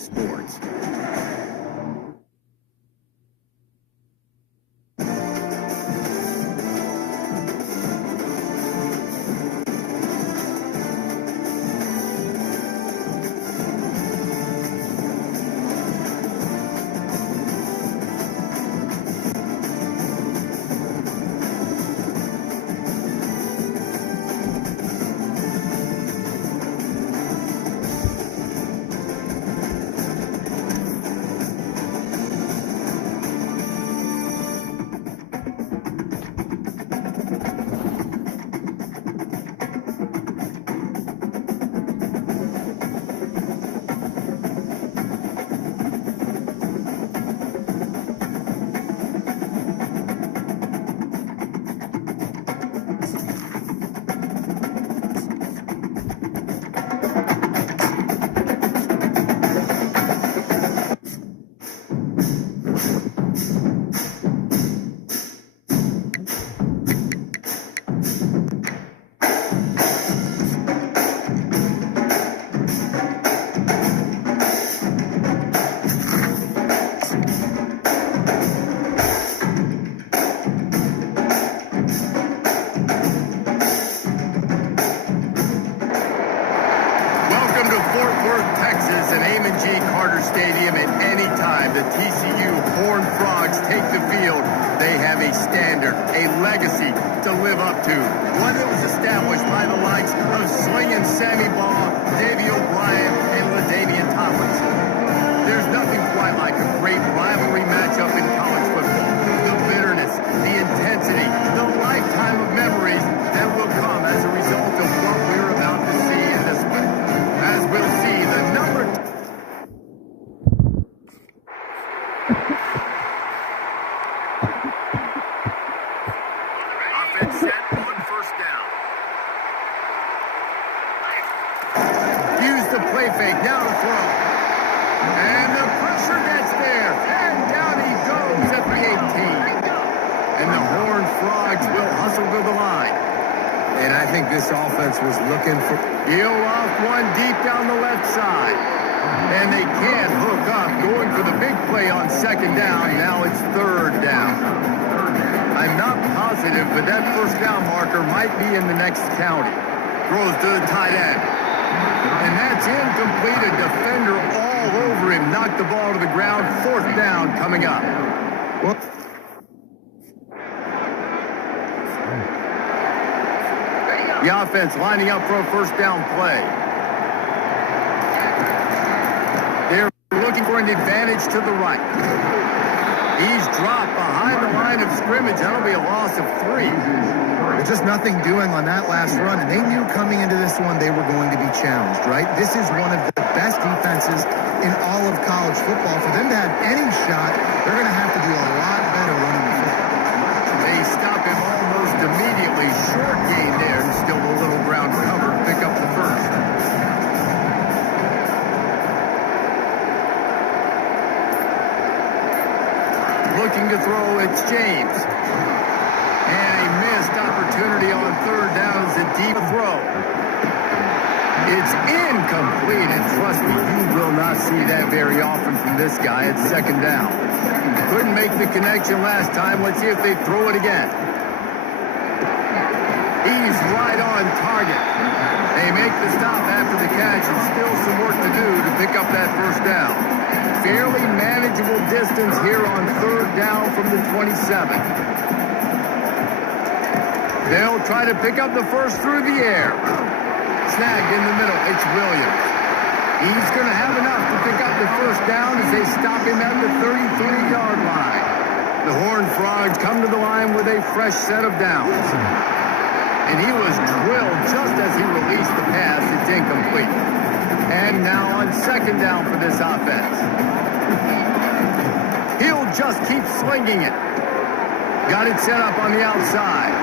Sports. Stadium at any time the TCU Horned Frogs take the field, they have a standard, a legacy to live up to. One that was established by the likes of Slingin' Sammy Baugh, Davey O'Brien, and LaDainian Tomlinson. There's nothing quite like a great rivalry matchup in college football. The bitterness, the intensity, the lifetime of memories that will come as a result of what we're about to see in this one. As we'll see, the number set on first down. Use the play fake, now to throw. And the pressure gets there. And down he goes at the 18. And the Horned Frogs will hustle to the line. And I think this offense was looking for... He'll off one deep down the left side. And they can't hook up, going for the big play on second down. Now it's third down. I'm not positive, but that first down marker might be in the next county. Throws to the tight end. And that's incomplete. A defender all over him. Knocked the ball to the ground. Fourth down coming up. The offense lining up for a first down play. They're looking for an advantage to the right. He's dropped behind the line of scrimmage. That'll be a loss of 3. There's just nothing doing on that last run, and they knew coming into this one they were going to be challenged, right? This is one of the best defenses in all of college football. For them to have any shot, they're going to have to do a lot better running the football. They stop him almost immediately. Short gain there, and still a little ground cover. Pick up the first. Looking to throw, it's James. And a missed opportunity on third down is a deep throw. It's incomplete, and trust me, you will not see that very often from this guy at second down. Couldn't make the connection last time. Let's see if they throw it again. He's right on target. They make the stop after the catch, and still some work to do to pick up that first down. Fairly manageable distance here on third down from the 27. They'll try to pick up the first through the air. Snagged in the middle. It's Williams. He's going to have enough to pick up the first down as they stop him at the 33-yard line. The Horned Frogs come to the line with a fresh set of downs. And he was drilled just as he released the pass. It's incomplete. And now on second down for this offense. He'll just keep slinging it. Got it set up on the outside.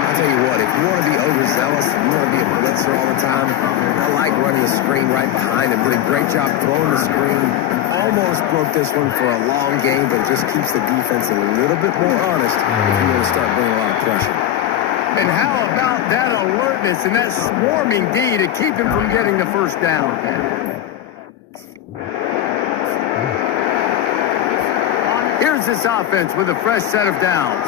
I'll tell you what, if you want to be overzealous, you want to be a blitzer all the time, I like running the screen right behind him. Did a great job throwing the screen. Almost broke this one for a long game, but it just keeps the defense a little bit more honest if you want to start bringing a lot of pressure. And how about that alertness and that swarming D to keep him from getting the first down? Here's this offense with a fresh set of downs.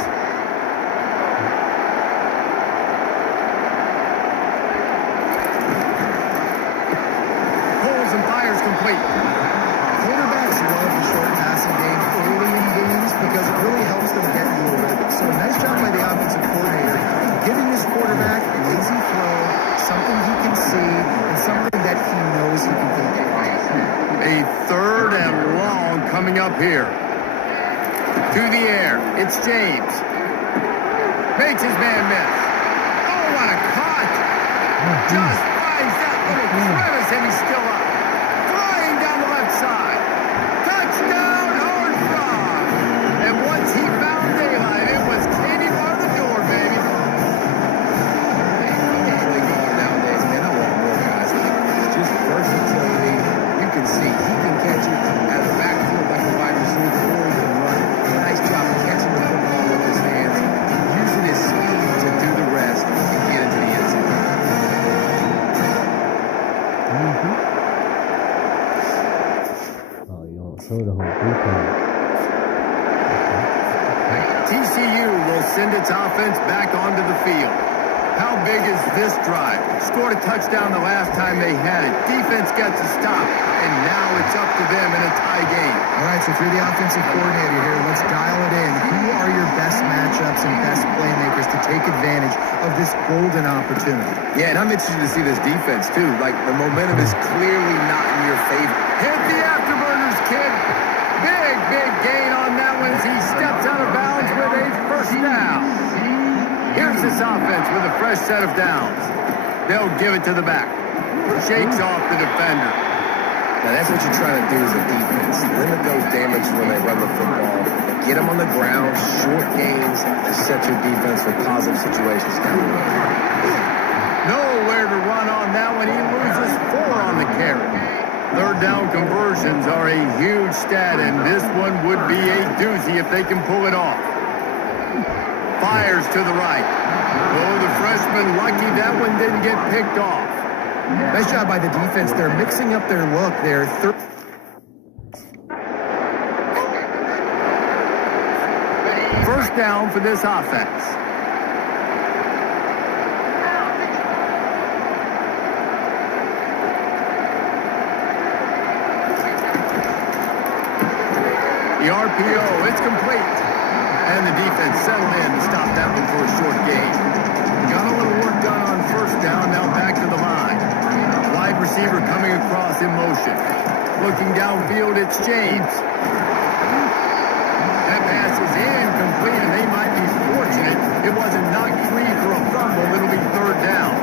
Pulls and fires complete. Quarterbacks love the short passing game early in games because it really helps them get into a rhythm. So nice job by the offensive coordinator, giving his quarterback an easy throw, something he can see, and something that he knows he can complete. A third and long coming up here. To the air, it's James. Makes his man miss. Oh, what a catch! Just finds that little crevice and he's still up. Flying down the left side. Touchdown, Horned Frog! And once he found daylight, it was candy bar the door, baby. Nowadays, man, I want more guys like this. Just versatility. You can see he can catch it out of the backfield like a wide receiver, or he can run. Nice job of catching the football with his hands, using his speed to do the rest and get into the end zone. Oh, you don't throw the whole defense. TCU will send its offense back onto the field. How big is this drive? Scored a touchdown the last time they had it. Defense gets a stop, and now it's up to them in a tie game. All right, so if you're the offensive coordinator here, let's dial it in. Who are your best matchups and best playmakers to take advantage of this golden opportunity? Yeah, and I'm interested to see this defense, too. Like, the momentum is clearly not in your favor. Hit the afterburners, kid. Big gain on that one as he steps out of bounds with a first down. Here's this offense with a fresh set of downs. They'll give it to the back. Shakes off the defender. Now, that's what you're trying to do as a defense. Limit those damages when they run the football. Get them on the ground, short gains, to set your defense for positive situations down the road. Nowhere to run on that one. He loses 4 on the carry. Third down conversions are a huge stat, and this one would be a doozy if they can pull it off. Fires to the right. Oh, the freshman lucky that one didn't get picked off. Nice job by the defense. They're mixing up their look there. First down for this offense. The RPO, it's complete. And the defense settled in to stop that one for a short gain. Got a little work done on first down, now back to the line. Wide receiver coming across in motion. Looking downfield, it's James. That pass is incomplete, and they might be fortunate it wasn't knocked free for a fumble. It'll be third down.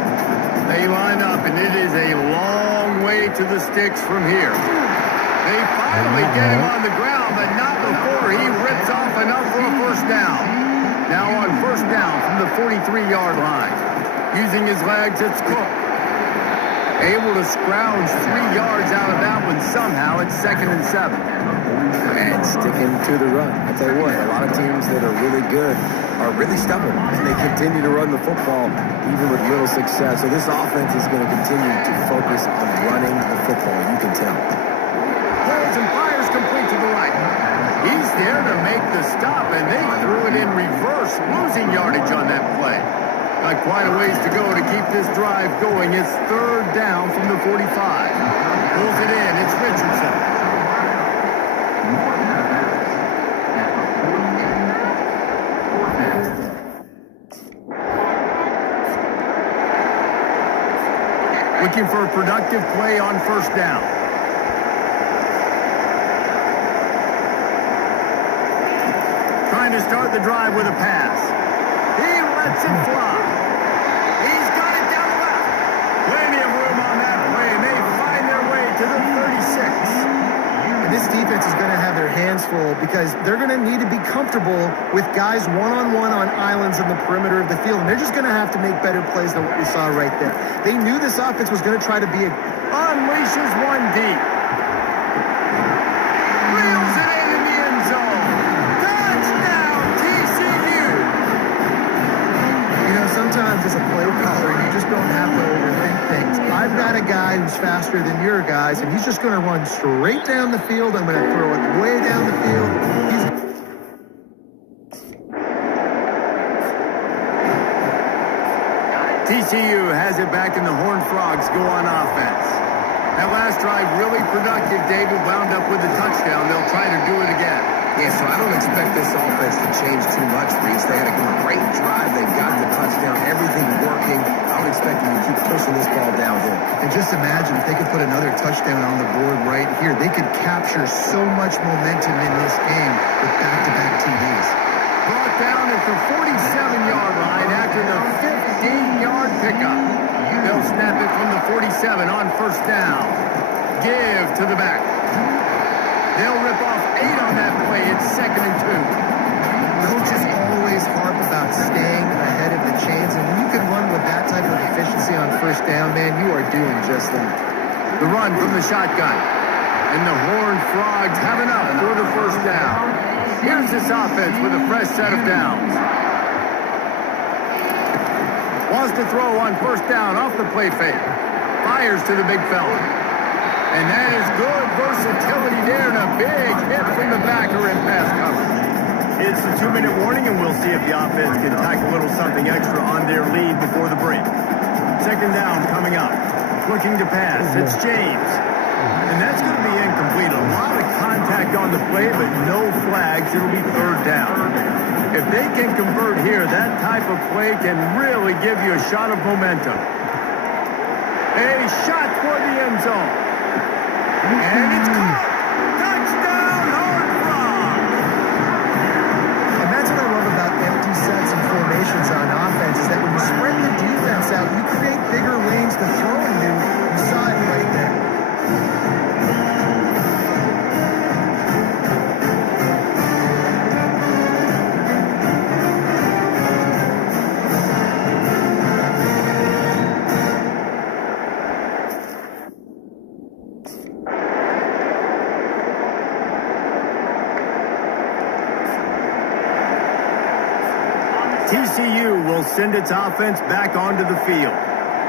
They line up, and it is a long way to the sticks from here. They finally get him on the ground, but not before he rips off enough for a first down. Now on first down from the 43-yard line. Using his legs, it's Cook. Able to scrounge 3 yards out of that one somehow. It's 2nd and 7. And sticking to the run. I tell you what, a lot of teams that are really good are really stubborn, and they continue to run the football even with little success. So this offense is going to continue to focus on running the football. You can tell. Pulls and fires complete to the right. He's there to make the stop, and they threw it in reverse, losing yardage on that play. Got quite a ways to go to keep this drive going. It's third down from the 45. Pulls it in. It's Richardson. Looking for a productive play on first down. Trying to start the drive with a pass. He lets it fly. He's got it down the left. Plenty of room on that play, and they find their way to the 36. And this defense offense is going to have their hands full because they're going to need to be comfortable with guys one-on-one on islands in the perimeter of the field. And they're just going to have to make better plays than what we saw right there. They knew this offense was going to try to be unleashes one deep. Reels it in the end zone. Touchdown, TCU. You know, sometimes as a play caller, you just don't have to overthink things. I've got a guy who's faster than your guys, and he's just going to run straight down the field. I'm going to throw it way down the field. TCU has it back, and the Horned Frogs go on offense. That last drive really productive. David wound up with a touchdown. They'll try to do it again. Yeah, so I don't expect this offense to change too much, Reese. They had a great drive. They got the touchdown. Everything working. I would expect them to keep pushing this ball downhill. And just imagine if they could put another touchdown on the board right here. They could capture so much momentum in this game with back-to-back TDs. Brought down at the 47-yard line after the 15-yard pickup. They'll snap it from the 47 on first down. Give to the back. They'll rip off 8 on that play. It's 2nd and 2. Coaches always harp about staying ahead of the chains, and when you can run with that type of efficiency on first down, man, you are doing just that. The run from the shotgun. And the Horned Frogs have enough for the first down. Here's this offense with a fresh set of downs. Wants to throw on first down off the play fake. Fires to the big fella. And that is good versatility there, and a big hit from the backer in pass coverage. It's the 2-minute warning, and we'll see if the offense can tack a little something extra on their lead before the break. 2nd down coming up. Looking to pass. It's James. And that's going to be incomplete. A lot of contact on the play, but no flags. It'll be 3rd down. If they can convert here, that type of play can really give you a shot of momentum. A shot for the end zone. And it's caught. Touchdown, Horned Frogs. And that's what I love about empty sets and formations on offense is that when you spread the defense out, you create bigger lanes to throw into. You saw it right there. TCU will send its offense back onto the field.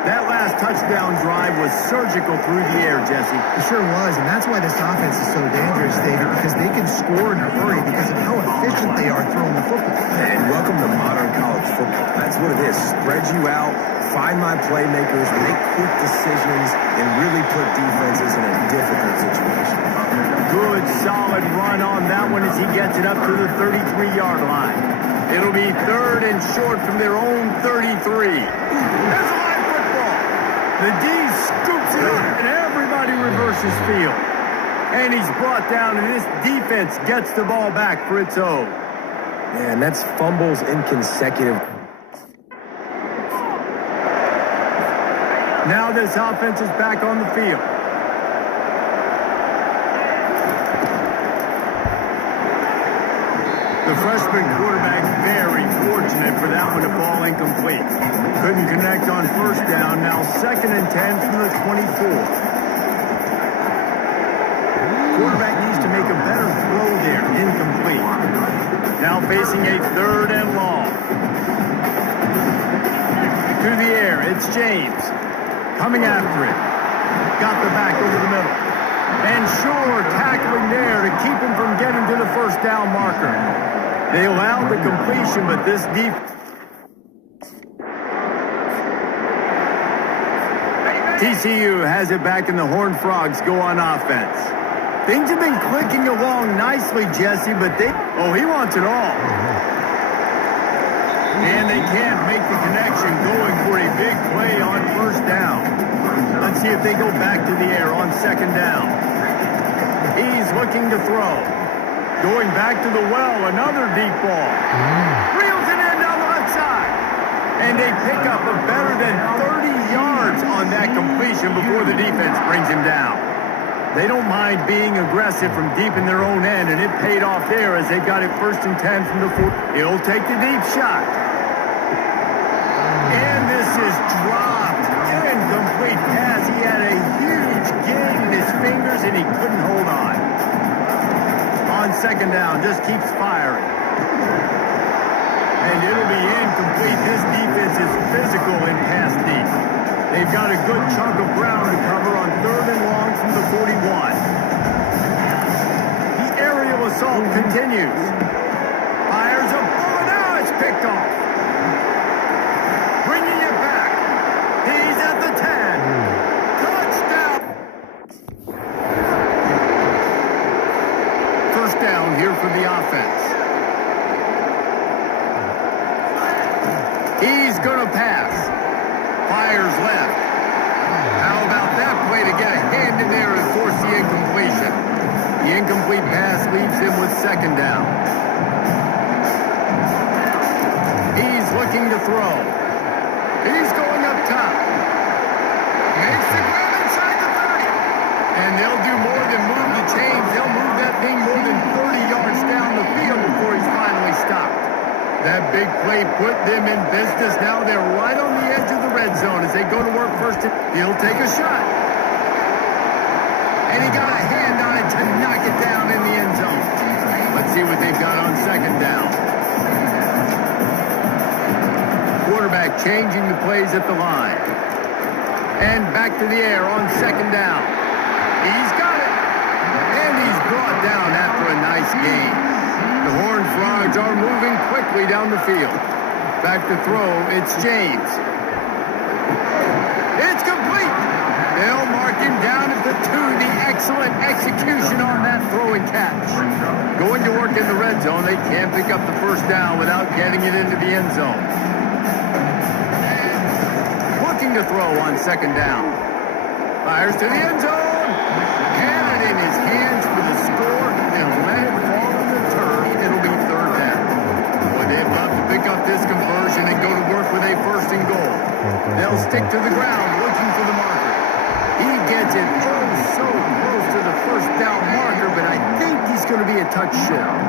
That last touchdown drive was surgical through the air, Jesse. It sure was, and that's why this offense is so dangerous, David, because they can score in a hurry because of how efficient they are throwing the football. And welcome to modern college football. That's what it is. Spread you out, find my playmakers, make quick decisions, and really put defenses in a difficult situation. Good, solid run on that one as he gets it up to the 33-yard line. It'll be 3rd and short from their own 33. There's a live football. The D scoops it up, and everybody reverses field. And he's brought down, and this defense gets the ball back for its own. Man, that's fumbles in consecutive. Now this offense is back on the field. The freshman quarterback very fortunate for that one to fall incomplete. Couldn't connect on first down. Now 2nd and 10 from the 24. Quarterback needs to make a better throw there. Incomplete. Now facing a 3rd and long. To the air. It's James. Coming after it. Got the back over the middle. And Shore tackling there to keep him from getting to the first down marker. They allowed the completion, but this defense. TCU has it back, and the Horned Frogs go on offense. Things have been clicking along nicely, Jesse, but he wants it all. And they can't make the connection going for a big play on first down. Let's see if they go back to the air on 2nd down. He's looking to throw. Going back to the well, another deep ball. Reels it in down the left side. And they pick up a better than 30 yards on that completion before the defense brings him down. They don't mind being aggressive from deep in their own end, and it paid off there as they got it 1st and 10 from the 4. He'll take the deep shot. And this is dropped. Incomplete pass. He had a huge gain in his fingers, and he couldn't hold on. On 2nd down, just keeps firing. And it'll be incomplete. This defense is physical in pass deep. They've got a good chunk of ground to cover on 3rd and long from the 41. The aerial assault continues. Fires a ball. Now it's picked off. Bringing it back. He's at the 10. Touchdown. 1st down here for the offense. He's going to pass. Fires left. How about that play to get a hand in there and force the incompletion? The incomplete pass leaves him with 2nd down. He's looking to throw. He's going up top. Makes the grab inside the 30. And they'll do more than move the chains. They'll move that thing more than 30 yards down the field before he's finally stopped. That big play put them in business. Now they're right on the edge of the red zone as they go to work 1st. He'll take a shot. And he got a hand on it to knock it down in the end zone. Let's see what they've got on 2nd down. Quarterback changing the plays at the line. And back to the air on 2nd down. He's got it. And he's brought down after a nice gain. The Horned Frogs are moving quickly down the field. Back to throw, it's James. It's complete. They'll mark him down at the 2. The excellent execution on that throw and catch. Going to work in the red zone, they can't pick up the 1st down without getting it into the end zone. Looking to throw on 2nd down. Fires to the end zone. Had it in his hands for the score and let it fall on the turf. It'll be 3rd down. But they'd love to pick up this conversion and go to work with a 1st and goal. They'll stick to the ground looking for the marker. He gets it so close to the 1st down marker, but I think he's going to be a touch short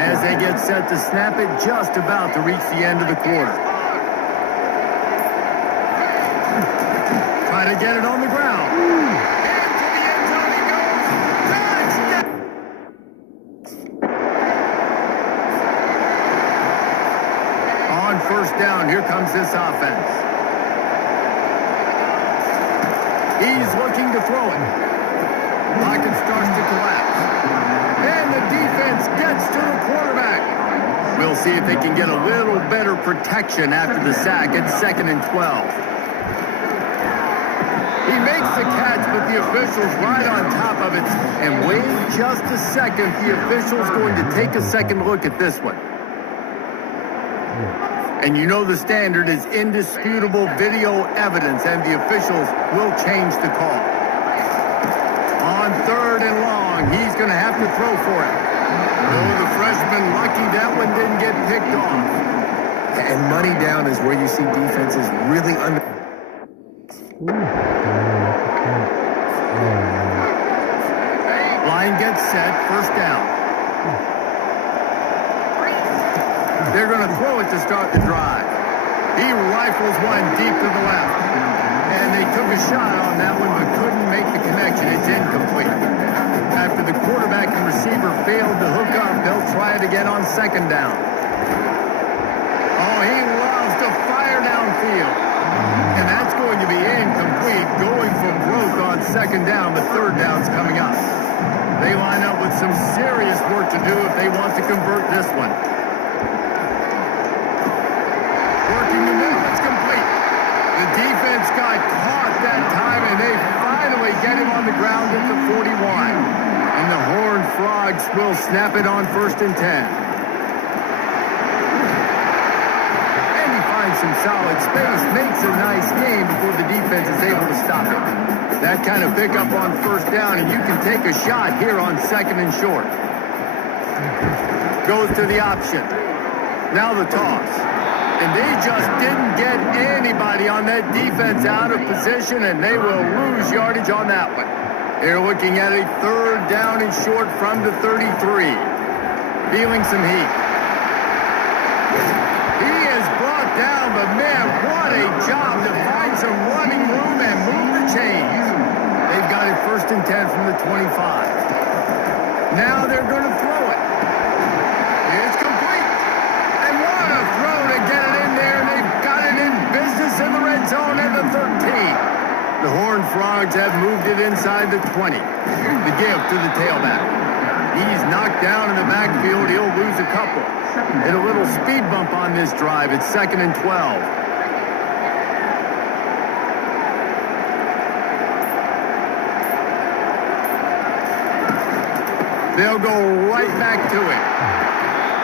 as they get set to snap it just about to reach the end of the quarter. Try to get it on the ground. And to the end zone he goes. Touchdown! On 1st down, here comes this offense. He's looking to throw it. Pocket starts to collapse. And the defense gets to the quarterback. We'll see if they can get a little better protection after the sack at 2nd and 12. He makes the catch, but the official's right on top of it. And wait just a second. The official's going to take a second look at this one. And you know the standard is indisputable video evidence, and the officials will change the call. On 3rd and long, he's going to have to throw for it. Oh, the freshman lucky that one didn't get picked off. And money down is where you see defenses really under. Line gets set, 1st down. They're going to throw it to start the drive. He rifles one deep to the left. And they took a shot on that one, but couldn't make the connection. It's incomplete. After the quarterback and receiver failed to hook up, they'll try it again on 2nd down. Oh, he loves to fire downfield. And that's going to be incomplete, going for growth on 2nd down, but 3rd down's coming up. They line up with some serious work to do if they want to convert this one. Working the middle, it's complete. The defense got caught that time, and they finally get him on the ground at the 41. And the Horned Frogs will snap it on 1st and 10. Some solid space, makes a nice game before the defense is able to stop it. That kind of pickup on 1st down, and you can take a shot here on 2nd and short. Goes to the option. Now the toss. And they just didn't get anybody on that defense out of position, and they will lose yardage on that one. They're looking at a 3rd down and short from the 33. Feeling some heat. He is brought down, but man, what a job to find some running room and move the chains. They've got it 1st and 10 from the 25. Now they're going to throw it. It's complete. And what a throw to get it in there. They've got it in business in the red zone at the 13. The Horned Frogs have moved it inside the 20. The give to the tailback. He's knocked down in the backfield. He'll lose a couple. Hit a little speed bump on this drive. It's 2nd and 12. They'll go right back to it.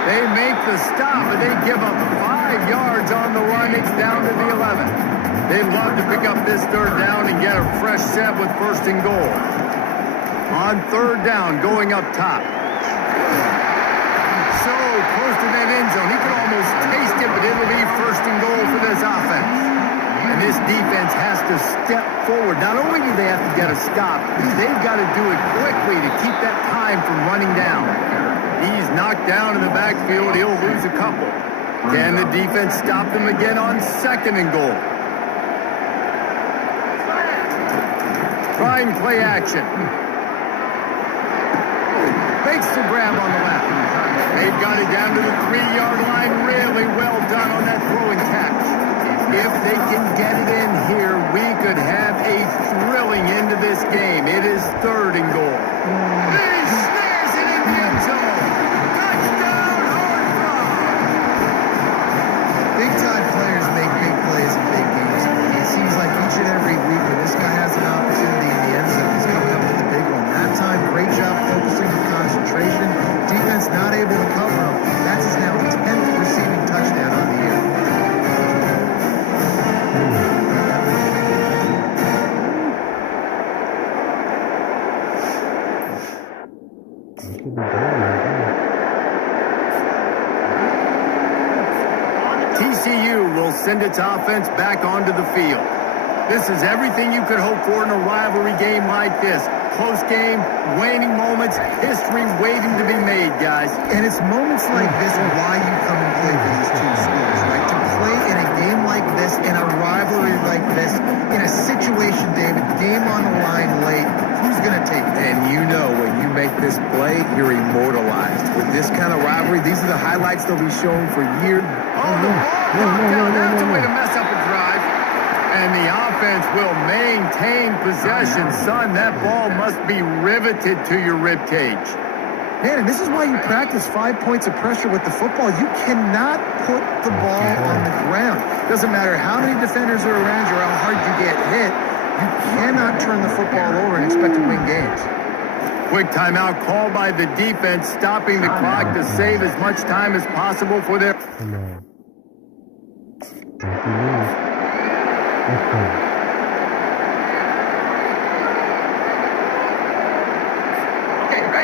They make the stop, but they give up 5 yards on the run. It's down to the 11. They'd love to pick up this 3rd down and get a fresh set with 1st and goal. On 3rd down, going up top. So close to that end zone. He could almost taste it, but it'll be 1st and goal for this offense. And this defense has to step forward. Not only do they have to get a stop, they've got to do it quickly to keep that time from running down. He's knocked down in the backfield. He'll lose a couple. Can the defense stop them again on 2nd and goal? Trying play action. Makes the grab on the left. They've got it down to the 3-yard line. Really well done on that throw and catch. If they can get it in here, we could have a thrilling end to this game. It is 3rd and goal. He snares it in the end zone. Touchdown, Horned Frogs. Big-time players make big plays in big games. It seems like each and every week when this guy has an opportunity in the end zone, he's coming up with a big one. That time, great job focusing on concentration. Defense not able to cover him. That's his now 10th receiving touchdown on the year. TCU will send its offense back onto the field. This is everything you could hope for in a rivalry game like this. Close game, waning moments, history waiting to be made, guys. And it's moments like this why you come and play for these two schools, right? To play in a game like this, in a rivalry like this, in a situation, David, game on the line late, who's going to take it? And you know when you make this play, you're immortalized. With this kind of rivalry, these are the highlights they'll be showing for years. Oh, the ball that's a way to mess up a drive. And the offense will maintain possession. Son, that ball must be riveted to your ribcage. Man, and this is why you practice 5 points of pressure with the football. You cannot put the ball on the ground. Doesn't matter how many defenders are around you or how hard you get hit. You cannot turn the football over and expect to win games. Quick timeout called by the defense, stopping the clock to save as much time as possible for their...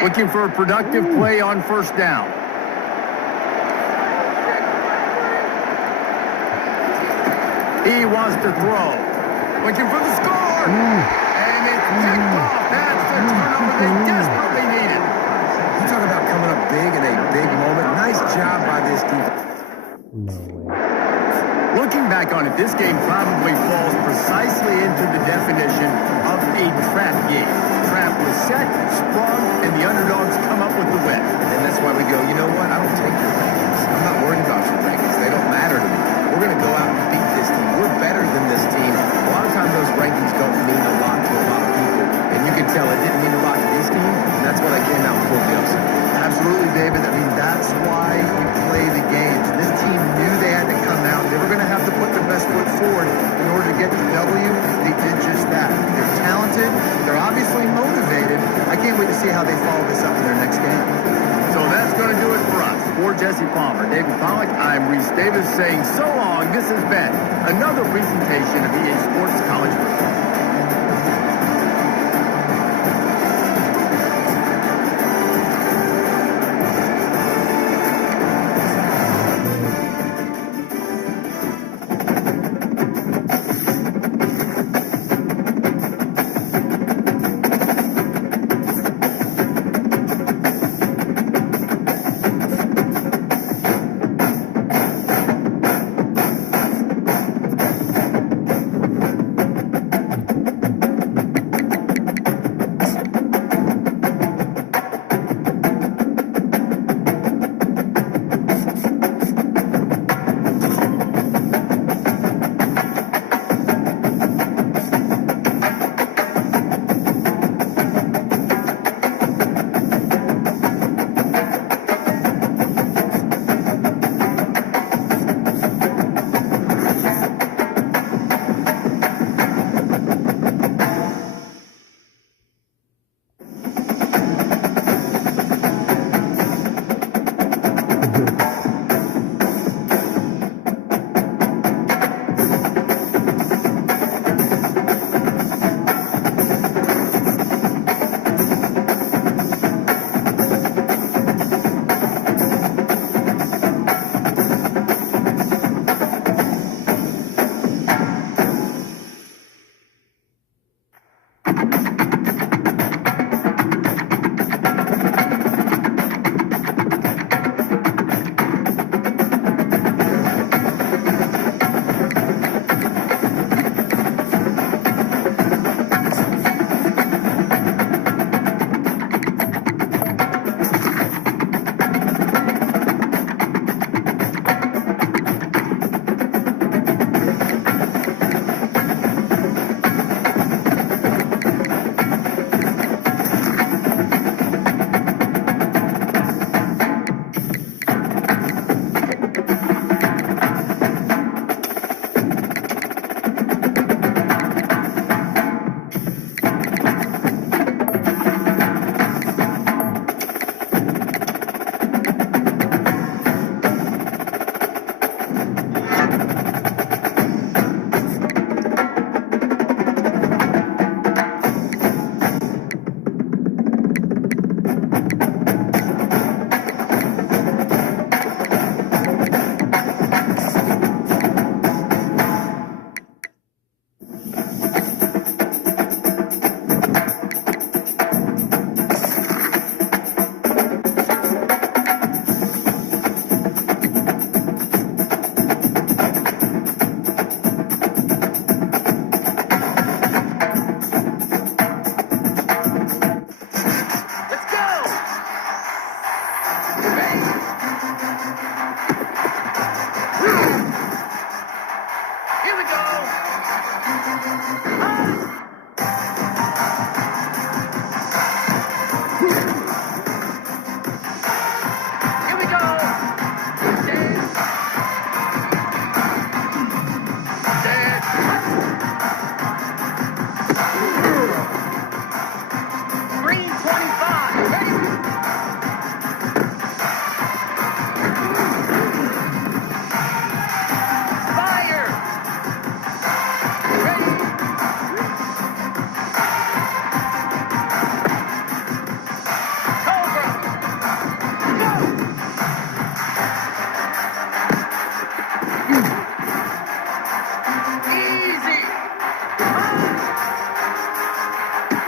Looking for a productive play on 1st down. He wants to throw. Looking for the score. And it's picked off. That's the turnover they desperately needed. You talk about coming up big in a big moment. Nice job by this defense. No way. Looking back on it, this game probably falls precisely into the definition of a trap game. Trap was set, sprung, and the underdogs come up with the win. And that's why we go, you know what? I don't take your rankings. I'm not worried about your rankings. They don't matter to me. We're going to go out and beat this team. We're better than this team. A lot of times those rankings don't mean a lot to a lot of people. And you can tell it didn't mean a lot to this team. And that's why they came out and pulled the upset. Absolutely, David. I mean, that's why you play the games. This team knew they had to come out. They were going to have to put their best foot forward in order to get the W. They did just that. They're talented. They're obviously motivated. I can't wait to see how they follow this up in their next game. So that's going to do it for us. For Jesse Palmer, David Pollack, I'm Reese Davis saying so long. This has been another presentation of EA Sports College Football.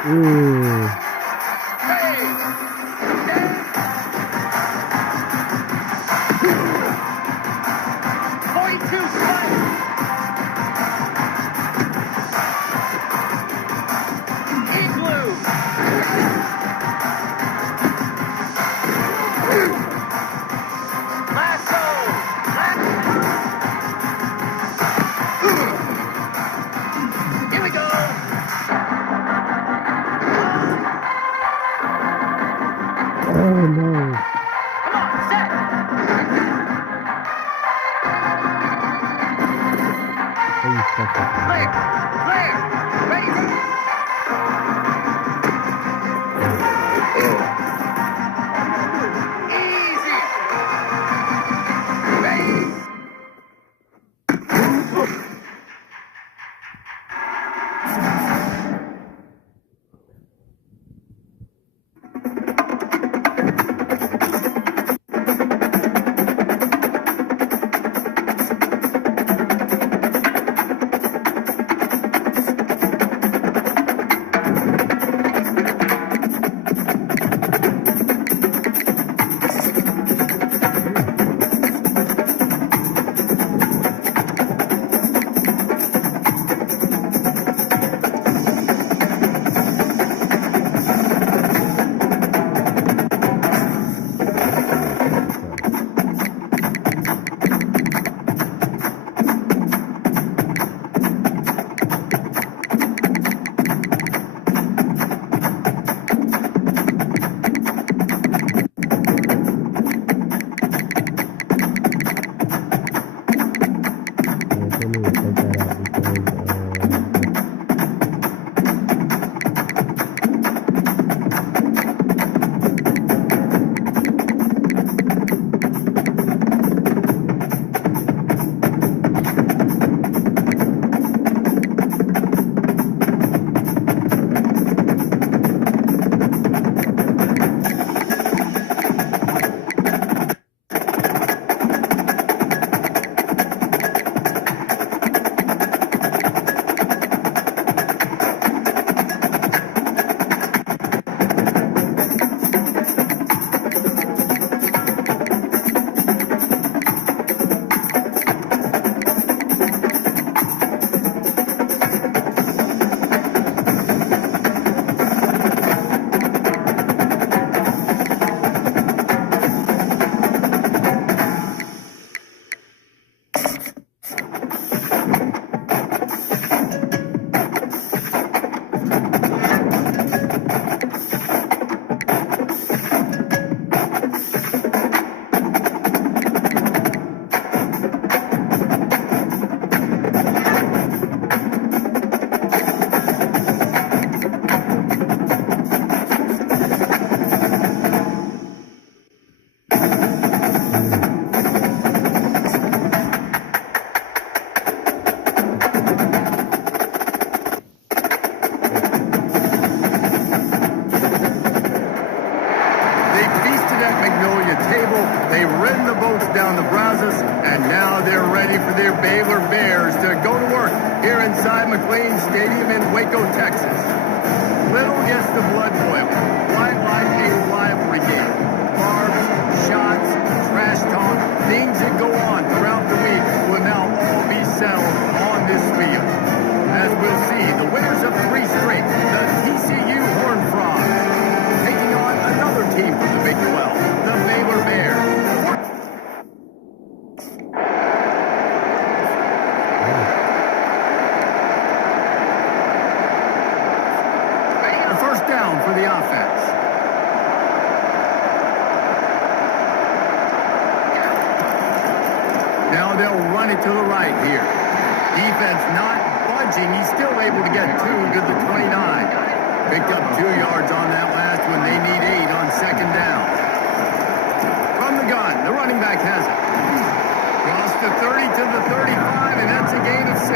Ooh. Oh no. Holy fuck. down the Brazos, and now they're ready for their Baylor Bears to go to work here inside McLean Stadium in Waco, Texas. Little gets the blood boiling. Why like a rivalry game? Barbs, shots, trash talk, things that go on throughout the week will now all be settled on this field. As we'll see, the winners of 3 straight, the TCU Horned Frogs, taking on another team from the Big 12, the Baylor Bears. First down for the offense. Now they'll run it to the right here. Defense not budging. He's still able to get 2 to the 29. Picked up 2 yards on that last one. They need 8 on second down. From the gun, the running back has it. Cross the 30 to the 35, and that's a gain of 6.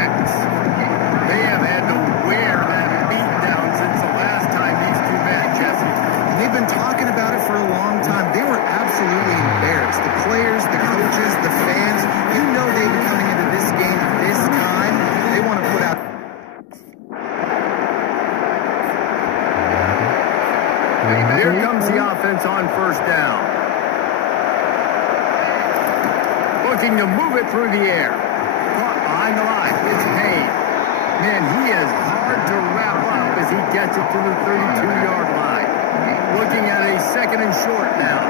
They have had to wear that beat down since the last time these two met, Jesse. They've been talking about it for a long time. They were absolutely embarrassed. The players, the coaches, the fans, you know they've been coming into this game this time. They want to put out... first down. Looking to move it through the air. Caught behind the line. It's Payne. Man, he is hard to wrap up as he gets it to the 32-yard line. Looking at a second and short now.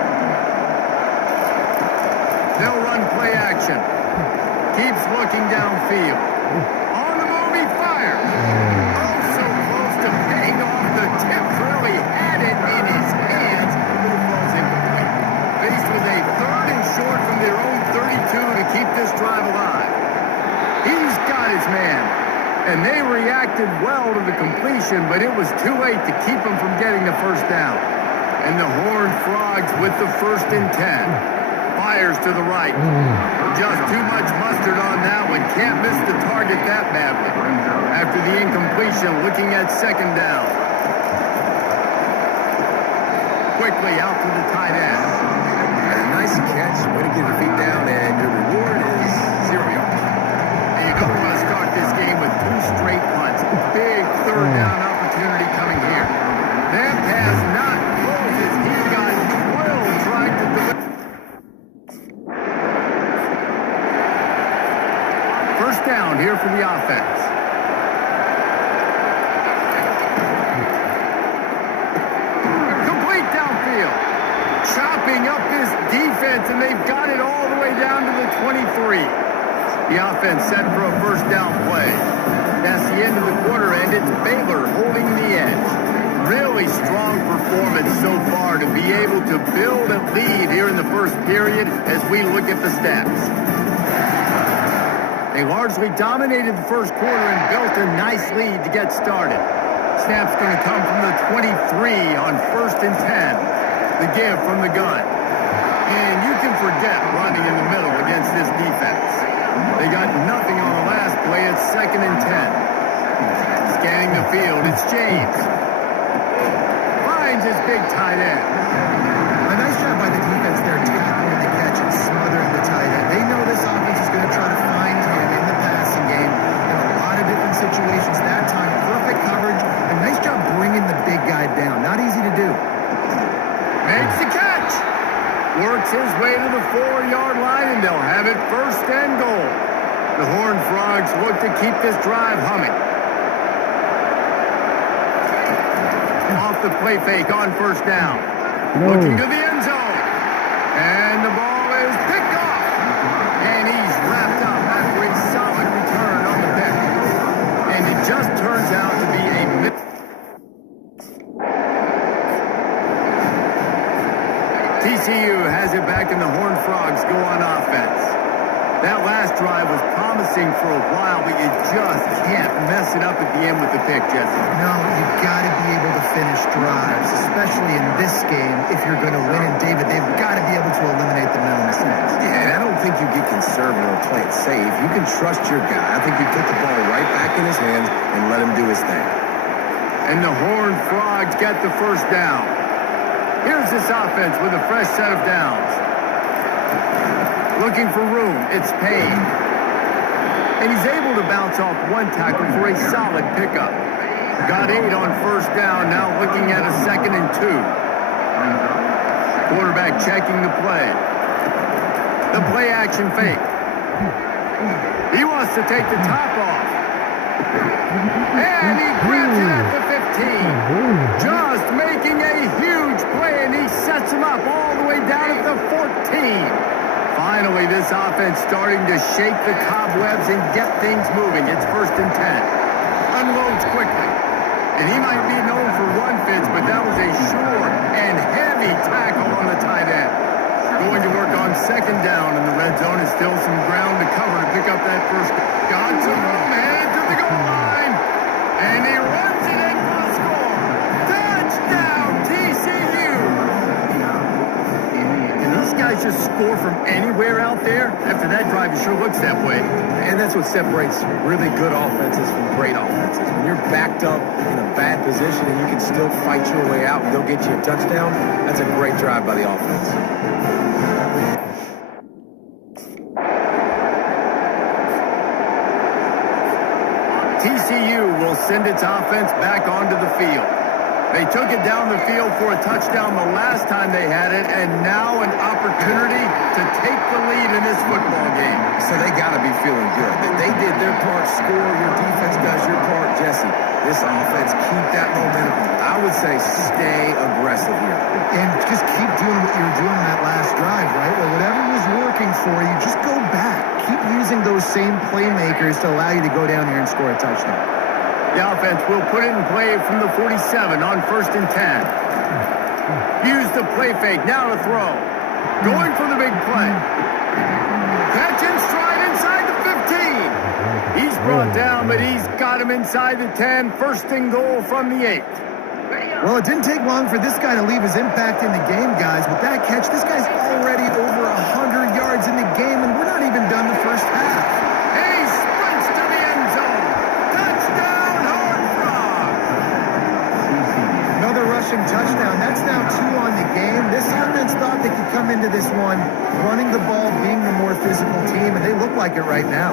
They'll run play action. Keeps looking downfield. On the move, he fires. Oh, so close to paying off the tip. Really had it in his hands. But it falls incomplete. Faced with a third and short from their own 32 to keep this drive alive. He's got his man. And they reacted well to the completion, but it was too late to keep him from getting the first down. And the Horned Frogs with the 1st and 10. Fires to the right. Just too much mustard on that one. Can't miss the target that badly. After the incompletion, looking at second down. Quickly out to the tight end. Nice catch. Way to get your feet down, and your reward is 0 yards. And you don't want to start this game with 2 straight punts. Big third down opportunity coming here. That pass not closes. He got drilled trying to deliver. First down here for the offense. Complete downfield. Chopping up this defense, and they've got it all the way down to the 23. The offense set for a first down play. That's the end of the quarter, and it's Baylor holding the edge. Really strong performance so far to be able to build a lead here in the first period as we look at the stats. They largely dominated the first quarter and built a nice lead to get started. Snap's going to come from the 23 on 1st and 10. The give from the gun. And you can forget running in the middle against this defense. They got nothing on the last play. It's 2nd and 10. Scanning the field, it's James. Finds his big tight end. A nice job by the defense there, tackling the catch and smothering the tight end. They know this offense is going to try to find him in the passing game in a lot of different situations. That time, perfect coverage. A nice job bringing the big guy down. Not easy to do. Makes the catch. Works his way to the 4-yard line, and they'll have it 1st and goal. The Horned Frogs look to keep this drive humming. Off the play fake on 1st down. Looking to the end zone. And the ball is picked off. And he's wrapped up after a solid return on the pick. And it just turns out to be a TCU has it back, and the Horned Frogs go on offense. That last drive was promising for a while, but you just can't mess it up at the end with the pick, Jesse. No, you've got to be able to finish drives, especially in this game if you're going to win. And, David, they've got to be able to eliminate the mental mistakes. Yeah, and I don't think you get conservative or play it safe. You can trust your guy. I think you put the ball right back in his hands and let him do his thing. And the Horned Frogs get the first down. Here's this offense with a fresh set of downs. Looking for room, it's Payne. And he's able to bounce off one tackle for a solid pickup. Got 8 on 1st down, now looking at a 2nd and 2. Quarterback checking the play. The play action fake. He wants to take the top off. And he grabs it at the 15. Just making a huge play, and he sets him up all the way down at the 14. Finally, this offense starting to shake the cobwebs and get things moving. It's 1st and 10. Unloads quickly. And he might be known for run fits, but that was a short and heavy tackle on the tight end. Going to work on 2nd down in the red zone. Is still some ground to cover to pick up that first. Got some room, headed to the goal line. And he runs it in for the score. Touchdown, TCU. And these guys just score from anywhere out there. After that drive, it sure looks that way. And that's what separates really good offenses from great offenses. When you're backed up in a bad position and you can still fight your way out and go get you a touchdown, that's a great drive by the offense. TCU will send its offense back onto the field. They took it down the field for a touchdown the last time they had it, and now an opportunity to take the lead in this football game. So they got to be feeling good. That they did their part, score, your defense does your part, Jesse. This offense, keep that momentum. I would say stay aggressive here. And just keep doing what you were doing in that last drive, right? Well, whatever was working for you, just go back. Keep using those same playmakers to allow you to go down here and score a touchdown. The offense will put it in play from the 47 on 1st and 10. Use the play fake. Now to throw. Going for the big play. Catch in stride inside the 15. He's brought down, but he's got him inside the 10. 1st and goal from the 8. Well, it didn't take long for this guy to leave his impact in the game, guys. With that catch, this guy's already over 100 yards in the game, and we're not even done the first half. And he sprints to the end zone. Touchdown, Horned Frogs. Another rushing touchdown. That's now 2 on the game. This offense thought they could come into this one running the ball, being the more physical team, and they look like it right now.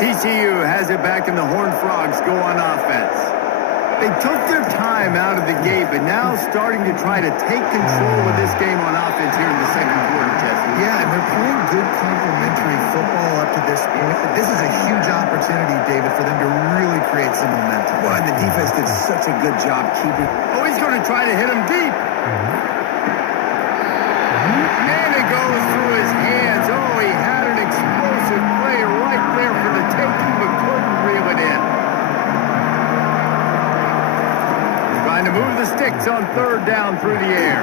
TCU has it back, and the Horned Frogs go on offense. They took their time out of the gate, but now starting to try to take control of this game on offense here in the second quarter, Jesse. Yeah, and they're playing good complementary football up to this point. But this is a huge opportunity, David, for them to really create some momentum. Well, and the defense did such a good job keeping. Oh, he's going to try to hit him deep. And it goes through his hands. Oh, he had an explosive play right there for the taking, but couldn't reel it in. Trying to move the sticks on 3rd down through the air.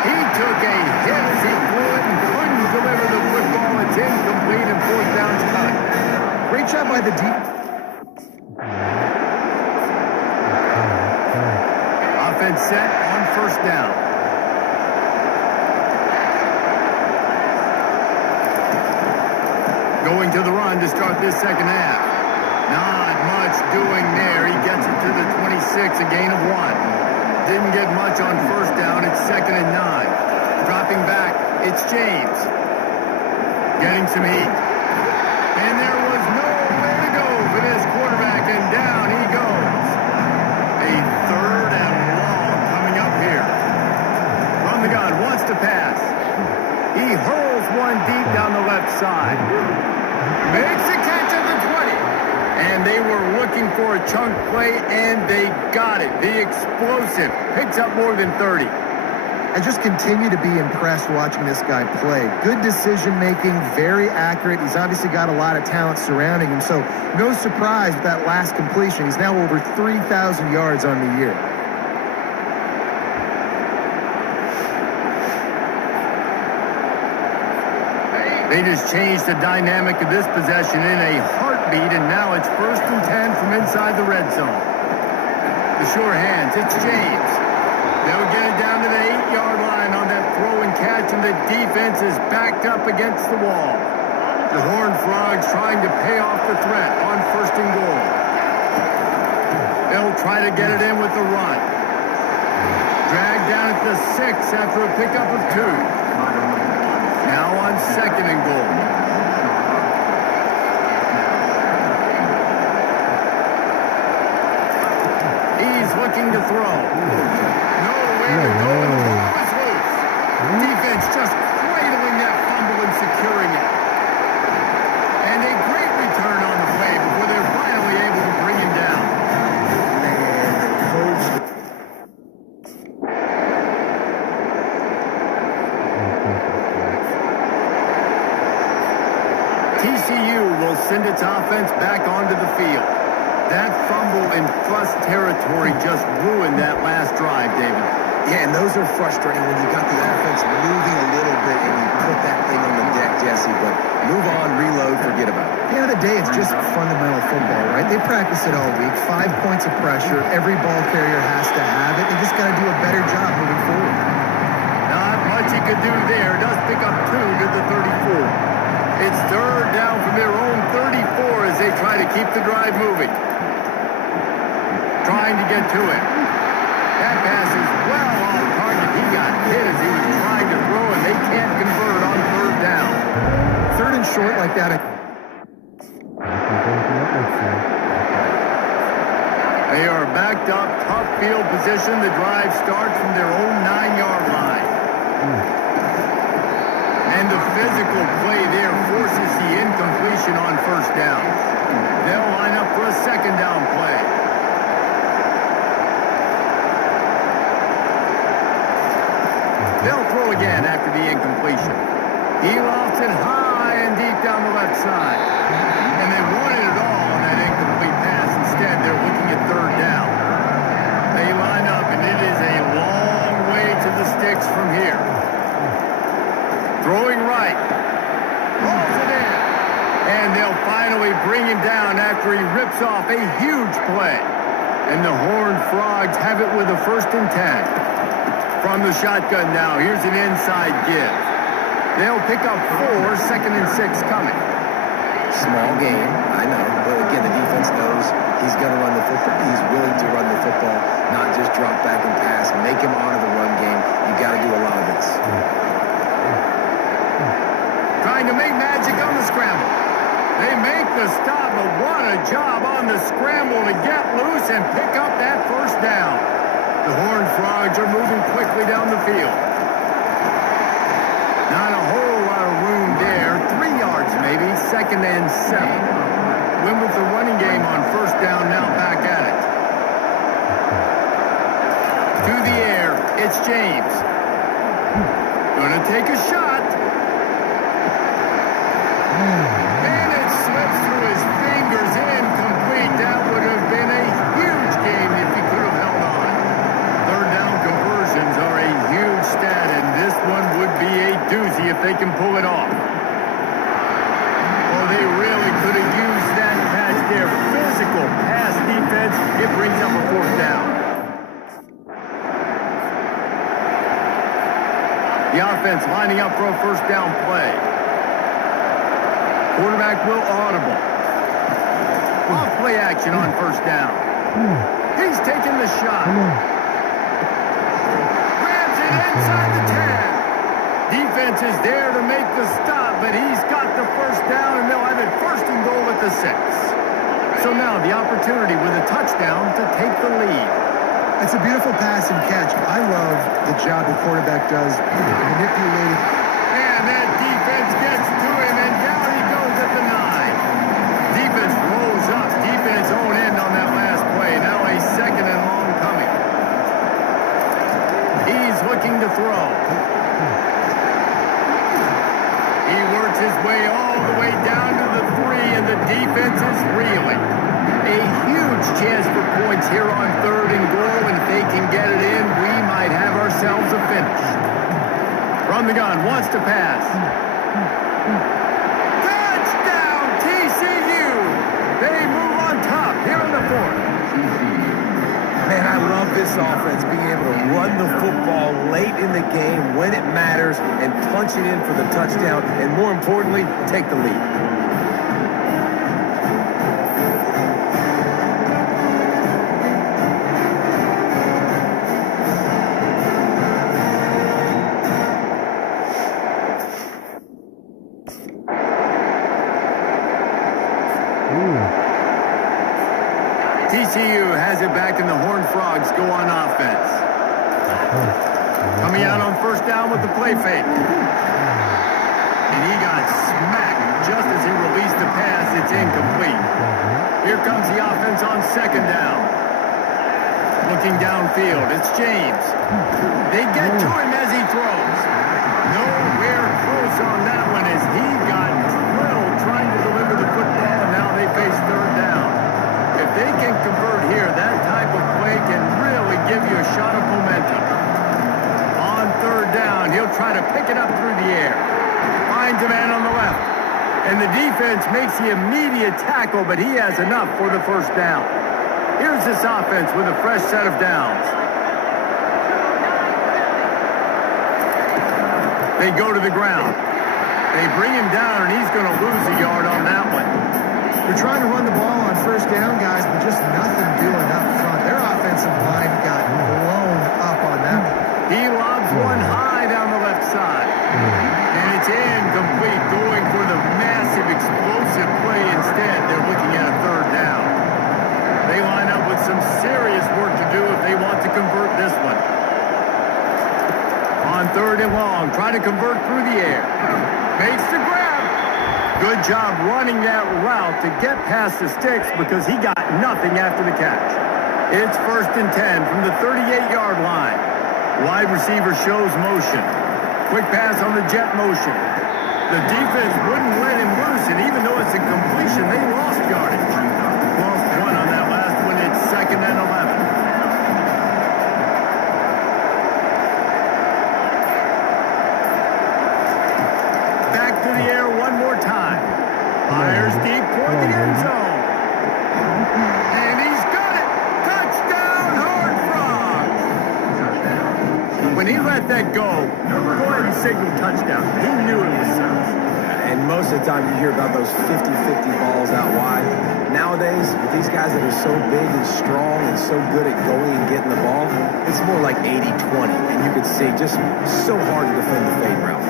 He took a hit as he threw it and couldn't deliver the football. It's incomplete, and 4th down's cut. Great job by the deep. Offense set on 1st down. Going to the run to start this second half. Not much doing there. He gets it to the 26, a gain of 1. Didn't get much on 1st down. It's 2nd and 9. Dropping back, it's James. Getting some heat. And there was nowhere to go for this quarterback, and down he goes. A 3rd and long coming up here. From the gun, wants to pass. He hurls one deep down the left side. Makes the catch at the 20. And they were looking for a chunk play, and they got it. The explosive picks up more than 30. I just continue to be impressed watching this guy play. Good decision-making, very accurate. He's obviously got a lot of talent surrounding him, so no surprise with that last completion. He's now over 3,000 yards on the year. They just changed the dynamic of this possession in a heartbeat, and now it's 1st and 10 from inside the red zone. The sure hands, it's James. They'll get it down to the 8-yard line on that throw and catch, and the defense is backed up against the wall. The Horned Frogs trying to pay off the threat on 1st and goal. They'll try to get it in with the run. Dragged down at the 6 after a pickup of 2. Now on 2nd and goal. He's looking to throw. Nowhere to go, and the ball is loose. Defense just cradling that fumble and securing it. And a great return on the play before they're finally able to bring him down. Man, the coach. TCU will send its offense back onto the field. That fumble in plus territory just ruined that last drive, David. Yeah, and those are frustrating when you got the offense moving a little bit and you put that thing on the deck, Jesse. But move on, reload, forget about it. At the end of the day, it's just fundamental football, right? They practice it all week. 5 points of pressure. Every ball carrier has to have it. They just got to do a better job moving forward. Not much he could do there. Does pick up 2 to the 34. It's 3rd down from their own 34 as they try to keep the drive moving. trying to get to it. That pass is well off target. He got hit as he was trying to throw, and they can't convert on third down. Third and short like that. They are backed up, tough field position. The drive starts from their own 9-yard line. And the physical play there forces the incompletion on first down. They'll line up for a second down play. They'll throw again after the incompletion. He lofts it high and deep down the left side. And they wanted it all on that incomplete pass. Instead, they're looking at third down. They line up, and it is a long way to the sticks from here. Throwing right. Rolls it in. And they'll finally bring him down after he rips off a huge play. And the Horned Frogs have it with a 1st and 10. From the shotgun now, here's an inside give. They'll pick up 4, 2nd and 6 coming. Small game, I know. But again, the defense knows he's going to run the football. He's willing to run the football, not just drop back and pass. Make him honor the run game. You got to do a lot of this. Trying to make magic on the scramble. They make the stop, but what a job on the scramble to get loose and pick up that first down. The Horned Frogs are moving quickly down the field. Not a whole lot of room there. 3 yards maybe, 2nd and 7. Win with the running game on first down, now back at it. To the air, it's James. Gonna take a shot. And it slips through his fingers, incomplete. That would have been a huge game if he could have held on. Third down conversions are a huge stat, and this one would be a doozy if they can pull it off. Well, they really could have used that catch there. Physical pass defense. It brings up a 4th down. The offense lining up for a first down play. Quarterback will audible. Off play action on first down. He's taking the shot. Grabs it inside the 10. Defense is there to make the stop, but he's got the first down, and they'll have it 1st and goal at the 6. So now the opportunity with a touchdown to take the lead. It's a beautiful pass and catch. I love the job the quarterback does manipulating. And that defense gets to him, and down he goes at the 9. Defense rolls up deep in its own end on that last play. Now a 2nd and long coming. He's looking to throw. He works his way all the way down to the 3, and the defense is reeling. A huge chance for points here on 3rd and goal, and if they can get it in, we might have ourselves a finish. From the gun, wants to pass. Touchdown, TCU! They move on top here in the 4th. Man, I love this offense, being able to run the football late in the game when it matters and punch it in for the touchdown, and more importantly, take the lead. TCU has it back, and the Horned Frogs go on offense. Coming out on first down with the play fake. And he got smacked just as he released the pass. It's incomplete. Here comes the offense on 2nd down. Looking downfield, it's James. They get to him as he throws. Nowhere close on that one as he got drilled trying to deliver the football, and now they face third down. If they can convert here, that type of play can really give you a shot of momentum. On third down, he'll try to pick it up through the air. Finds a man on the left. And the defense makes the immediate tackle, but he has enough for the first down. Here's this offense with a fresh set of downs. They go to the ground. They bring him down, and he's going to lose a yard on that one. They're trying to run the ball on first down, guys, but just nothing doing up front. Their offense offensive line got blown up on that. He lobs one high down the left side. And it's incomplete, going for the massive explosive play instead. They're looking at a third down. They line up with some serious work to do if they want to convert this one. On third and long, try to convert through the air. Makes the grab. Good job running that route to get past the sticks because he got nothing after the catch. It's 1st and 10 from the 38-yard line. Wide receiver shows motion. Quick pass on the jet motion. The defense wouldn't let him loose, and even though it's a completion, they lost yardage. Lost one on that last one. It's 2nd and 11. Back to the air one more time. Fires deep toward the end zone. And he's got it. Touchdown, Horned Frogs. When he let that go ahead and signal touchdown. He knew it was serious. And most of the time you hear about those 50-50 balls out wide. Nowadays, with these guys that are so big and strong and so good at going and getting the ball, it's more like 80-20. And you can see just so hard to defend the fade route.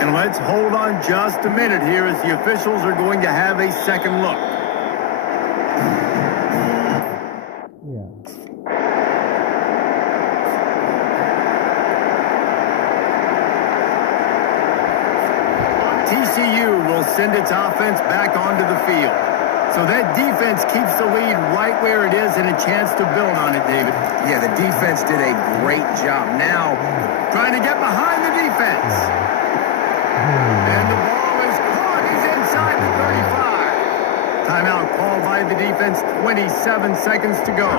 And let's hold on just a minute here as the officials are going to have a second look. TCU will send its offense back onto the field. So that defense keeps the lead right where it is and a chance to build on it, David. Yeah, the defense did a great job. Now, trying to get behind the defense. And the ball is caught. He's inside the 35. Timeout called by the defense. 27 seconds to go.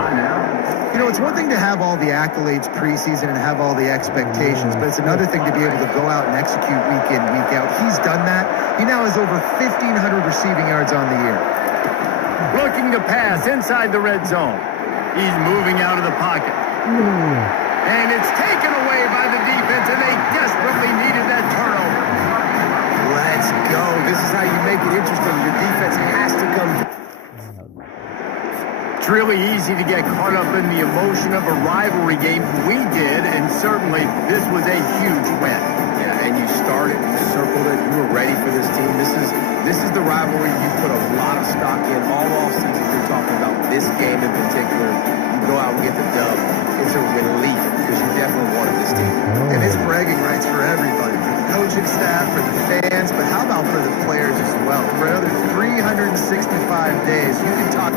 You know, it's one thing to have all the accolades preseason and have all the expectations, but it's another thing to be able to go out and execute week in, week out. He's done that. He now has over 1,500 receiving yards on the year. Looking to pass inside the red zone. He's moving out of the pocket. And it's taken away by the defense, and they desperately needed that turnover. let's go. This is how you make it interesting. Your defense has to come. It's really easy to get caught up in the emotion of a rivalry game. We did, and certainly this was a huge win. Yeah, and you started, you circled it, you were ready for this team. This is the rivalry you put a lot of stock in all offseason. You're talking about this game in particular. You go out and get the dub. It's a relief because you definitely wanted this team. And it's bragging rights for everybody, for the coaching staff, for the fans, but how about for the players as well? For another 365 days, you can talk.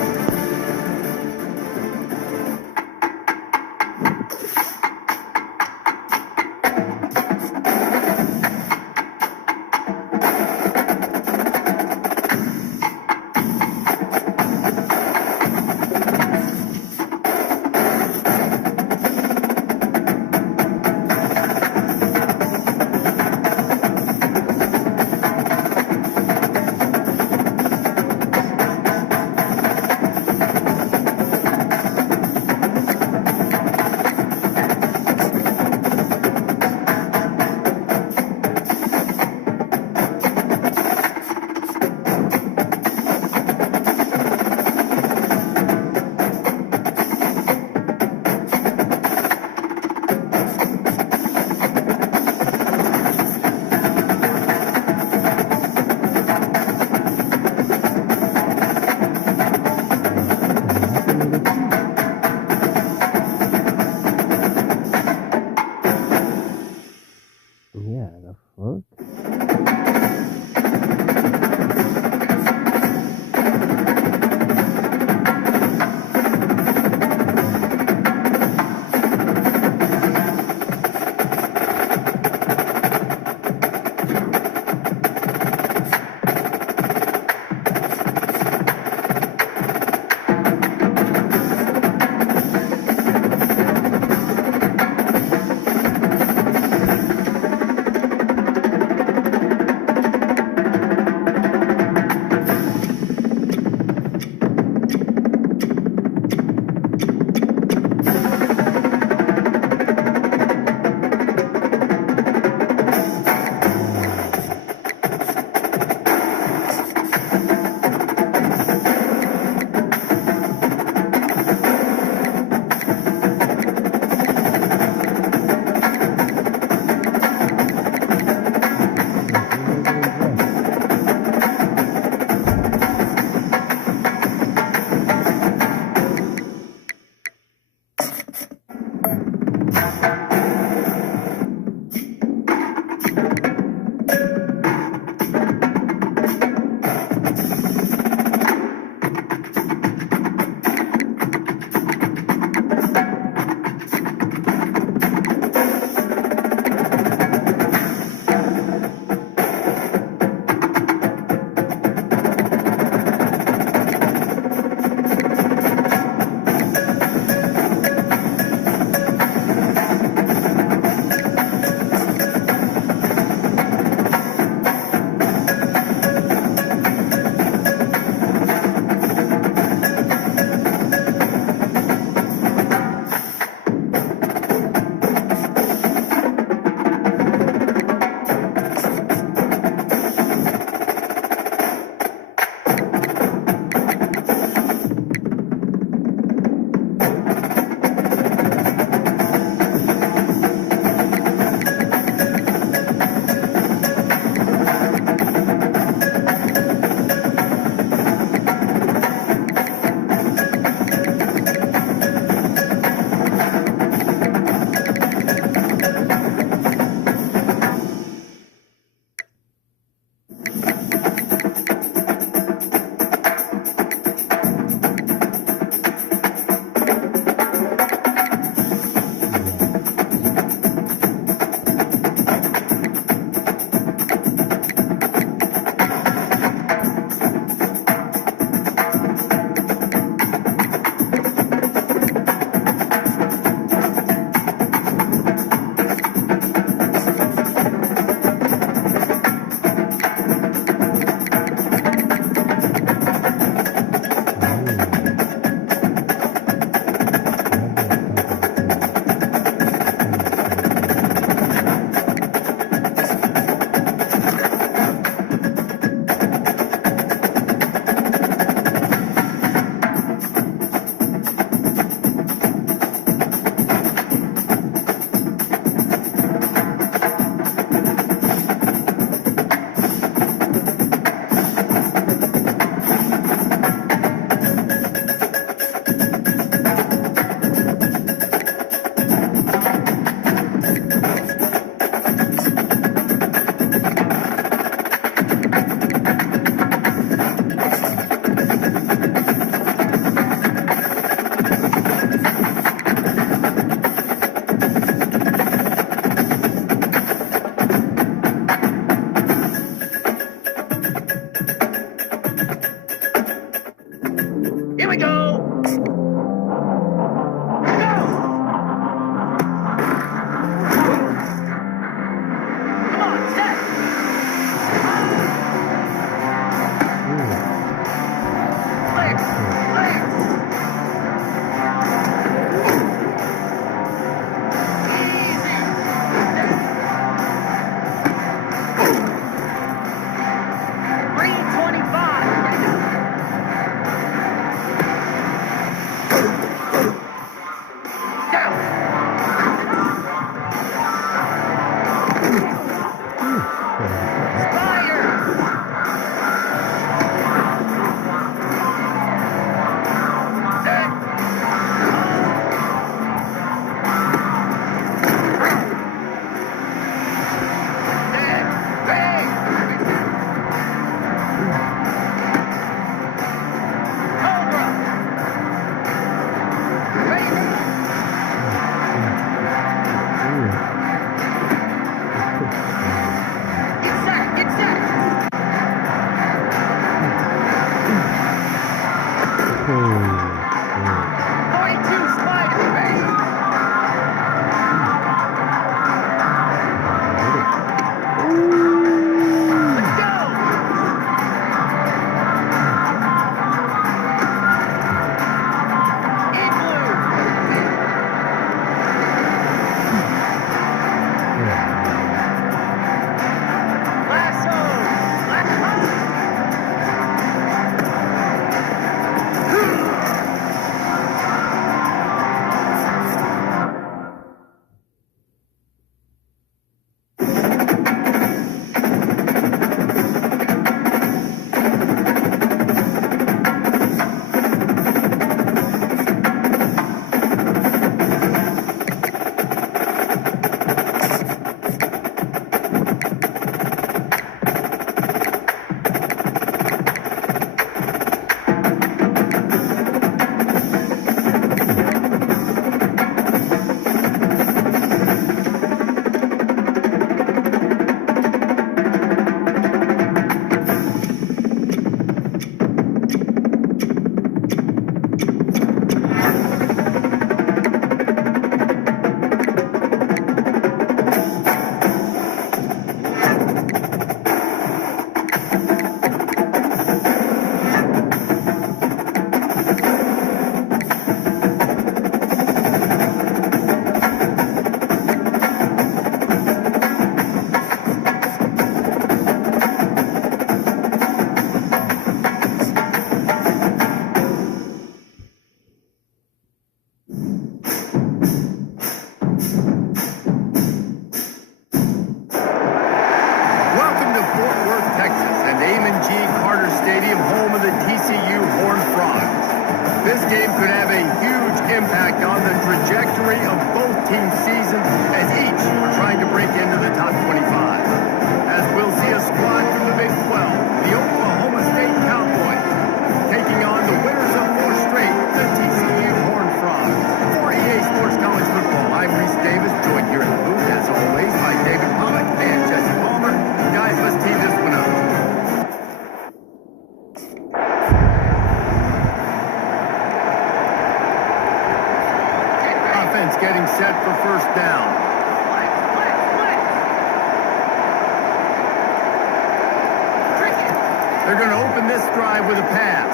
They're going to open this drive with a pass.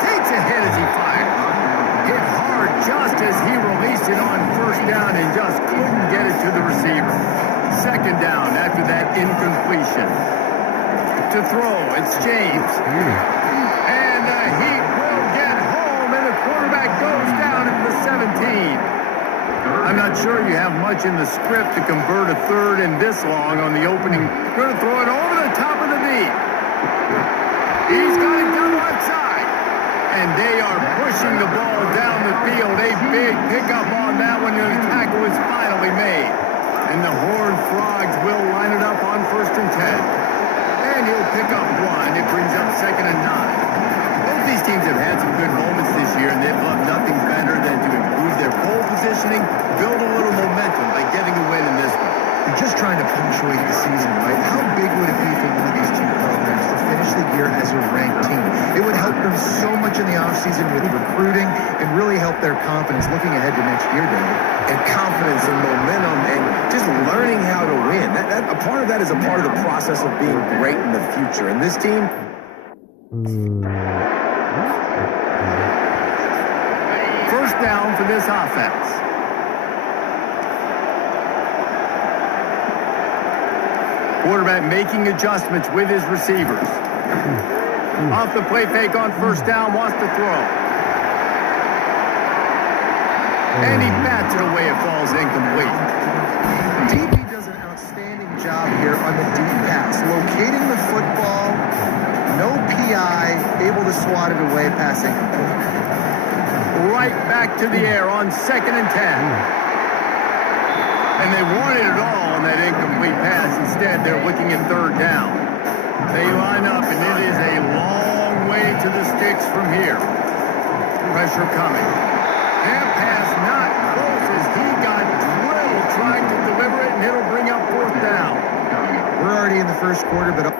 Takes a hit as he fires. Hit hard just as he released it on first down and just couldn't get it to the receiver. Second down after that incompletion. To throw, it's James. And the Heat will get home, and the quarterback goes down at the 17. I'm not sure you have much in the script to convert a third and this long on the opening. Going to throw it over the top of the knee. He's got it down the left side. And they are pushing the ball down the field. A big pickup on that one, and the tackle is finally made. And the Horned Frogs will line it up on 1st and 10. And he'll pick up one. It brings up 2nd and 9. Both these teams have had some good moments this year, and they've loved nothing better than to improve their pole positioning, build a little momentum by getting a win in this one. You're just trying to punctuate the season, right? How big would it be for one of these two programs to finish the year as a ranked team? It would help them so much in the offseason with recruiting and really help their confidence looking ahead to next year, David. And confidence and momentum and just learning how to win. A part of that is a part of the process of being great in the future. And this team... First down for this offense. Quarterback making adjustments with his receivers. Off the play fake on first down, wants to throw. And he bats it away, it falls incomplete. DB does an outstanding job here on the deep pass, locating the football, no PI, able to swat it away, pass incomplete. Right back to the air on 2nd and 10. And they wanted it all on that incomplete pass. Instead, they're looking at 3rd down. They line up, and it is a long way to the sticks from here. Pressure coming. And pass not close as he got drilled trying to deliver it, and it'll bring up 4th down. We're already in the first quarter, but...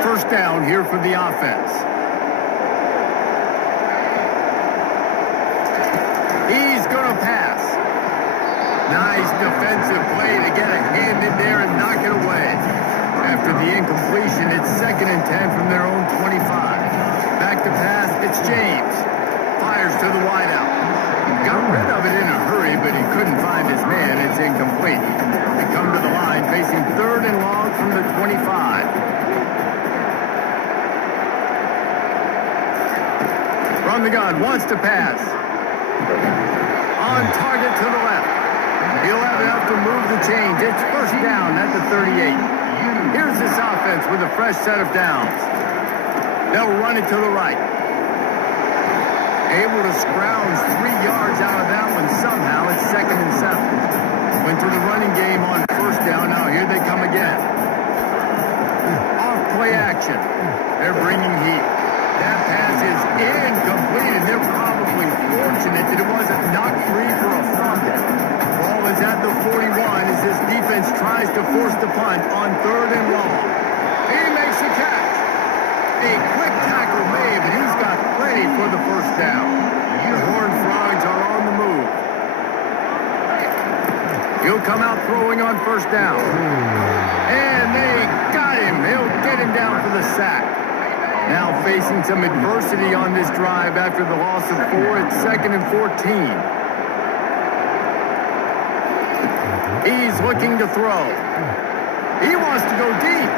First down here for the offense. He's going to pass. Nice defensive play to get a hand in there and knock it away. After the incompletion, it's 2nd and 10 from their own 25. Back to pass, it's James. Fires to the wideout. Got rid of it in a hurry, but he couldn't find his man. It's incomplete. They come to the line facing 3rd and long from the 25. From the gun, wants to pass. On target to the left. He'll have enough to move the chains. It's first down at the 38. Here's this offense with a fresh set of downs. They'll run it to the right. Able to scrounge 3 yards out of that one somehow. It's 2nd and 7. Went to the running game on first down. Now here they come again. Off play action. They're bringing heat. That pass is incomplete, and they're probably fortunate that it wasn't knocked free for a fumble. Ball is at the 41 as this defense tries to force the punt on 3rd and long. He makes the catch. A quick tackle made, but he's got plenty for the first down. The Horned Frogs are on the move. He'll come out throwing on first down. And they got him. They'll get him down for the sack. Now facing some adversity on this drive after the loss of 4. It's 2nd and 14. He's looking to throw. He wants to go deep.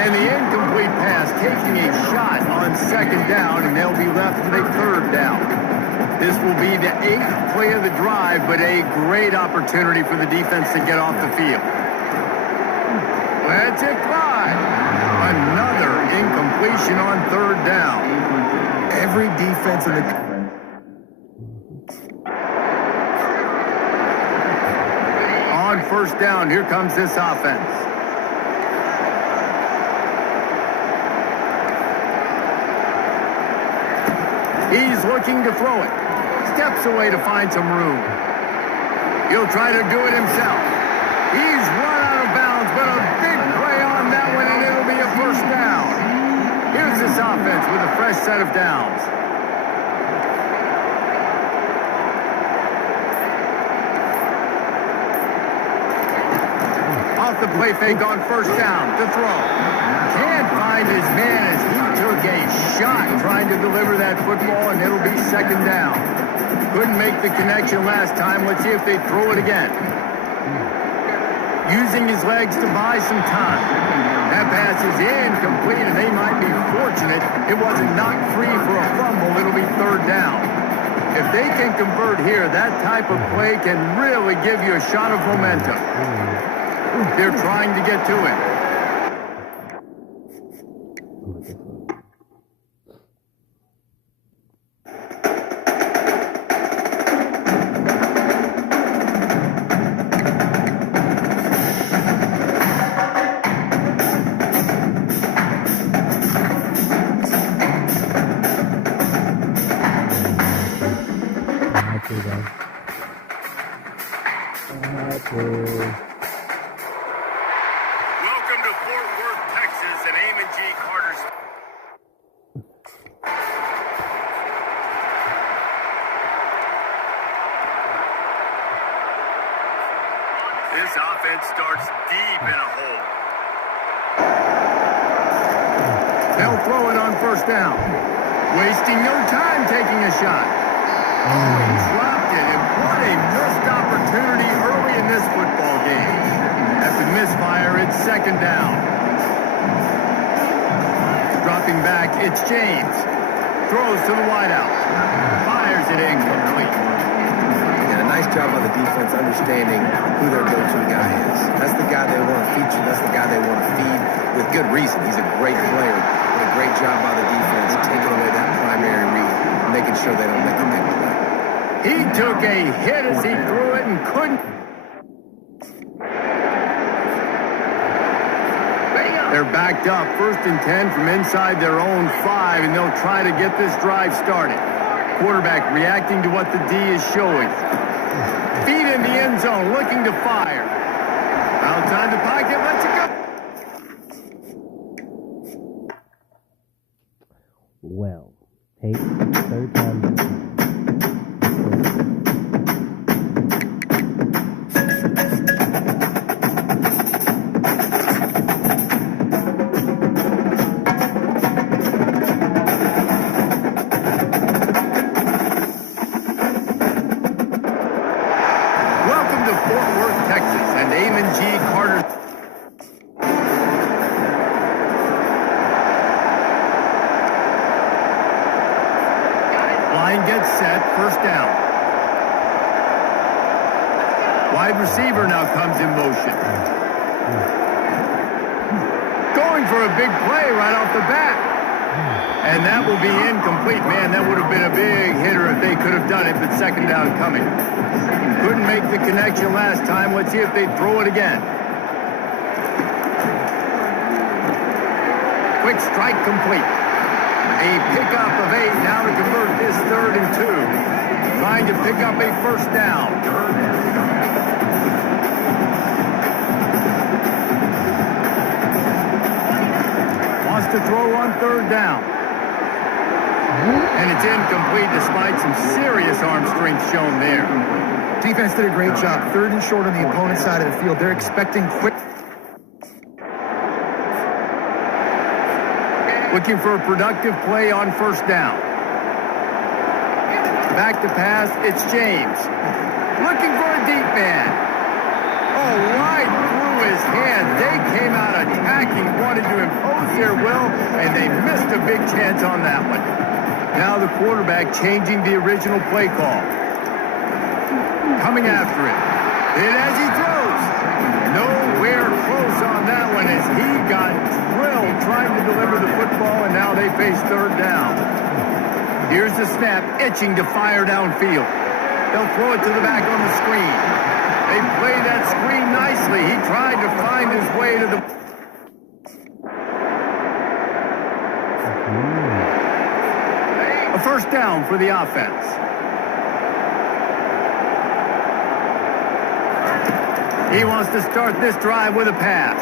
And the incomplete pass taking a shot on 2nd down, and they'll be left with a 3rd down. This will be the 8th play of the drive, but a great opportunity for the defense to get off the field. Let's it fly. Another incompletion on 3rd down. Every defense in the... On first down, here comes this offense. He's looking to throw it. Steps away to find some room. He'll try to do it himself. He's run out of bounds, but a big play on that one, and it'll be a first down. Here's this offense with a fresh set of downs. off the play fake on first down to throw. Can't find his man as he took a shot trying to deliver that football, and it'll be second down. Couldn't make the connection last time. Let's see if they throw it again. Using his legs to buy some time. That pass is incomplete, and they might be fortunate it wasn't knocked free for a fumble. It'll be third down. If they can convert here, that type of play can really give you a shot of momentum. They're trying to get to it. Welcome to Fort Worth, Texas, and Amon G. Carter's. This offense starts deep in a hole. They'll throw it on first down. Wasting no time taking a shot. Oh, he dropped it, and what a missed opportunity early in this football game. After misfire, it's second down. Dropping back, it's James. Throws to the wideout. Fires it incomplete. And a nice job by the defense understanding who their go-to guy is. That's the guy they want to feature. That's the guy they want to feed with good reason. He's a great player. But a great job by the defense taking away that primary read, making sure they don't make a big play. He took a hit as he threw it and couldn't. They're backed up, 1st and 10 from inside their own 5, and they'll try to get this drive started. Quarterback reacting to what the D is showing. Feet in the end zone, looking to fire. Outside the pocket, lets it go. Well, take third time. Gets set, first down. Wide receiver now comes in motion. Going for a big play right off the bat. And that will be incomplete. Man, that would have been a big hitter if they could have done it, but second down coming. Couldn't make the connection last time. Let's see if they throw it again. Quick strike complete. A pickup of 8 now to convert this 3rd and 2. Trying to pick up a first down. Wants to throw on 3rd down. And it's incomplete despite some serious arm strength shown there. Defense did a great job. 3rd and short on the opponent's side of the field. They're expecting quick. Looking for a productive play on first down. Back to pass, it's James. Looking for a deep man. Oh, right through his hand. They came out attacking, wanted to impose their will, and they missed a big chance on that one. Now the quarterback changing the original play call. Coming after it. And as he throws, nowhere close on that one as he got drilled trying to deliver the football, and now they face 3rd down. Here's the snap, itching to fire downfield. They'll throw it to the back on the screen. They play that screen nicely. He tried to find his way to the... A first down for the offense. He wants to start this drive with a pass.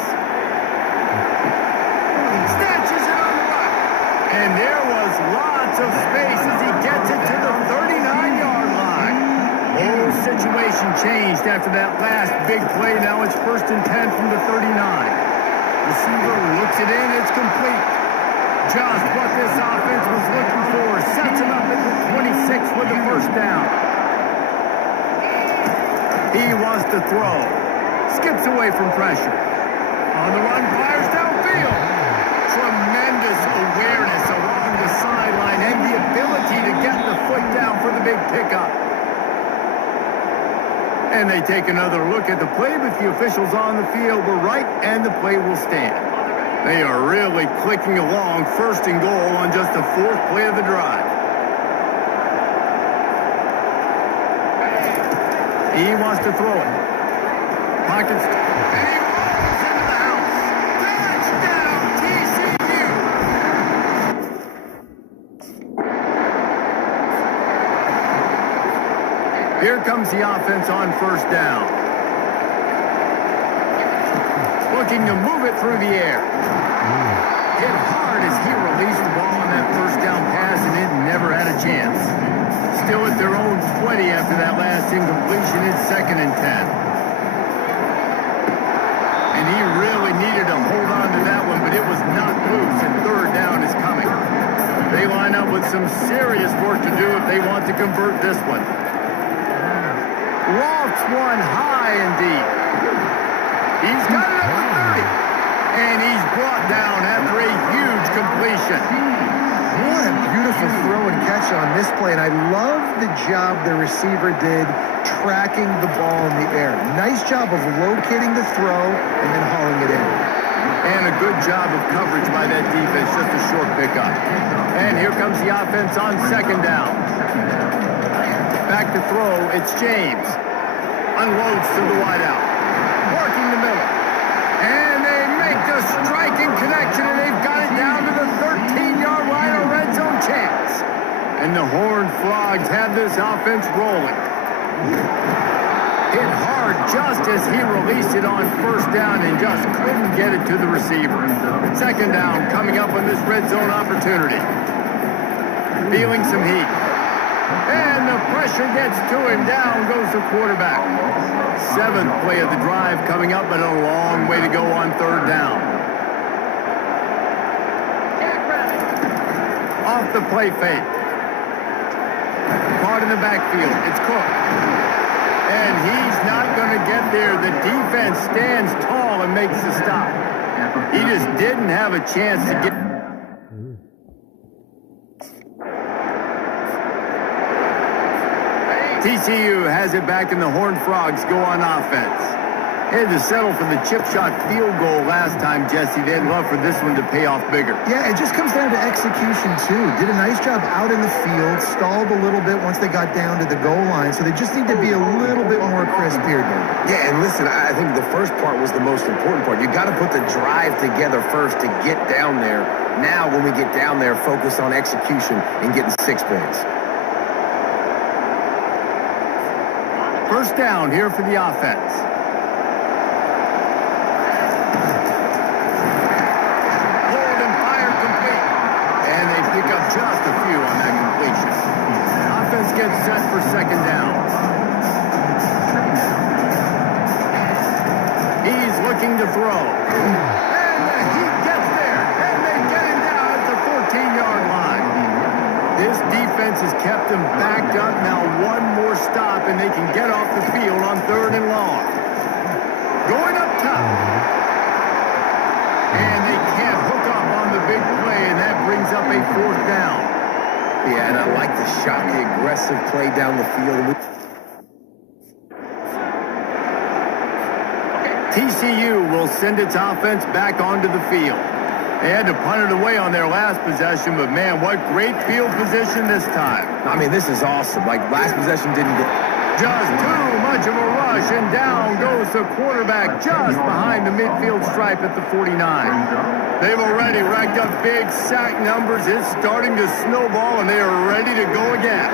Snatches it on the right. And there was lots of space as he gets it to the 39-yard line. Oh, situation changed after that last big play. Now it's 1st and 10 from the 39. Receiver looks it in. It's complete. Just what this offense was looking for. Sets him up at the 26 with the first down. He wants to throw. Skips away from pressure. On the run, fires downfield. Tremendous awareness along the sideline and the ability to get the foot down for the big pickup. And they take another look at the play, but the officials on the field were right, and the play will stand. They are really clicking along, 1st and goal on just the 4th play of the drive. He wants to throw it. Pockets, and he rolls into the house. Touchdown, TCU! Here comes the offense on 1st down. Looking to move it through the air. Hit hard as he released the ball on that 1st down pass, and it never had a chance. Still at their own 20 after that last incompletion. It's 2nd and 10. And he really needed to hold on to that one, but it was not loose, and 3rd down is coming. They line up with some serious work to do if they want to convert this one. Lofts one high and deep. He's got it at the 30. And he's brought down after a huge completion. What a beautiful throw and catch on this play. And I love the job the receiver did tracking the ball in the air. Nice job of locating the throw and then hauling it in. And a good job of coverage by that defense. Just a short pickup. And here comes the offense on 2nd down. Back to throw. It's James. Unloads to the wideout. Working the middle. And they make the striking connection, and they've got it down to the 13-yard line, a red zone chance. And the Horned Frogs have this offense rolling. Hit hard just as he released it on 1st down and just couldn't get it to the receiver. 2nd down coming up on this red zone opportunity. Feeling some heat. And the pressure gets to him. Down goes the quarterback. 7th play of the drive coming up, but a long way to go on 3rd down. Off the play fake. Caught in the backfield. It's Cook. And he's not going to get there. The defense stands tall and makes the stop. He just didn't have a chance to get... TCU has it back, and the Horned Frogs go on offense. They had to settle for the chip shot field goal last time, Jesse. They'd love for this one to pay off bigger. Yeah, it just comes down to execution, too. Did a nice job out in the field, stalled a little bit once they got down to the goal line, so they just need to be a little bit more crisp here, dude. Yeah, and listen, I think the first part was the most important part. You got to put the drive together first to get down there. Now, when we get down there, focus on execution and getting 6 points. 1st down here for the offense. Hold and fire complete. And they pick up just a few on that completion. Offense gets set for 2nd down. He's looking to throw. And the heat gets there. And they get him down at the 14-yard line. This defense has kept them backed up. Now one more stop, and they can get off the field on 3rd and long. Going up top. And they can't hook up on the big play, and that brings up a 4th down. Yeah, and I like the shot, the aggressive play down the field. TCU will send its offense back onto the field. They had to punt it away on their last possession, but man, what great field position this time. I mean, this is awesome. Like, last possession didn't go. Just too much of a rush, and down goes the quarterback just behind the midfield stripe at the 49. They've already racked up big sack numbers. It's starting to snowball, and they are ready to go again.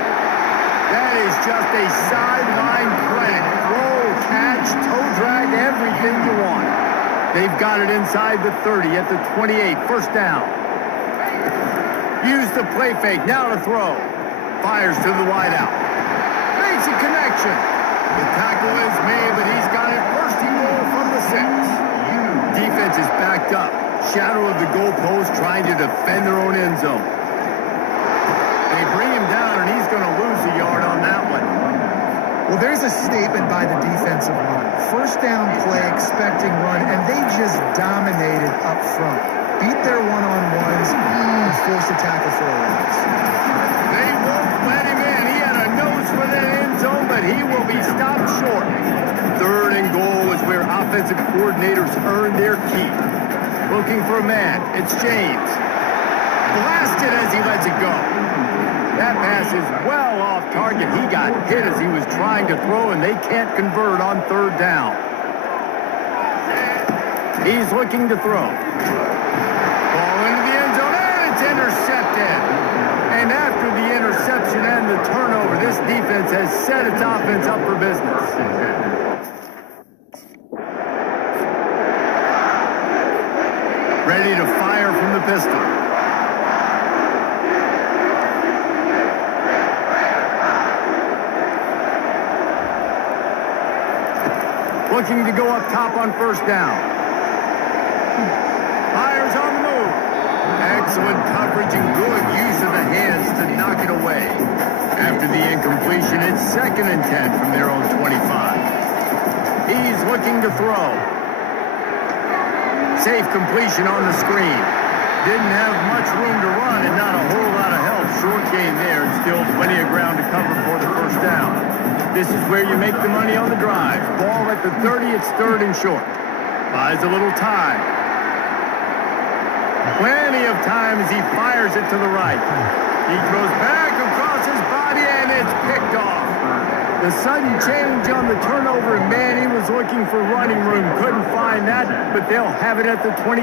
That is just a sideline clinic. Throw, catch, toe drag, everything you want. They've got it inside the 30 at the 28. 1st down. Use the play fake. Now to throw. Fires to the wideout. Makes a connection. The tackle is made, but he's got it first and goal from the 6. Defense is backed up. Shadow of the goalpost trying to defend their own end zone. They bring him down, and he's going to lose a yard on that one. Well, there's a statement by the defensive line. First down play, expecting run, and they just dominated up front. Beat their one-on-ones and forced a tackle for a loss. They won't let him in. He had a nose for the end zone, but he will be stopped short. Third and goal is where offensive coordinators earn their keep. Looking for a man. It's James. Blasted as he lets it go. That pass is well off target. He got hit as he was trying to throw, and they can't convert on third down. He's looking to throw. Ball into the end zone, and it's intercepted. And after the interception and the turnover, this defense has set its offense up for business. Ready to fire from the pistol. Looking to go up top on first down. Fires on the move. Excellent coverage and good use of the hands to knock it away. After the incompletion, it's 2nd and 10 from their own 25. He's looking to throw. Safe completion on the screen. Didn't have much room to run and not a whole lot of help. Short gain there and still plenty of ground to cover for the first down. This is where you make the money on the drive. Ball at the 30, it's 3rd and short. Buys a little time. Plenty of time as he fires it to the right. He throws back across his body and it's picked off. The sudden change on the turnover, and man, he was looking for running room. Couldn't find that, but they'll have it at the 20.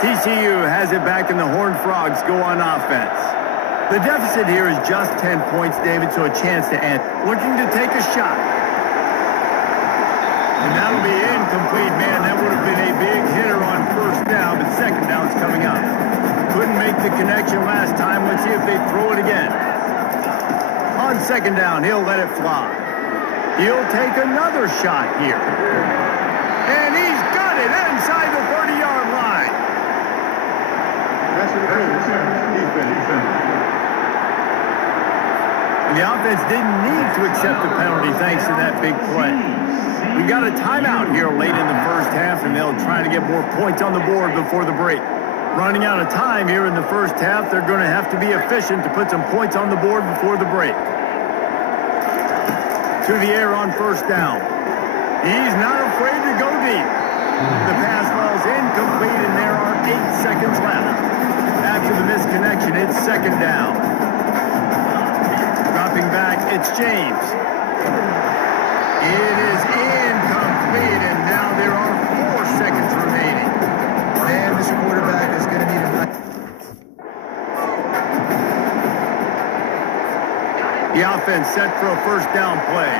TCU has it back, and the Horned Frogs go on offense. The deficit here is just 10 points, David, so a chance to end. Looking to take a shot. And that'll be incomplete, man. That would have been a big hitter on first down, but second down's coming up. Couldn't make the connection last time. Let's see if they throw it again. On second down, he'll let it fly. He'll take another shot here. And he's got it inside the 30-yard line. The offense didn't need to accept the penalty thanks to that big play. We got a timeout here late in the first half, and they'll try to get more points on the board before the break. Running out of time here in the first half, they're going to have to be efficient to put some points on the board before the break. To the air on first down. He's not afraid to go deep. The pass falls incomplete, and there are 8 seconds left. After the misconnection, it's second down. Dropping back, it's James. It is incomplete, and now there are 4 seconds remaining. Man, this quarterback is going to need a... The offense set for a first down play.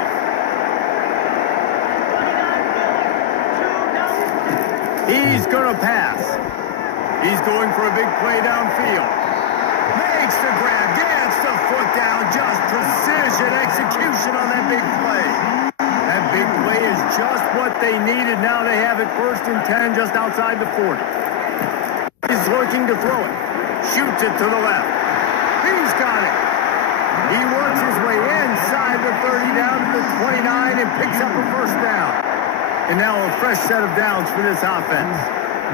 He's going to pass. He's going for a big play downfield. Makes the grab, gets the foot down, just precision execution on that big play. That big play is just what they needed. Now they have it 1st and 10 just outside the 40. He's looking to throw it. Shoots it to the left. He's got it. He works his way inside the 30 down to the 29 and picks up a first down. And now a fresh set of downs for this offense.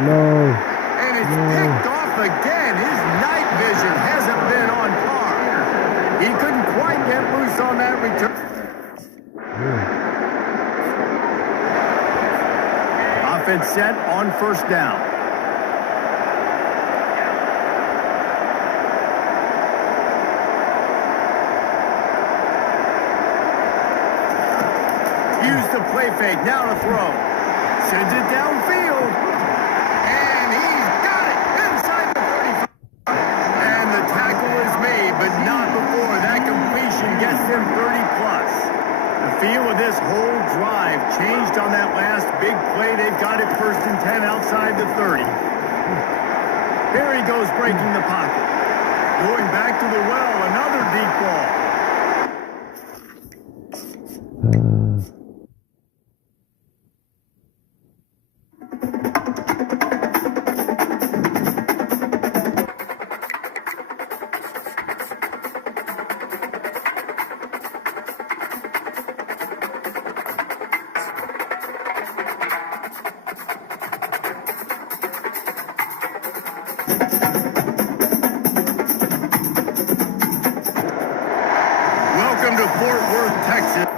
No. And it's picked off again. His night vision hasn't been on par. He couldn't quite get loose on that return. Offense set on first down. Use the play fake, now to throw. Sends it downfield. And he's got it inside the 35. And the tackle is made, but not before that completion gets him 30+. The feel of this whole drive changed on that last big play. They've got it 1st and 10 outside the 30. Here he goes breaking the pocket. Going back to the well, another deep ball. Welcome to Fort Worth, Texas.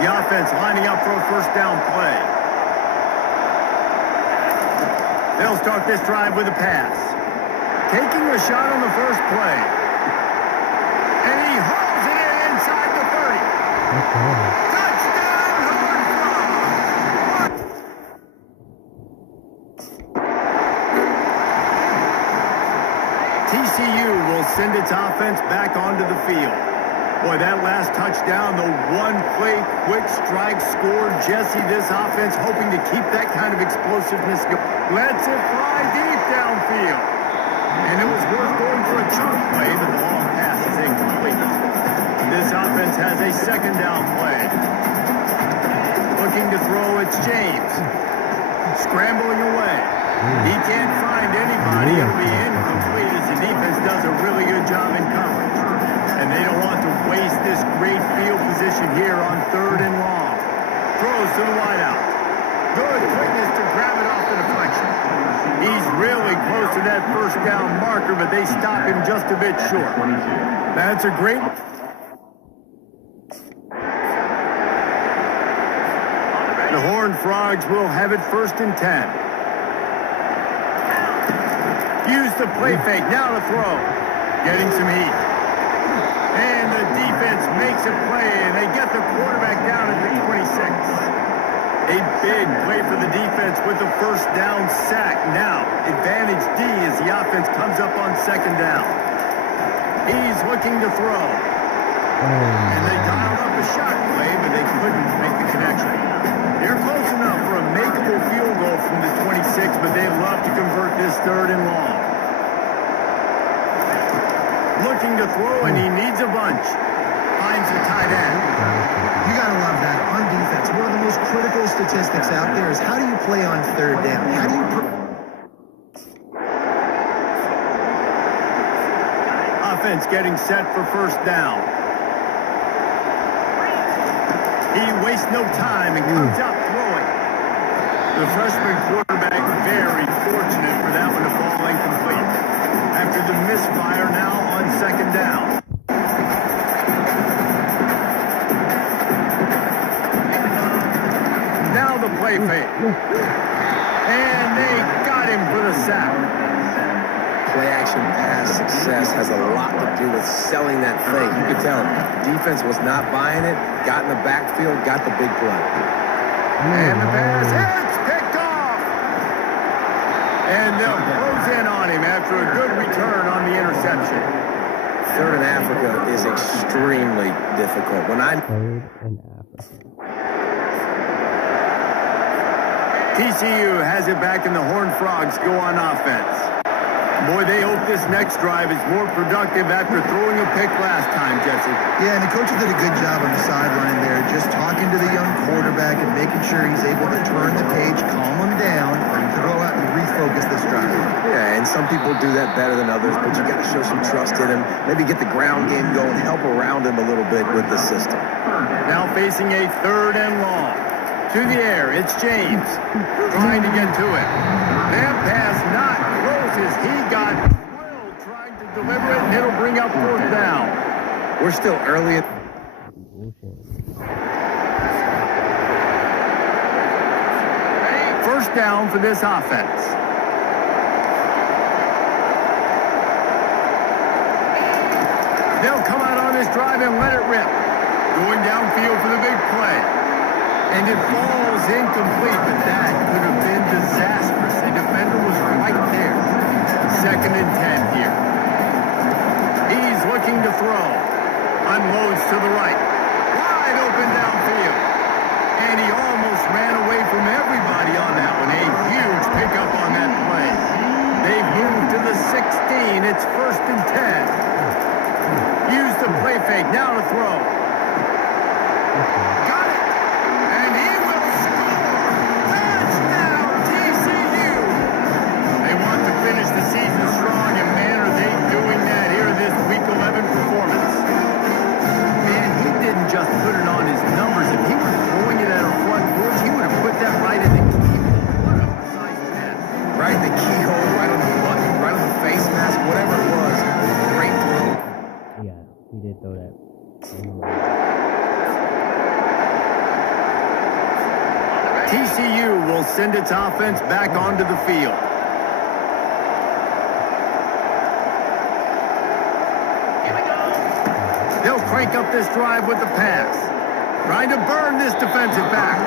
The offense lining up for a first down play. They'll start this drive with a pass. Taking a shot on the first play. And he hauls it in inside the 30. Touchdown, Horned Frogs! TCU will send its offense back onto the field. Boy, that last touchdown, the one-play quick strike scored. Jesse, this offense hoping to keep that kind of explosiveness going. Lets it fly deep downfield. And it was worth going for a chunk play, but the long pass is incomplete. This offense has a second down play. Looking to throw, it's James. Scrambling away. He can't find anybody. It'll be incomplete as the defense does a really good job in coverage. And they don't want to waste this great field position here on 3rd and long. Throws to the wideout. Good quickness to grab it off the deflection. He's really close to that first down marker, but they stop him just a bit short. That's a great... The Horned Frogs will have it 1st and 10. Use the play fake, now to throw. Getting some heat. And the defense makes a play, and they get the quarterback down at the 26. A big play for the defense with the first down sack. Now, advantage D as the offense comes up on 2nd down. He's looking to throw. And they dialed up a shot play, but they couldn't make the connection. They're close enough for a makeable field goal from the 26, but they love to convert this 3rd and long. Looking to throw, and he needs a bunch. Finds the tight end. You got to love that on defense. One of the most critical statistics out there is how do you play on 3rd down? How do you... Offense getting set for 1st down. He wastes no time and comes out throwing. The freshman quarterback very fortunate for that one to fall incomplete. After the misfire now on 2nd down. Now the play fake. And they got him for the sack. Play action pass success has a lot to do with selling that fake. You could tell defense was not buying it, got in the backfield, got the big play. And the pass, it's picked off. And they'll close in on him after a good return on the interception. 3rd and Africa is extremely difficult. 3rd and Africa. TCU has it back, and the Horned Frogs go on offense. Boy, they hope this next drive is more productive after throwing a pick last time, Jesse. Yeah, and the coaches did a good job on the sideline there, just talking to the young quarterback and making sure he's able to turn the page, calm him down, to go out and refocus this drive. Yeah, and some people do that better than others, but you got to show some trust in him. Maybe get the ground game going, help around him a little bit with the system. Now facing a 3rd and long. To the air, it's James trying to get to it. That pass not close as he got drilled trying to deliver it, and it'll bring up 4th down. We're still early in... First down for this offense. They'll come out on this drive and let it rip. Going downfield for the big play. And it falls incomplete, but that could have been disastrous. The defender was right there. 2nd and 10 here. He's looking to throw. Unloads to the right. Wide open downfield. And he almost ran away from TCU will send its offense back onto the field. They'll crank up this drive with the pass. Trying to burn this defensive back.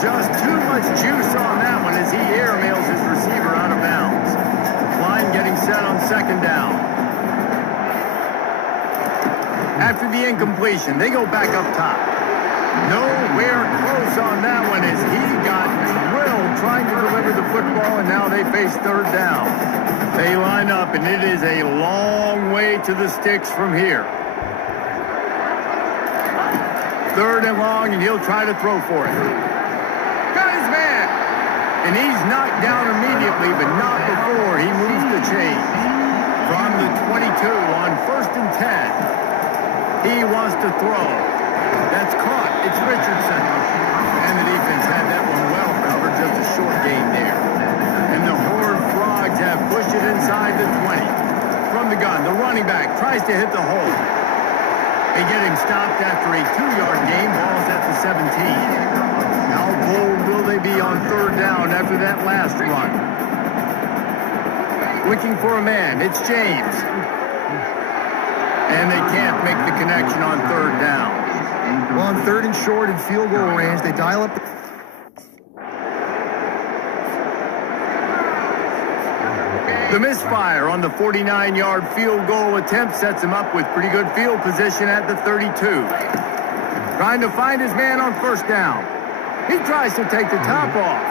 Just too much juice on that one as he airmails his receiver out of bounds. Line getting set on second down. After the incompletion, they go back up top. Nowhere close on that one as he got drilled trying to deliver the football, and now they face third down. They line up, and it is a long way to the sticks from here. Third and long, and he'll try to throw for it. Got his man! And he's knocked down immediately, but not before he moves the chains. From the 22 on 1st and 10. He wants to throw. That's caught. It's Richardson. And the defense had that one well covered. Just a short gain there. And the Horned Frogs have pushed it inside the 20. From the gun, the running back tries to hit the hole. They get him stopped after a 2-yard gain. Ball's at the 17. How bold will they be on third down after that last run? Looking for a man. It's James. And they can't make the connection on third down. Well, on third and short in field goal range, they dial up. The misfire on the 49-yard field goal attempt sets him up with pretty good field position at the 32. Trying to find his man on first down. He tries to take the top off.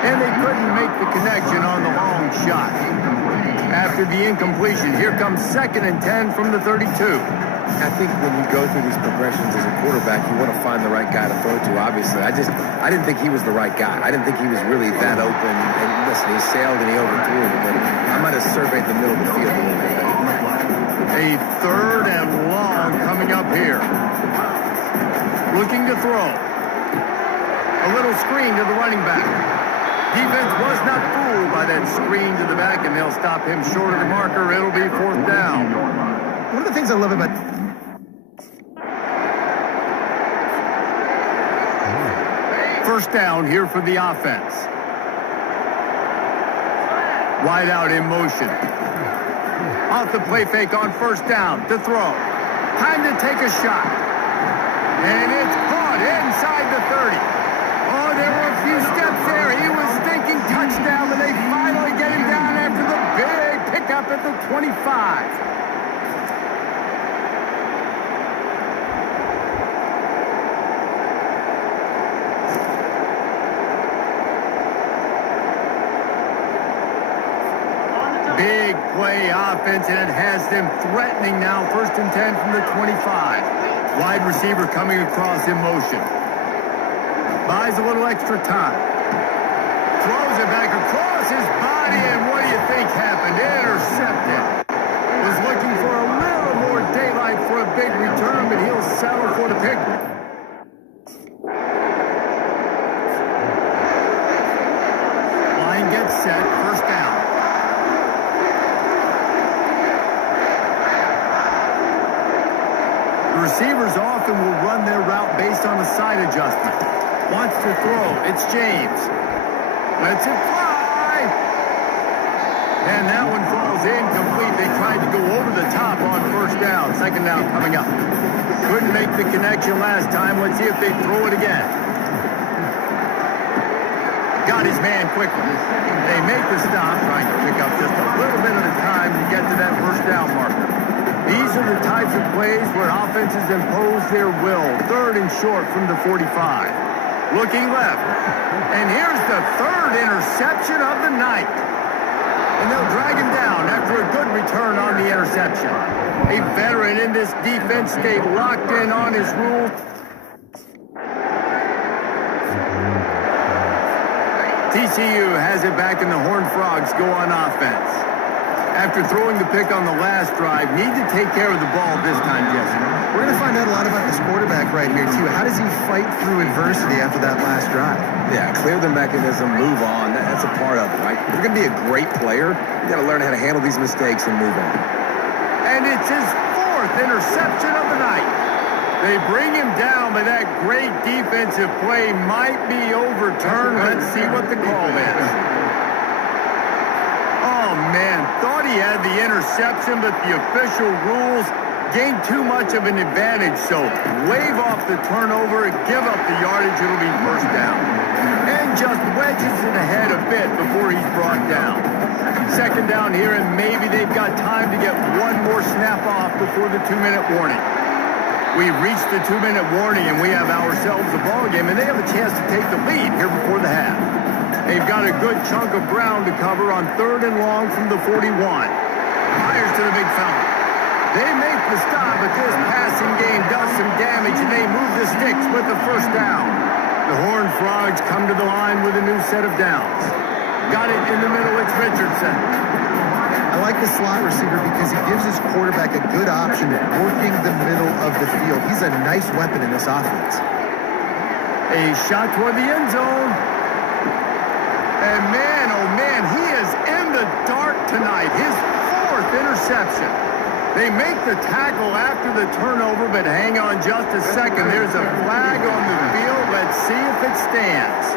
And they couldn't make the connection on the long shot. After the incompletion, here comes 2nd and 10 from the 32. I think when you go through these progressions as a quarterback, you want to find the right guy to throw to, obviously. I didn't think he was the right guy. I didn't think he was really that open. And listen, he sailed and he overthrew him. But I might have surveyed the middle of the field a little bit better. A third and long coming up here. Looking to throw. A little screen to the running back. Defense was not fooled by that screen to the back, and they'll stop him short of the marker. It'll be 4th down. One of the things I love about first down here for the offense. Wide out in motion. Off the play fake on first down to throw. Time to take a shot. And it's caught inside the 30. Oh, there were a few steps there. He was thinking touchdown, but they finally get him down after the big pickup at the 25. Big play offense, and it has them threatening now. 1st and 10 from the 25. Wide receiver coming across in motion. Buys a little extra time. Throws it back across his body, and what do you think happened? Intercepted. Was looking for a little more daylight for a big return, but he'll settle for the pick. Line gets set. First down. Receivers often will run their route based on a side adjustment. Wants to throw. It's James. Lets it fly. And that one falls incomplete. They tried to go over the top on first down. Second down coming up. Couldn't make the connection last time. Let's see if they throw it again. Got his man quickly. They make the stop, trying to pick up just a little bit at a time to get to that first down marker. These are the types of plays where offenses impose their will. Third and short from the 45. Looking left. And here's the third interception of the night. And they'll drag him down after a good return on the interception. A veteran in this defense stayed locked in on his rules. TCU has it back, and the Horned Frogs go on offense. After throwing the pick on the last drive, need to take care of the ball this time, Jesse. We're going to find out a lot about this quarterback right here, too. How does he fight through adversity after that last drive? Yeah, clear the mechanism, move on. That's a part of it, right? If you're going to be a great player, you got to learn how to handle these mistakes and move on. And it's his 4th interception of the night. They bring him down, but that great defensive play might be overturned. Let's see what the call is. Oh, man, thought he had the interception, but the official rules gained too much of an advantage, so wave off the turnover, give up the yardage, it'll be first down. And just wedges it ahead a bit before he's brought down. Second down here, and maybe they've got time to get one more snap off before the 2-minute warning. We've reached the 2-minute warning, and we have ourselves a ball game, and they have a chance to take the lead here before the half. They've got a good chunk of ground to cover on 3rd and long from the 41. Fires to the big fella. They make the stop, but this passing game does some damage, and they move the sticks with the first down. The Horned Frogs come to the line with a new set of downs. Got it in the middle, it's Richardson. I like the slot receiver because he gives his quarterback a good option at working the middle of the field. He's a nice weapon in this offense. A shot toward the end zone. And man, oh man, he is in the dark tonight. His 4th interception. They make the tackle after the turnover, but hang on just a second. There's a flag on the field. Let's see if it stands.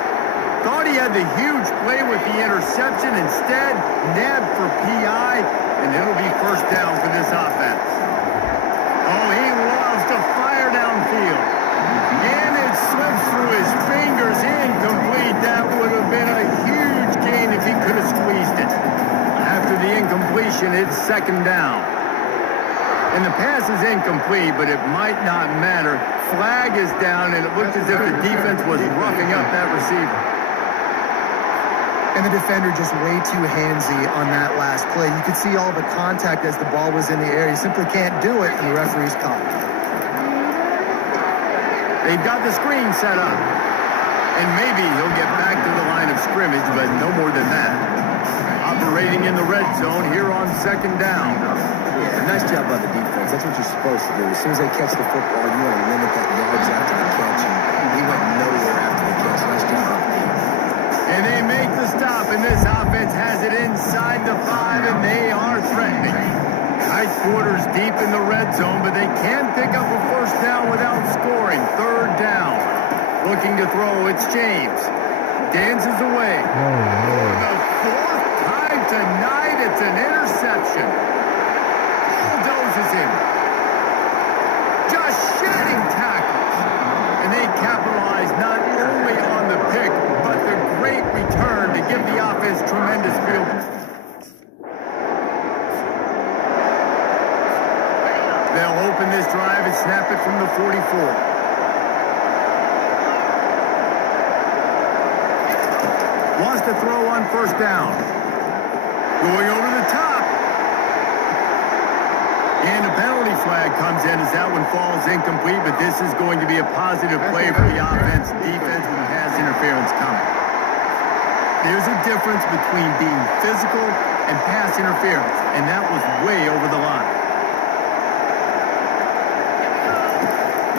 Thought he had the huge play with the interception. Instead, nabbed for PI, and it'll be first down for this offense. Oh, he loves to fire downfield. And it slips through his fingers. Incomplete. That would have been a huge gain if he could have squeezed it. After the incompletion, it's second down. And the pass is incomplete, but it might not matter. Flag is down, and it looked as if the defense was roughing up that receiver. And the defender just way too handsy on that last play. You could see all the contact as the ball was in the air. He simply can't do it, and the referee's caught. They've got the screen set up. And maybe he'll get back to the line of scrimmage, but no more than that. Operating in the red zone here on second down. Yeah, nice job by the defense. That's what you're supposed to do. As soon as they catch the football, you want to limit that yards after the catch. And he went nowhere after the catch. Nice job by the defense. And they make the stop, and this offense has it inside the 5, and they are threatening. Tight quarters deep in the red zone, but they can pick up a first down without scoring. Third down. Looking to throw, it's James. Dances away. For the 4th time tonight, it's an interception. Bulldozes him. Just shedding tackles. And they capitalize not only on the pick, but the great return to give the offense tremendous field. They'll open this drive and snap it from the 44. Wants to throw on first down. Going over the top. And a penalty flag comes in as that one falls incomplete, but this is going to be a positive play for the offense. Defense with pass interference coming. There's a difference between being physical and pass interference, and that was way over the line.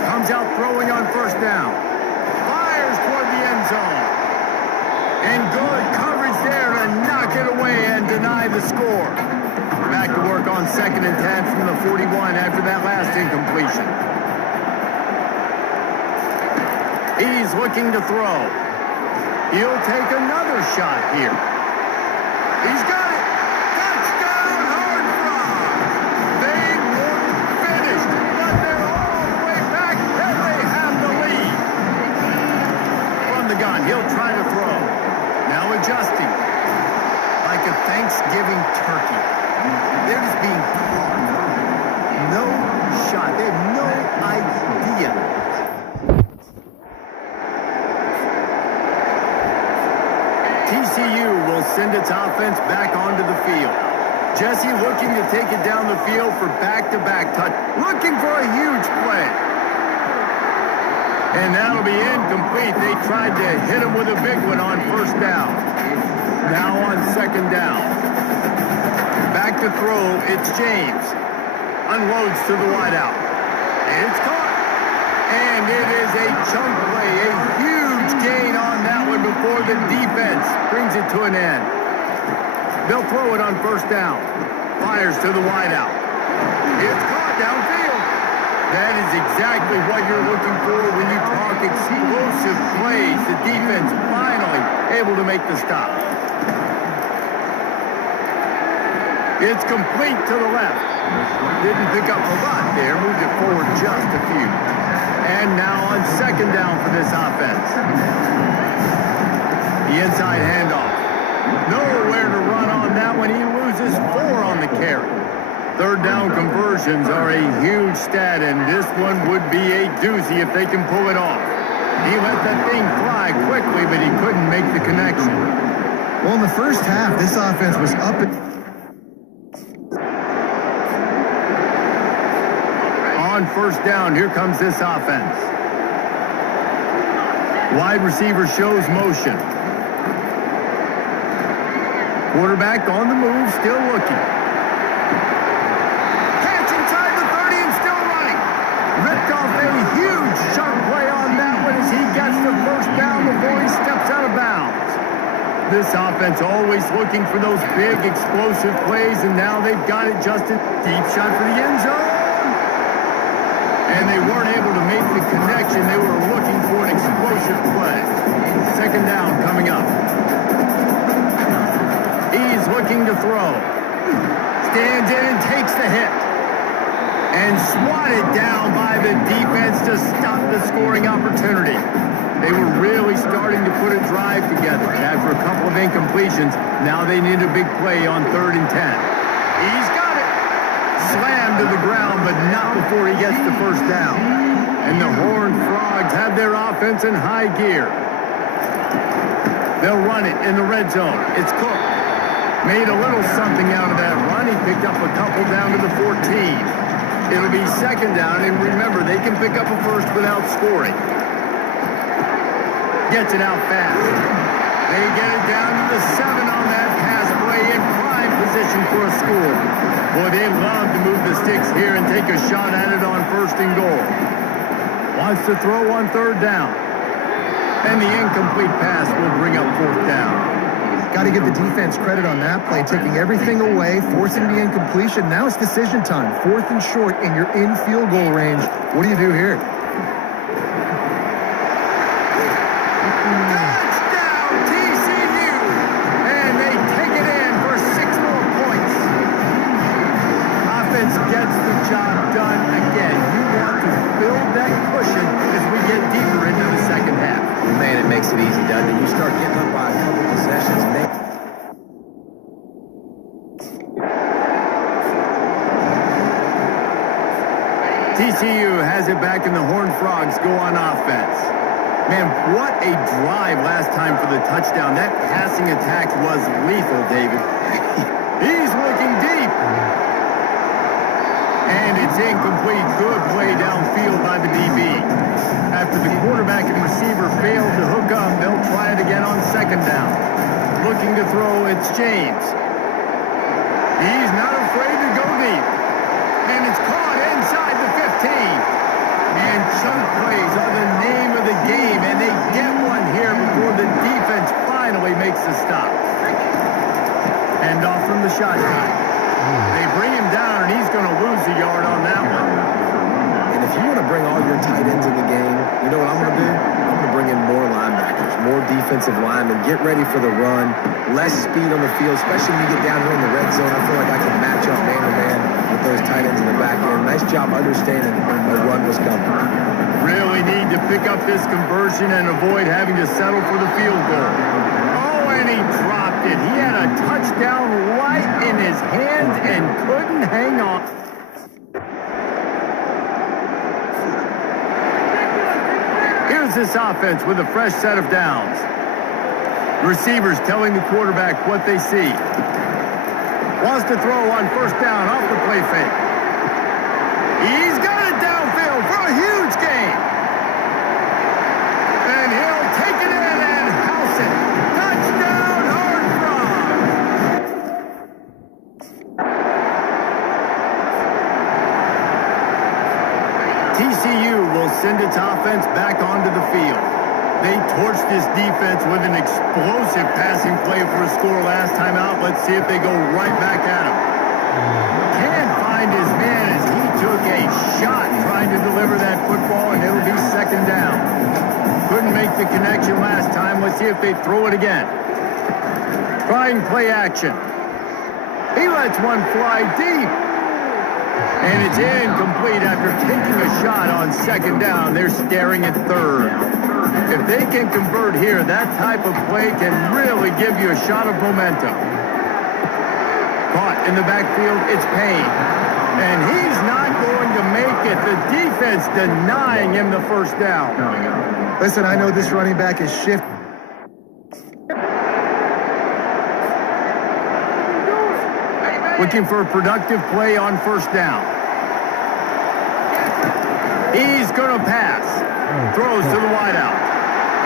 Comes out throwing on first down. Fires toward the end zone. And good coverage there to knock it away and deny the score. Back to work on 2nd and 10 from the 41 after that last incompletion. He's looking to throw. He'll take another shot here. He's got it. Touchdown, Horned Frogs. They weren't finished, but they're all the way back, and they have the lead. From the gun, he'll try to throw. Now adjusting. Like a Thanksgiving turkey. They're just being caught. No shot. They have no idea. TCU will send its offense back onto the field. Jesse looking to take it down the field for back-to-back touch. Looking for a huge play. And that'll be incomplete. They tried to hit him with a big one on first down. Now on second down. Back to throw, it's James. Unloads to the wideout. It's caught. And it is a chunk play. A huge gain on that one before the defense brings it to an end. They'll throw it on first down. Fires to the wideout. It's caught downfield. That is exactly what you're looking for when you talk explosive plays. The defense finally able to make the stop. It's complete to the left. Didn't pick up a lot there. Moved it forward just a few. And now on second down for this offense. The inside handoff. Nowhere to run on that one. He loses 4 on the carry. Third down conversions are a huge stat, and this one would be a doozy if they can pull it off. He let that thing fly quickly, but he couldn't make the connection. Well, in the first half, this offense was up and on first down, here comes this offense. Wide receiver shows motion. Quarterback on the move, still looking. Catch inside the 30 and still running. Ripped off a huge sharp play on that one as he gets the first down before he steps out of bounds. This offense always looking for those big explosive plays, and now they've got it just a deep shot for the end zone. And they weren't able to make the connection. They were looking for an explosive play. Second down coming up. He's looking to throw. Stands in and takes the hit. And swatted down by the defense to stop the scoring opportunity. They were really starting to put a drive together. After a couple of incompletions, now they need a big play on 3rd and 10. He's got it. Slammed to the ground, but not before he gets the first down. And the Horned Frogs have their offense in high gear. They'll run it in the red zone. It's Cook. Made a little something out of that run. He picked up a couple down to the 14. It'll be second down, and remember, they can pick up a first without scoring. Gets it out fast. They get it down to the 7 on that pass play in prime position for a score. Boy, they love to move the sticks here and take a shot at it on 1st and goal. Wants to throw on 3rd down. And the incomplete pass will bring up 4th down. got to give the defense credit on that play, taking everything away, forcing the incompletion. Now it's decision time. 4th and short, and you're in field goal range. What do you do here? Gets the job done again. You want to build that cushion as we get deeper into the second half. Man, it makes it easy, doesn't it? You start getting up by a couple possessions. TCU has it back, and the Horned Frogs go on offense. Man, what a drive last time for the touchdown. That passing attack was lethal, David. He's looking deep. And it's incomplete. Good play downfield by the DB. After the quarterback and receiver failed to hook up, they'll try it again on second down. Looking to throw, it's James. He's not afraid to go deep. And it's caught inside the 15. And chunk plays are the name of the game, and they get one here before the defense finally makes the stop. Hand off from the shotgun. They bring him down, and he's going to lose a yard on that one. And if you want to bring all your tight ends in the game, you know what I'm going to do? I'm going to bring in more linebackers, more defensive linemen, get ready for the run, less speed on the field, especially when you get down here in the red zone. I feel like I can match up man-to-man with those tight ends in the back end. Nice job understanding when the run was coming. Really need to pick up this conversion and avoid having to settle for the field goal. And he dropped it. He had a touchdown right in his hands and couldn't hang on. Here's this offense with a fresh set of downs. Receivers telling the quarterback what they see. Wants to throw on first down off the play fake. He's got it downfield for a huge gain. And he'll take it in and house it. Touchdown, Horned Frogs! TCU will send its offense back onto the field. They torched this defense with an explosive passing play for a score last time out. Let's see if they go right back at him. Can't find his man as he took a shot trying to deliver that football, and it'll be second down. Couldn't make the connection last time. Let's see if they throw it again. Trying play action. He lets one fly deep. And it's incomplete after taking a shot on second down. They're staring at third. If they can convert here, that type of play can really give you a shot of momentum. Caught in the backfield, it's Payne. And he's not going to make it. The defense denying him the first down. Listen, I know this running back is shifting. Looking for a productive play on first down. He's going to pass. Throws to the wideout.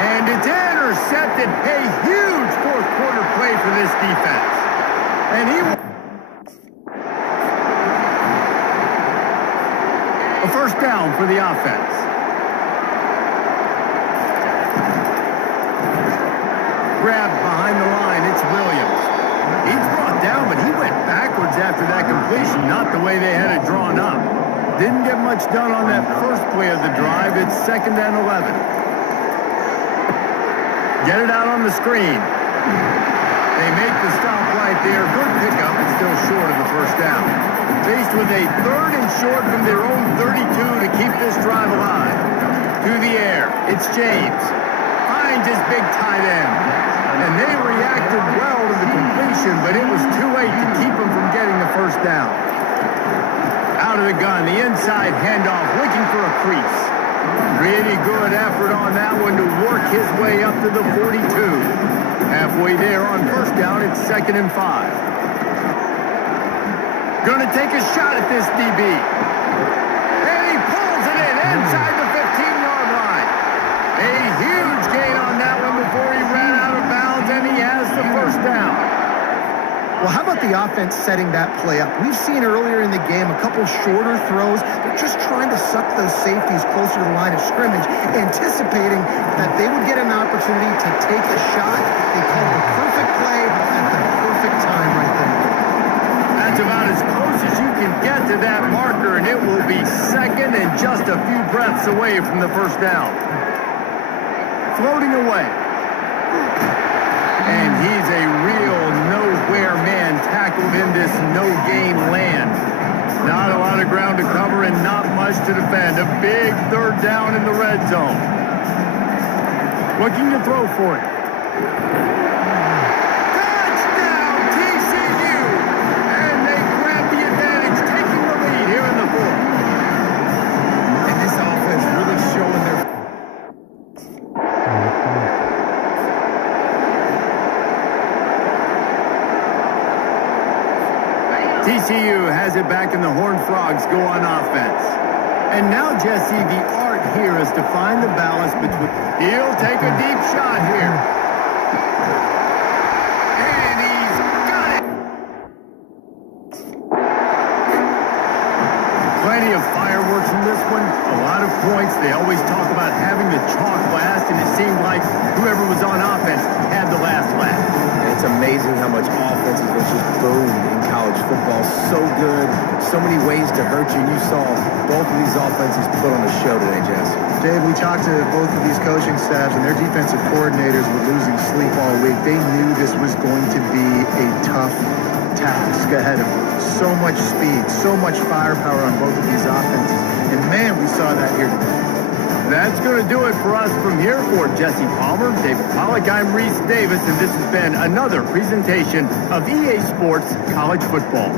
And it's intercepted. A huge fourth quarter play for this defense. And a first down for the offense. Grabbed behind the line. It's Williams. He's brought down, but he went backwards after that completion. Not the way they had it drawn up. Didn't get much done on that first play of the drive. It's second and 11. Get it out on the screen. They make the stop right there. Good pickup, but still short of the first down. Faced with a third and short from their own 32 to keep this drive alive. To the air, it's James. Finds his big tight end. And they reacted well to the completion, but it was too late to keep him from getting the first down. Out of the gun, the inside handoff, looking for a crease. Really good effort on that one to work his way up to the 42. Halfway there on first down, it's second and 5. Gonna take a shot at this DB. And he pulls it in inside the 15-yard line. A huge gain on that one before he ran out of bounds, and he has the first down. Well, how about the offense setting that play up? We've seen earlier in the game a couple shorter throws. They're just trying to suck those safeties closer to the line of scrimmage, anticipating that they would get an opportunity to take a shot. They called a perfect play at the perfect time right there. That's about as close as you can get to that marker, and it will be second and just a few breaths away from the first down. Floating away. And he's a real nowhere man tackled in this no-gain land. Not a lot of ground to cover and not much to defend. A big third down in the red zone. Looking to throw for it. Touchdown, TCU! And they grab the advantage, taking the lead here in the fourth. And this offense really showing their... TCU has it back and the Horned Frogs go on offense. And now, Jesse, the art here is to find the balance between... He'll take a deep shot here. And he's got it. Plenty of fireworks in this one. A lot of points. They always talk about having the chalk last, and it seemed like whoever was on offense had the last laugh. It's amazing how much offense has just boomed in college football. So good, so many ways to hurt you. You saw both of these offenses put on a show today, Jess. Dave, we talked to both of these coaching staffs, and their defensive coordinators were losing sleep all week. They knew this was going to be a tough task ahead of them. So much speed, so much firepower on both of these offenses. And, man, we saw that here today. That's going to do it for us from here. For Jesse Palmer, David Pollack, I'm Reese Davis, and this has been another presentation of EA Sports College Football.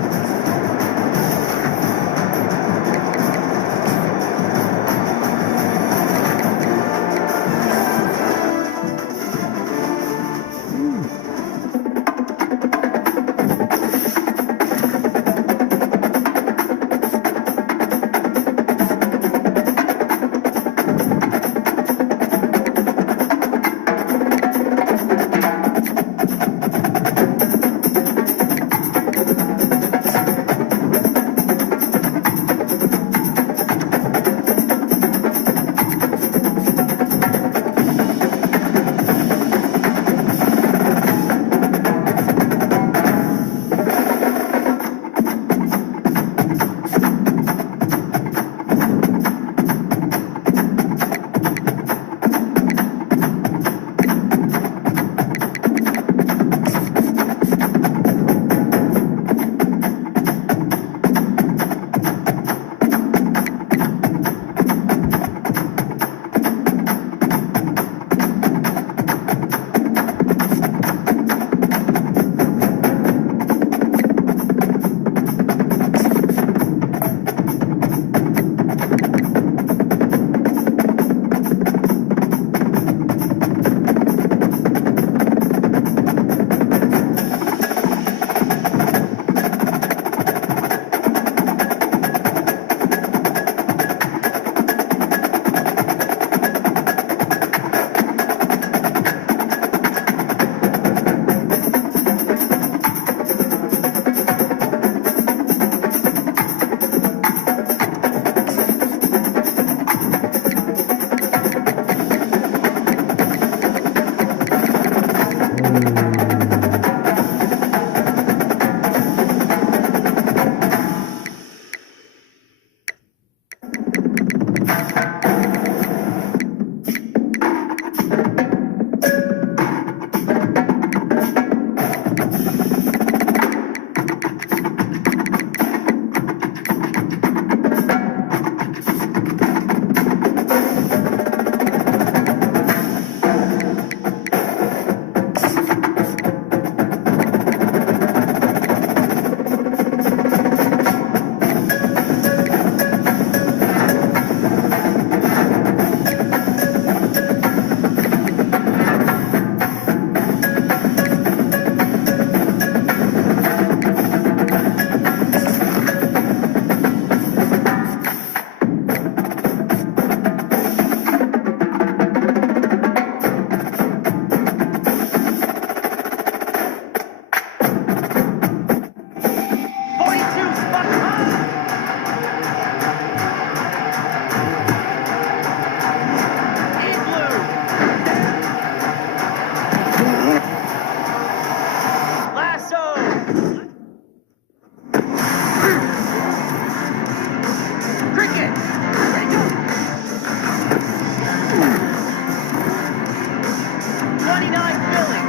29 Philly.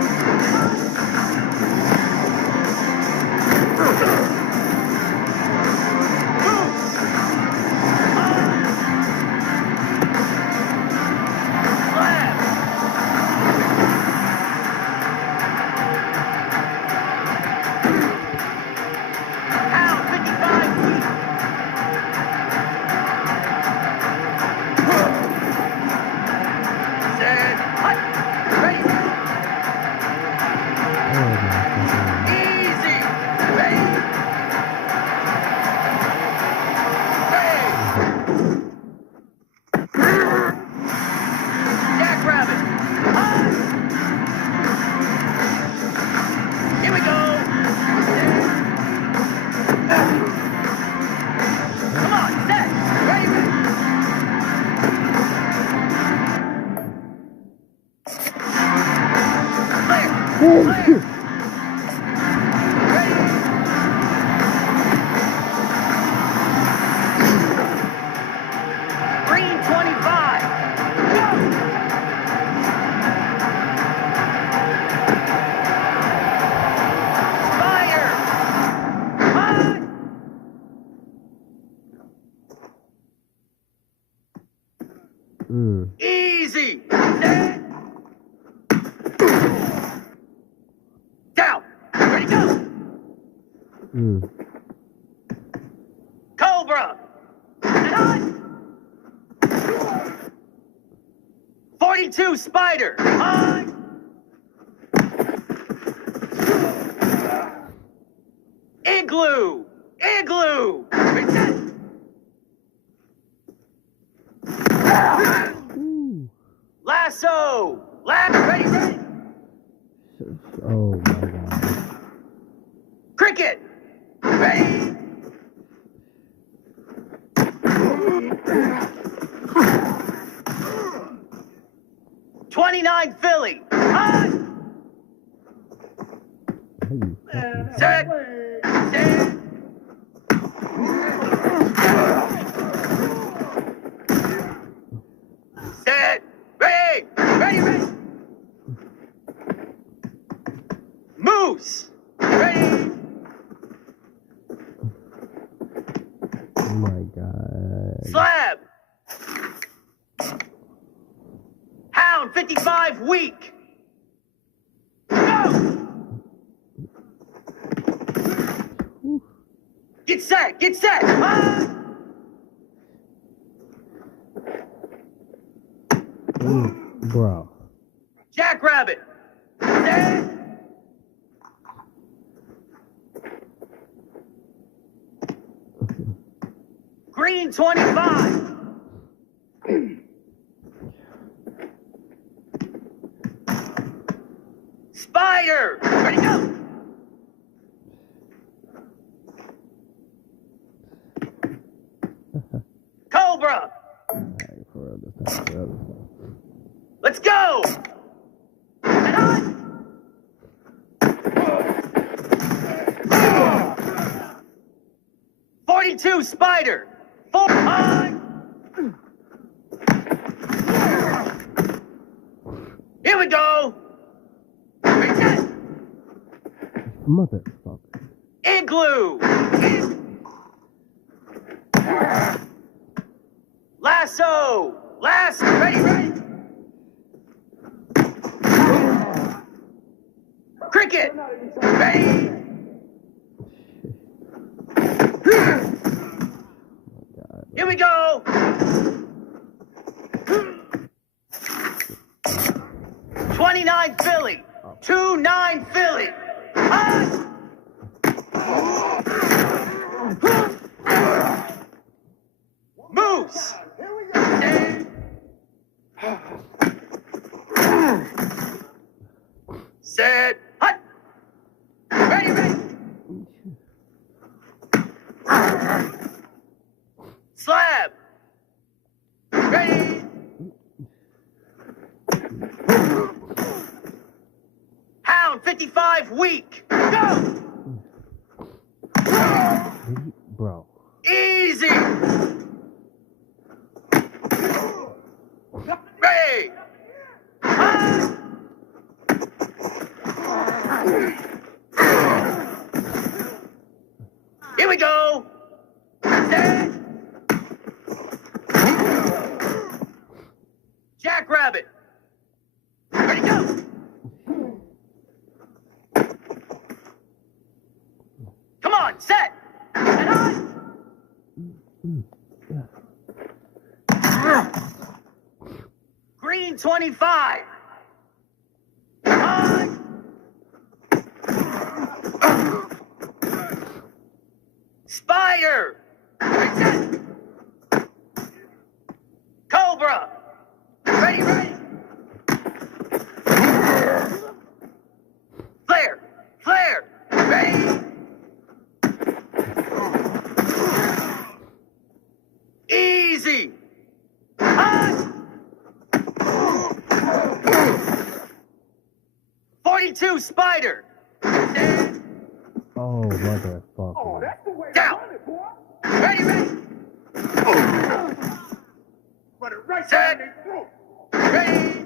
Green 25. Go! Fire! High! Easy! Set! Down! Ready, go! Cobra! And on! 42 Spider! On! Igloo! Igloo! Reset! Lasso! Ready, ready! Oh my god. Cricket! Ready! '29 Philly! On! Set! Set! Set! Ready! Ready, ready! Moose! Ready! Oh my god. Slab! Hound 55 weak! Go! Get set! Get set! Bro. Jackrabbit! Set! Green 25! Spider! Ready, go! Cobra! Let's go! And on! 42 Spider! 4 on! Here we go! Reset! Motherfucker. Igloo! Lasso! Ready, ready! Cricket! Ready! Here we go! 29 Philly! 2-9 Philly! High! Moose! Set! Hut! Ready, ready! Slab! Ready! Hound 55 weak! Go! Bro. Easy! Ready! Here we go. Set. Jackrabbit. Ready, go. Come on, set. And on. Green 25. On. Spider. Ready, set. Cobra. Ready, ready. Flare. Flare. Ready. Easy. Hot. 42 Spider. Oh, motherfucker. Down. Ready, ready. Set. Ready.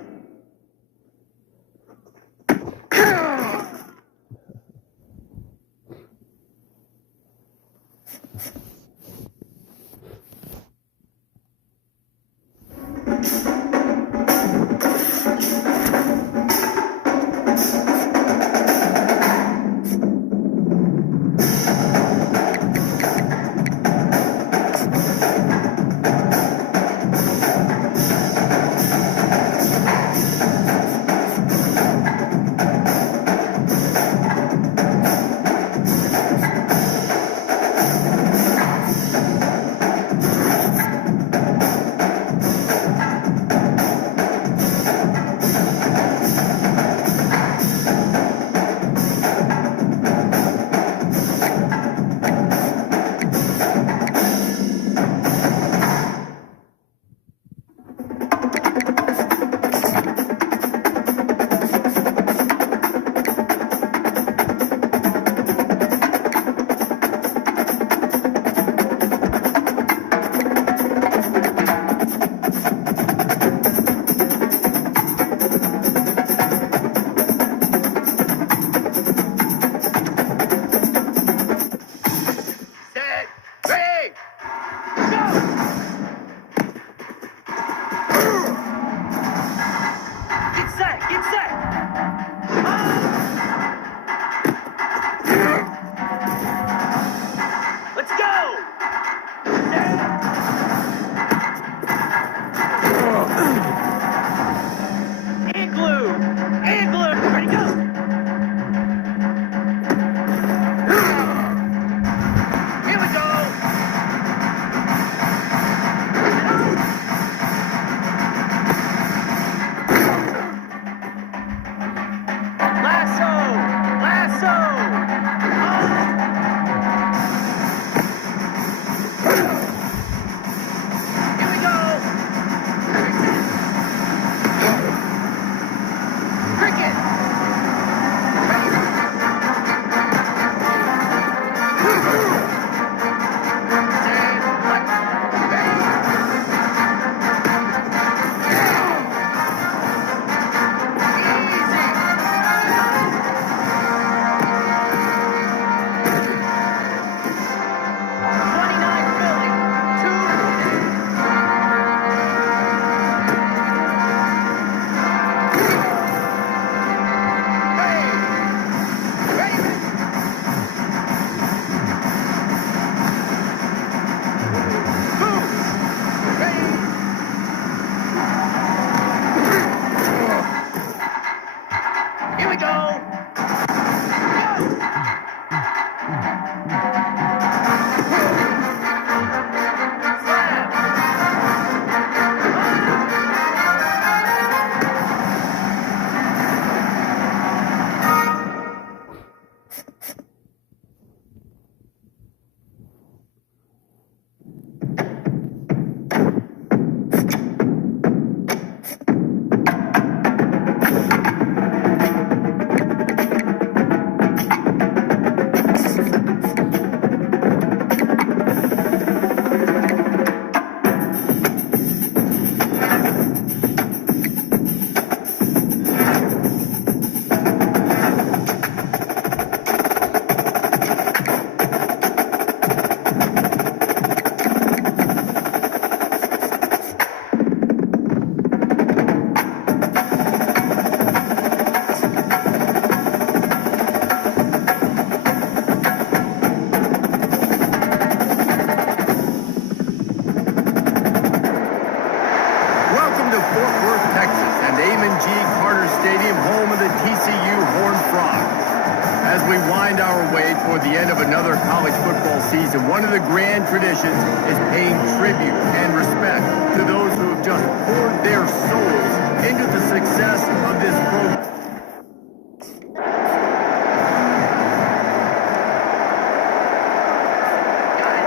before the end of another college football season. One of the grand traditions is paying tribute and respect to those who have just poured their souls into the success of this program.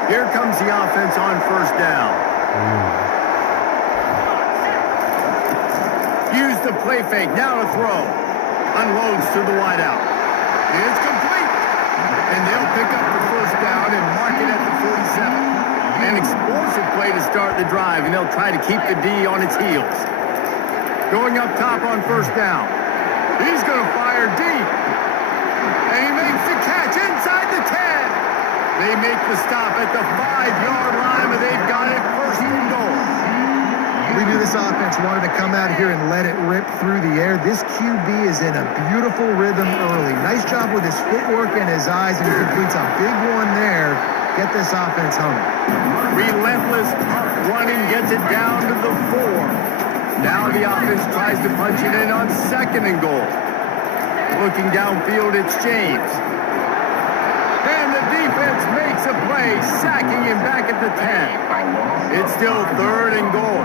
Here comes the offense on first down. Use the play fake, now to throw. Unloads to the wideout. It's complete. And they'll pick up the first down and mark it at the 47. An explosive play to start the drive, and they'll try to keep the D on its heels. Going up top on first down. He's going to fire deep. And he makes the catch inside the 10. They make the stop at the 5-yard line, but they've got it first and goal. We knew this offense wanted to come out here and let it rip through the air. This QB is in a beautiful rhythm early. Nice job with his footwork and his eyes, and he completes a big one there. Get this offense humming. Relentless, tough running gets it down to the 4. Now the offense tries to punch it in on second and goal. Looking downfield, it's James. And the defense makes a play, sacking him back at the 10. It's still third and goal.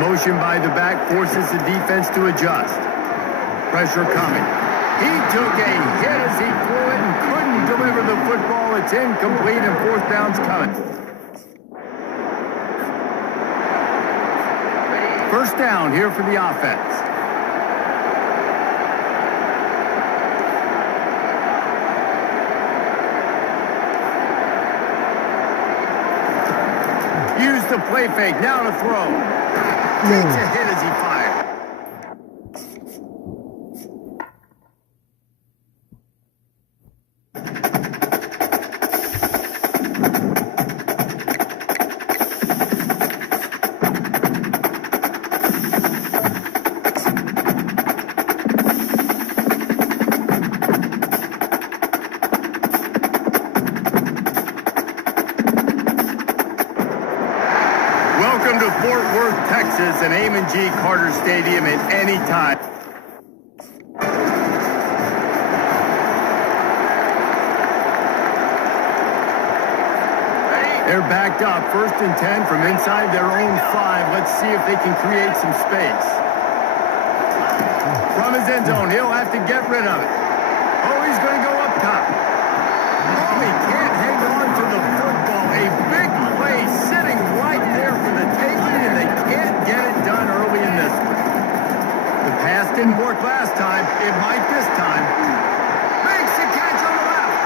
Motion by the back forces the defense to adjust. Pressure coming. He took a hit as he threw it and couldn't deliver the football. It's incomplete and fourth down's coming. First down here for the offense. Use the play fake, now to throw. Takes a hit as he fired. Welcome to Fort Worth, Texas, and Amon G. Carter Stadium at any time. They're backed up, first and 10 from inside their own 5. Let's see if they can create some space. From his end zone, he'll have to get rid of it. Oh, he's going to go up top. Oh, he can't hang on to the football. A big play sitting right there for the taking, and they can't get it done early in this one. The pass didn't work last time. It might this time. Makes the catch on the left.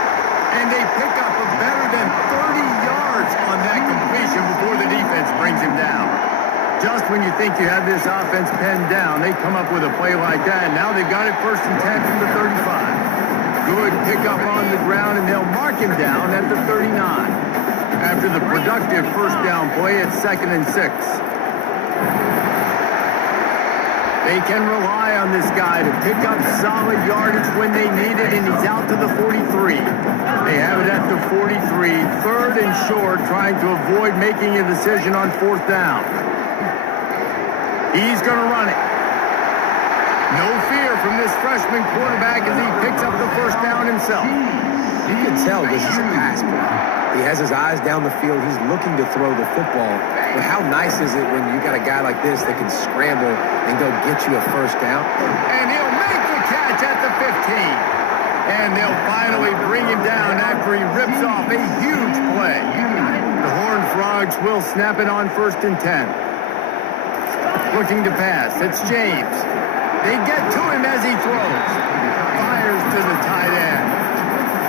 And they pick up a better than 30 yards on that completion before the defense brings him down. Just when you think you have this offense pinned down, they come up with a play like that. Now they've got it first and 10 from the 35. Good pickup on the ground, and they'll mark him down at the 39. After the productive first down play, it's second and 6. They can rely on this guy to pick up solid yardage when they need it, and he's out to the 43. They have it at the 43, third and short, trying to avoid making a decision on fourth down. He's going to run it. No fear from this freshman quarterback as he picks up the first down himself. You can tell this is a pass play. He has his eyes down the field. He's looking to throw the football. But how nice is it when you got a guy like this that can scramble and go get you a first down? And he'll make the catch at the 15. And they'll finally bring him down after he rips off a huge play. The Horned Frogs will snap it on first and 10. Looking to pass. It's James. They get to him as he throws. Fires to the tight end.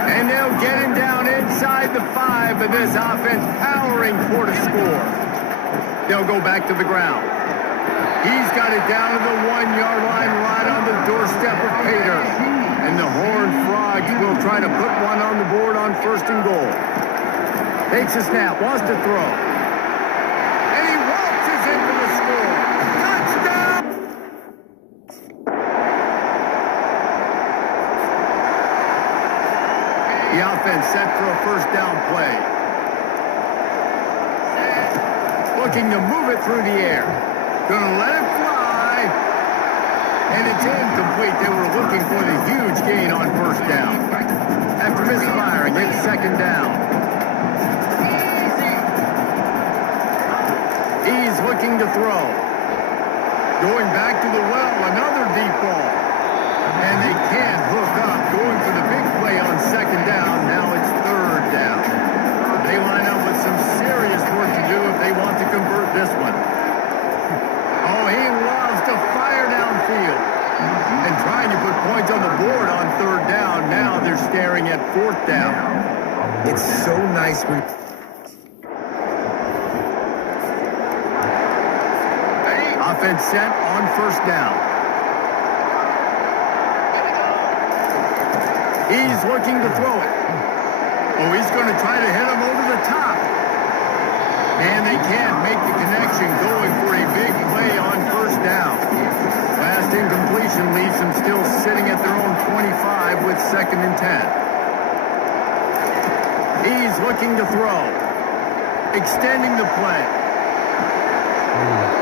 And they'll get him down inside the 5, but this offense powering for the score. They'll go back to the ground. He's got it down to the 1-yard line right on the doorstep of Pater. And the Horned Frogs will try to put one on the board on first and goal. Takes a snap, wants to throw. And he waltzes into the score. Touchdown! The offense set for a first down play. Looking to move it through the air. Gonna let it fly. And it's incomplete. They were looking for the huge gain on first down. After misfiring, it's second down. He's looking to throw. Going back to the well, another deep ball. And they can't hook up. Going for the big play on second down. Now it's third down. They line up with some serious work to do if they want to convert this one. Oh, he loves to fire downfield. And trying to put points on the board on third down. Now they're staring at fourth down. It's so nice when... Offense set on first down. He's looking to throw it. Oh, he's going to try to hit him over the top. And they can't make the connection, going for a big play on first down. Last incompletion leaves them still sitting at their own 25 with second and 10. He's looking to throw. Extending the play.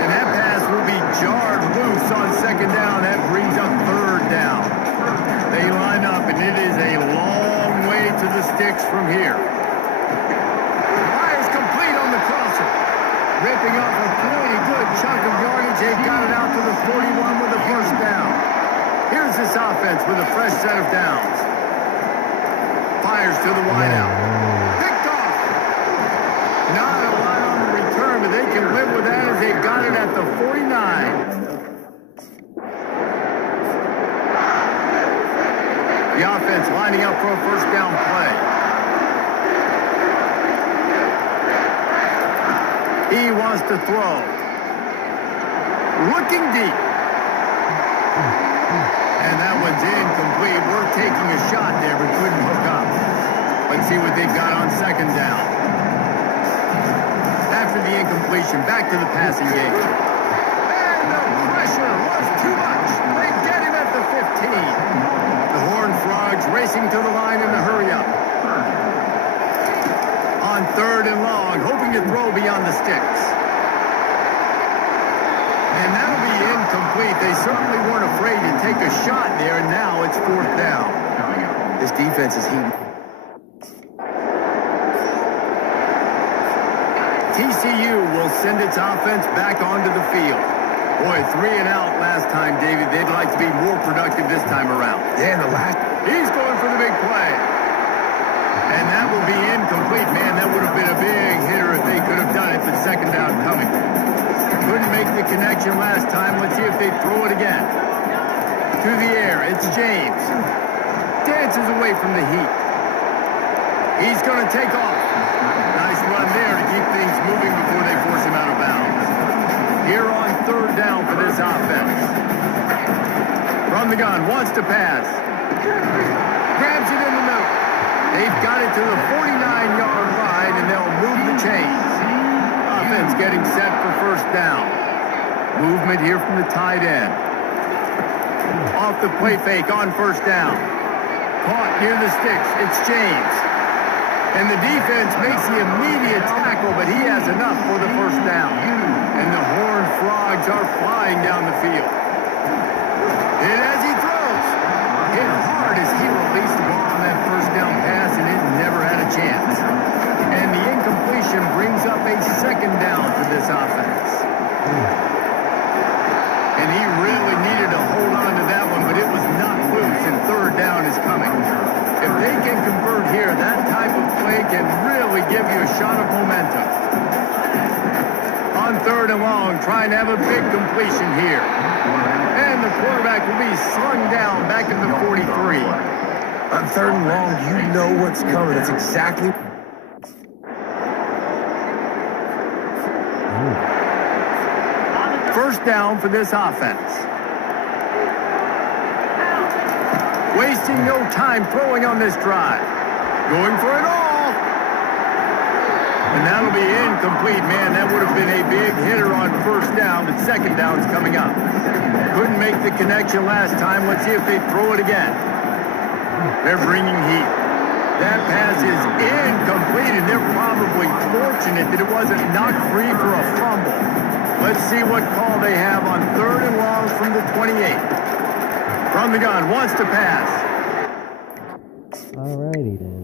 And that pass will be jarred loose on second down. That brings up third down. They line up, and it is a long way to the sticks from here. Fires complete on the crosser. Ripping off a pretty good chunk of yardage. They've got it out to the 41 with the first down. Here's this offense with a fresh set of downs. Fires to the wideout. Picked off. Not a lot on the return, but they can live with that as they've got it at the 49. The offense lining up for a first down play. He wants to throw. Looking deep. And that one's incomplete. We're taking a shot there, but couldn't hook up. Let's see what they've got on second down. After the incompletion, back to the passing game. And the pressure was too much. They get him at the 15. The Horned Frogs racing to the line in a hurry up. On third and long, hoping to throw beyond the sticks. And that'll be incomplete. They certainly weren't afraid to take a shot there, and now it's fourth down. This defense is heating. TCU will send its offense back onto the field. Boy, 3 and out last time, David. They'd like to be more productive this time around. Yeah, and the last... He's going for the big play. And that will be incomplete. Man, that would have been a big hitter if they could have done it, but second down coming. Couldn't make the connection last time. Let's see if they throw it again. To the air, it's James. Dances away from the heat. He's going to take off. Nice run there to keep things moving before they force him out of bounds. Here on third down for this offense. From the gun, wants to pass. Grabs it in the middle. They've got it to the 49-yard line, and they'll move the chains. Offense getting set for first down. Movement here from the tight end. Off the play fake on first down. Caught near the sticks. It's James. And the defense makes the immediate tackle, but he has enough for the first down. And the Horned Frogs are flying down the field. And as he throws, hit hard as he released the ball on that first down pass, and it never had a chance. And the incompletion brings up a second down for this offense. And he really needed to hold on to that one, but it was not loose, and third down is coming. If they can convert here, that type of play can really give you a shot of momentum. On third and long, trying to have a big completion here. And the quarterback will be slung down back at the 43. On third and long, you know what's coming. It's exactly... First down for this offense. Wasting no time throwing on this drive. Going for it all. And that'll be incomplete. Man, that would have been a big hitter on first down, but second down's coming up. Couldn't make the connection last time. Let's see if they throw it again. They're bringing heat. That pass is incomplete, and they're probably fortunate that it wasn't knocked free for a fumble. Let's see what call they have on third and long from the 28. From the gun, wants to pass. Alrighty then.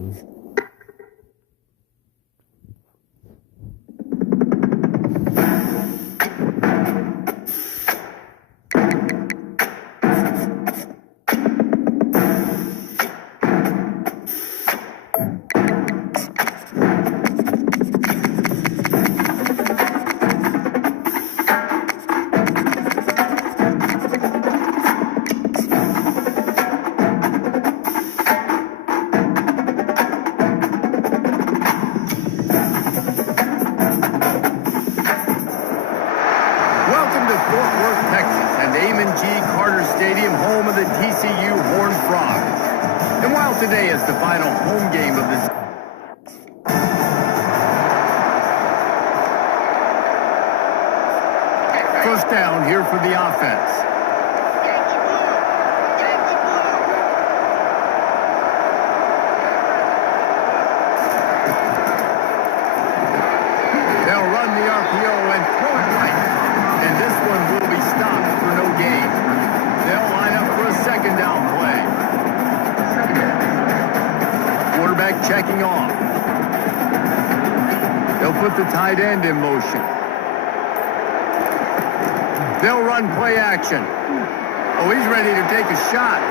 Today is the final home game of this. First down here for the offense. They'll run the RPO and throw it right. And this one will be stopped for no gain. They'll line up for a second down play. Quarterback checking off. They'll put the tight end in motion. They'll run play action. Oh, he's ready to take a shot.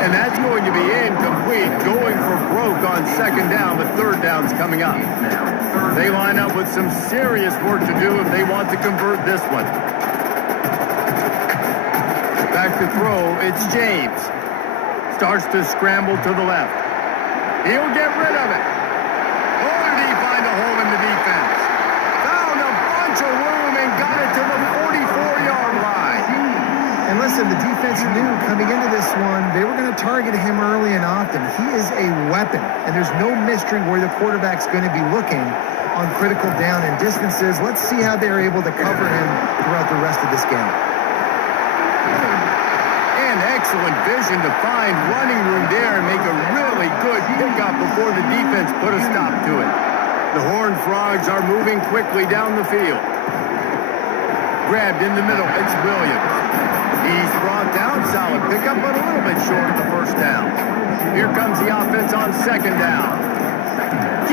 And that's going to be incomplete. Going for broke on second down, but third down's coming up. They line up with some serious work to do if they want to convert this one. Back to throw, it's James. Starts to scramble to the left. He'll get rid of it. Oh, did he find a hole in the defense? Found a bunch of room and got it to the 44-yard line. And listen, the defense knew coming into this one, they were going to target him early and often. He is a weapon, and there's no mystery where the quarterback's going to be looking on critical down and distances. Let's see how they're able to cover him throughout the rest of this game. Excellent vision to find running room there and make a really good pickup before the defense put a stop to it. The Horned Frogs are moving quickly down the field. Grabbed in the middle, it's Williams. He's brought down, solid pickup, but a little bit short of the first down. Here comes the offense on second down.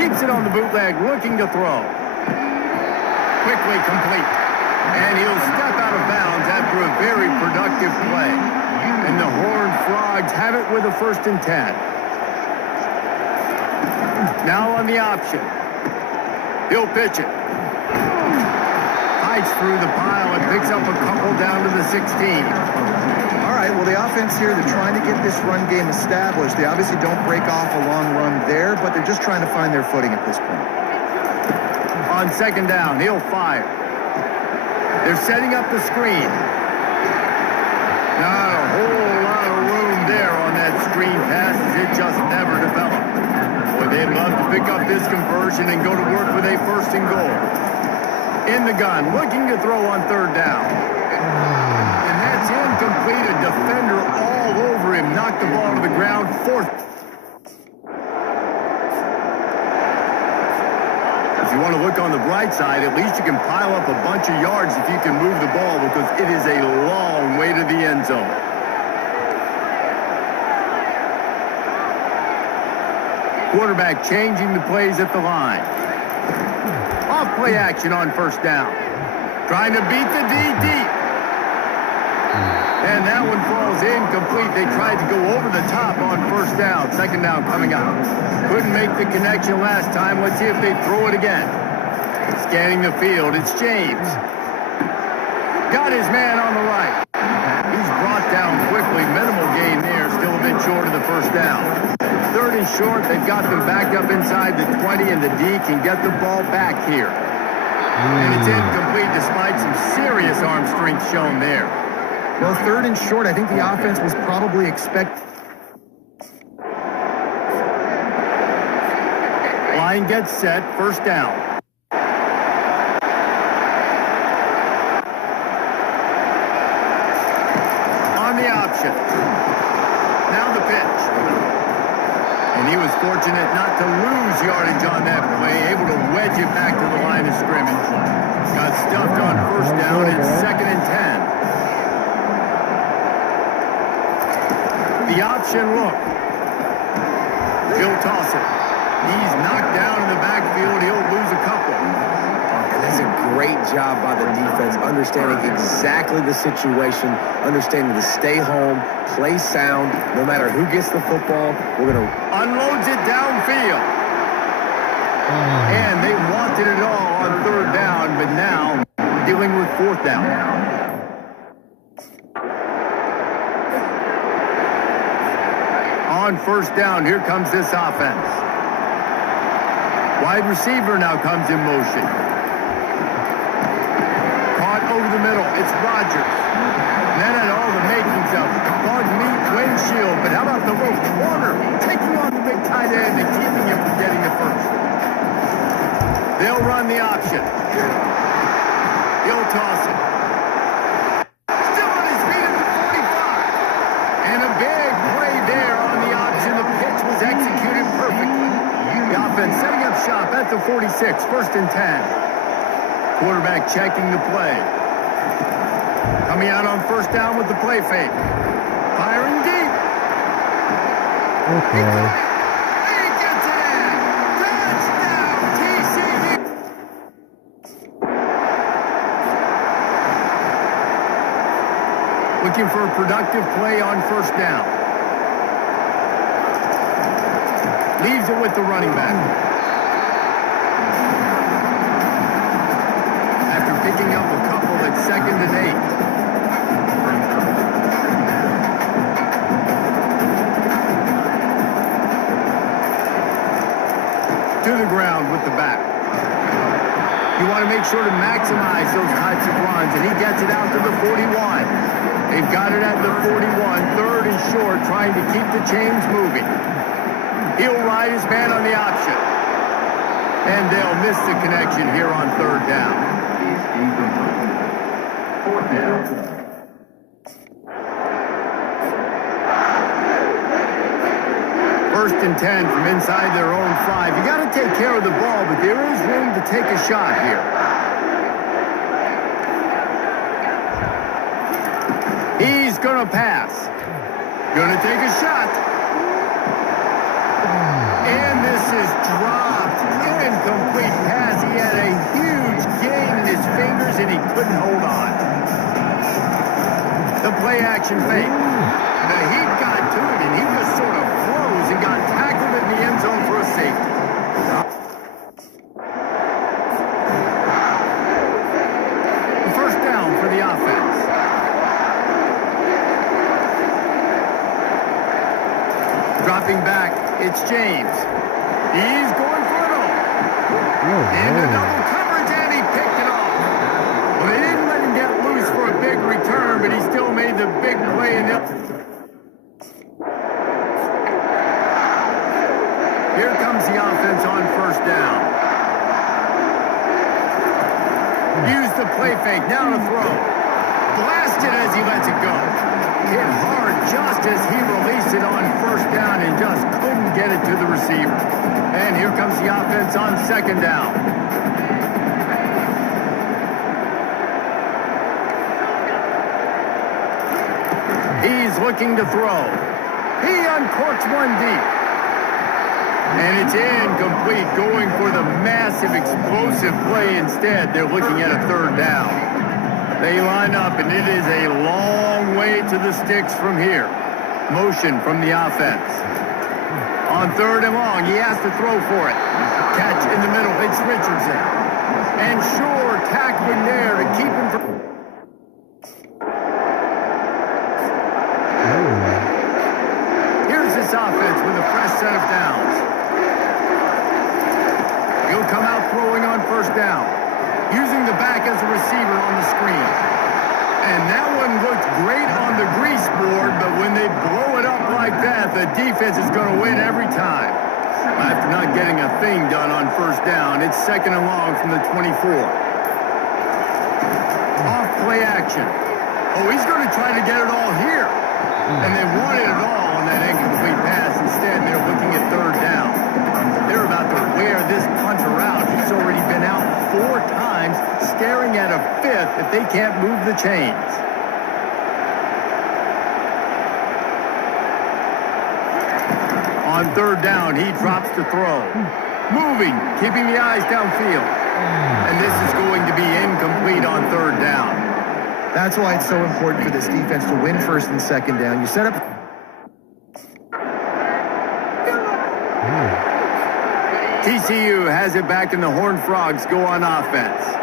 Keeps it on the bootleg, looking to throw. Quickly complete. And he'll step out of bounds after a very productive play. And the Horned Frogs have it with a 1st and 10. Now on the option. He'll pitch it. Fights through the pile and picks up a couple down to the 16. All right, well, the offense here, they're trying to get this run game established. They obviously don't break off a long run there, but they're just trying to find their footing at this point. On second down, he'll fire. They're setting up the screen. Not a whole lot of room there on that screen pass as it just never developed. Boy, they'd love to pick up this conversion and go to work with a 1st and goal. In the gun, looking to throw on third down. And that's incomplete. A defender all over him. Knocked the ball to the ground. 4th. If you want to look on the bright side, at least you can pile up a bunch of yards if you can move the ball because it is a long way to the end zone. Quarterback changing the plays at the line. Off play action on first down. Trying to beat the D deep. And that one falls incomplete. They tried to go over the top on first down. Second down coming up. Couldn't make the connection last time. Let's see if they throw it again. Scanning the field, it's James. Got his man on the right. He's brought down quickly. Minimal gain there. Still a bit short of the first down. 3rd and short. They've got them back up inside the 20, and the D can get the ball back here. And it's incomplete despite some serious arm strength shown there. Well, 3rd and short, I think the offense was probably expecting. Line gets set, first down. On the option. Now the pitch. And he was fortunate not to lose yardage on that play, able to wedge it back to the line of scrimmage. Got stuffed on first down, it's 2nd and 10. The option look. He'll toss it. He's knocked down in the backfield. He'll lose a couple. And that's a great job by the defense, understanding exactly the situation, understanding to stay home, play sound. No matter who gets the football, we're going to... Unloads it downfield. And they wanted it all on third down, but now dealing with fourth down. On first down, here comes this offense. Wide receiver now comes in motion. Caught over the middle. It's Rodgers. And then had all the makings of bug meat windshield. But how about the little corner taking on the big tight end and keeping him from getting it first? They'll run the option. He'll toss it. Still on his feet at the 45. And a big play there on the option. The pitch was executed perfectly. The offense setting up shop at the 46, 1st and 10. Quarterback checking the play. Coming out on first down with the play fake. Firing deep. Okay. He gets it in. Touchdown, TCU. Looking for a productive play on first down. Leaves it with the running back. After picking up a couple at 2nd and 8. To the ground with the back. You want to make sure to maximize those types of runs, and he gets it out to the 41. They've got it at the 41, 3rd and short, trying to keep the chains moving. He'll ride his man on the option. And they'll miss the connection here on third down. Fourth down. First and 10 from inside their own 5. You got to take care of the ball, but there is room to take a shot here. He's going to pass. Going to take a shot. And this is dropped. Incomplete pass. He had a huge gain in his fingers, and he couldn't hold on. The play action fake. The heat got to it, and he just sort of froze and got tackled in the end zone for a safety. First down for the offense. Dropping back, it's James. He's going for it all. Into double coverage, and he picked it off. Well, they didn't let him get loose for a big return, but he still made the big play. And here comes the offense on first down. Use the play fake, now to throw. Blasted as he lets it go. Hit hard just as he released it on first down and just couldn't get it to the receiver. And here comes the offense on second down. He's looking to throw. He uncorks one deep. And it's incomplete, going for the massive explosive play instead. They're looking at a third down. They line up, and it is a long way to the sticks from here. Motion from the offense. On third and long, he has to throw for it. Catch in the middle, it's Richardson. And Shore tackling there to keep him from... Here's this offense with a fresh set of downs. He'll come out throwing on first down, using the back as a receiver on the screen. And that one looked great on the grease board, but when they blow it up like that, the defense is going to win every time. After not getting a thing done on first down, it's second and long from the 24. Off play action. Oh, he's going to try to get it all here. And they wanted it all on that incomplete pass. Instead, they're looking at third down. They're about to wear this punter out. He's already been out 4 times, staring at a 5th if they can't move the chains. On third down, he drops to throw. Moving, keeping the eyes downfield. And this is going to be incomplete on third down. That's why it's so important for this defense to win first and second down. You set up... TCU has it back, and the Horned Frogs go on offense.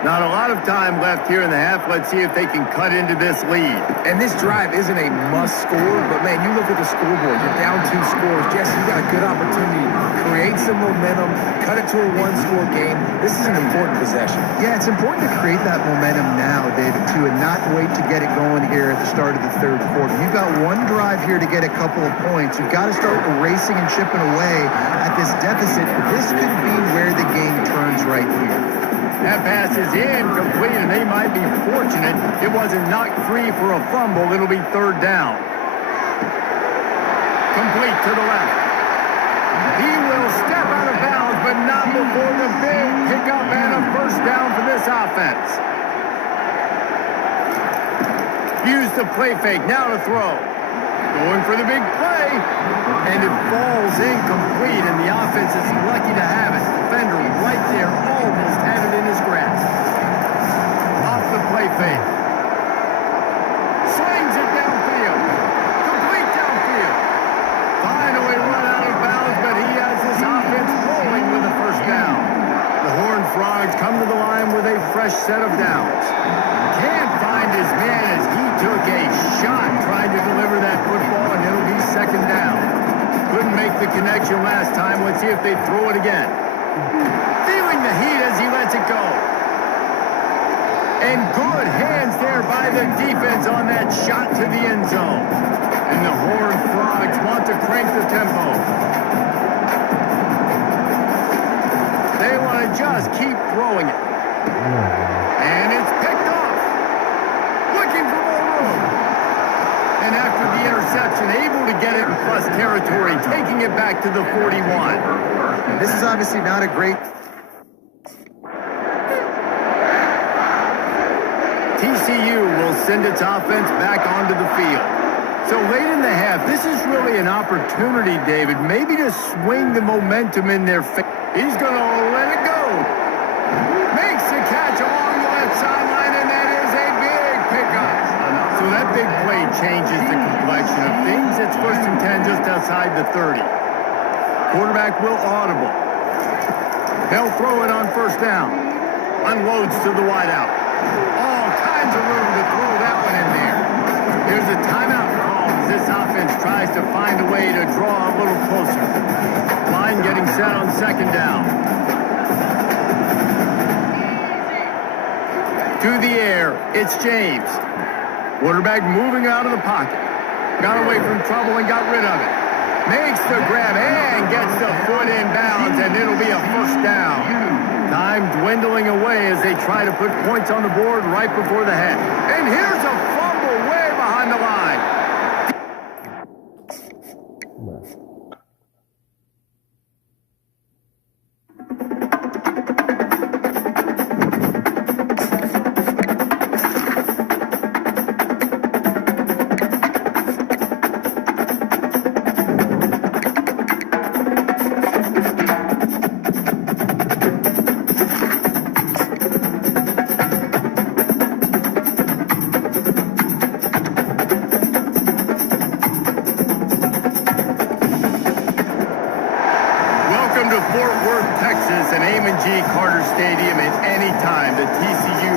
Not a lot of time left here in the half. Let's see if they can cut into this lead. And this drive isn't a must score, but man, you look at the scoreboard. You're down 2 scores. Jesse, you got a good opportunity to create some momentum, cut it to a 1-score game. This is an important possession. Yeah, it's important to create that momentum now, David, too, and not wait to get it going here at the start of the third quarter. You've got one drive here to get a couple of points. You've got to start erasing and chipping away at this deficit. This could be where the game turns right here. That pass is incomplete, and they might be fortunate it wasn't knocked free for a fumble. It'll be third down. Complete to the left. He will step out of bounds, but not before the big pickup and a first down for this offense. Use the play fake, now to throw. Going for the big play, and it falls incomplete, and the offense is lucky to have it. Defender right there, almost had it in his grasp. Off the play fake. Slings it downfield. Complete downfield. Finally run out of bounds, but he has this offense rolling with a first down. The Horned Frogs come to the line with a fresh set of downs. Can't find his man as he took a shot trying to deliver that football, and it'll be second down. Couldn't make the connection last time. Let's see if they throw it again. Feeling the heat as he lets it go. And good hands there by the defense on that shot to the end zone. And the Horned Frogs want to crank the tempo. They want to just keep throwing it. And it's picked off. Looking for more room. And after the interception, able to get it in plus territory, taking it back to the 41. This is obviously not a great... TCU will send its offense back onto the field. So late in the half, this is really an opportunity, David, maybe to swing the momentum in their favor. He's going to let it go. Makes the catch along the left sideline, and that is a big pickup. So that big play changes the complexion of things. It's first and 10 just outside the 30. Quarterback will audible. They'll throw it on first down. Unloads to the wideout. All kinds of room to throw that one in there. There's a timeout call as this offense tries to find a way to draw a little closer. Line getting set on second down. To the air, it's James. Quarterback moving out of the pocket. Got away from trouble and got rid of it. Makes the grab and gets the foot in bounds, and it'll be a first down. Time dwindling away as they try to put points on the board right before the half. And here's a fumble way behind the line. Stadium at any time. The TCU.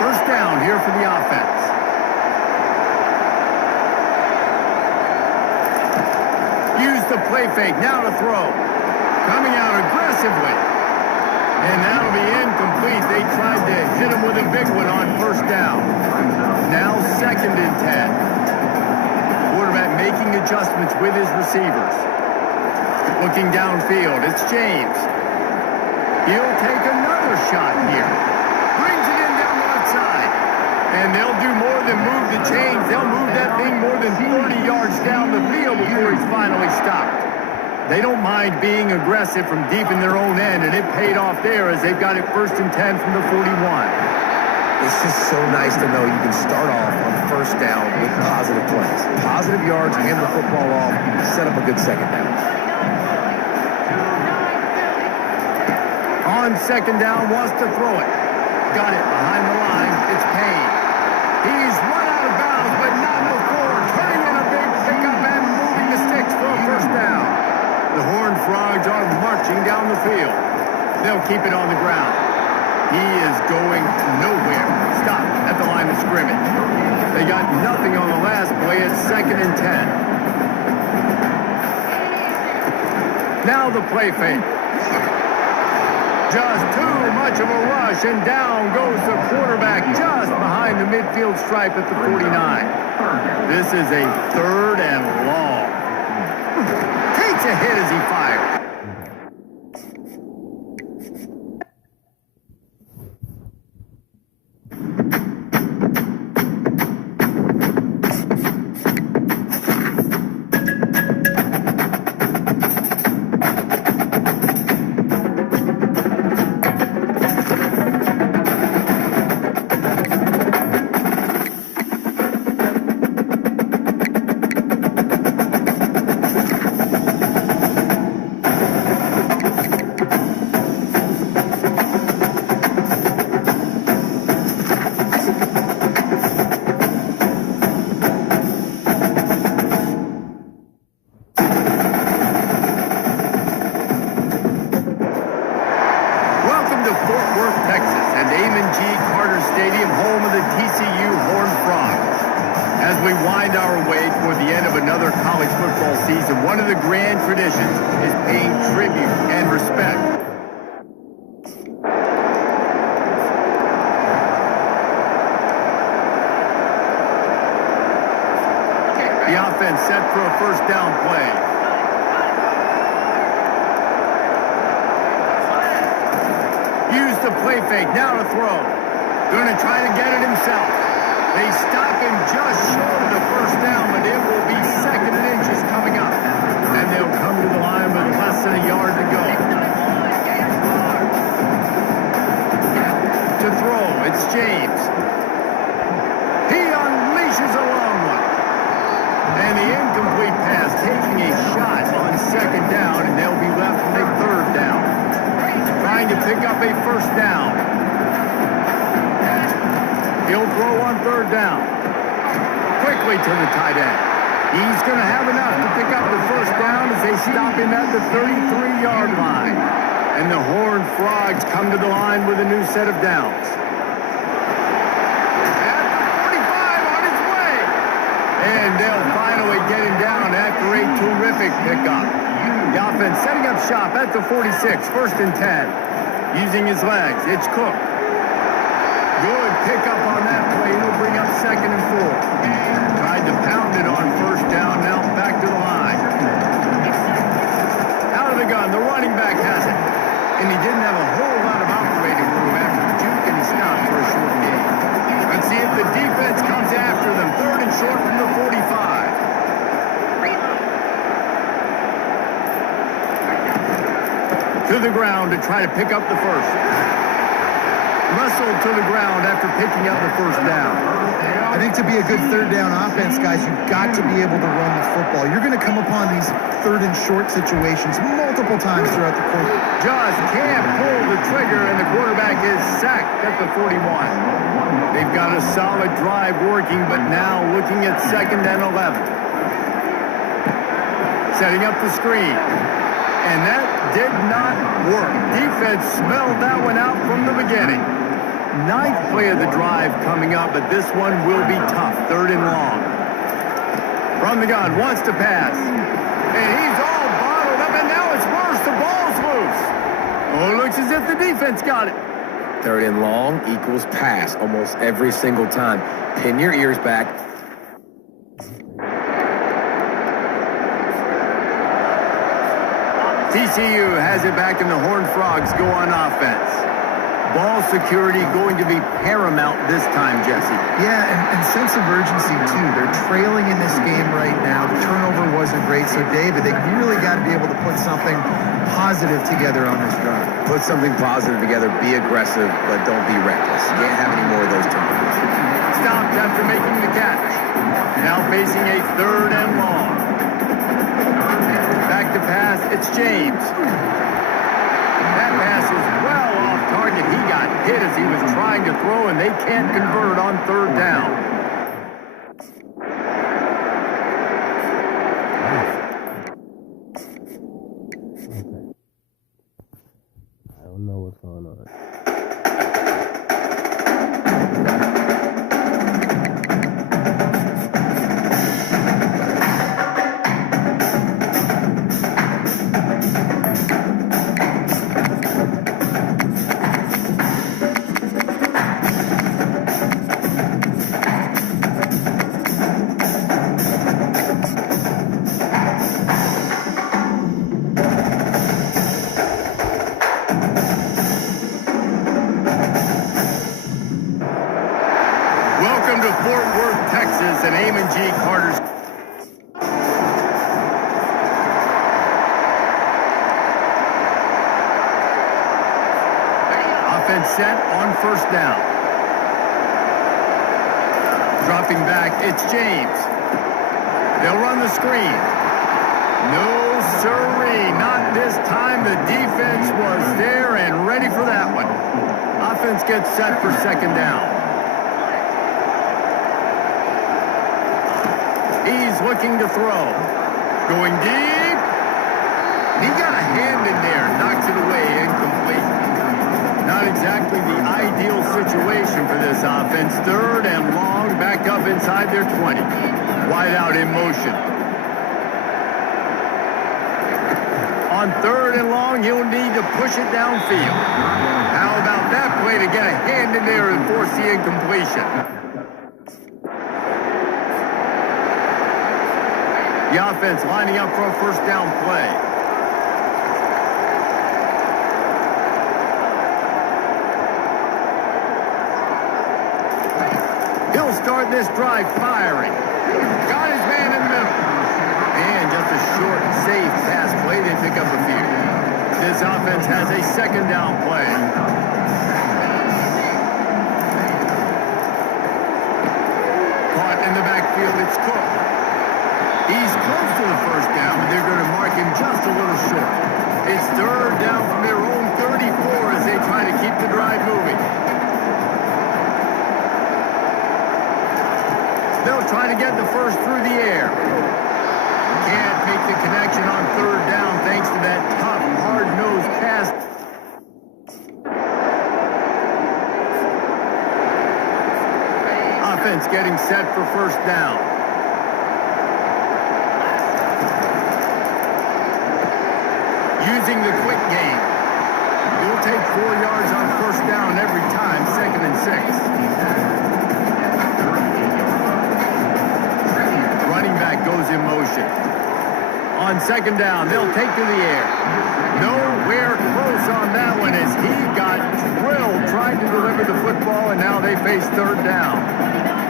First down here for the offense. Use the play fake. Now to throw. Coming out aggressively. And that'll be incomplete. They tried to hit him with a big one on first down. Now second and 10. Quarterback making adjustments with his receivers. Looking downfield, it's James. He'll take another shot here. Brings it in down the left side. And they'll do more than move the chains. They'll move that thing more than 30 yards down the field before he's finally stopped. They don't mind being aggressive from deep in their own end, and it paid off there as they've got it 1st and 10 from the 41. It's just so nice to know you can start off on first down with positive plays. Positive yards, hand the football off, set up a good second down. On 2nd down, wants to throw it. Got it behind the line. It's Payne. He's run out of bounds, but not before turning in a big pickup and moving the sticks for a 1st down. The Horned Frogs are marching down the field. They'll keep it on the ground. He is going nowhere. Stop at the line of scrimmage. They got nothing on the last play. It's 2nd and 10. Now the play fake. Just too much of a rush, and down goes the quarterback just behind the midfield stripe at the 49. This is a 3rd and long. Takes a hit as he fires. One of the grand traditions is paying tribute and respect. The offense set for a 1st down play. Use the play fake, now to throw. Going to try to get it himself. They stop him just short of the 1st down, but it will be 2nd and inches coming up. And they'll come to the line with less than a yard to go. To throw, it's James. He unleashes a long one. And the incomplete pass taking a shot on 2nd down, and they'll be left with a 3rd down. Trying to pick up a 1st down. He'll throw on 3rd down. Quickly to the tight end. He's going to have enough to pick up the 1st down as they stop him at the 33-yard line. And the Horned Frogs come to the line with a new set of downs. At the 45 on his way. And they'll finally get him down after a terrific pickup. The offense setting up shop at the 46, 1st and 10. Using his legs, it's Cook. Good pickup on that play. It'll bring up 2nd and 4. Tried to pound it on 1st down. Now back to the line. Out of the gun. The running back has it. And he didn't have a whole lot of operating room after the juke, and he stopped for a short gain. Let's see if the defense comes after them. 3rd and short from the 45. To the ground to try to pick up the 1st. Wrestled to the ground after picking up the 1st down. I think to be a good 3rd down offense, guys, you've got to be able to run the football. You're going to come upon these 3rd and short situations multiple times throughout the quarter. Just can't pull the trigger, and the quarterback is sacked at the 41. They've got a solid drive working, but now looking at 2nd and 11. Setting up the screen. And that did not work. Defense smelled that one out from the beginning. 9th play of the drive coming up, but this one will be tough. 3rd and long. From the gun, wants to pass. And he's all bottled up, and now it's worse. The ball's loose. Oh, it looks as if the defense got it. 3rd and long equals pass almost every single time. Pin your ears back. TCU has it back, and the Horned Frogs go on offense. Ball security going to be paramount this time, Jesse. Yeah, and sense of urgency, too. They're trailing in this game right now. The turnover wasn't great. So, David, they really got to be able to put something positive together on this drive. Put something positive together, be aggressive, but don't be reckless. You can't have any more of those turnovers. Stopped after making the catch. Now facing a 3rd and long. Back to pass, it's James. That pass is well off target. He got hit as he was trying to throw, and they can't convert on 3rd down. I don't know what's going on. Welcome to Fort Worth, Texas, and Eamon G. Carter's. Offense set on 1st down. Dropping back, it's James. They'll run the screen. No sirree, not this time. The defense was there and ready for that one. Offense gets set for 2nd down. He's looking to throw. Going deep. He got a hand in there. Knocks it away. Incomplete. Not exactly the ideal situation for this offense. 3rd and long. Back up inside their 20. Wide out in motion. On 3rd and long, he'll need to push it downfield. How about that play to get a hand in there and force the incompletion? The offense lining up for a 1st down play. He'll start this drive firing. Got his man in the middle. And just a short, safe pass play. They pick up a few. This offense has a 2nd down play. Caught in the backfield, it's Cook. He's close to the 1st down, but they're going to mark him just a little short. It's 3rd down from their own 34 as they try to keep the drive moving. They'll try to get the 1st through the air. Can't make the connection on 3rd down thanks to that tough, hard-nosed pass. Offense getting set for 1st down. Using the quick game. You'll take 4 yards on 1st down every time, 2nd and 6. Running back goes in motion. On 2nd down, they'll take to the air. Nowhere close on that one as he got drilled trying to deliver the football, and now they face 3rd down.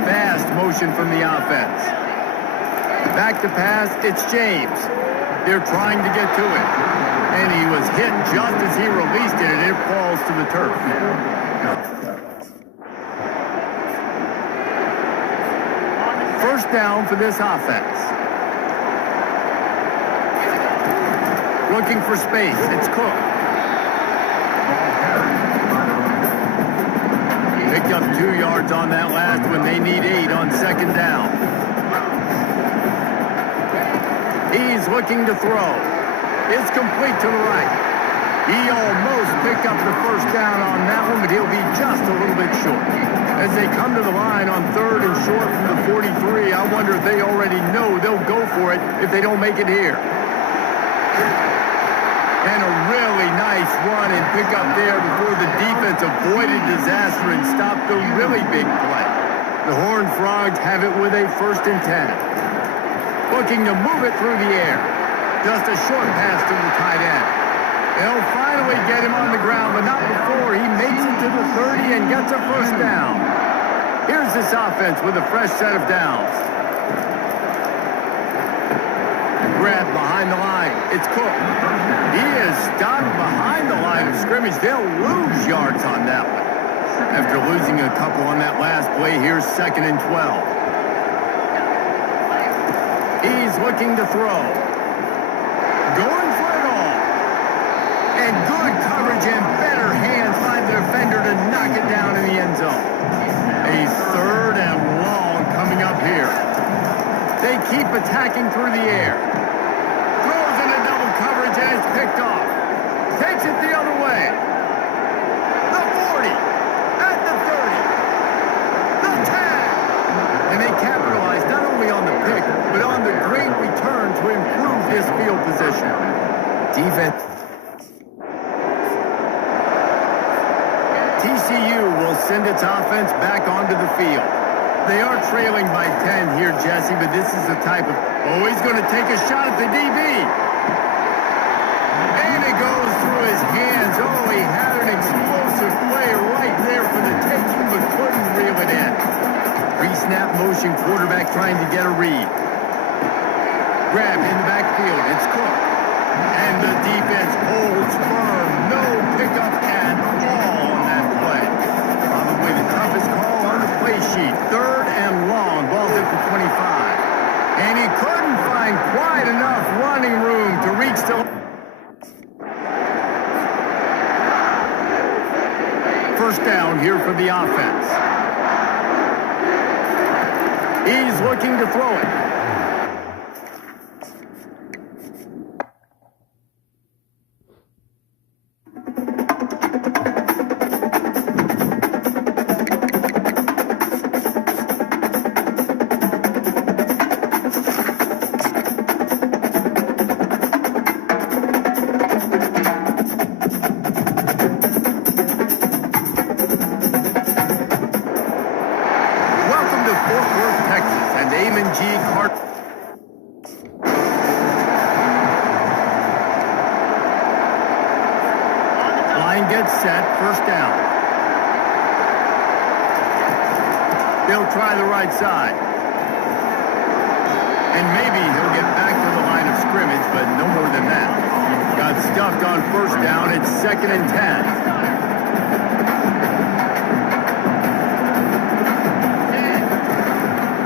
Fast motion from the offense. Back to pass, it's James. They're trying to get to it. And he was hit just as he released it, and it falls to the turf. 1st down for this offense. Looking for space. It's Cook. Picked up 2 yards on that last one. They need 8 on 2nd down. He's looking to throw. It's complete to the right. He almost picked up the 1st down on that one, but he'll be just a little bit short. As they come to the line on 3rd and short from the 43, I wonder if they already know they'll go for it if they don't make it here. And a really nice run and pick up there before the defense avoided disaster and stopped the really big play. The Horned Frogs have it with a 1st and 10. Looking to move it through the air. Just a short pass to the tight end. They'll finally get him on the ground, but not before score. He makes it to the 30 and gets a first down. Here's this offense with a fresh set of downs. Grab behind the line. It's Cook. He is stopped behind the line of scrimmage. They'll lose yards on that one. After losing a couple on that last play, here's 2nd and 12. He's looking to throw. Going for it all. And good coverage and better hands by the defender to knock it down in the end zone. A 3rd and long coming up here. They keep attacking through the air. Throws into double coverage and it's picked off. Takes it the other way. The 40. At the 30. The 10. And they capitalize not only on the pick, but on the great return to improve this field position. Defense. TCU will send its offense back onto the field. They are trailing by 10 here, Jesse, but this is the type of... Oh, he's going to take a shot at the DB. And it goes through his hands. Oh, he had an explosive play right there for the taking, but couldn't reel it in. Pre-snap motion, quarterback trying to get a read. Grab in the backfield. It's Cook. And the defense holds firm. No pickup at all on that play. Probably the toughest call on the play sheet. 3rd and long. Ball's in for 25. And he couldn't find quite enough running room to reach the... First down here for the offense. He's looking to throw it. Set, first down. They'll try the right side. And maybe he'll get back to the line of scrimmage, but no more than that. Got stuffed on first down. It's 2nd and 10.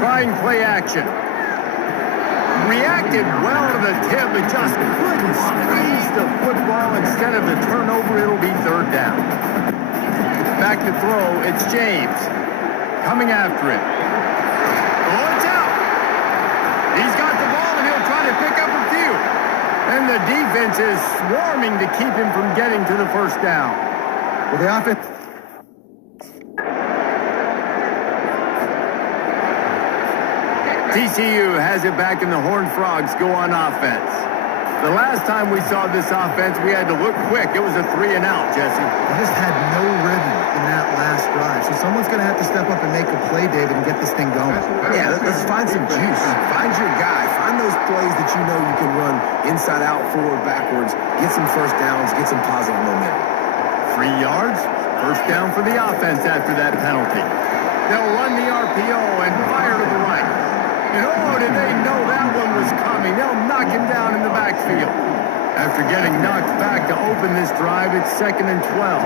Trying play action. Reacted well to the tip, but just couldn't squeeze the football. Instead of the turnover, it'll be 3rd down. Back to throw, it's James. Coming after it. Oh, it's out. He's got the ball, and he'll try to pick up a few. And the defense is swarming to keep him from getting to the first down. Well, the offense... TCU has it back, and the Horned Frogs go on offense. The last time we saw this offense, we had to look quick. It was a 3 and out, Jesse. They just had no rhythm in that last drive. So someone's going to have to step up and make a play, David, and get this thing going. Yeah, let's find some juice. Find your guy. Find those plays that you know you can run inside out, forward, backwards. Get some first downs. Get some positive momentum. 3 yards. First down for the offense after that penalty. They'll run the RPO and fire to the right. And oh, did they know that one was coming. They'll knock him down in the backfield. After getting knocked back to open this drive, it's 2nd and 12.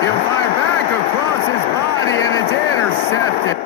He'll fire back across his body, and it's intercepted.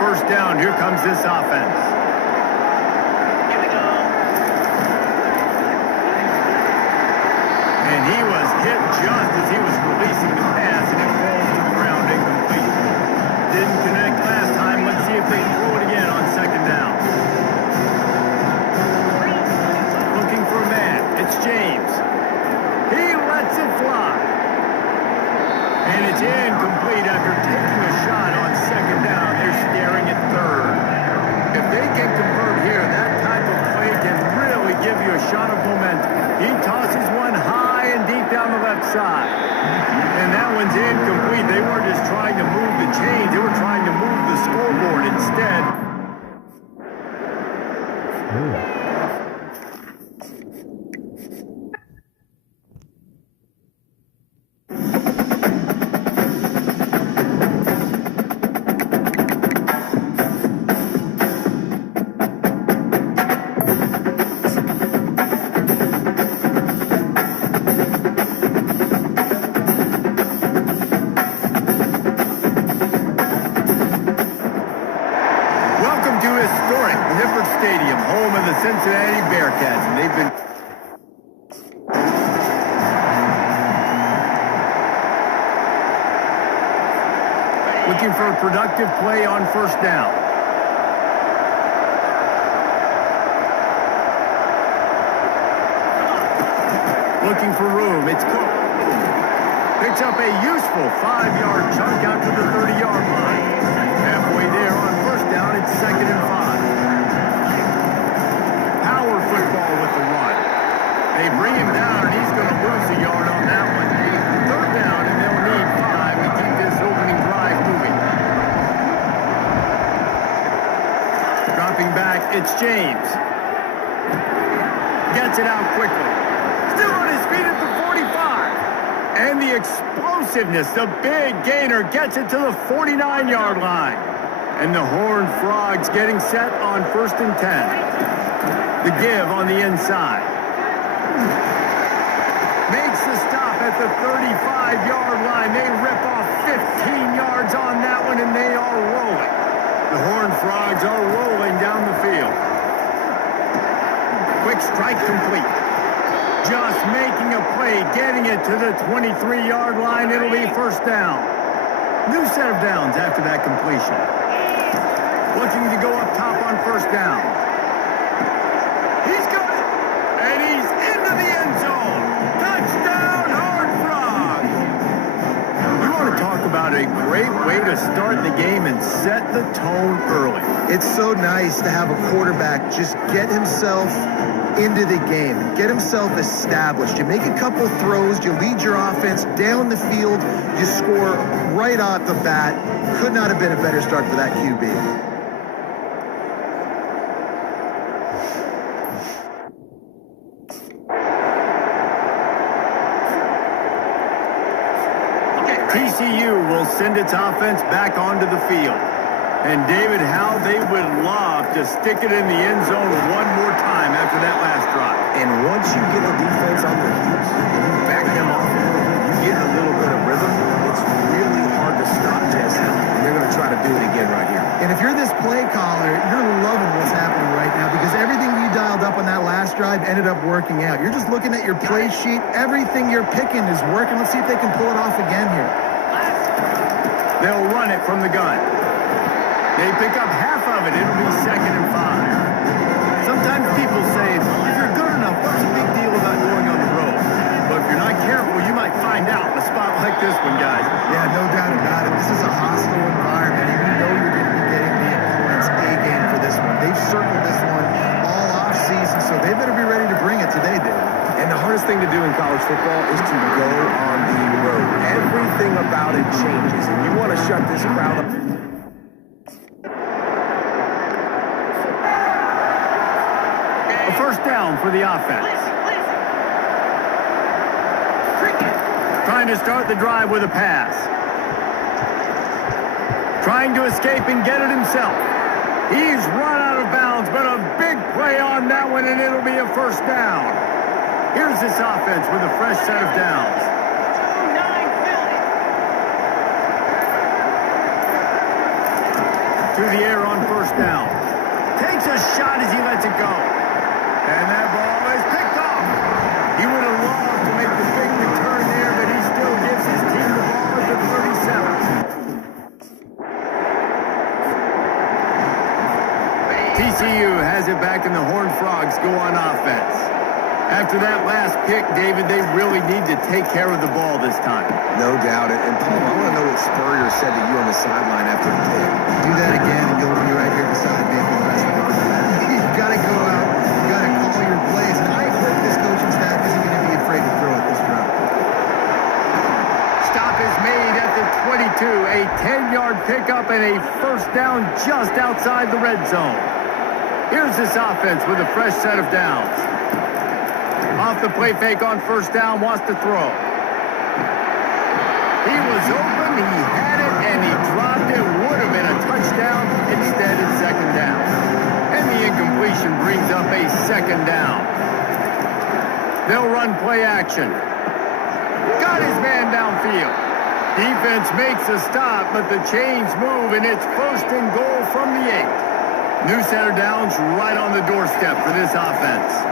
first down. Here comes this offense. Here we go. And he was hit just as he was releasing the pass, and it falls to the ground incomplete. Didn't connect last time. Let's see if they can throw it again on second down. Looking for a man. It's James. He lets it fly. And it's incomplete after taking a shot on second down. They're staring at third. If they can convert here, that type of play can really give you a shot of momentum. He tosses one high and deep down the left side. And that one's incomplete. They weren't just trying to move the chains. They were trying to move the scoreboard instead. Looking for a productive play on first down. Looking for room. It's Cook. Picks up a useful 5-yard chunk out to the 30-yard line. Halfway there on first down, it's 2nd and 5. Power football with the run. They bring him down, and he's going to lose a yard on that one. 3rd down, and they'll need 5 to keep this opening drive moving. Dropping back, it's James. Gets it out quickly. Still on his feet at the 45. And the explosiveness, the big gainer, gets it to the 49-yard line. And the Horned Frogs getting set on 1st and 10. The give on the inside. Makes the stop at the 35-yard line. They rip off 15 yards on that one, and they are rolling. The Horned Frogs are rolling down the field. Quick strike complete. Just making a play, getting it to the 23-yard line. It'll be 1st down. New set of downs after that completion. Looking to go up top on 1st down. He's got it. And he's into the end zone. Touchdown, Horned Frogs. You want to talk about a great way to start the game and set the tone early. It's so nice to have a quarterback just get himself into the game, get himself established. You make a couple throws, you lead your offense down the field, you score right off the bat. Could not have been a better start for that QB. TCU will send its offense back onto the field. And David, how they would love to stick it in the end zone one more time after that last drive. And once you get the defense on their heels, and you back them off a little bit, you get a little bit of rhythm, it's really hard to stop Jesse. And they're going to try to do it again right here. And if you're this play caller, you're loving what's happening right now because everything you dialed up on that last drive ended up working out. You're just looking at your play sheet. Everything you're picking is working. Let's see if they can pull it off again here. They'll run it from the gun. They pick up half of it. It'll be 2nd and 5. Sometimes people say, if you're good enough, what's the big deal about going on the road? But if you're not careful, you might find out in a spot like this one, guys. Yeah, no doubt about it. This is a hostile environment, and you know you're going to be getting the opponent's A game for this one. They've circled this one all off season, so they better be ready to bring it today, David. And the hardest thing to do in college football is to go on the road. Everything about it changes, and you want to shut this crowd up. A 1st down for the offense. Trying to start the drive with a pass. Trying to escape and get it himself. He's run out of bounds, but a big play on that one, and it'll be a 1st down. Here's this offense with a fresh set of downs. To the air on 1st down. Takes a shot as he lets it go. And that ball is picked off. He would have loved to make the big return there, but he still gives his team the ball at the 37. TCU has it back, and the Horned Frogs go on offense. After that last pick, David, they really need to take care of the ball this time. No doubt. And Paul, I want to know what Spurrier said to you on the sideline after the pick. Do that again, and you'll be right here beside me for the rest of the game. You've got to go out. You've got to call your plays. And I hope this coaching staff isn't going to be afraid to throw it this round. Stop is made at the 22. A 10-yard pickup and a 1st down just outside the red zone. Here's this offense with a fresh set of downs. Off the play fake on 1st down, wants to throw. He was open, he had it, and he dropped it. Would have been a touchdown. Instead, it's 2nd down. And the incompletion brings up a 2nd down. They'll run play action. Got his man downfield. Defense makes a stop, but the chains move, and it's 1st and goal from the 8. New set of downs right on the doorstep for this offense.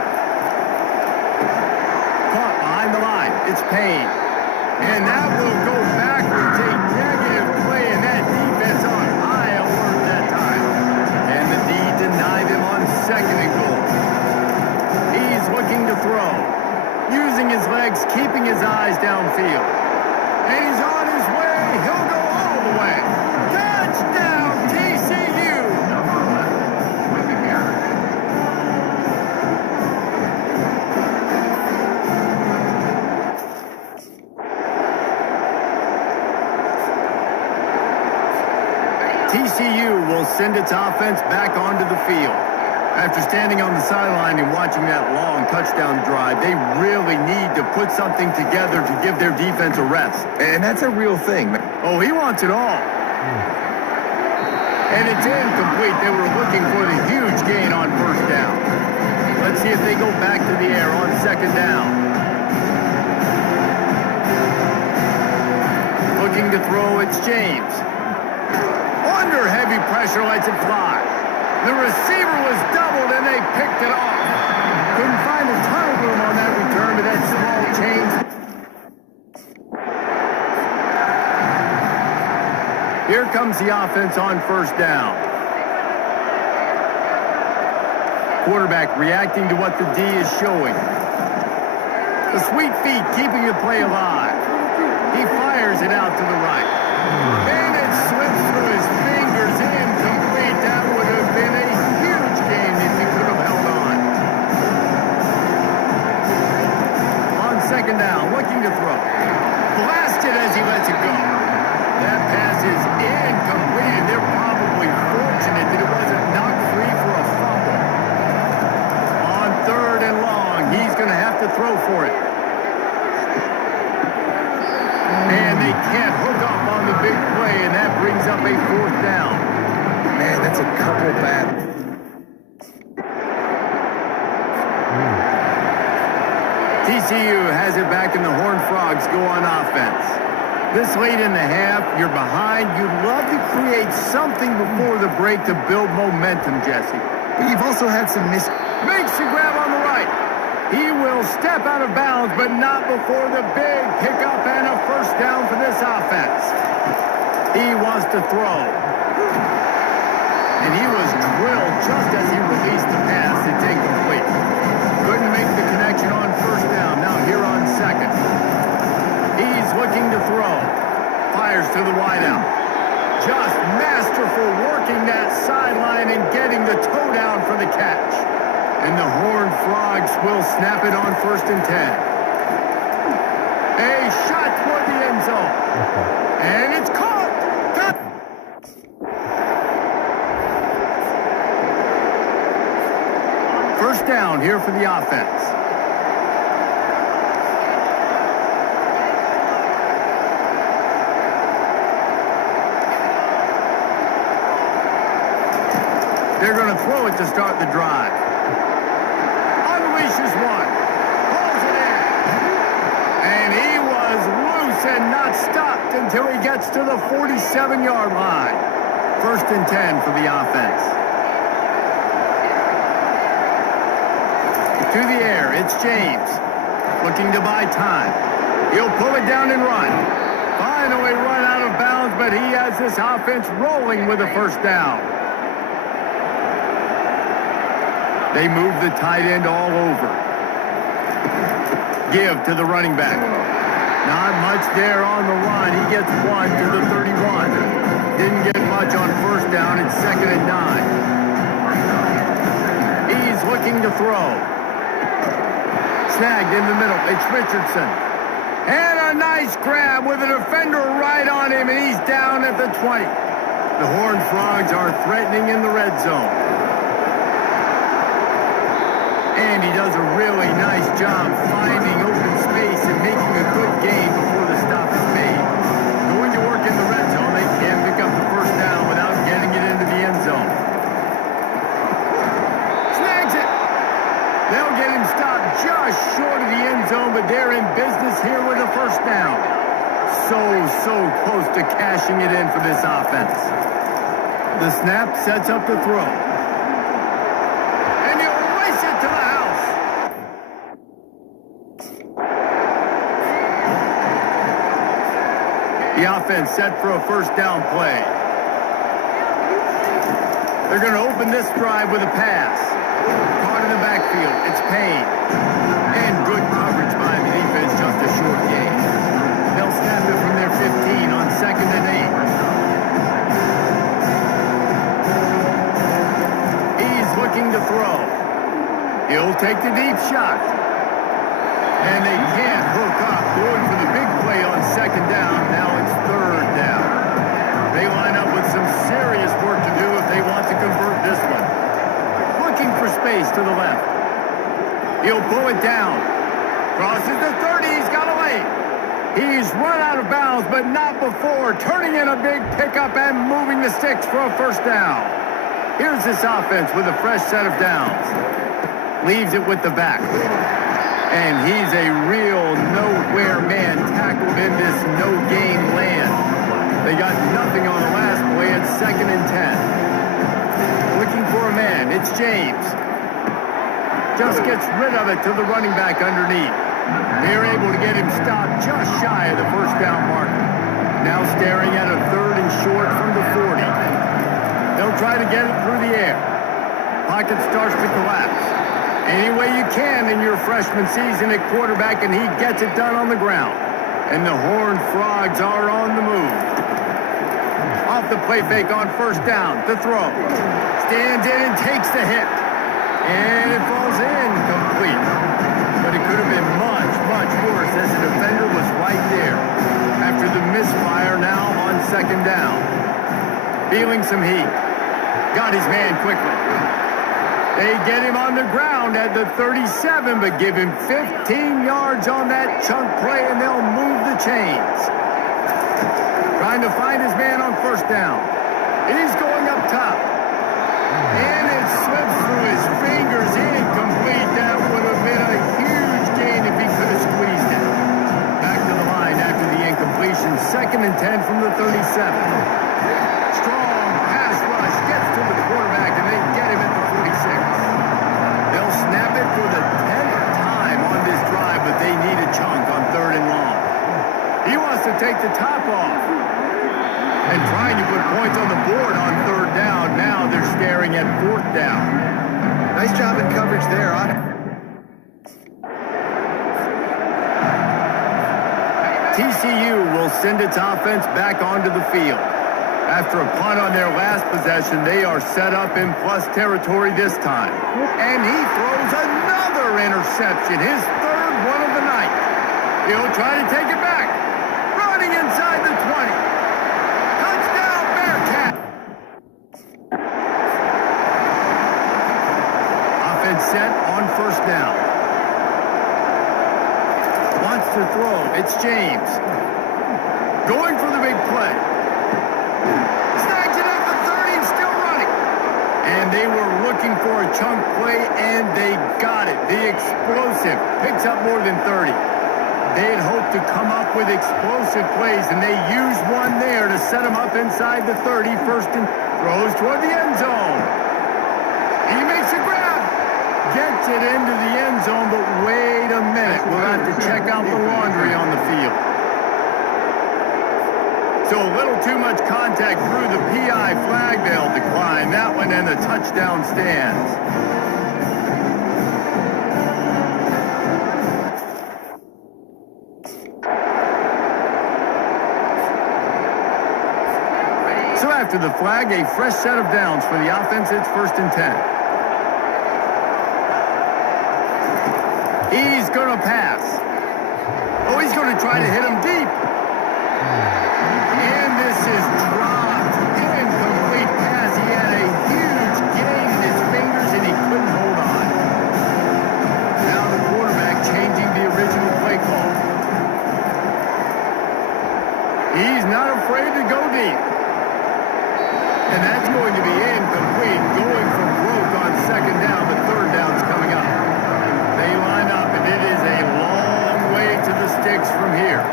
Caught behind the line. It's Payne. And that will go backwards, a negative play, and that defense on high alert that time. And the D denied him on second and goal. He's looking to throw, using his legs, keeping his eyes downfield. And he's on his way. He'll go all the way. Touchdown, TCU! TCU will send its offense back onto the field. After standing on the sideline and watching that long touchdown drive, they really need to put something together to give their defense a rest. And that's a real thing. Oh, he wants it all. And it's incomplete. They were looking for the huge gain on first down. Let's see if they go back to the air on second down. Looking to throw, it's James. Under heavy pressure, lets it fly. The receiver was doubled, and they picked it off. Couldn't find a ton of room on that return, but that small change. Here comes the offense on first down. Quarterback reacting to what the D is showing. The sweet feet keeping the play alive. He fires it out to the right. And it slips through his fingers, incomplete. That would have been a huge game if he could have held on. On second down, looking to throw. Blasted as he lets it go. That pass is incomplete, and they're probably fortunate that it wasn't knocked free for a fumble. On third and long, he's going to have to throw for it. And they can't hook up on the big play, and that brings up a fourth down. Man, that's a couple bad. TCU has it back, and the Horned Frogs go on offense. This late in the half, you're behind. You'd love to create something before the break to build momentum, Jesse. But you've also had some Makes the grab on the right. He will step out of bounds, but not before the big pickup and a first down for this offense. He wants to throw. And he was drilled just as he released the pass. It's incomplete. Couldn't make the connection on first down. Now here on second. He's looking to throw. Fires to the wideout. Just masterful working that sideline and getting the toe down for the catch. And the Horned Frogs will snap it on first and 10. A shot toward the end zone. And it's caught. First down here for the offense. They're going to throw it to start the drive. Unleashes one. Pulls it in. And he was loose and not stopped until he gets to the 47-yard line. First and 10 for the offense. To the air, it's James. Looking to buy time. He'll pull it down and run. Finally run out of bounds, but he has this offense rolling with a first down. They move the tight end all over. Give to the running back. Not much there on the run. He gets one to the 31. Didn't get much on first down. It's second and 9. He's looking to throw. Snagged in the middle. It's Richardson. And a nice grab with a defender right on him, and he's down at the 20. The Horned Frogs are threatening in the red zone. And he does a really nice job finding open space and making a good gain before the stop is made. Going to work in the red zone, they can't pick up the first down without getting it into the end zone. Snags it. They'll get him stopped just short of the end zone, but they're in business here with a first down. So close to cashing it in for this offense. The snap sets up the throw. And he'll race it to the house. The offense set for a first down play. They're going to open this drive with a pass. Caught in the backfield. It's Payne. And good coverage by the defense, just a short gain. They'll snap it from their 15 on 2nd and 8. He's looking to throw. He'll take the deep shot. And they can't hook up. Going for the big play on 2nd down. Now it's 3rd down. They line up with some serious work to do if they want to convert this one. Looking for space to the left. He'll pull it down. Crosses the 30. He's got away. He's run out of bounds, but not before turning in a big pickup and moving the sticks for a first down. Here's this offense with a fresh set of downs. Leaves it with the back. And he's a real nowhere man tackled in this no-gain land. They got nothing on the last play at 2nd and 10. Looking for a man. It's James. Just gets rid of it to the running back underneath. They're able to get him stopped just shy of the first down marker. Now staring at a 3rd and short from the 40. They'll try to get it through the air. Pocket starts to collapse. Any way you can in your freshman season at quarterback, and he gets it done on the ground. And the Horned Frogs are on the move. Off the play fake on first down. The throw. Stands in and takes the hit. And it falls incomplete. But it could have been much, much worse as the defender was right there. After the misfire now on 2nd down. Feeling some heat. Got his man quickly. They get him on the ground at the 37, but give him 15 yards on that chunk play, and they'll move the chains. Trying to find his man on first down. He's going up top. And it slips through his fingers. Incomplete. That would have been a huge gain if he could have squeezed it. Back to the line after the incompletion. 2nd and 10 from the 37. Strong pass rush. Gets to the quarterback, and they get him at the 46. They'll snap it for the 10th time on this drive, but they need a chunk on 3rd and long. He wants to take the top off. And trying to put points on the board on 3rd down. Now they're staring at 4th down. Nice job in coverage there. TCU will send its offense back onto the field. After a punt on their last possession, they are set up in plus territory this time. And he throws another interception, his 3rd one of the night. He'll try to take it back. Running inside the 20. Touchdown, Bearcat. Offense set on first down. Wants to throw. It's James. Going for the big play. Snags it at the 30 and still running. And they were looking for a chunk play, and they got it. The explosive picks up more than 30. They had hoped to come up with explosive plays, and they used one there to set them up inside the 30. First and throws toward the end zone. He makes a grab. Gets it into the end zone, but wait a minute. We'll have to check out the laundry on the field. So a little too much contact through the PI flag. They'll decline that one, and the touchdown stands. So after the flag, a fresh set of downs for the offense. It's 1st and 10. He's going to pass. Oh, he's going to try to hit him deep. And this is dropped. Incomplete pass. He had a huge gain in his fingers, and he couldn't hold on. Now the quarterback changing the original play call. He's not afraid to go deep. And that's going to be incomplete. Going for broke on 2nd down, but 3rd down's coming up. They line up, and it is a long way to the sticks from here.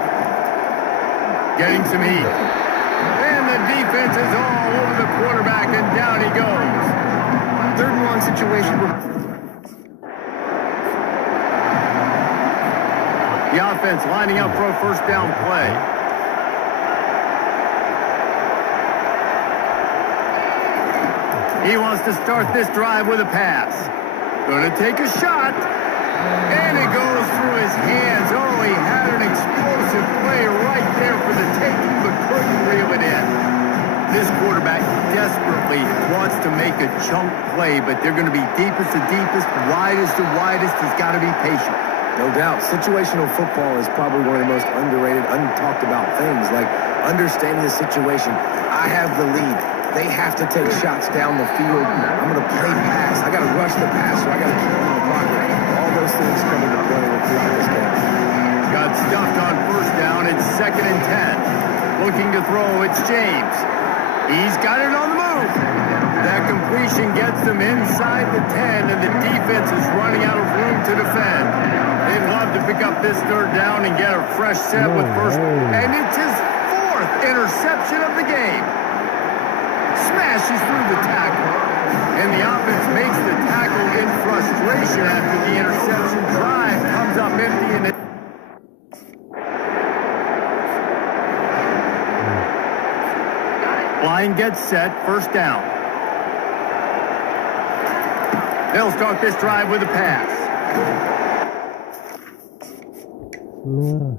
Getting some heat. And the defense is all over the quarterback, and down he goes. 3rd and long situation. The offense lining up for a first down play. He wants to start this drive with a pass. Gonna take a shot. And it goes through his hands. Oh, he had an explosive play right there for the taking, but couldn't reel it in. This quarterback desperately wants to make a chunk play, but they're going to be deepest to deepest, widest to widest. He's got to be patient. No doubt. Situational football is probably one of the most underrated, untalked about things, like understanding the situation. I have the lead. They have to take shots down the field. I'm going to play pass. I got to rush the passer. I got to keep on the clock. All those things come into play throughout this game. Got stuffed on first down. It's 2nd and 10. Looking to throw. It's James. He's got it on the move. That completion gets them inside the 10, and the defense is running out of room to defend. They'd love to pick up this 3rd down and get a fresh set with first. And it's his 4th interception of the game. Smashes through the tackle. And the offense makes the tackle in frustration after the interception. Drive comes up empty, and it line gets set, 1st down. They'll start this drive with a pass. Yeah.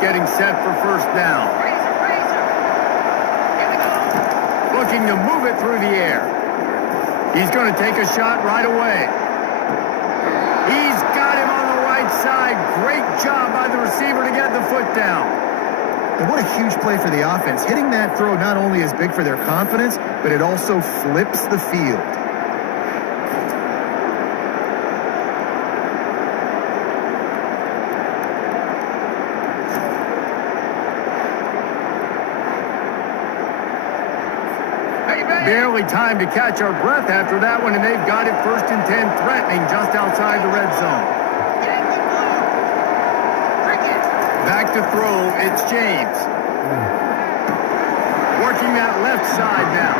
Getting set for 1st down. Looking to move it through the air. He's going to take a shot right away. He's got him on the right side. Great job by the receiver to get the foot down. And what a huge play for the offense. Hitting that throw not only is big for their confidence, but it also flips the field. Barely time to catch our breath after that one, and they've got it 1st and 10, threatening just outside the red zone. Back to throw, it's James. Working that left side now.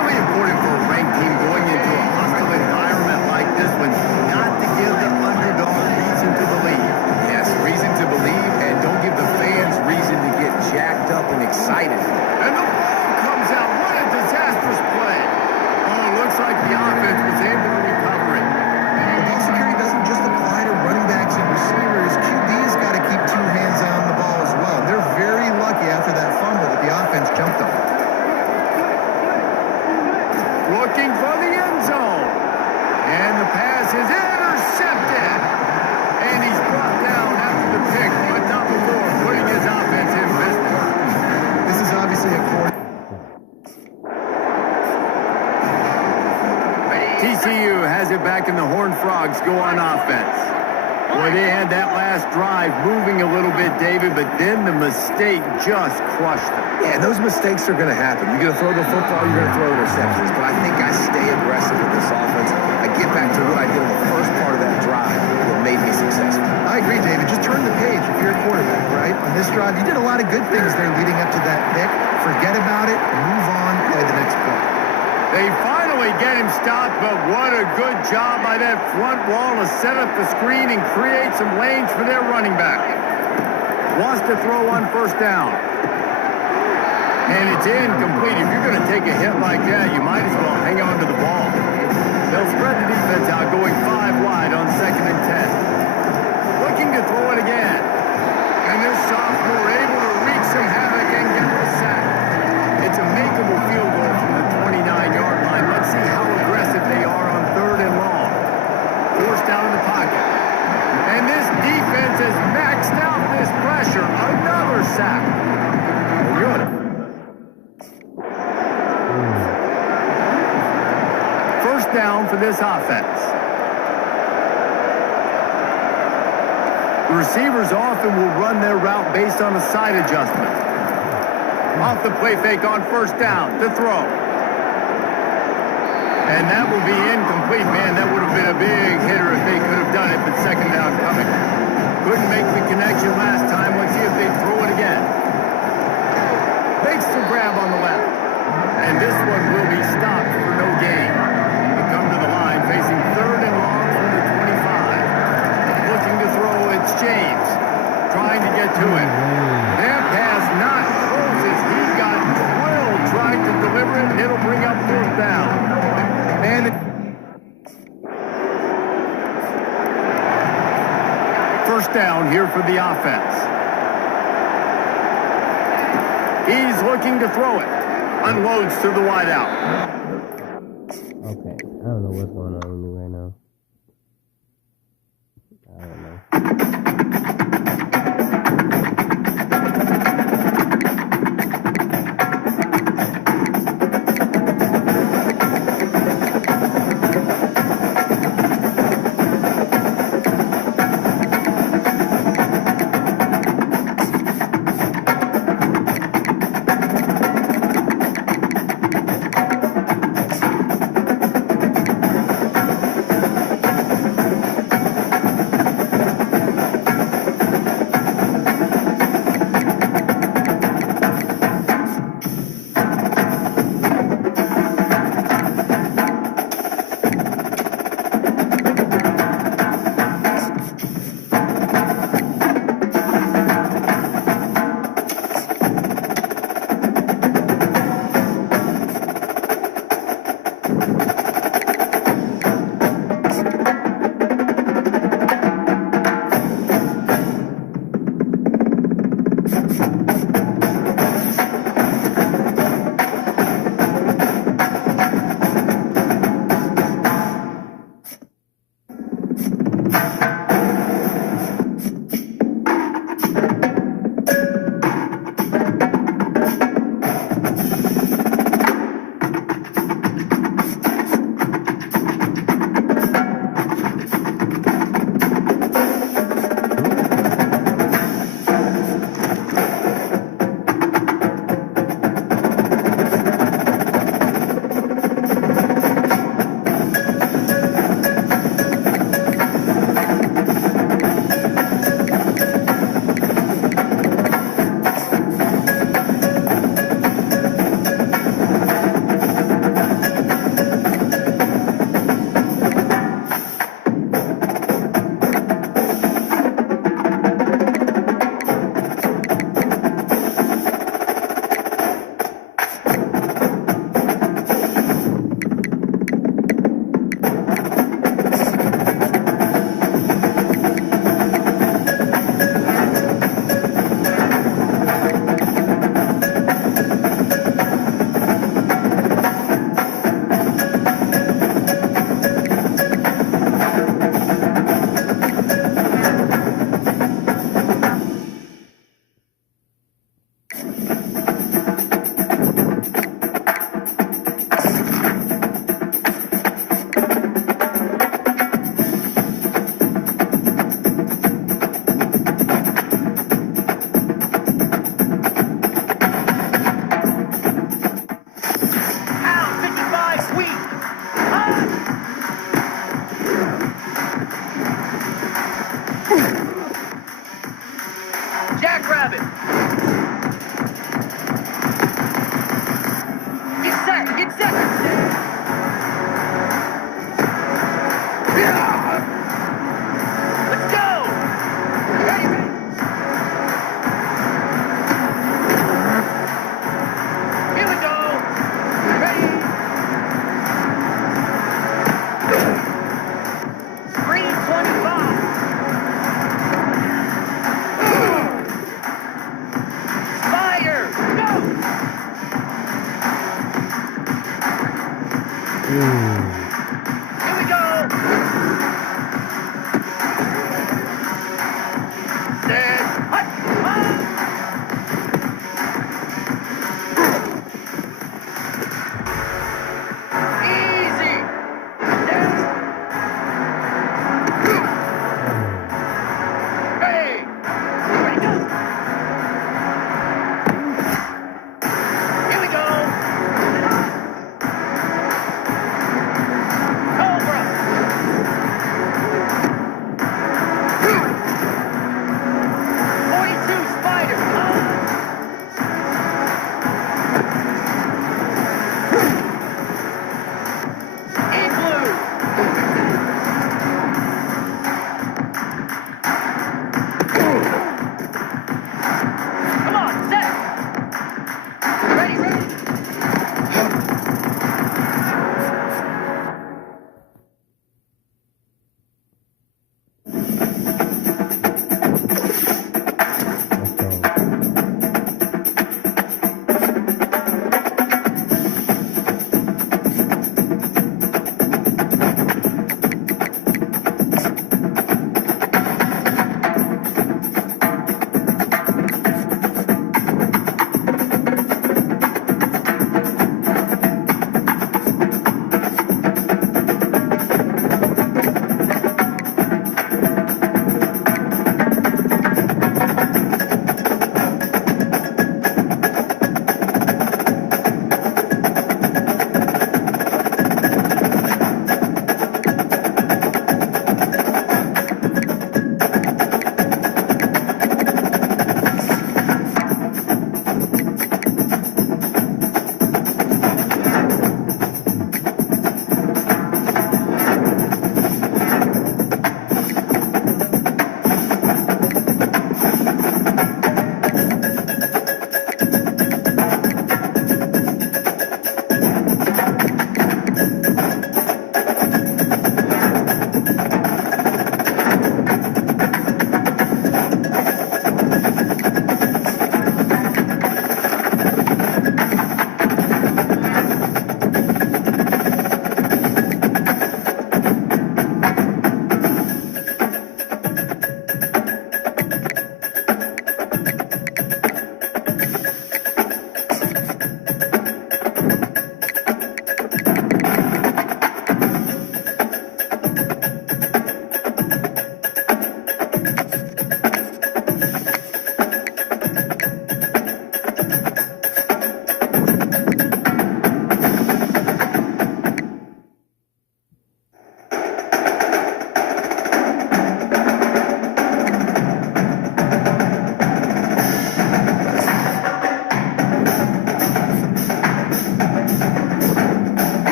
Really important for a ranked team going into a hostile environment like this one, not to give the underdog reason to believe. Yes, reason to believe, and don't give the fans reason to get jacked up and excited. And the ball comes out. What a disastrous play. Oh, it looks like the offense was able to recover it. The ball security doesn't just apply to running backs and receivers. QB's got to keep 2 hands on the ball as well. They're very lucky after that fumble that the offense jumped on. Looking for the end zone. And the pass is intercepted. And he's brought down after the pick, but not before putting his offense in best work. This is obviously a quarter. TCU has it back, and the Horned Frogs go on offense. Boy, they had that last drive moving a little bit, David, but then the mistake just crushed them. Yeah, those mistakes are going to happen. You're going to throw the football, you're going to throw interceptions, but I think I stay aggressive with this offense. I get back to what I did in the first part of that drive that made me successful. I agree, David. Just turn the page if you're a quarterback, right? On this drive, you did a lot of good things there leading up to that pick. Forget about it, move on, play the next play. They finally get him stopped, but what a good job by that front wall to set up the screen and create some lanes for their running back. Wants to throw on 1st down. And it's incomplete. If you're going to take a hit like that, you might as well hang on to the ball. They'll spread the defense out, going 5 wide on 2nd and 10. Looking to throw it again. And this sophomore able to wreak some havoc and get the sack. It's a make-or in the pocket. And this defense has maxed out this pressure. Another sack. Good. First down for this offense. The receivers often will run their route based on a side adjustment. Off the play fake on first down to throw. And that will be incomplete. Man, that would have been a big hitter if they could have done it, but second down coming. Couldn't make the connection last time. Let's see if they throw it again. Makes the grab on the left. And this one will be stopped for no gain. They come to the line facing third and long from the 25. Looking to throw, it's James. Trying to get to it. That pass not closes. He got drilled trying to deliver it, and it'll bring up fourth down. And first down here for the offense. He's looking to throw it. Unloads to the wideout. Okay, I don't know what's going on with me right now. I don't know.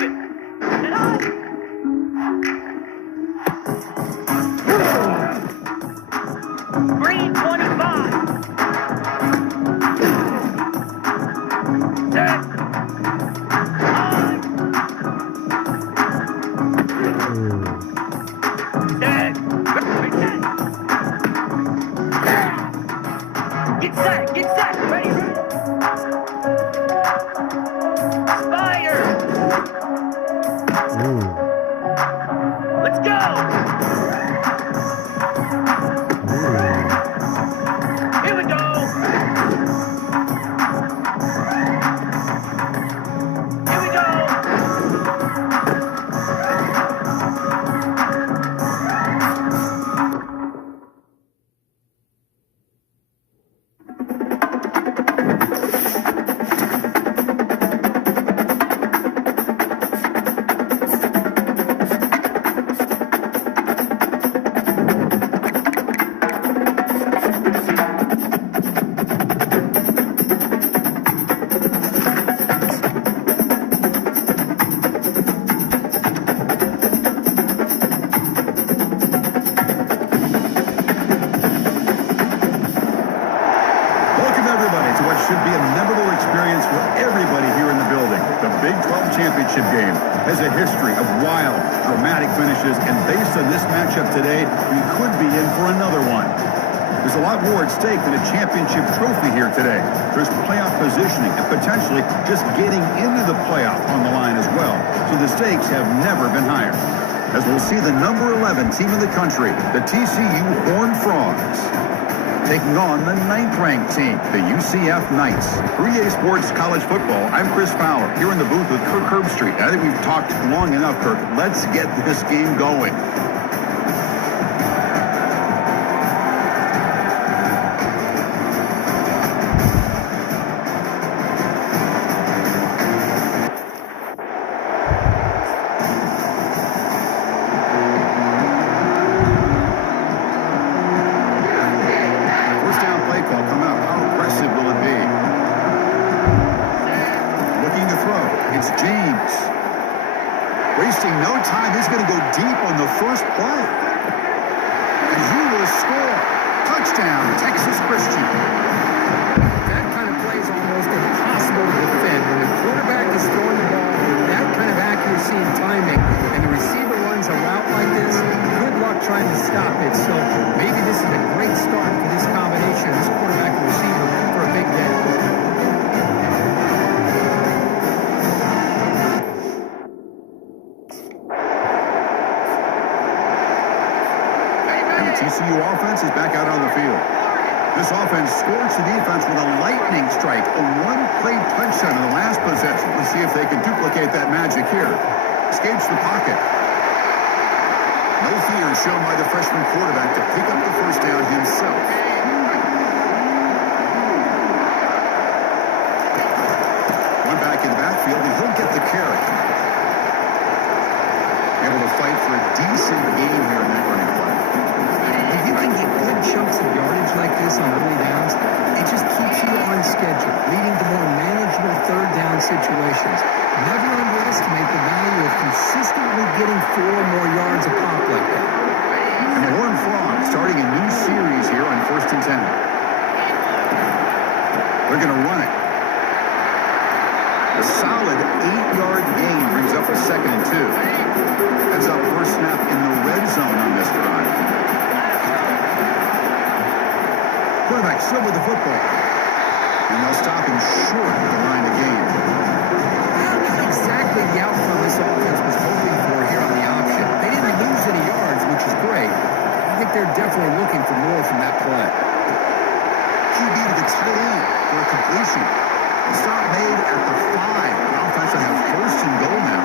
7. And on. 325. Set. On. Set. Get set. Get set. Ready. Spider. Let's go. Here we go. Here we go. Welcome, everybody, to what should be a memorable experience for everybody here in the building. The Big 12 Championship game has a history of wild, dramatic finishes, and based on this matchup today, we could be in for another one. There's a lot more at stake than a championship trophy here today. There's playoff positioning and potentially just getting into the playoff on the line as well. So the stakes have never been higher. As we'll see the number 11 team in the country, the TCU Horned Frogs, taking on the 9th-ranked team, the UCF Knights. For EA Sports College Football, I'm Chris Fowler, here in the booth with Kirk Herbstreit. I think we've talked long enough, Kirk. Let's get this game going. Wasting no time, he's going to go deep on the first play. And he will score. Touchdown, Texas Christian. That kind of play is almost impossible to defend. When the quarterback is throwing the ball with that kind of accuracy and timing, and the receiver runs a route like this, good luck trying to stop it. So maybe this is a great start for this combination, this quarterback and receiver, for a big day. TCU offense is back out on the field. This offense scorched the defense with a lightning strike, a one-play touchdown in the last possession. Let's see if they can duplicate that magic here. Escapes the pocket. No fear shown by the freshman quarterback to pick up the first down himself. One back in the backfield, and he'll get the carry. Able to fight for a decent gain here in that running play. If you can get good chunks of yardage like this on early downs, it just keeps you on schedule, leading to more manageable third down situations. Never underestimate the value of consistently getting 4 more yards a pop like that. And the Horned Frogs starting a new series here on 1st and 10. They're going to run it. A solid 8-yard gain brings up a 2nd and 2. That's up first snap in the red zone on this drive. Quarterback still with the football. And they'll stop him short of the line of game. Not exactly the outcome this offense was hoping for here on the option. They didn't lose any yards, which is great. I think they're definitely looking for more from that play. QB to the tight end for a completion. The stop made at the 5. The offense will have 1st and goal now.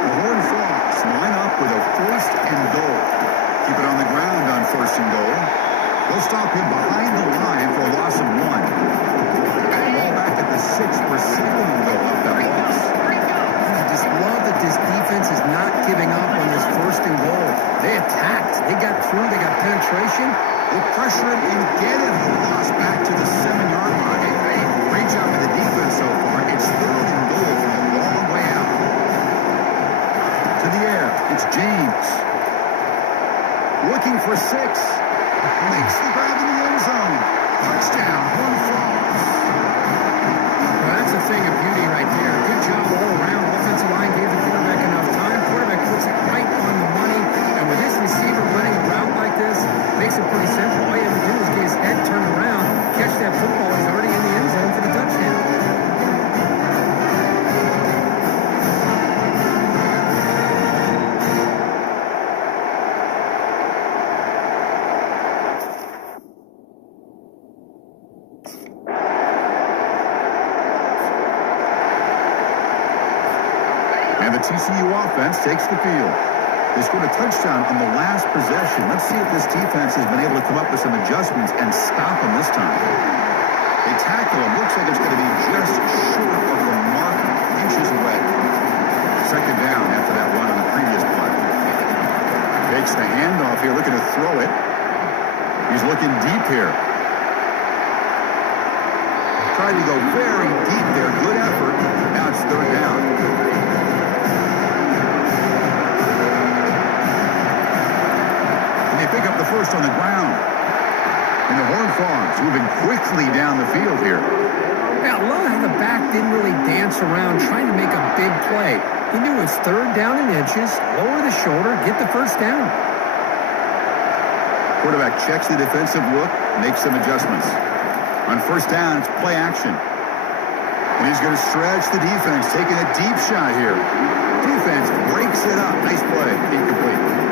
The Horned Frogs line up with a 1st and goal. Keep it on the ground on 1st and goal. They'll stop him behind the line for a loss of 1. Ball back at the 6 for 2nd and goal up that loss. I just love that this defense is not giving up on this 1st and goal. They attacked. They got through. They got penetration. They'll pressure him and get him. The loss back to the 7-yard line. Great job of the defense so far. It's 3rd and goal from a long way out. that football is already in the end zone for the touchdown. And the TCU offense takes the field. They scored a touchdown on the last possession. Let's see if this defense has been able to come up with some adjustments and stop them this time. They tackle him. Looks like it's going to be just short of the mark, inches away. Second down after that run on the previous play. Takes the handoff here, looking to throw it. He's looking deep here. Tried to go very deep there. Good effort. Now it's third down. Pick up the first on the ground. And the Horned Frogs moving quickly down the field here. Now, I love how the back didn't really dance around trying to make a big play. He knew it's third down in inches, lower the shoulder, get the first down. Quarterback checks the defensive look, makes some adjustments. On first down, it's play action. And he's going to stretch the defense, taking a deep shot here. Defense breaks it up. Nice play. Incomplete.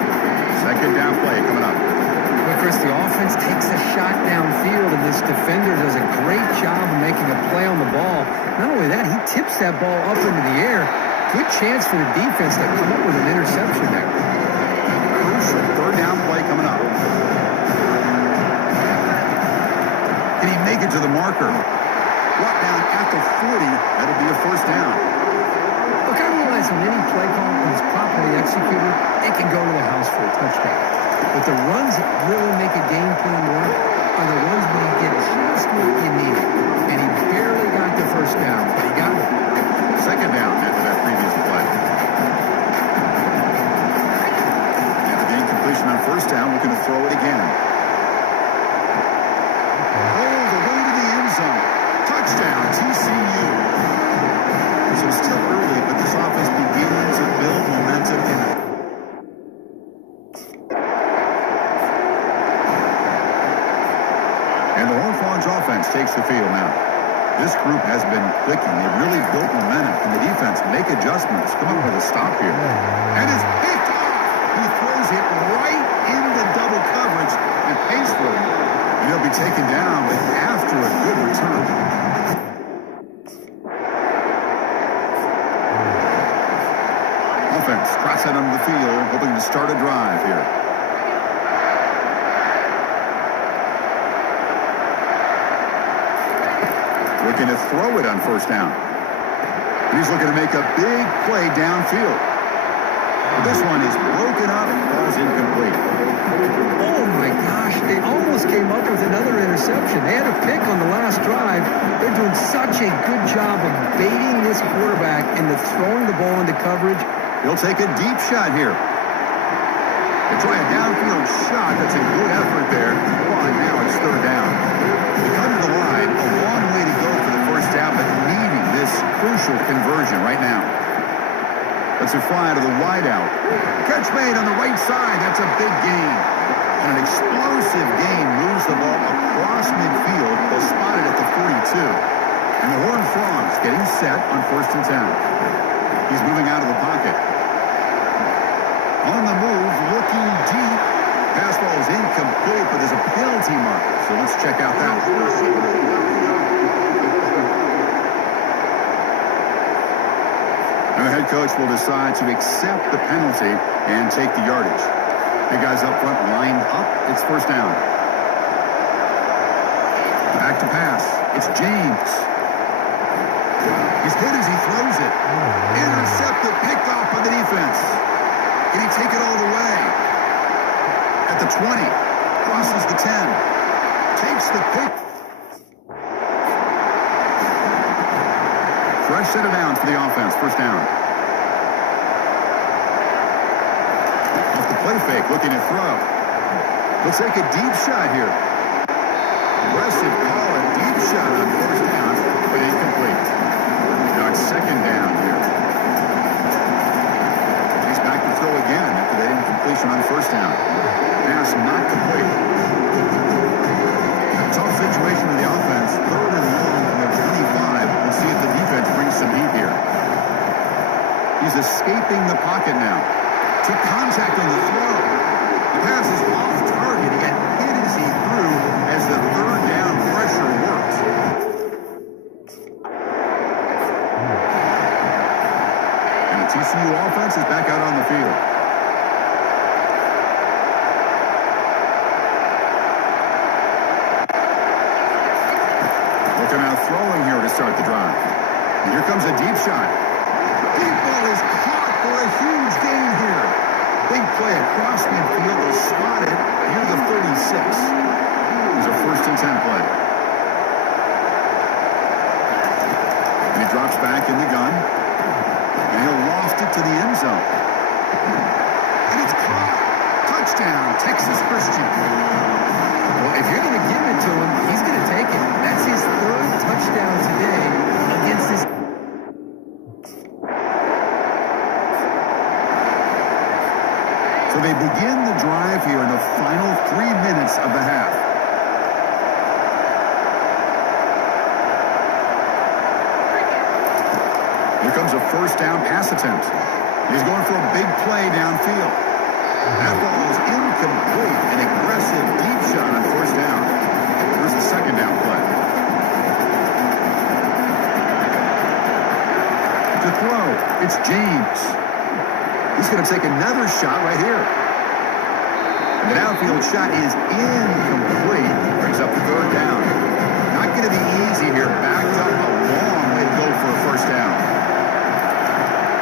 Second down play coming up. Well, Chris, the offense takes a shot downfield, and this defender does a great job of making a play on the ball. Not only that, he tips that ball up into the air. Good chance for the defense to come up with an interception there. Crucial third down play coming up. Can he make it to the marker? Brought down at the 40. That'll be a first down. Look, I realize when any play call is properly executed, it can go to the house for a touchdown. But the runs that really make a game plan work are the ones where you get just what you need. And he barely got the first down, but he got it. Second down after that previous play. After the incompletion on first down, looking to throw it again. Oh, the way to the end zone. Touchdown, TCU. So it's still early, but this offense begins to build momentum. And the Horned Frogs offense takes the field now. This group has been clicking. They've really built momentum. And the defense make adjustments. Come up with a stop here. And it's picked off. He throws it right into double coverage and pays for it. And he'll be taken down, but after a good return. Offense cross it onto the field, hoping to start a drive here. Looking to throw it on first down. And he's looking to make a big play downfield. But this one is broken up, ball's incomplete. Oh my gosh, they almost came up with another interception. They had a pick on the last drive. They're doing such a good job of baiting this quarterback into throwing the ball into coverage. He'll take a deep shot here. They try a downfield shot. That's a good effort there. Well, and now it's third down. They come to the line. A long way to go for the first down, but needing this crucial conversion right now. That's a fly to the wideout. Catch made on the right side. That's a big gain. And an explosive gain moves the ball across midfield. They'll spot it at the 42. And the Horned Frogs getting set on first and 10. He's moving out of the pocket. On the move, looking deep. Pass ball is incomplete, but there's a penalty mark. So let's check out that one. And the head coach will decide to accept the penalty and take the yardage. The guys up front lined up. It's first down. Back to pass. It's James. He's good as he throws it. Intercepted, picked off by the defense. Can he take it all the way? At the 20. Crosses the 10. Takes the pick. Fresh set of downs for the offense. First down. Off the play fake, looking to throw. Looks like a deep shot here. Aggressive call, a deep shot on first down, but incomplete. Now it's second down here. He's back to throw again after that incompletion on first down. Pass not complete. A tough situation in the offense. Took contact on the throw. The pass is off target. He got hit as he threw as the third down pressure worked. And the TCU offense is back out on the field. Looking out throwing here to start the drive. And here comes a deep shot. Deep ball is caught for a huge gain here. Big play across midfield is spotted near the 36. It was a 1st and 10 play. And he drops back in the gun. And he'll loft it to the end zone. And it's caught. Touchdown, Texas Christian. Well, if you're going to give it to him, he's going to take it. That's his 3rd touchdown today against this. So they begin the drive here in the final 3 minutes of the half. Here comes a 1st down pass attempt. He's going for a big play downfield. That ball is incomplete. An aggressive deep shot on 1st down. Here's the 2nd down play. To throw, it's James. He's going to take another shot right here. The downfield shot is incomplete. Brings up the 3rd down. Not going to be easy here. Backed up a long way to go for a 1st down.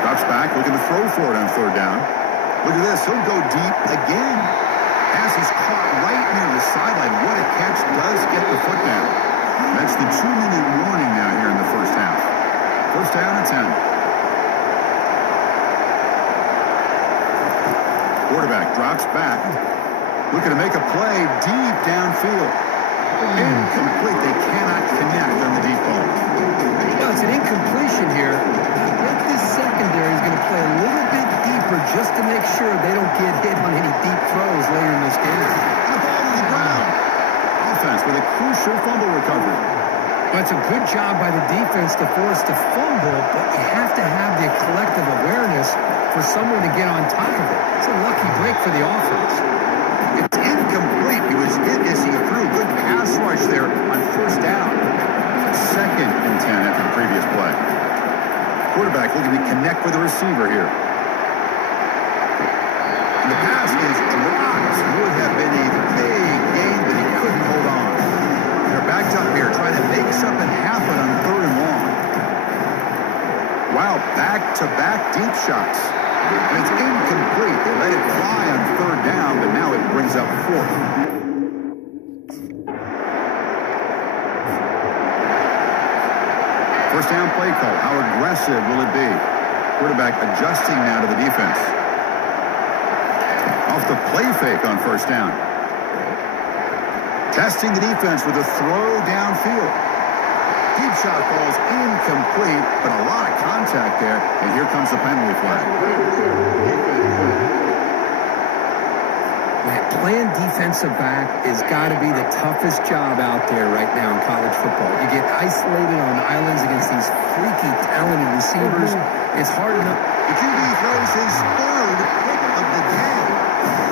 Drops back, looking to throw for it on 3rd down. Look at this. He'll go deep again. Pass is caught right near the sideline. What a catch. Does get the foot down. That's the 2-minute warning now here in the 1st half. 1st down and 10. Quarterback drops back. Looking to make a play deep downfield. Incomplete. They cannot connect on the deep ball. Well, it's an incompletion here. I think this secondary is going to play a little bit deeper just to make sure they don't get hit on any deep throws later in this game. And the ball to the ground. Offense with a crucial fumble recovery. Well, it's a good job by the defense to force the fumble, but you have to have the collective awareness for someone to get on top of it. It's a lucky break for the offense. It's incomplete. He was hit as he threw. Good pass rush there on 1st down. 2nd and 10 after the previous play. Quarterback looking to connect with the receiver here. And the pass is dropped. Would have been a big gain, but he couldn't hold on. They're backed up here, trying to make something happen on 3rd and long. Wow, back-to-back deep shots. And it's incomplete. They let it fly on 3rd down, but now it brings up 4th. First down play call. How aggressive will it be? Quarterback adjusting now to the defense. Off the play fake on 1st down. Testing the defense with a throw downfield. Deep shot falls incomplete, but a lot of contact there, and here comes the penalty flag. Playing defensive back has got to be the toughest job out there right now in college football. You get isolated on islands against these freaky, talented receivers. It's hard enough. The QB throws his 3rd pick of the day.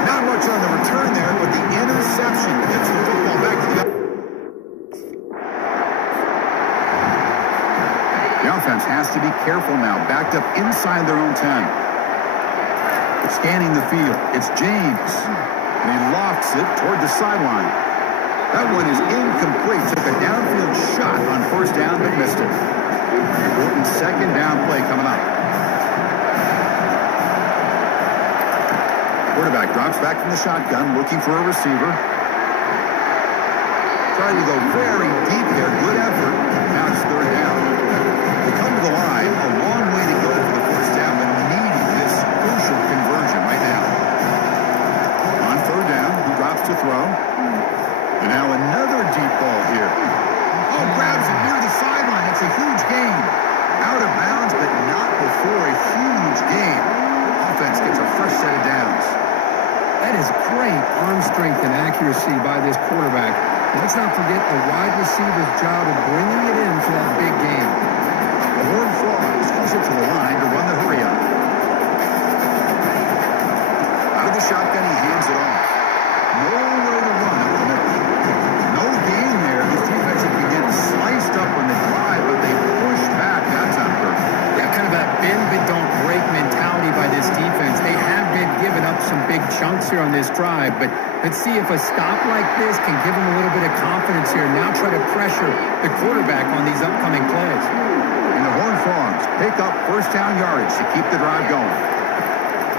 Not much on the return there, but the interception gets the football back to the... The offense has to be careful now. Backed up inside their own 10. Scanning the field. It's James. And he lofts it toward the sideline. That one is incomplete. Took a downfield shot on 1st down, but missed it. Important 2nd down play coming up. Quarterback drops back from the shotgun, looking for a receiver. Trying to go very deep here. Good effort. Now it's 3rd down. They come to the line. A long way to go for the 1st down, but needing this crucial conversion right now. On 3rd down, he drops to throw. And now another deep ball here. Oh, grabs it near the sideline. It's a huge gain. Out of bounds, but not before a huge gain. Offense gets a fresh set of downs. That is great arm strength and accuracy by this quarterback. Let's not forget the wide receiver's job of bringing it in for that big game. The Horned Frogs calls it to the line to run the hurry up. on this drive, but let's see if a stop like this can give him a little bit of confidence here. Now try to pressure the quarterback on these upcoming plays. And the Horned Frogs pick up first down yardage to keep the drive going.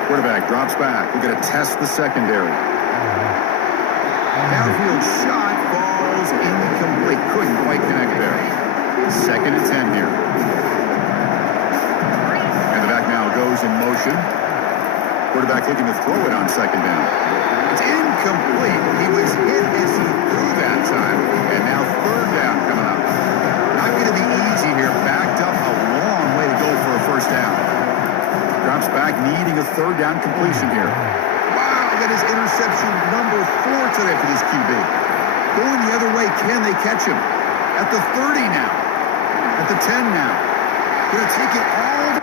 Quarterback drops back. We're going to test the secondary. Downfield shot falls incomplete. Couldn't quite connect there. 2nd and 10 here. And the back now goes in motion. Quarterback looking to throw it on 2nd down. It's incomplete. He was hit as he threw that time. And now 3rd down coming up. Not going to be easy here. Backed up a long way to go for a first down. Drops back, needing a 3rd down completion here. Wow, that is interception number 4 today for this QB. Going the other way, can they catch him? At the 30 now. At the 10 now. Going to take it all.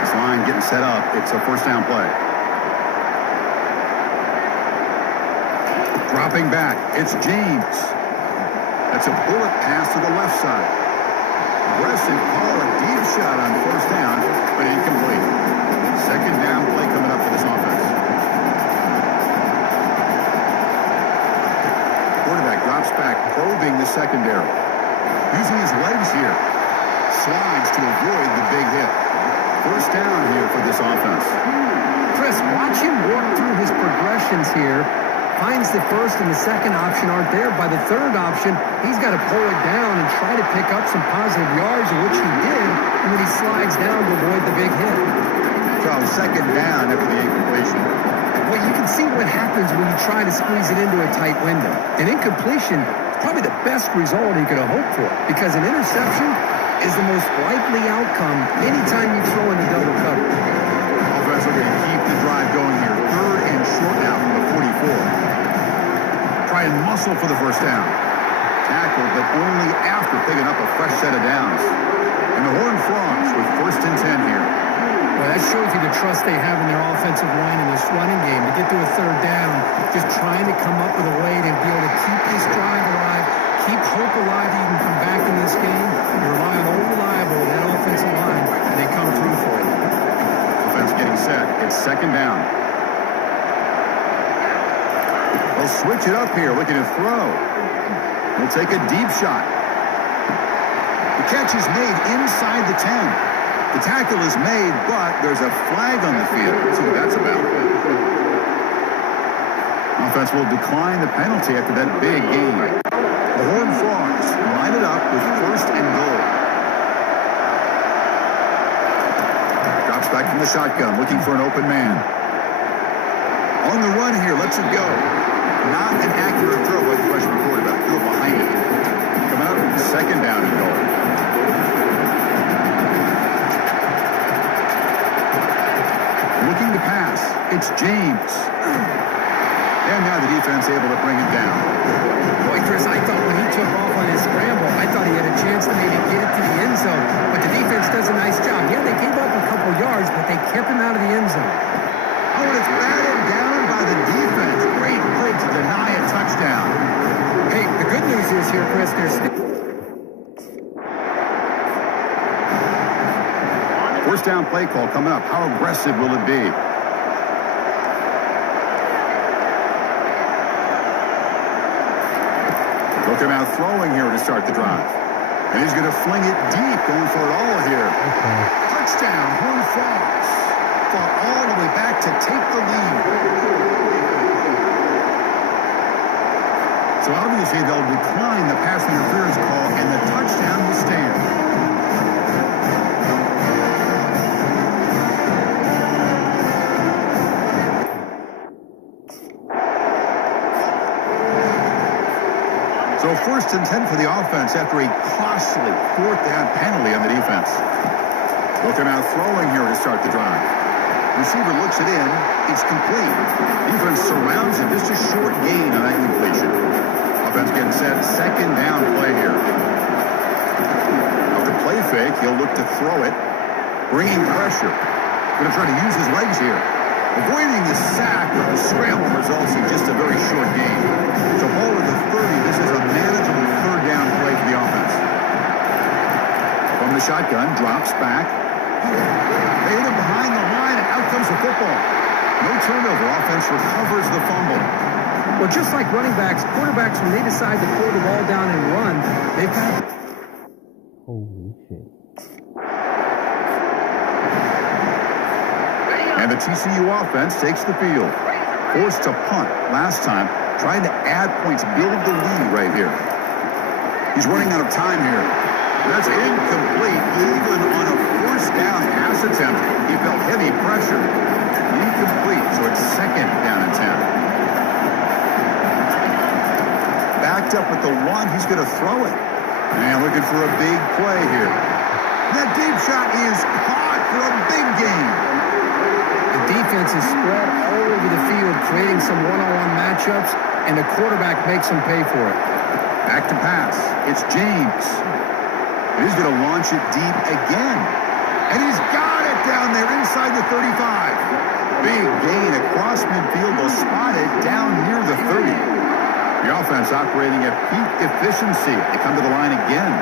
This line getting set up. It's a first down play. Dropping back. It's James. That's a bullet pass to the left side. Aggressive call, a deep shot on first down, but incomplete. 2nd down play coming up for this offense. Quarterback drops back, probing the secondary. Using his legs here. Slides to avoid the big hit. First down here for this offense. Chris, watch him work through his progressions here. Finds the 1st and the 2nd option aren't there. By the 3rd option, he's got to pull it down and try to pick up some positive yards, which he did, and then he slides down to avoid the big hit. So 2nd down after the incompletion. Well, you can see what happens when you try to squeeze it into a tight window. An incompletion is probably the best result he could have hoped for, because an interception is the most likely outcome anytime you throw in the double cover. Offense are going to keep the drive going here. 3rd and short now from the 44. Try and muscle for the first down. Tackled, but only after picking up a fresh set of downs. And the Horned Frogs with 1st and 10 here. Well, that shows you the trust they have in their offensive line in this running game. To get to a 3rd down, just trying to come up with a way to be able to keep this drive alive, keep hope alive that you can come back in this game. You rely on old reliable, that offensive line, and they come through for you. Offense getting set. It's 2nd down. They'll switch it up here, looking to throw. We'll take a deep shot. The catch is made inside the 10. The tackle is made, but there's a flag on the field. Let's see what that's about. Offense will decline the penalty after that big gain. The Horned Frogs line it up with 1st and goal. Drops back from the shotgun, looking for an open man. On the run here, lets it go. Not an accurate throw by the freshman quarterback. Threw behind it. Coming up, 2nd down and goal. Looking to pass. It's James. And now the defense able to bring it down. Boy, Chris, I thought when he took off on his scramble, I thought he had a chance to maybe get it to the end zone. But the defense does a nice job. Yeah, they gave up a couple yards, but they kept him out of the end zone. Oh, and it's batted down by the defense. Great play to deny a touchdown. Hey, the good news is here, Chris, there's still... First down play call coming up. How aggressive will it be? Looking out throwing here to start the drive. And he's going to fling it deep, going for it all here. Touchdown, Horned Frogs. Fought all the way back to take the lead. So obviously they'll decline the pass interference call, and the touchdown will stand. So 1st and 10 for the offense after a costly 4th down penalty on the defense. Looking out throwing here to start the drive. Receiver looks it in. It's complete. Defense surrounds him. Just a short gain on that completion. Offense getting set. 2nd down play here. After play fake, he'll look to throw it. Bringing pressure. Going to try to use his legs here. Avoiding the sack, but the scramble results in just a very short gain. So ball at the 30. This is a manageable 3rd down play for the offense. From the shotgun, drops back. They hit him behind running the line, and out comes the football. No turnover. Offense recovers the fumble. Well, just like running backs, quarterbacks, when they decide to pull the ball down and run, they've got... Holy shit. And the TCU offense takes the field. Forced to punt last time, trying to add points, build the lead right here. He's running out of time here. That's incomplete. Even on a first down pass attempt, he felt heavy pressure. Incomplete, so it's second down and 10. Backed up at the 1, he's going to throw it. And looking for a big play here. That deep shot is caught for a big gain. The defense is spread all over the field, creating some one-on-one matchups, and the quarterback makes them pay for it. Back to pass. It's James. He's going to launch it deep again. And he's got it down there inside the 35. Big gain across midfield, though spotted down near the 30. The offense operating at peak efficiency. They come to the line again.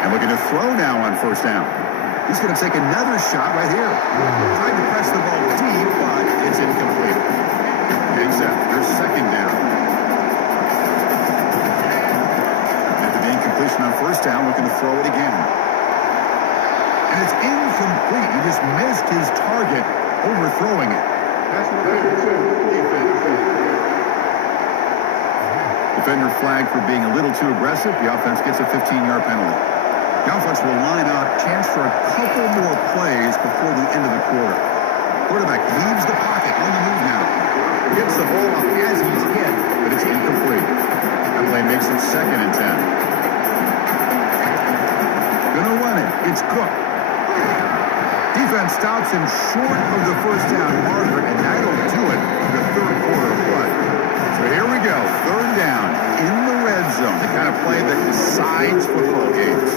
And looking to throw now on first down. He's going to take another shot right here. Trying to press the ball deep, but it's incomplete. Game set. There's second down. After the incompletion on first down, looking to throw it again. And it's incomplete. He just missed his target, overthrowing it. Defender flagged for being a little too aggressive. The offense gets a 15-yard penalty. The offense will line up, chance for a couple more plays before the end of the quarter. Quarterback leaves the pocket on the move now. Gets the ball up as he's hit, but it's incomplete. That play makes it second and 10. Gonna run it. It's Cook. Defense stops him short of the first down marker, and that'll do it for the third quarter of play. So here we go. Third down in the red zone. The kind of play that decides football games.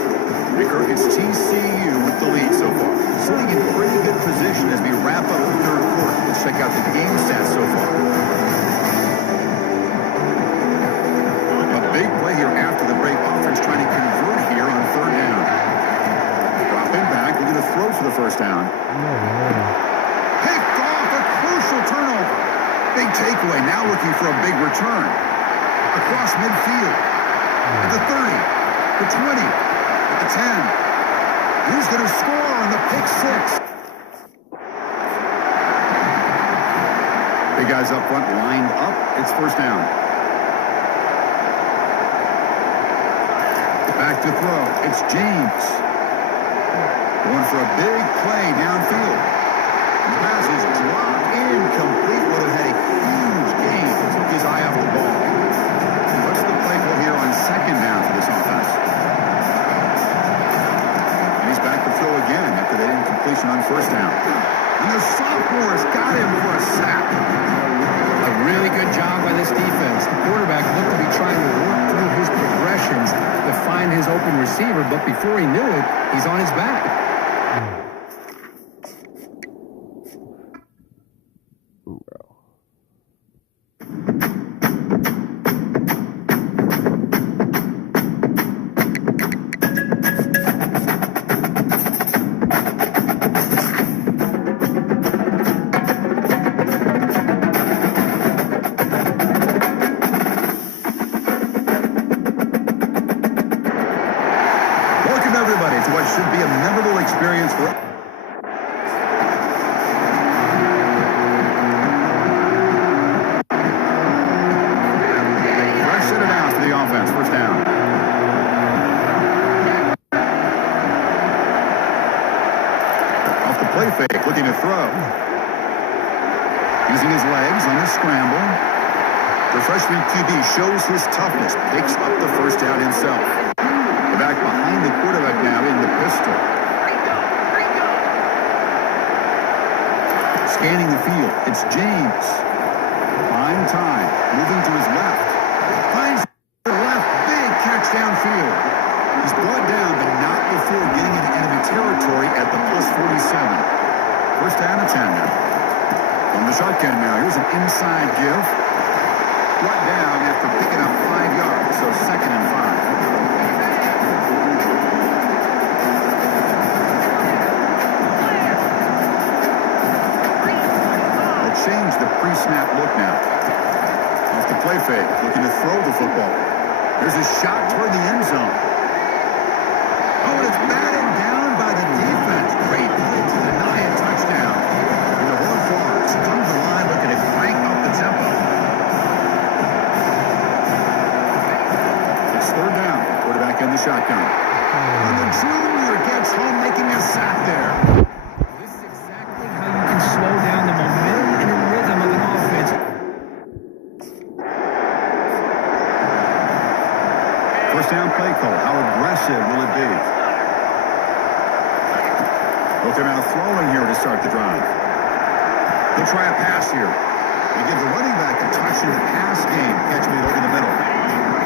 Baker, it's TCU with the lead so far. Sitting in pretty good position as we wrap up the third quarter. Let's check out the game stats so far. A big play here after the break. Offense trying to convert here on third down. Dropping back, looking to throw for the first down. Picked off, a crucial turnover. Big takeaway, now looking for a big return. Across midfield. At the 30, the 20. The 10. He's going to score on the pick 6. Big guys up front lined up. It's first down. Back to throw. It's James. Going for a big play downfield. The pass is dropped incomplete. Would have had a huge gain. Took his eye off the ball. What's the play call here on second down for this offense? Back to throw again after that incompletion on first down. And the sophomore's got him for a sack. A really good job by this defense. The quarterback looked to be trying to work through his progressions to find his open receiver, but before he knew it, he's on his back. Should be a memorable experience for fresh set of downs for the offense. First down. Off the play fake, looking to throw. Using his legs on the scramble. The freshman QB shows his toughness, picks up the first down himself. The back behind the quarterback now in the pistol. Scanning the field. It's James. Fine time. Moving to his left. Finds the left. Big catch downfield. He's brought down, but not before getting into enemy territory at the plus 47. First down and 10 now. On the shotgun now. Here's an inside give. Brought down after picking up 5 yards. So second and 5. play fake, looking to throw the football. There's a shot toward the end zone. Oh, and it's batted down by the defense. Great play to deny a touchdown. And the Horned Frogs come to the line looking to crank up the tempo. It's third down. Quarterback in the shotgun. And the junior gets home, making a sack there. This is exactly how you can slow down the momentum and the rhythm of an offense. First down play call. How aggressive will it be? Looking out throwing here to start the drive. They'll try a pass here. They give the running back a touch in the pass game. Catch me over the middle.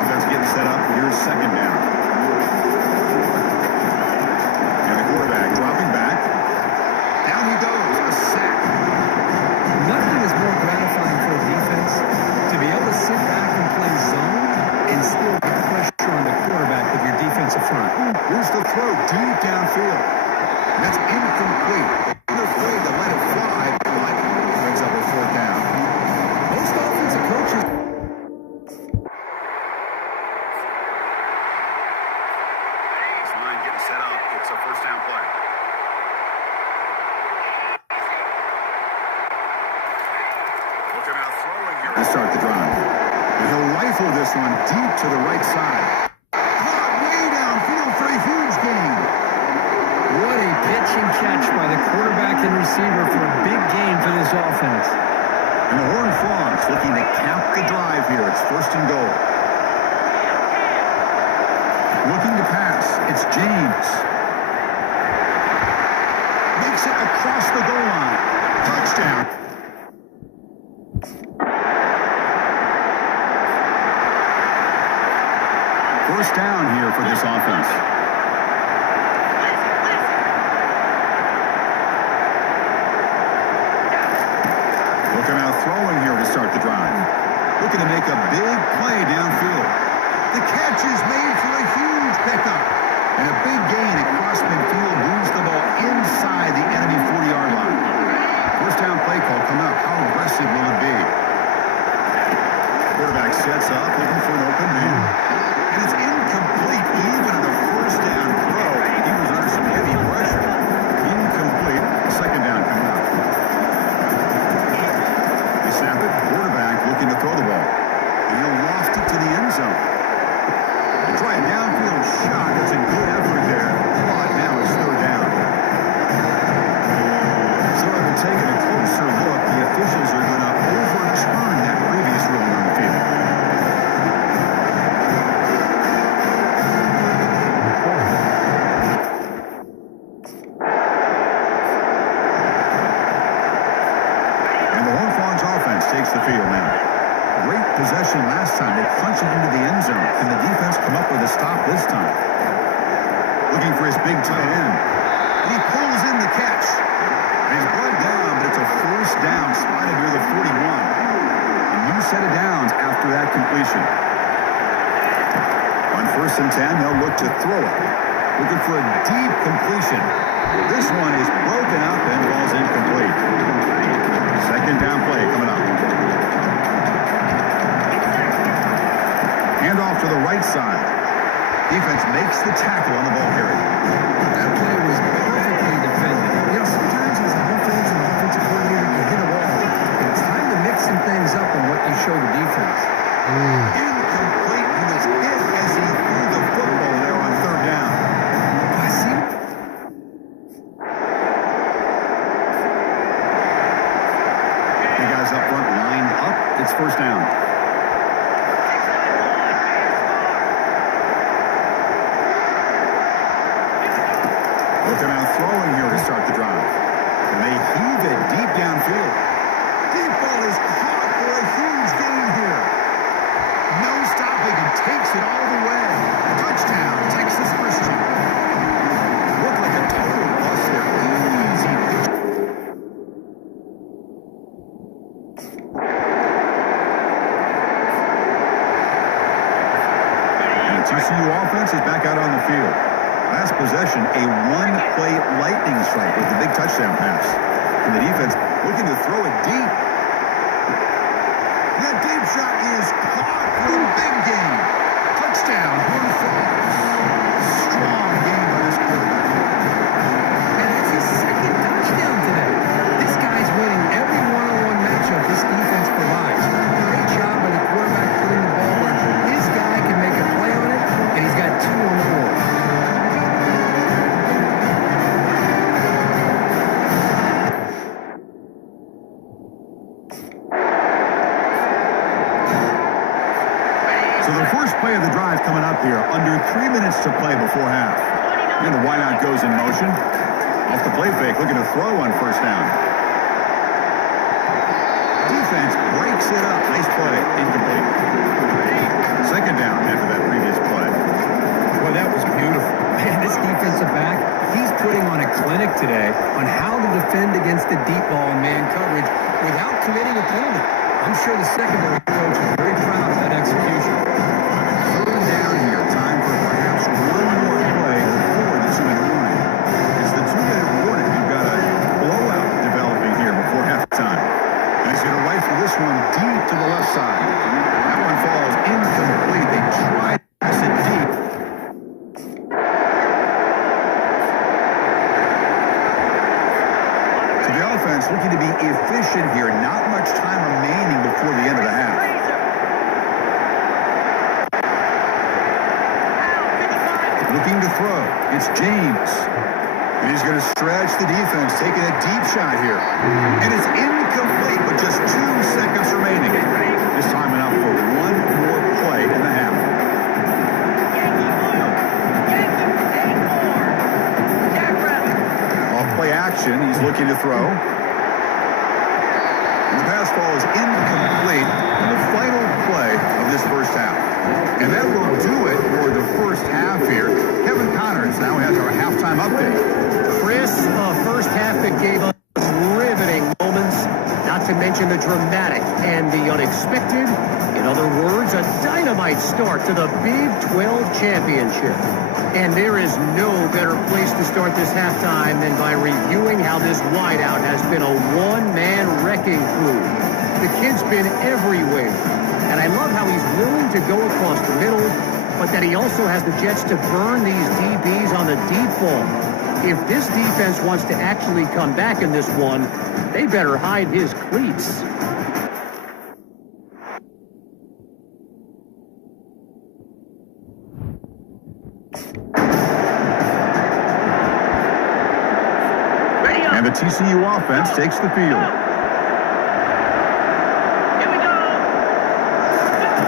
Defense getting set up. Here's second down. And the quarterback dropping back. Down he goes. A sack. Nothing is more gratifying for a defense to be able to sit back and play zone and still get pressure on the quarterback with your defensive front. Here's the throw deep downfield. And that's incomplete. They're afraid to let it fly. But brings up a fourth down. Most offensive coaches. This line getting set up. It's a first down play. Looking out throwing here to start the drive. And he'll rifle this one deep to the right side. Caught way downfield for a huge gain. What a pitch and catch by the quarterback and receiver for a big gain for this offense. And the Horned Frogs looking to cap the drive here. It's first and goal. Looking to pass. It's James. Makes it across the goal line. Touchdown. First down here for this offense. Looking out throwing here to start the drive. Looking to make a big play downfield. The catch is made for a huge pickup. And a big gain across midfield moves the ball inside the enemy 40-yard line. First down play call coming up. How aggressive will it be? Quarterback sets up, looking for an open man. And it's incomplete even on the first down throw. He was under some heavy pressure. Incomplete. Second down coming up. They snap it. Quarterback looking to throw the ball. And he'll loft it to the end zone. They try a downfield shot. It's a good effort there. But now it's third down. So after taking a closer look, the officials are going to overturn that previous ruling on the field. And the Horned Frogs offense takes the field now. Great possession last time. They punch it into the end zone. Can the defense come up with a stop this time? Looking for his big tight end. And he pulls in the catch. And he's brought down, but it's a first down spotted near the 41. A new set of downs after that completion. On first and 10, they'll look to throw it. Looking for a deep completion. This one is broken up and ball's incomplete. Second down play coming up. Hand off to the right side. Defense makes the tackle on the ball carrier. That play was perfectly defended. You know, sometimes as an offense and offensive coordinator, you hit a wall. And it's time to mix some things up on what you show the defense. Incomplete. He was hit as he threw the football there on third down. I see. The guys up front lined up. It's first down. Looking out throwing here to start the drive. And they heave it deep downfield. Deep ball is caught for a huge gain here. No stopping and takes it all the way. Touchdown, Texas Christian. Looked like a total loss there. Easy. And the TCU offense is back out on the field. Last possession, a one-play lightning strike with the big touchdown pass. And the defense looking to throw it deep. That deep shot is So the first play of the drive coming up here, under 3 minutes to play before half. And the wideout goes in motion. Off the play fake, looking to throw on first down. Defense breaks it up. Nice play. Incomplete. Second down after that previous play. Well, that was beautiful. Man, this defensive back, he's putting on a clinic today on how to defend against the deep ball and man coverage without committing a penalty. I'm sure the secondary coach is very proud of that execution. Third down here. Time for perhaps one more play before the 2-minute warning. It's the 2-minute warning. You've got a blowout developing here before halftime. And he's going to rifle this one deep to the left side. That one falls incomplete. They tried to pass it deep. So the offense looking to be efficient here. Not much time remaining before the end of the half. Looking to throw. It's James. And he's going to stretch the defense, taking a deep shot here. And it's incomplete with just 2 seconds remaining. This time enough for one more play in the half. Off play action, he's looking to throw. And the pass ball is incomplete in the final play of this first half. And that will do it for the first half here. Kevin Connors now has our halftime update. Chris, a first half that gave us riveting moments, not to mention the dramatic and the unexpected. In other words, a dynamite start to the Big 12 championship. And there is no better place to start this halftime than by reviewing how this wideout has been a one-man wrecking crew. The kid's been everywhere. And I love how he's willing to go across the middle, but that he also has the jets to burn these DBs on the deep ball. If this defense wants to actually come back in this one, they better hide his cleats. And the TCU offense takes the field.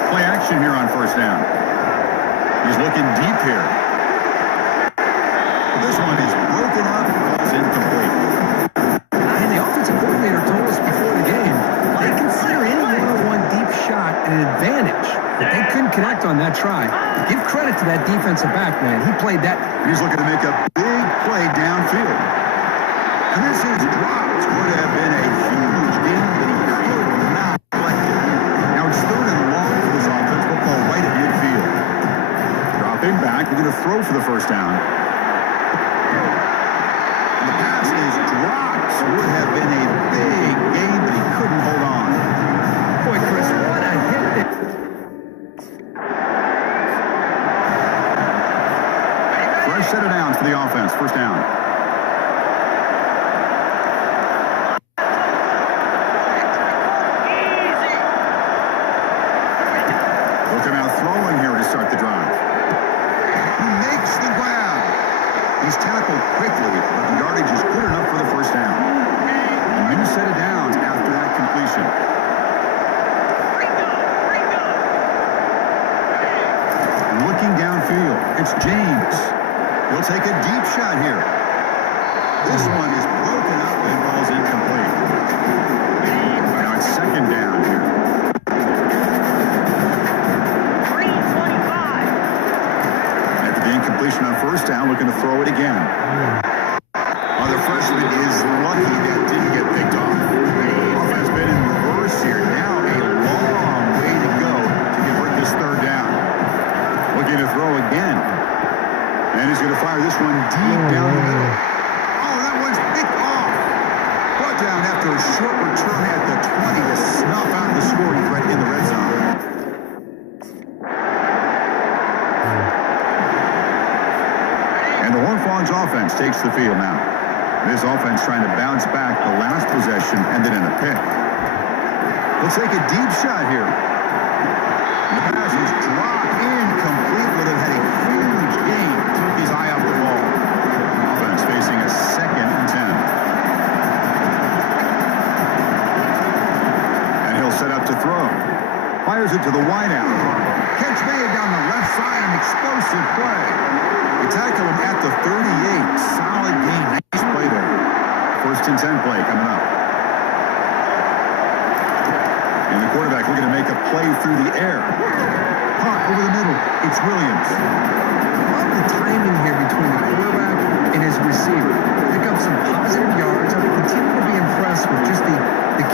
Play action here on first down. He's looking deep here. This one is broken up. It's incomplete. And the offensive coordinator told us before the game, they consider any one-on-one deep shot an advantage. But they couldn't connect on that try. Give credit to that defensive back, man. He played that. He's looking to make a big play downfield. And this is dropped. Would have been a huge game, but he could not collect it. Now it's third and long for this offense. Football right at midfield. Dropping back. We're going to throw for the first down. And the pass is dropped. Would have been a big game, but he couldn't hold on. Boy, Chris, what a hit. Fresh set of downs for the offense. First down. Looking out throwing here to start the drive. He makes the grab. He's tackled quickly, but the yardage is good enough for the first down. A new set of downs after that completion. Looking downfield, it's James. He'll take a deep shot here. This one is broken up and falls incomplete. Now it's second down here. After the incompletion on first down, looking to throw it again. The freshman is lucky that didn't get picked off. Offense been in reverse here. Now a long way to go to convert this third down. Looking to throw again. And he's going to fire this one deep down the middle. Oh, that one's picked off. Brought down after a short return at the 20 to snuff out the scoring threat in the red zone. And the Horned Frogs offense takes the field now. This offense trying to bounce back. The last possession ended in a pick. He'll take a deep shot here. The pass is dropped incomplete. Would have had a huge gain. Took his eye off the ball. Offense facing a 2nd and 10. And he'll set up to throw. Fires it to the wideout. Catch made down the left side, an explosive play. They tackle him at the 38. Solid game. Nice play there. First and 10 play coming up. And the quarterback looking to make a play through the air. Caught over the middle. It's Williams. Love the timing here between the quarterback and his receiver. Pick up some positive yards. I continue to be impressed with just the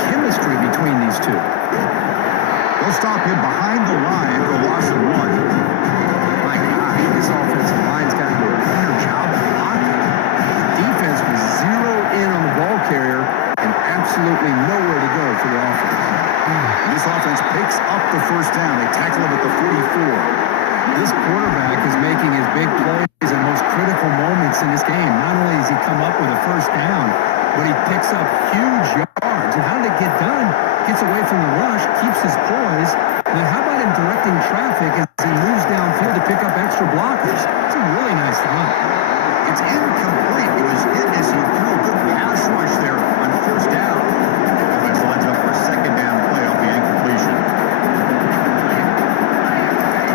chemistry between these two. They'll stop him behind the line for a loss of 1. My God, this offensive line's got to do a better job of blocking. The defense was zeroed in on the ball carrier and absolutely nowhere to go for the offense. This offense picks up the first down. They tackle him at the 44. This quarterback is making his big plays in most critical moments in this game. Not only does he come up with a first down, but he picks up huge yards. And how did it get done? Gets away from the rush, keeps his poise. And then how about him directing traffic as he moves downfield to pick up extra blockers? It's a really nice run. It's incomplete. It was hit as he threw a good pass rush there on first down. Offense lines up for a second down play off the incompletion.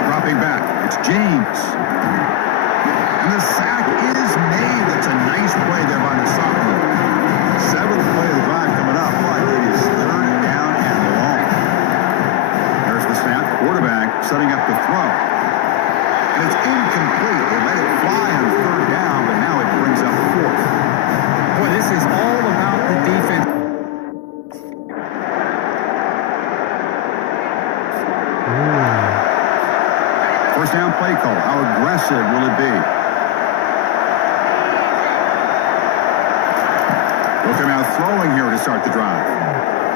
Dropping back, it's James. And the sack is made. That's a nice play there by the sophomore. 7th play of the drive coming up, but it is 3rd down and long. There's the snap. Quarterback setting up the throw. And it's incomplete. They let it fly on 3rd down, but now it brings up 4th. Boy, this is all about the defense. First down play call. How aggressive will it be? They'll come out throwing here to start the drive.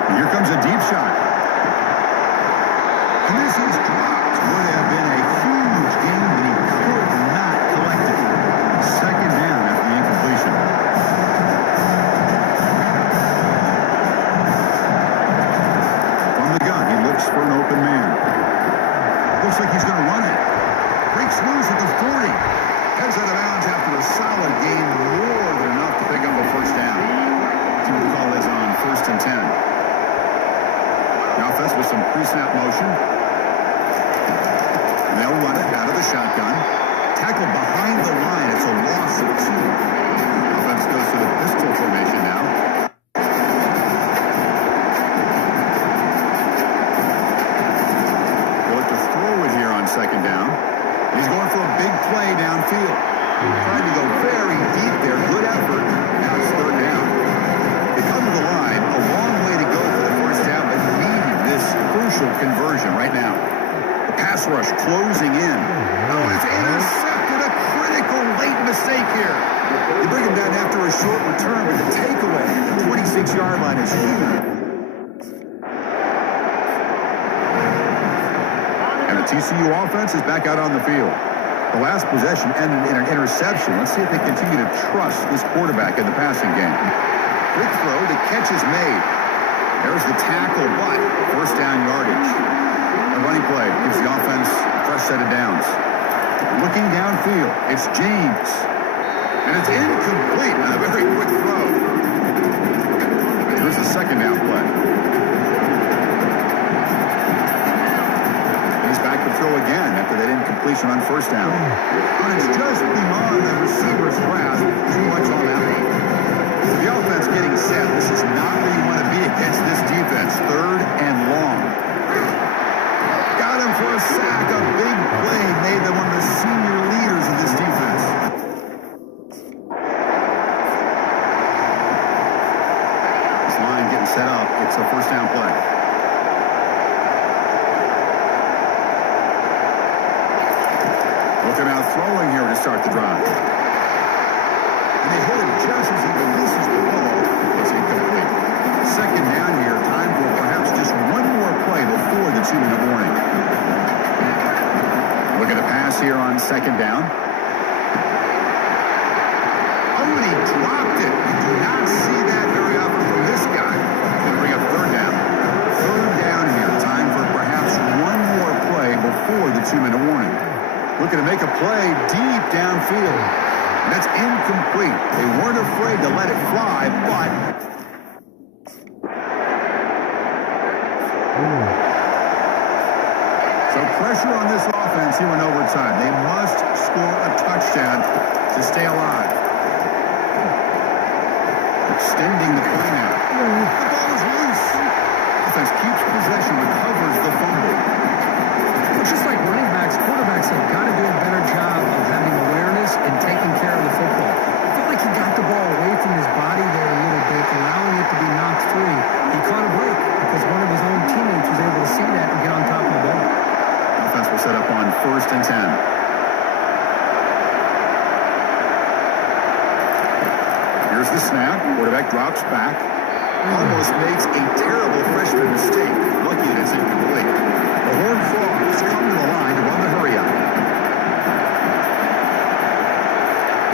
And here comes a deep shot. And this is dropped. Would have been a huge game, but he could not collect it. 2nd down after the incompletion. From the gun, he looks for an open man. Looks like he's going to run it. Breaks loose at the 40. Heads out of bounds after a solid game. More than enough to pick up the first down. Team will call this on 1st and 10. The offense with some pre-snap motion. And they'll run it out of the shotgun. Tackle behind the line. It's a loss of 2. The offense goes to the pistol formation now. They'll look to throw it here on 2nd down. He's going for a big play downfield. Trying to go very deep there. Good effort. Now it's 3rd down. They come to the line. A long way to go for the first down, but needing this crucial conversion right now. The pass rush closing in. Oh, it's intercepted. A critical late mistake here. They bring him down after a short return, but the takeaway, the 26-yard line is huge. And the TCU offense is back out on the field. The last possession ended in an interception. Let's see if they continue to trust this quarterback in the passing game. Quick throw, the catch is made. There's the tackle, but first down yardage. A running play gives the offense a fresh set of downs. Looking downfield, it's James. And it's incomplete on a very quick throw. Here's the 2nd down play. He's back to throw again after that incompletion on first down. But it's just beyond the receiver's grasp. Too much on that one. The offense getting set. This is not where you want to be against this defense. 3rd and long. Got him for a sack. A big play made them one of the senior leaders of this defense. This line getting set up. It's a first down play. Looking out throwing here to start the drive. And they hit him just as he releases the ball. It's incomplete. 2nd down here. Time for perhaps just one more play before the 2-minute warning. Looking to pass here on 2nd down. Oh, and he dropped it. You do not see that very often from this guy. Going to bring up 3rd down. 3rd down here. Time for perhaps one more play before the 2-minute warning. Looking to make a play deep downfield. And that's incomplete. They weren't afraid to let it fly, but So pressure on this offense here in overtime. They must score a touchdown to stay alive. Extending the play now. The ball is loose. Offense keeps possession, recovers the fumble. It's just like running backs, quarterbacks have got to do a better job of having awareness and taking care of the football. I felt like he got the ball away from his body there a little bit, allowing it to be knocked free. He caught a break because one of his own teammates was able to see that and get on top of the ball. Offense will set up on 1st and 10. Here's the snap. Quarterback drops back. Almost makes a terrible freshman mistake. Lucky that it's incomplete. The Horned Frogs come to the line to run the hurry up.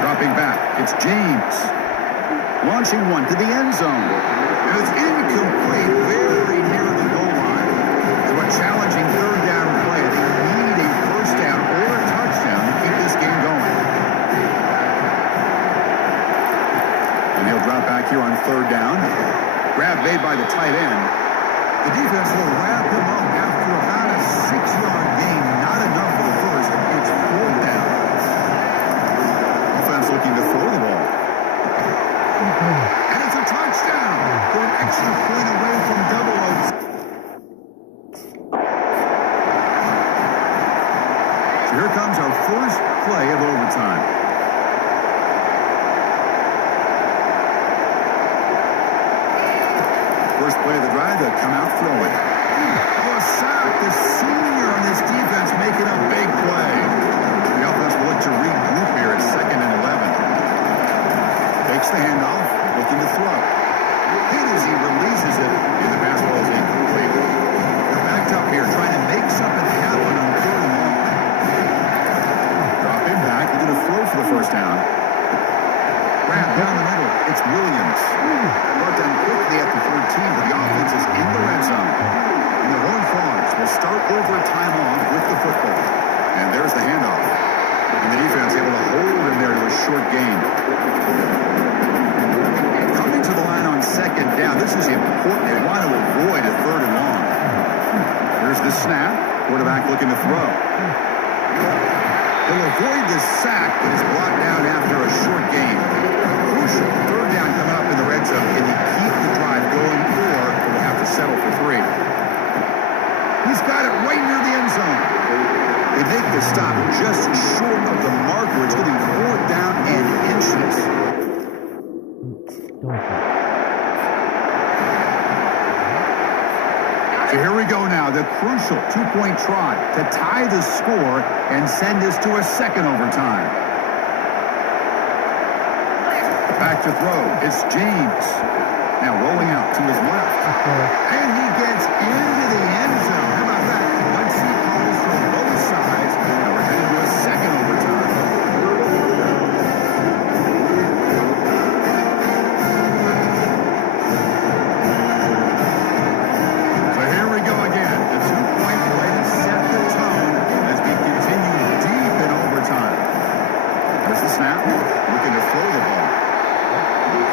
Dropping back. It's James. Launching one to the end zone. And it's incomplete, very near the goal line. So a challenging 3rd down play. They need a 1st down or a touchdown to keep this game going. And he'll drop back here on 3rd down. Grab made by the tight end. The defense will wrap him up after about a 6-yard gain. Not enough for the first. It's 4th down. Offense looking to throw the ball. And it's a touchdown. They're an extra point away from double O's. So here comes our first play of overtime. First play of the drive, they'll come out throwing. Oh, a sack. The senior on this defense making a big play. The offense will look to regroup here at 2nd and 11. Takes the handoff, looking to throw. Hit as he releases it, and the pass ball is incomplete. They're backed up here, trying to make something happen on 3rd and long. Drop him back, looking to throw for the 1st down. Grab down the middle. It's Williams. Brought down quickly at the 13, but the offense is in the red zone. And the Horned Frogs will start overtime off with the football. And there's the handoff. And the defense able to hold him there to a short gain. Coming to the line on 2nd down. This is important. They want to avoid a 3rd and long. Here's the snap. Quarterback looking to throw. He'll avoid the sack, but is brought down after a short gain. Crucial 3rd down coming up in the red zone. Can he keep the drive going, or will he have to settle for 3? He's got it right near the end zone. They make the stop just short of the marker. It's going to be 4th down and inches. So here we go now, the crucial 2-point try to tie the score and send us to a 2nd overtime. Back to throw, it's James. Now rolling out to his left. And he gets into the end zone. How about that? Let's see calls from both sides. Now we're headed to a 2nd overtime. So here we go again. The 2-point play to set the tone as we continue deep in overtime. There's the snap. Looking to throw the ball.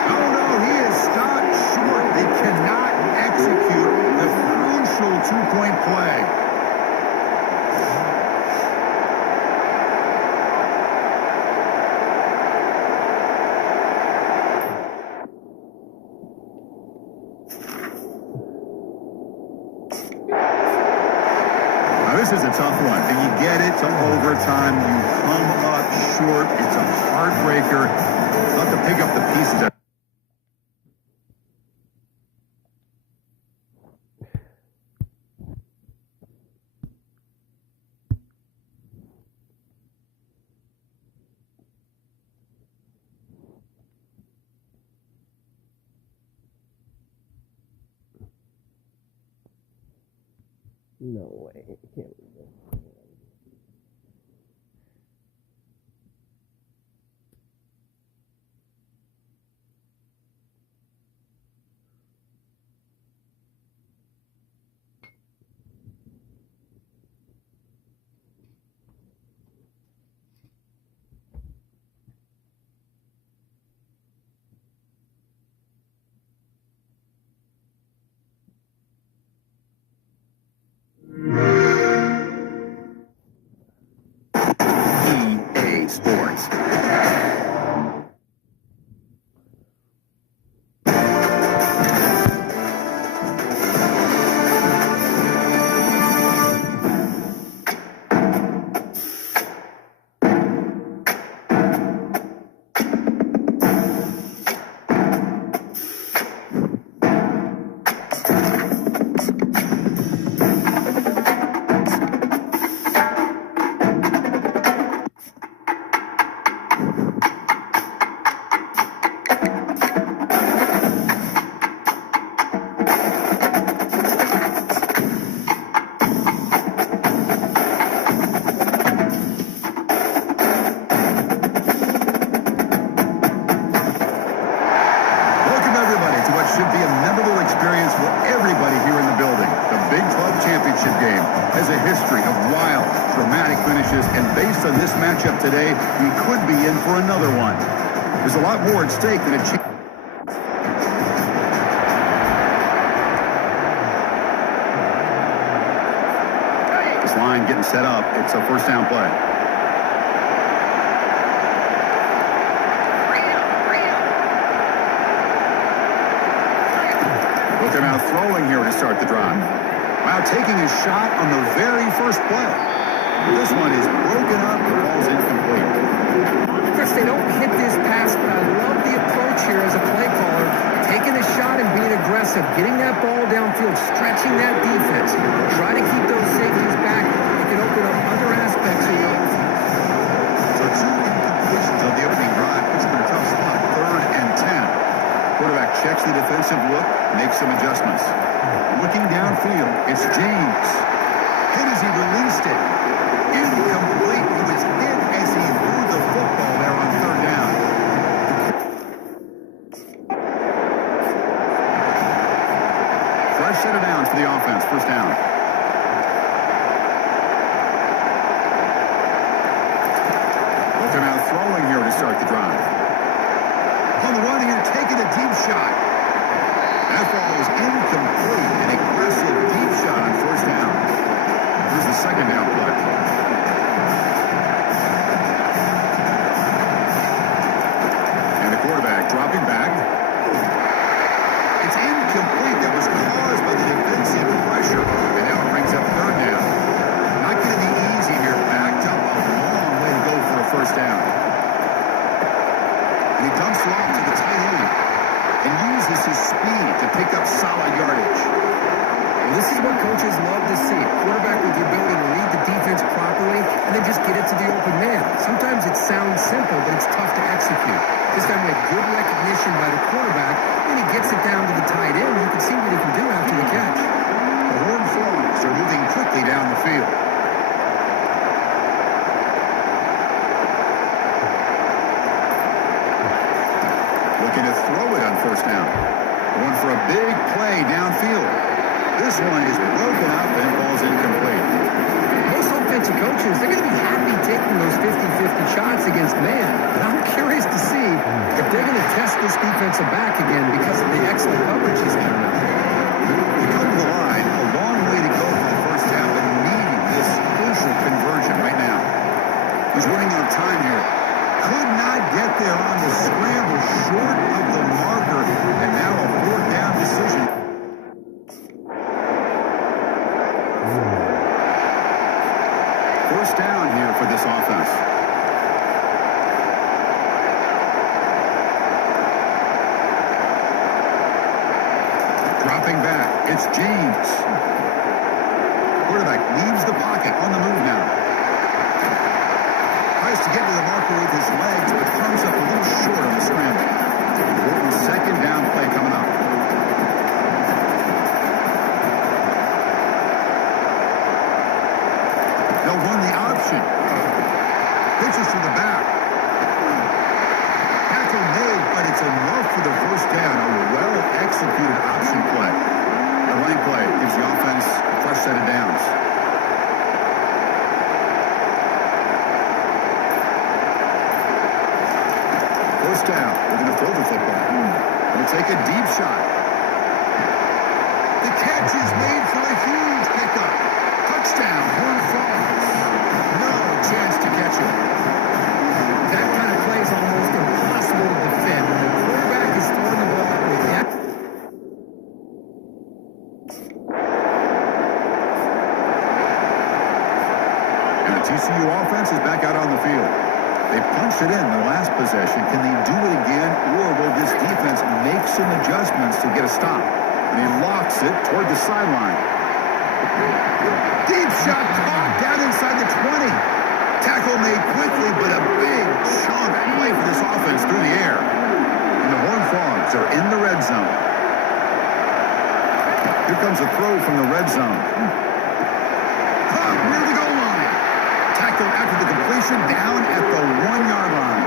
Oh, no, he is stopped short. They cannot execute the crucial 2-point play. Now, this is a tough one. And you get it to overtime. You come up short. It's a heartbreaker. You'll have to pick up the pieces. No way. It can't be this. history of wild, dramatic finishes, and based on this matchup today, we could be in for another one. There's a lot more at stake than a chance. This line getting set up. It's a first down play. They're now throwing here to start the drive. Wow, taking a shot on the very first play. This one is broken up. The ball's incomplete. Chris, they don't hit this pass, but I love the approach here as a play caller. Taking a shot and being aggressive, getting that ball downfield, stretching that defense. Try to keep those safeties back. It can open up other aspects of your offense. So 2 incompletions on the opening drive. Puts them in a tough spot. 3rd and 10. Quarterback checks the defensive look, makes some adjustments. Looking downfield, it's James. Hit as he released it. Incomplete. He was hit as he threw the football there on 3rd down. Fresh set of downs for the offense. First down. They're now throwing here to start the drive. On the run here, taking a deep shot. That ball is incomplete. An aggressive deep shot on first down. Here's the second down play. And the quarterback dropping back. It's incomplete. That was caused by the defensive pressure. And now it brings up 3rd down. Not going to be easy here. Backed up a long way to go for a first down. And he dumps it off to the tight end and uses his speed to pick up solid yardage. Well, this is what coaches love to see. A quarterback with the ability to read the defense properly and then just get it to the open man. Sometimes it sounds simple, but it's tough to execute. This time we had good recognition by the quarterback, and he gets it down to the tight end. You can see what he can do after the catch. The Horned Frogs are moving quickly down the field. Looking to throw it on first down. Going for a big play downfield. This one is broken up and falls incomplete. Most offensive coaches, they're going to be happy taking those 50-50 shots against man. But I'm curious to see if they're going to test this defensive back again because of the excellent coverage he's got out there. They come to the line. A long way to go for the first down, but needing this crucial conversion right now. He's running out of time here. Could not get there on the scramble, short of the marker, and now a 4th down decision. First down here for this offense. Dropping back, it's James. Quarterback leaves the pocket, on the move now. Tries to get to the marker with his legs, but comes up a little short on the scramble. Important 2nd down play coming up. They'll run the option. Pitches to the back. Tackle made, but it's enough for the first down. A well-executed option play. The running play gives the offense a fresh set of downs. First down. They're going to throw the football. Going to take a deep shot. The catch is made for a huge pickup. Touchdown, Horned Frogs. No chance to catch it. That kind of play is almost impossible to defend. When the quarterback is throwing the ball with that. And the TCU offense is back out on the field. They punched it in the last possession. Can they do it again, or will this defense make some adjustments to get a stop? And he locks it toward the sideline. Deep shot caught down inside the 20. Tackle made quickly, but a big chunk play for this offense through the air. And the Horned Frogs are in the red zone. Here comes a throw from the red zone. Near the goal line. Tackle after the completion down at the 1-yard line.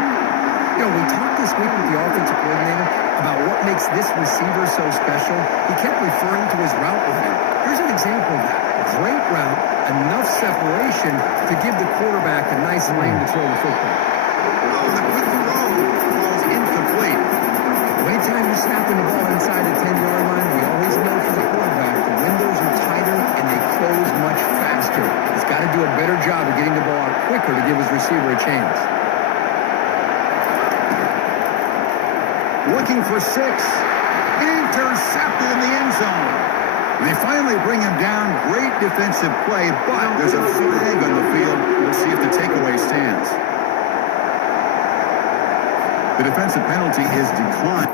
You know, we talked this week with the offensive coordinator about what makes this receiver so special. He kept referring to his route running. Here's an example of that. Great route, a enough separation to give the quarterback a nice lane to throw the football. Oh, the quick throw falls incomplete. Anytime you're snapping the ball inside the 10-yard line, we always know for the quarterback, the windows are tighter and they close much faster. He's got to do a better job of getting the ball out quicker to give his receiver a chance. Looking for 6. Intercepted in the end zone. They finally bring him down. Great defensive play, but there's a flag on the field. We'll see if the takeaway stands. The defensive penalty is declined.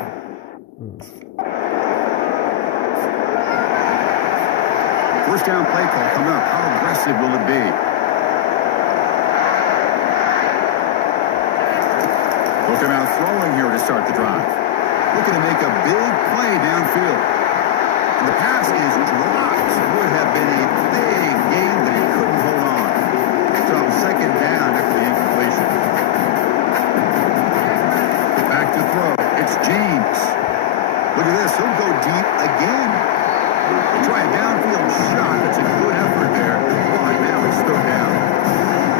First down play call coming up. How aggressive will it be? Looking out throwing here to start the drive. Looking to make a big play downfield. And the pass is dropped. Would have been a big gain, but he couldn't hold on. So second down after the incompletion. Back to throw. It's James. Look at this. He'll go deep again. Try a downfield shot. It's a good effort there. But now it's third down.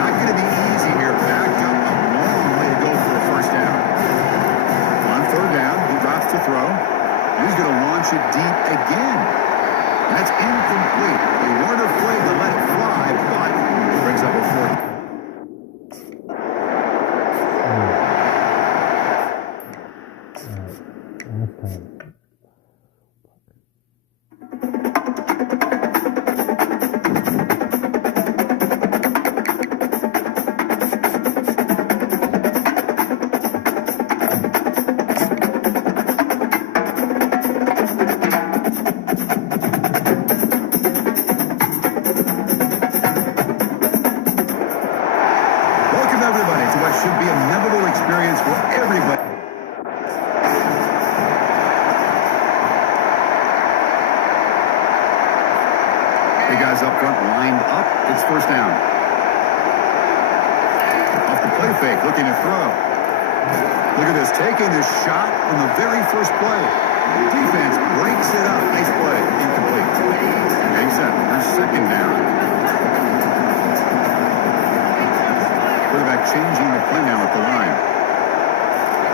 Not going to be easy here. Backed up a long way to go for a first down. On third down, he drops to throw. He's going to launch it deep again. That's incomplete. They weren't afraid to let it fly, but it brings up a fourth. Should be a memorable experience for everybody. Hey guys up front lined up. It's first down. Off the play fake, looking to throw. Look at this, taking this shot on the very first play. Defense breaks it up. Nice play. Incomplete. Big set. There's second down. Quarterback changing the play now at the line.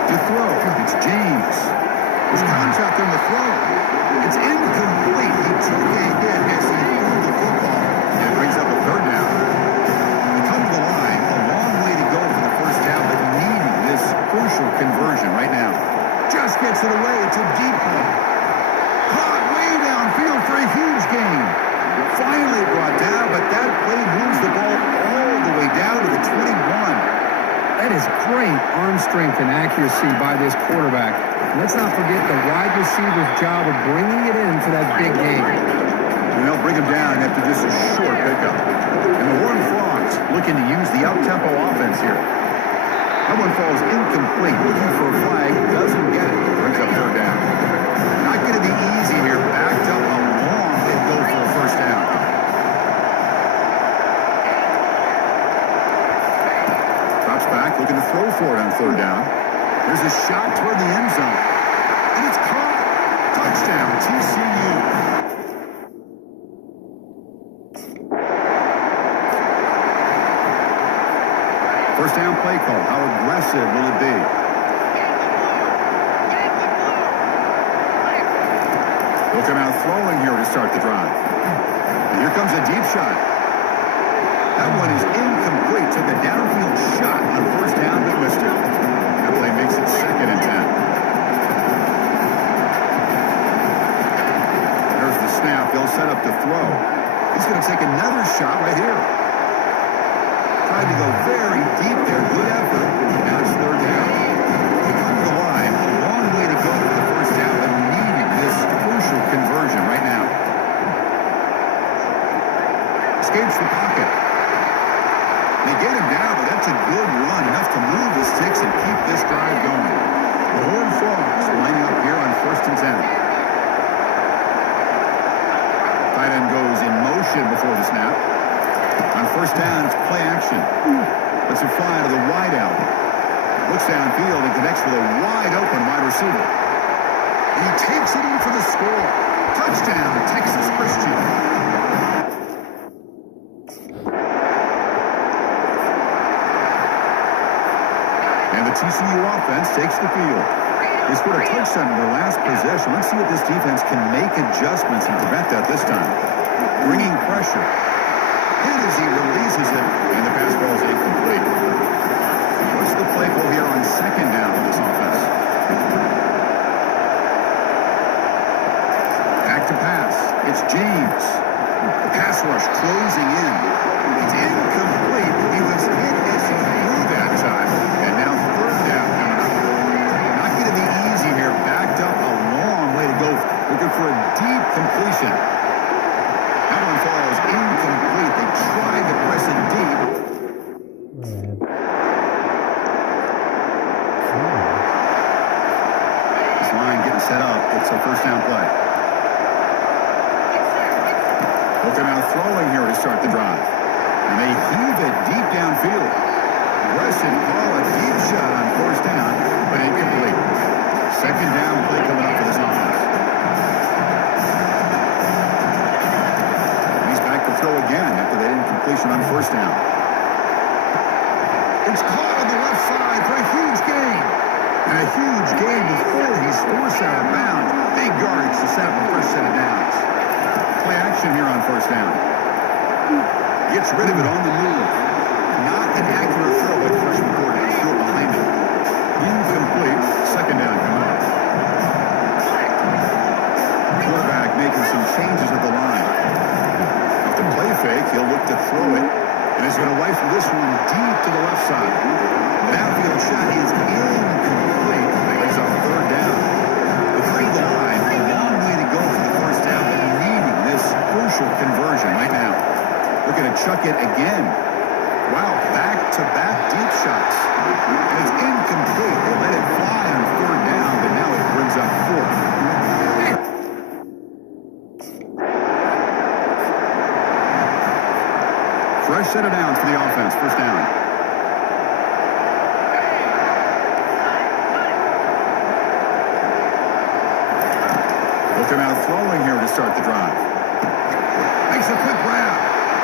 To throw, it's James. There's contact on the throw. It's incomplete. He took a hit as he threw the football. And it brings up a third down. They come to the line. A long way to go for the first down, but needing this crucial conversion right now. Just gets it away. It's a deep one. Caught way downfield for a huge gain. Finally brought down, but that play moves the ball all the way down to the 21. That is great arm strength and accuracy by this quarterback. Let's not forget the wide receiver's job of bringing it in for that big game. And they'll bring him down after just a short pickup. And the Horned Frogs looking to use the up-tempo offense here. That one falls incomplete. Looking for a flag. Doesn't get it. Brings up third down. Not going to be easy here. Backed up a long way to go for a first down. Drops back. Looking to throw for it on third down. There's a shot toward the end zone. And it's caught. Touchdown, TCU. First down play call. How aggressive will it be? Looking out throwing here to start the drive. And here comes a deep shot. That one is incomplete. Took a downfield shot on first down, but missed it. That play makes it 2nd and 10. There's the snap. They'll set up the throw. He's going to take another shot right here. Tried to go very deep there. Good effort. Now it's third down. They come to the line. A long way to go for the first down, but needing this crucial conversion right now. Escapes the pocket. They get him down, but that's a good run. Enough to move the sticks and keep this drive going. The Horned Frogs lining up here on 1st and 10. Tight end goes in motion before the snap. On first down, it's play action. Let's it fly to the wide out. Looks downfield and connects with a wide open wide receiver. And he takes it in for the score. Touchdown, Texas Christian. And the TCU offense takes the field. They scored a touchdown in their last possession. Let's see if this defense can make adjustments and prevent that this time. Bringing pressure. Hit as he releases it, and the pass ball is incomplete. What's the play call here on second down for this offense? Back to pass. It's James. The pass rush closing in. It's incomplete. He was hit as he threw that time. And now third down coming up. Not going to be easy here. Backed up a long way to go. Looking for a deep completion. That one falls incomplete. They tried to press it deep. This line getting set up. It's a first down play. Looking out throwing here to start the drive. And they heave it deep downfield. Aggressive call, a deep shot on first down, but incomplete. Second down play coming up for this offense. He's back to throw again after that incompletion on first down. It's caught on the left side for a huge gain. And a huge gain before he's forced out of bounds. Big yardage to set up the first set of downs. Play action here on first down. Gets rid of it on the move. Not an accurate throw by the freshman quarterback. Throw behind it. Incomplete. Second down coming up. Quarterback making some changes at the line. After play fake, he'll look to throw it. And he's going to rifle this one deep to the left side. The downfield shot is incomplete. Brings up third down. Behind the line, a long way to go for the first down, but needing this crucial conversion right now. Looking to chuck it again. Wow, back-to-back deep shots. And it's incomplete. They let it fly on third down, but now it brings up fourth. Fresh set of downs for the offense. First down. Looking out throwing here to start the drive. Makes a quick grab.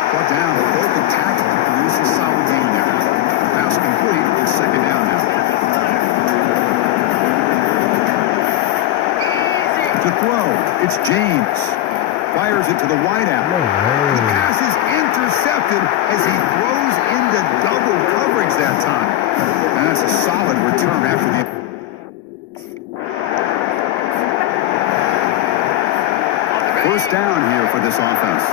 Brought down with both the tackle to produce a solid gain there. Pass complete. It's second down now. To throw, it's James. Fires it to the wideout. The pass is intercepted as he throws into double coverage that time. And that's a solid return after the... First down here for this offense.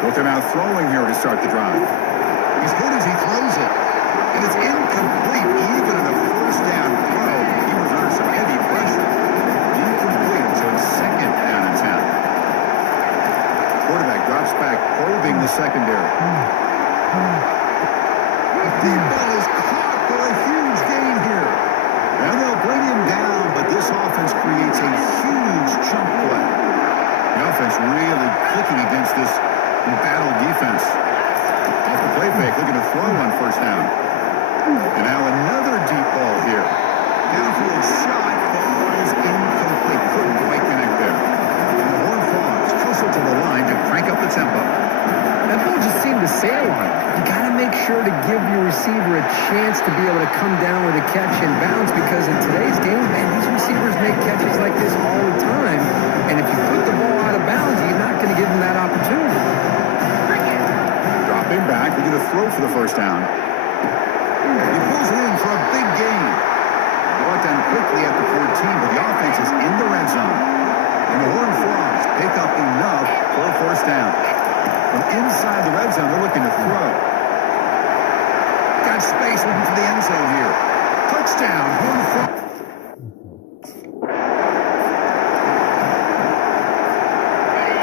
Looking out throwing here to start the drive. He's good as he throws it. And it's incomplete. Even in a first down throw, he was under some heavy pressure. Incomplete, so it's second down and 10. Quarterback drops back, probing the secondary. The deep ball is caught for a huge gain here. And they'll bring him down, but this offense creates a huge chunk play. The offense really clicking against this battle defense. Off the play fake, looking to throw on first down. And now another deep ball here. Downfield shot, ball is incomplete. Couldn't quite connect there. And the Horned Frogs closer to the line to crank up the tempo. That ball just seemed to sail on him. You got to make sure to give your receiver a chance to be able to come down with a catch and bounce, because in today's game, man, these receivers make catches like this all the time. And if you put the ball out of bounds, you're not going to give them that opportunity. Dropping back, we're going to throw for the first down. He pulls it in for a big gain. Brought down quickly at the 14, but the offense is in the red zone. And the Horned Frogs pick up enough for a first down. From inside the red zone, they're looking to throw. Got space looking for the end zone here. Touchdown, Horned Frogs.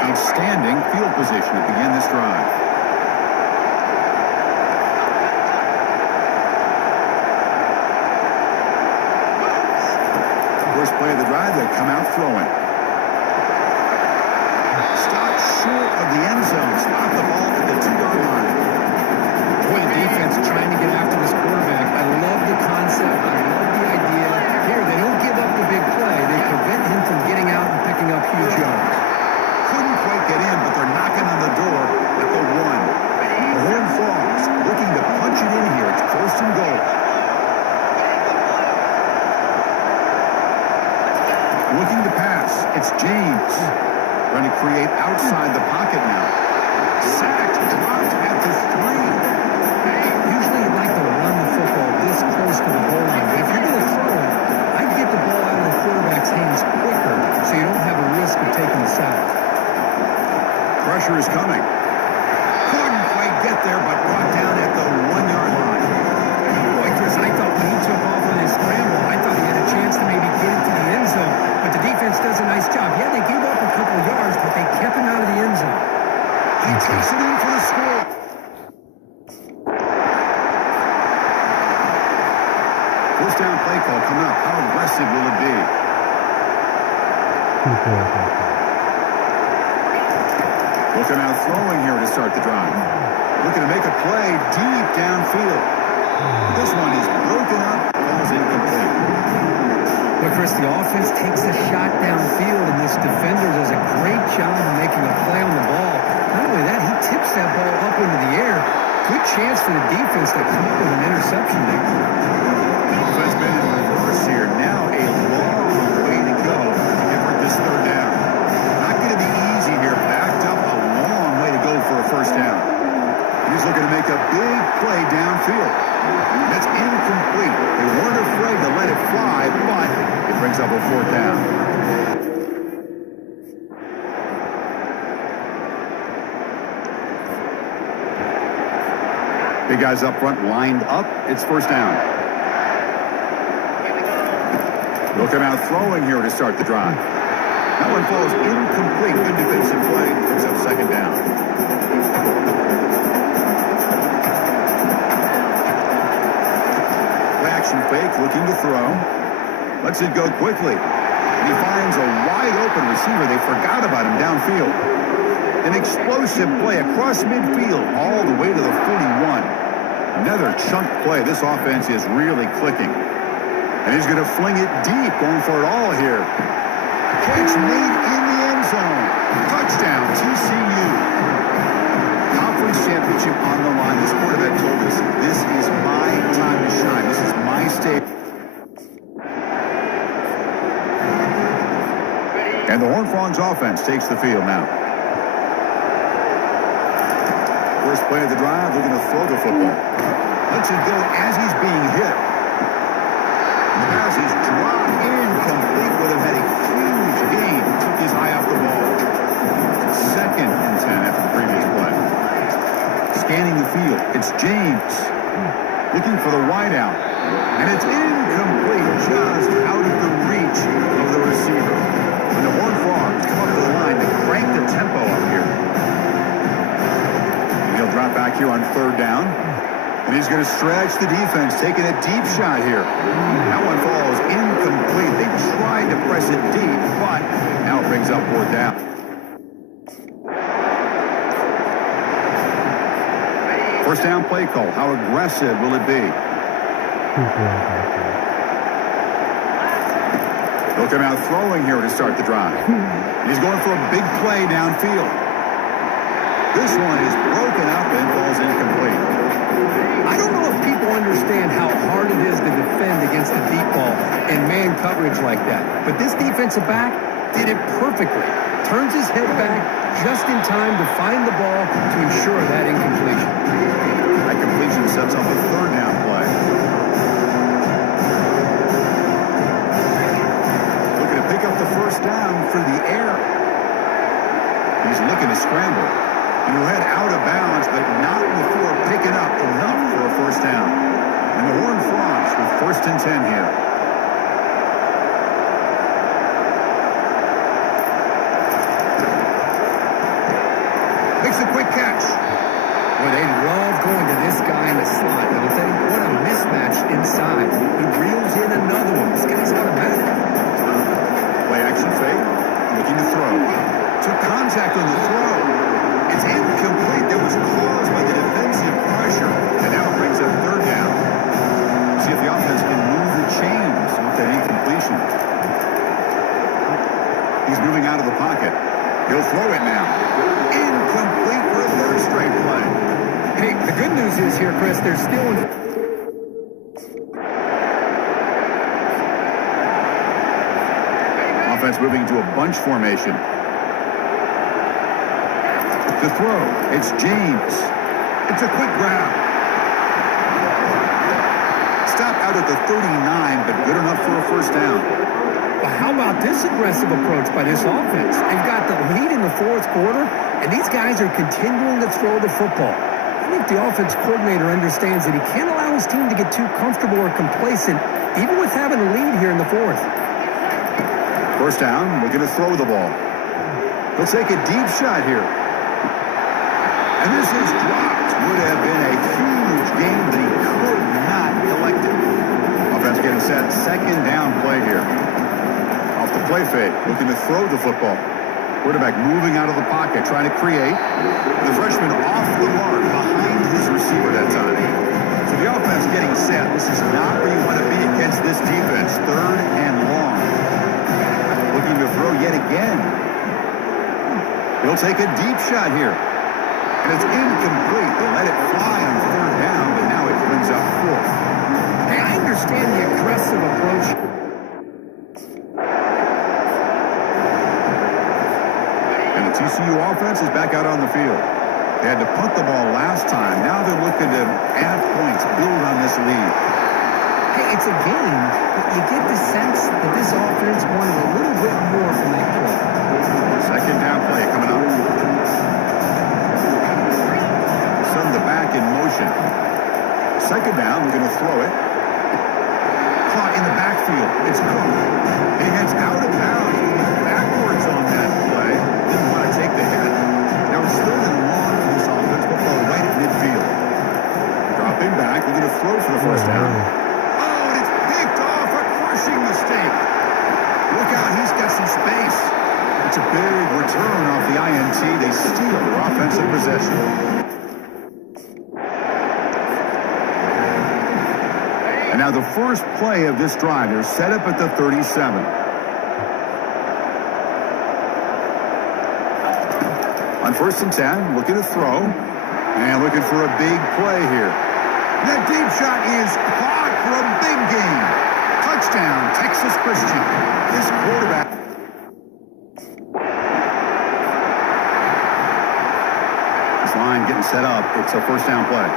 Outstanding field position to begin this drive. First play of the drive, they come out throwing. Stop short of the end zone. Stop the ball at the 2-yard line. Boy, the defense trying to get after this quarterback. I love the concept. I love the idea. Here, they don't give up the big play. They prevent him from getting out and picking up huge yards. Couldn't quite get in, but they're knocking on It's James. Trying to create outside the pocket now. Sacked, dropped at the 3. Usually you'd like to run the football this close to the goal line, but if you're going to throw it, I'd get the ball out of the quarterback's hands quicker so you don't have a risk of taking the sack. Pressure is coming. Couldn't quite get there, but brought down at the 1-yard line. Boy, Chris, I thought when he took off on his scramble, I thought he had a chance to maybe get into the end zone, but the defense does a nice job. Yeah, they gave up a couple of yards, but they kept him out of the end zone. He takes it in for the score. First down play call coming up. How aggressive will it be? Looking out throwing here to start the drive. Looking to make a play deep downfield. This one is broken up. Falls incomplete. But Chris, the offense takes a shot downfield, and this defender does a great job of making a play on the ball. Not only that, he tips that ball up into the air. Good chance for the defense to come up with an interception there. Offense been in reverse here. Now a long way to go to convert this third down. Not going to be easy here. Backed up a long way to go for a first down. He's looking to make a big play downfield. That's incomplete. They weren't afraid to let it fly, but it brings up a fourth down. Big guys up front lined up. It's first down. Looking out throwing here to start the drive. That one falls incomplete. Good defensive play. Brings up second down. Action fake, looking to throw. Lets it go quickly. He finds a wide open receiver. They forgot about him downfield. An explosive play across midfield all the way to the 41. Another chunk play. This offense is really clicking. And he's going to fling it deep, going for it all here. Catch made in the end zone. Touchdown, TCU. Conference championship on the line. This quarterback told us, this is my time to shine. This is my stage. And the Horned Frogs offense takes the field now. First play of the drive, looking to throw the football. Lets it go as he's being hit. The pass is dropped incomplete. Would have had a huge gain. Took his eye off the ball. Second and 10 after the previous play. Scanning the field. It's James. Looking for the wideout. And it's incomplete. Just out of the reach of the receiver. And the Horned Frogs come up to the line to crank the tempo up here. He'll drop back here on third down. And he's going to stretch the defense, taking a deep shot here. That one falls incomplete. They tried to press it deep, but now it brings up fourth down. First down play call. How aggressive will it be? Looking out throwing here to start the drive. He's going for a big play downfield. This one is broken up and falls incomplete. I don't know if people understand how hard it is to defend against the deep ball and man coverage like that. But this defensive back did it perfectly. Turns his head back just in time to find the ball to ensure that incompletion. That completion sets up a third down play. Looking to pick up the first down through the air. He's looking to scramble. He head out of bounds, but not before picking up enough for a first down. And the Horned Frogs with first and 10 here. Makes a quick catch. Well, they love going to this guy in the slot, don't they? What a mismatch inside. He reels in another one. This guy's automatic. Play action fake. Looking to throw. Took contact on the throw. It's incomplete. That was caused by the defensive pressure. And now it brings up third down. See if the offense can move the chains with that incompletion. He's moving out of the pocket. He'll throw it now. Incomplete for a third straight play. Hey, the good news is here, Chris, they're still in... offense moving to a bunch formation. To throw, it's James. It's a quick grab. Stop out at the 39, but good enough for a first down. Well, how about this aggressive approach by this offense? They've got the lead in the fourth quarter, and these guys are continuing to throw the football. I think the offense coordinator understands that he can't allow his team to get too comfortable or complacent, even with having a lead here in the fourth. First down, looking to throw the ball. He'll take a deep shot here. And this is dropped. Would have been a huge game, but he could not collect it. Offense getting set. Second down play here. Off the play fake, looking to throw the football. Quarterback moving out of the pocket, trying to create. The freshman off the mark behind his receiver that time. So the offense getting set. This is not where you want to be against this defense. Third and long. Looking to throw yet again. He'll take a deep shot here. And it's incomplete. They let it fly on third down, but now it brings up fourth. Hey, I understand the aggressive approach. And the TCU offense is back out on the field. They had to punt the ball last time. Now they're looking to add points, build on this lead. Hey, it's a game, but you get the sense that this offense wanted a little bit more from that play. Second down play coming up. Send the back in motion. Second down, we're going to throw it. Caught in the backfield. It's Cook. He heads out of bounds, backwards on that play. Didn't want to take the hit. Now it's still in long for this offense. Football right at midfield. Dropping back, we're going to throw for the first down. Oh, and it's picked off. A crushing mistake. Look out, he's got some space. It's a big return off the INT. They steal their offensive possession. And now the first play of this drive. They're set up at the 37. On first and 10, looking to throw. And looking for a big play here. That deep shot is caught for a big game. Touchdown, Texas Christian. This quarterback. This line getting set up. It's a first down play.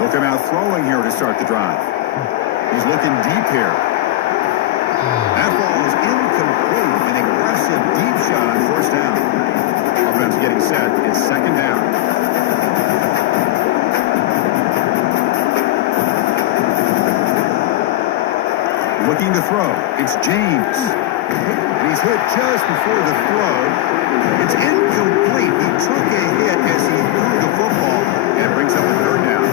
Look him out throwing here to start the drive. He's looking deep here. That ball is incomplete. An aggressive deep shot on first down. Offense getting set. It's second down. Looking to throw. It's James. And he's hit just before the throw. It's incomplete. He took a hit as he threw the football. And it brings up a third down.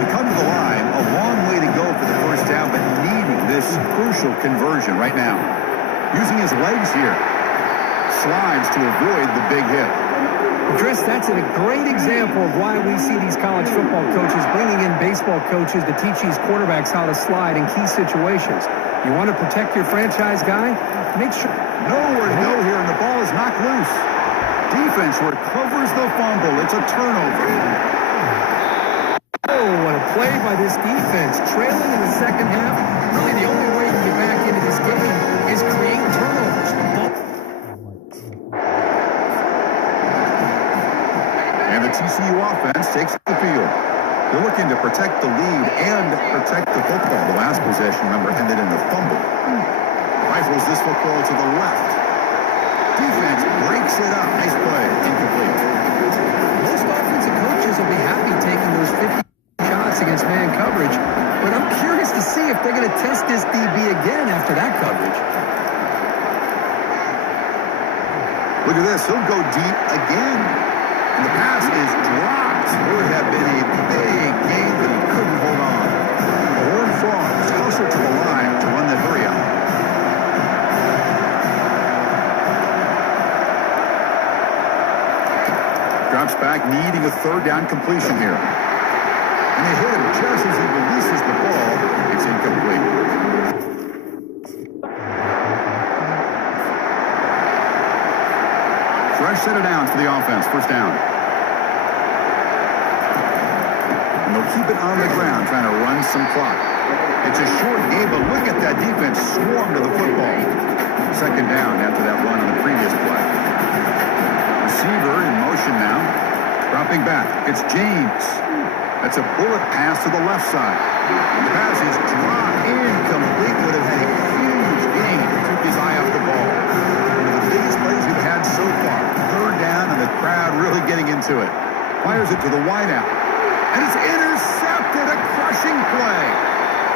We come to the line. A long way to go for the first down, but needing this crucial conversion right now. Using his legs here. Slides to avoid the big hit. Chris, that's a great example of why we see these college football coaches bringing in baseball coaches to teach these quarterbacks how to slide in key situations. You want to protect your franchise guy? Make sure. Nowhere to go here, and the ball is knocked loose. Defense recovers the fumble. It's a turnover. Oh, what a play by this defense. Trailing in the second half. Really the only way to get back into this game is create turnovers. And the TCU offense takes the field. They're looking to protect the lead and protect the football. The last possession, remember, ended in the fumble. Rifles this football to the left. Defense breaks it up. Nice play. Incomplete. Most offensive coaches will be happy taking those 50 shots against man coverage, but I'm curious to see if they're going to test this DB again after that coverage. Look at this. He'll go deep again. And the pass is dropped. It would have been a big game, but he couldn't hold on. The Horned Frogs closer to the line to run the hurry-up. Drops back, needing a third down completion here. And they hit him just as he releases the ball. It's incomplete. Fresh set of downs for the offense. First down. And they'll keep it on the ground, trying to run some clock. It's a short game, but look at that defense swarm to the football. Second down after that run on the previous play. Receiver in motion now. Dropping back. It's James. That's a bullet pass to the left side. The pass is dropped incomplete. Would have had a huge gain. Took his eye off the ball. One of the biggest plays we've had so far. Third down, and the crowd really getting into it. Fires it to the wideout. And it's intercepted. A crushing play.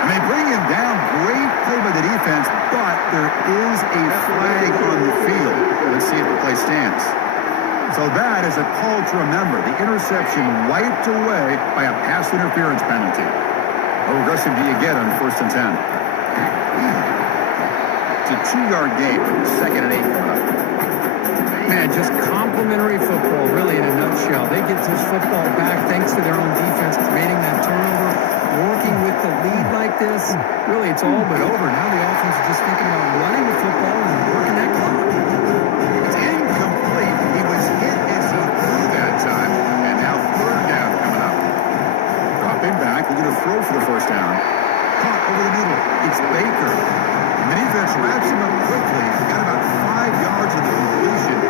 And they bring him down. Great play by the defense, but there is a flag on the field. Let's see if the play stands. So that is a call to remember. The interception wiped away by a pass interference penalty. How aggressive do you get on 1st and 10? It's a 2-yard gain. 2nd and 8 coming up. Man, just complimentary football, really, in a nutshell. They get this football back thanks to their own defense, creating that turnover, working with the lead like this. Really, it's all but over. Now the offense is just thinking about running the football and working that clock. It's incomplete. He was hit as he threw that time, and now 3rd down coming up. Dropping back, we're going to throw for the 1st down. Caught over the middle. It's Baker. And the defense wraps him up quickly. He's got about 5 yards of the completion.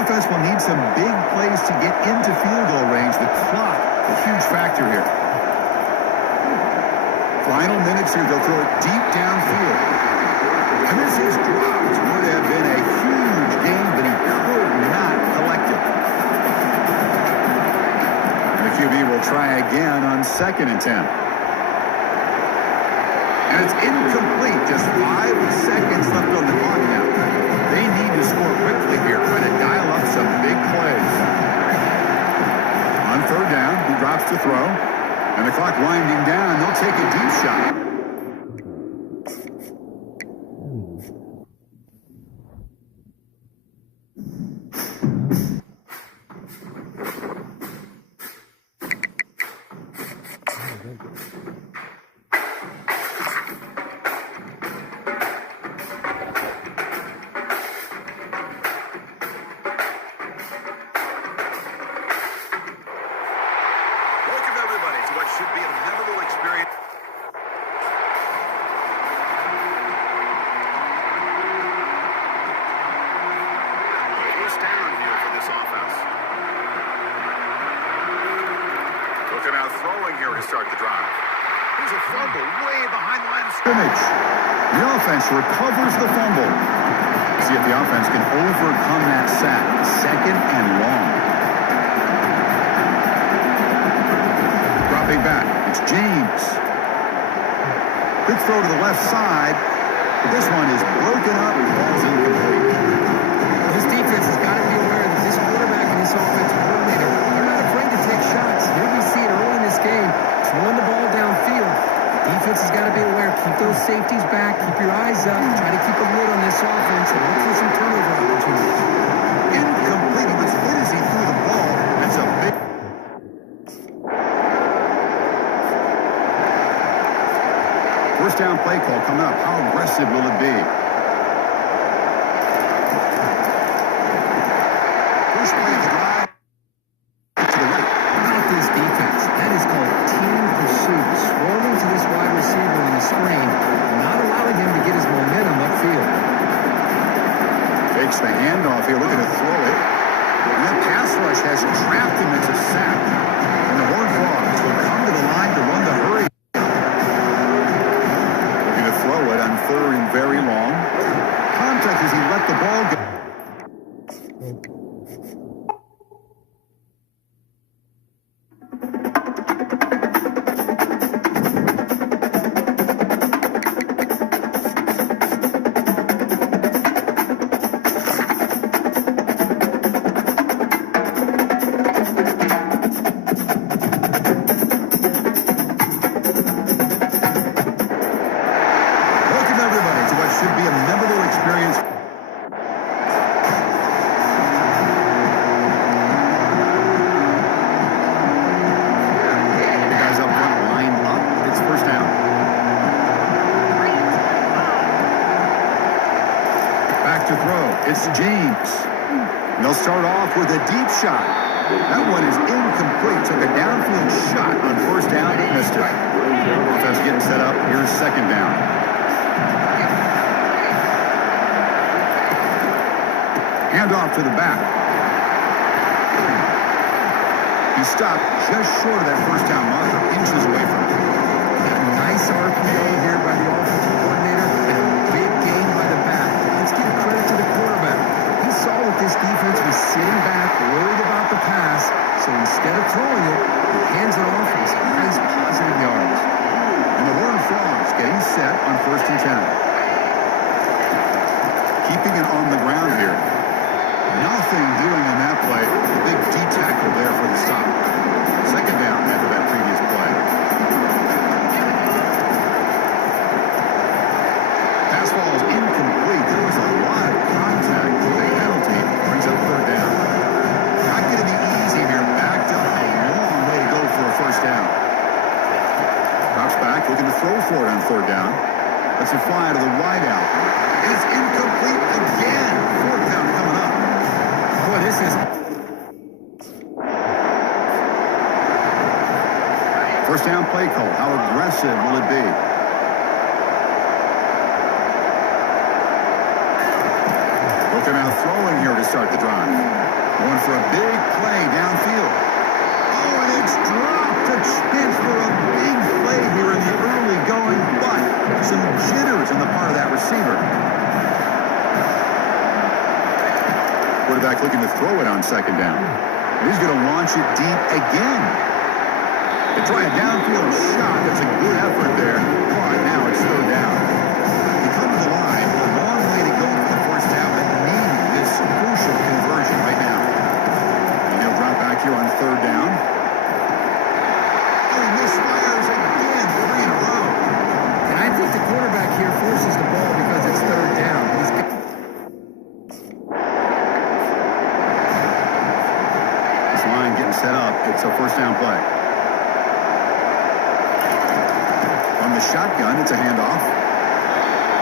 Offense will need some big plays to get into field goal range. The clock, a huge factor here. Final minutes here. They'll throw it deep downfield. And this is dropped. Would have been a huge gain, but he could not collect it. And the QB will try again on 2nd and 10. And it's incomplete. Just 5 seconds left on the clock now. They need to score quickly here, trying to dial up some big plays. On 3rd down, he drops to throw. And the clock winding down, they'll take a deep shot. The offense recovers the fumble. See if the offense can overcome that sack. 2nd and long. Dropping back. It's James. Quick throw to the left side. But this one is broken up. Ball's incomplete. This defense has got to be aware that this quarterback and this offensive coordinator, they're not afraid to take shots. Here we see it early in this game. Throwing the ball downfield. Defense has got to be aware. Keep those safeties back. Keep your eyes up. Try to keep a lid on this offense and look for some turnover opportunities. Incomplete. He was hit as he threw the ball. That's a big... First down play call coming up. How aggressive will it be? First play of the drive. To the right. Not this defense. That is called team pursuit. Swarming to this wide receiver on the screen, not allowing him to get his momentum upfield. Takes the handoff here, looking to throw it. And that pass rush has trapped him. It's a sack. And the Horned Frogs will come to the line to run the hurry. Looking to throw it on 3rd and very long. Contact as he let the ball go. It's James. And they'll start off with a deep shot. That one is incomplete. Took a downfield shot on first down and missed it. Offense getting set up. Here's second down. Hand off to the back. He stopped just short of that first down marker, inches away from it. A nice RPO here by the offensive coordinator and a big gain by the back. Let's give credit to the quarterback. He saw that this defense was sitting back, worried about the pass, so instead of throwing it, he hands it off and it's nice positive yards. And the Horned Frogs getting set on first and 10. Keeping it on the ground here. Nothing doing on that play. A big D tackle there for the stop. Second down after that previous play. Pass ball is incomplete. There was a lot of contact with a penalty. Brings up third down. Not going to be easy here. Backed up a long way to go for a first down. Drops back, looking to throw for it on third down. Lets it fly to the wideout. It's incomplete again. Fourth down coming up. Boy, this is... First down play call. How aggressive will it be? Looking at throwing here to start the drive. Going for a big play downfield. Oh, and it's dropped. A chance for a big play here in the early going, but some jitters on the part of that receiver. Quarterback looking to throw it on second down. He's going to launch it deep again. They try a downfield shot. That's a good effort there. But now it's third down. They come to the line. A long way to go for the first down, but need this crucial conversion right now. And they'll drop back here on third down. Oh, he misfires again. 3 in a row. And I think the quarterback here forces the ball because it's third down. He's got... This line getting set up. It's a first down play. On the shotgun, it's a handoff.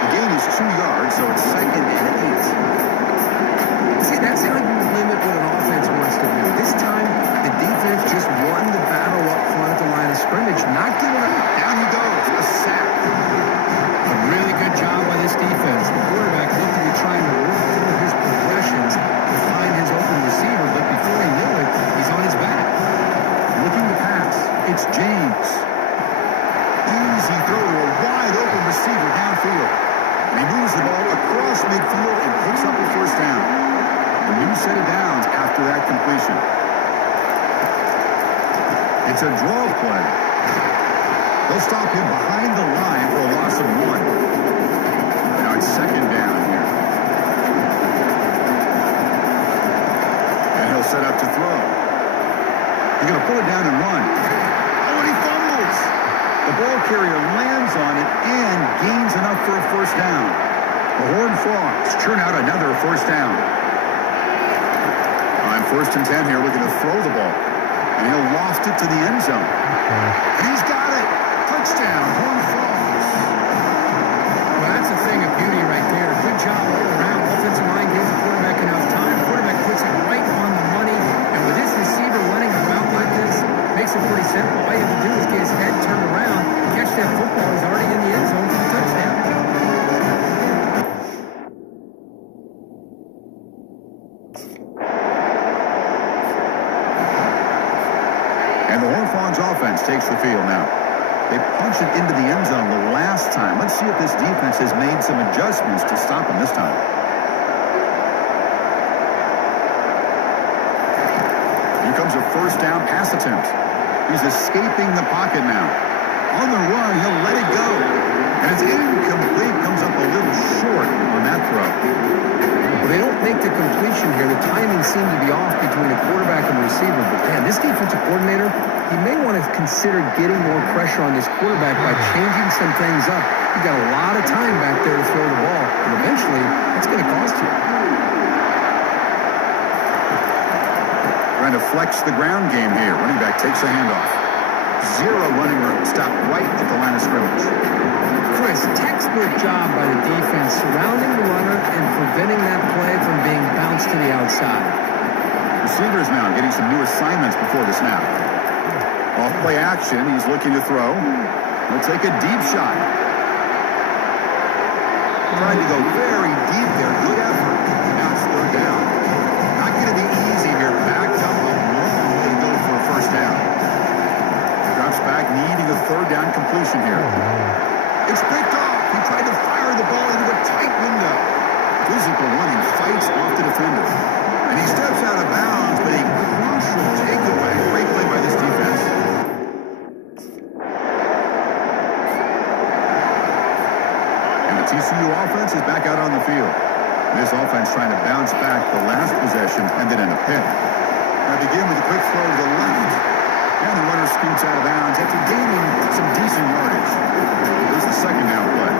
The gain is 2 yards, so it's second and 8. See, that's how you limit what an offense wants to do. This time, the defense just won the battle up front at the line of scrimmage, not giving up. Down he goes, a sack. A really good job by this defense. The quarterback looked to be trying to work through his progressions to find his open receiver, but before he knew it, he's on his back. Looking to pass, it's James. Easy throw to a wide open receiver downfield. And he moves the ball across midfield and picks up the first down. A new set of downs after that completion. It's a draw play. They'll stop him behind the line for a loss of 1. Now it's second down here. And he'll set up to throw. He's going to pull it down and run. Oh, and he fumbles. The ball carrier lands on it and gains enough for a first down. The Horned Frogs churn out another first down. On first and 10 here, looking to throw the ball. And he'll loft it to the end zone. And he's got it. Touchdown, Horned Frogs. Well, that's a thing of beauty right there. Good job all around. Offensive line gives the quarterback enough time. Quarterback puts it right on the money. And with this receiver running around like this, makes it pretty simple. All you have to do is get his head turned around, catch that football. He's already in the end zone for the touchdown. And the Horned Frogs offense takes the field now. They punch it into the end zone the last time. Let's see if this defense has made some adjustments to stop them this time. Here comes a first down pass attempt. He's escaping the pocket now. On the run, he'll let it go. And it's incomplete. Comes up a little short on that throw. Well, they don't make the completion here. The timing seemed to be off between the quarterback and the receiver. But, man, this defensive coordinator, he may want to consider getting more pressure on this quarterback by changing some things up. He got a lot of time back there to throw the ball. And eventually, it's going to cost you. Trying to flex the ground game here. Running back takes a handoff. Zero running room. Stop right at the line of scrimmage. Chris, textbook job by the defense surrounding the runner and preventing that play from being bounced to the outside. Receivers now getting some new assignments before the snap. Off play action, he's looking to throw. He'll take a deep shot. Trying to go very deep there. Good effort. Now it's third down. Not going to be easy here. Backed up a long way to go for a first down. Drops back, needing a third down completion here. It's picked off. He tried to fire the ball into a tight window. Physical running fights off the defender. And he steps out of bounds, but a crucial takeaway. Great play by this defense. And the TCU offense is back out on the field. This offense trying to bounce back the last possession and then in a pick. Now begin with a quick throw to the left. And the runner scoots out of bounds after gaining some decent yardage. Here's the second down play.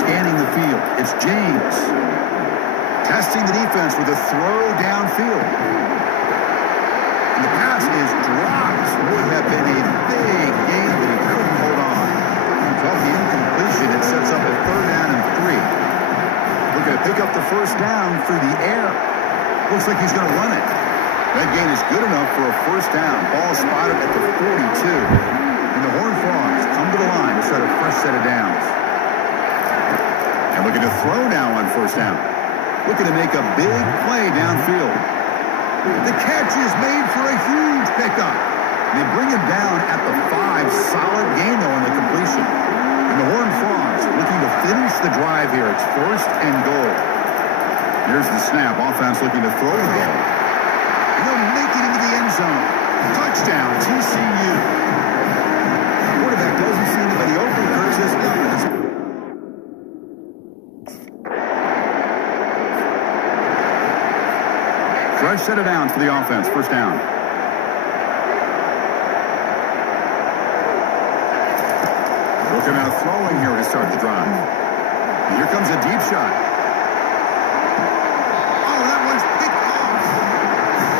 Scanning the field. It's James. Testing the defense with a throw downfield. And the pass is dropped. Would have been a big gain, but he couldn't hold on. Off the incompletion, it sets up a third down and 3. We're going to pick up the first down through the air. Looks like he's going to run it. That gain is good enough for a first down. Ball spotted at the 42. And the Horned Frogs come to the line to start a fresh set of downs. And looking to throw now on first down. Looking to make a big play downfield. The catch is made for a huge pickup. They bring him down at the 5. Solid gain, though, on the completion. And the Horned Frogs looking to finish the drive here. It's first and goal. Here's the snap. Offense looking to throw the ball. And they'll make it into the end zone. Touchdown, TCU. The quarterback doesn't see anybody open. Curtis Evans. Fresh set of downs for the offense. First down. Looking out throwing here to start the drive. And here comes a deep shot. Oh, that one's picked off.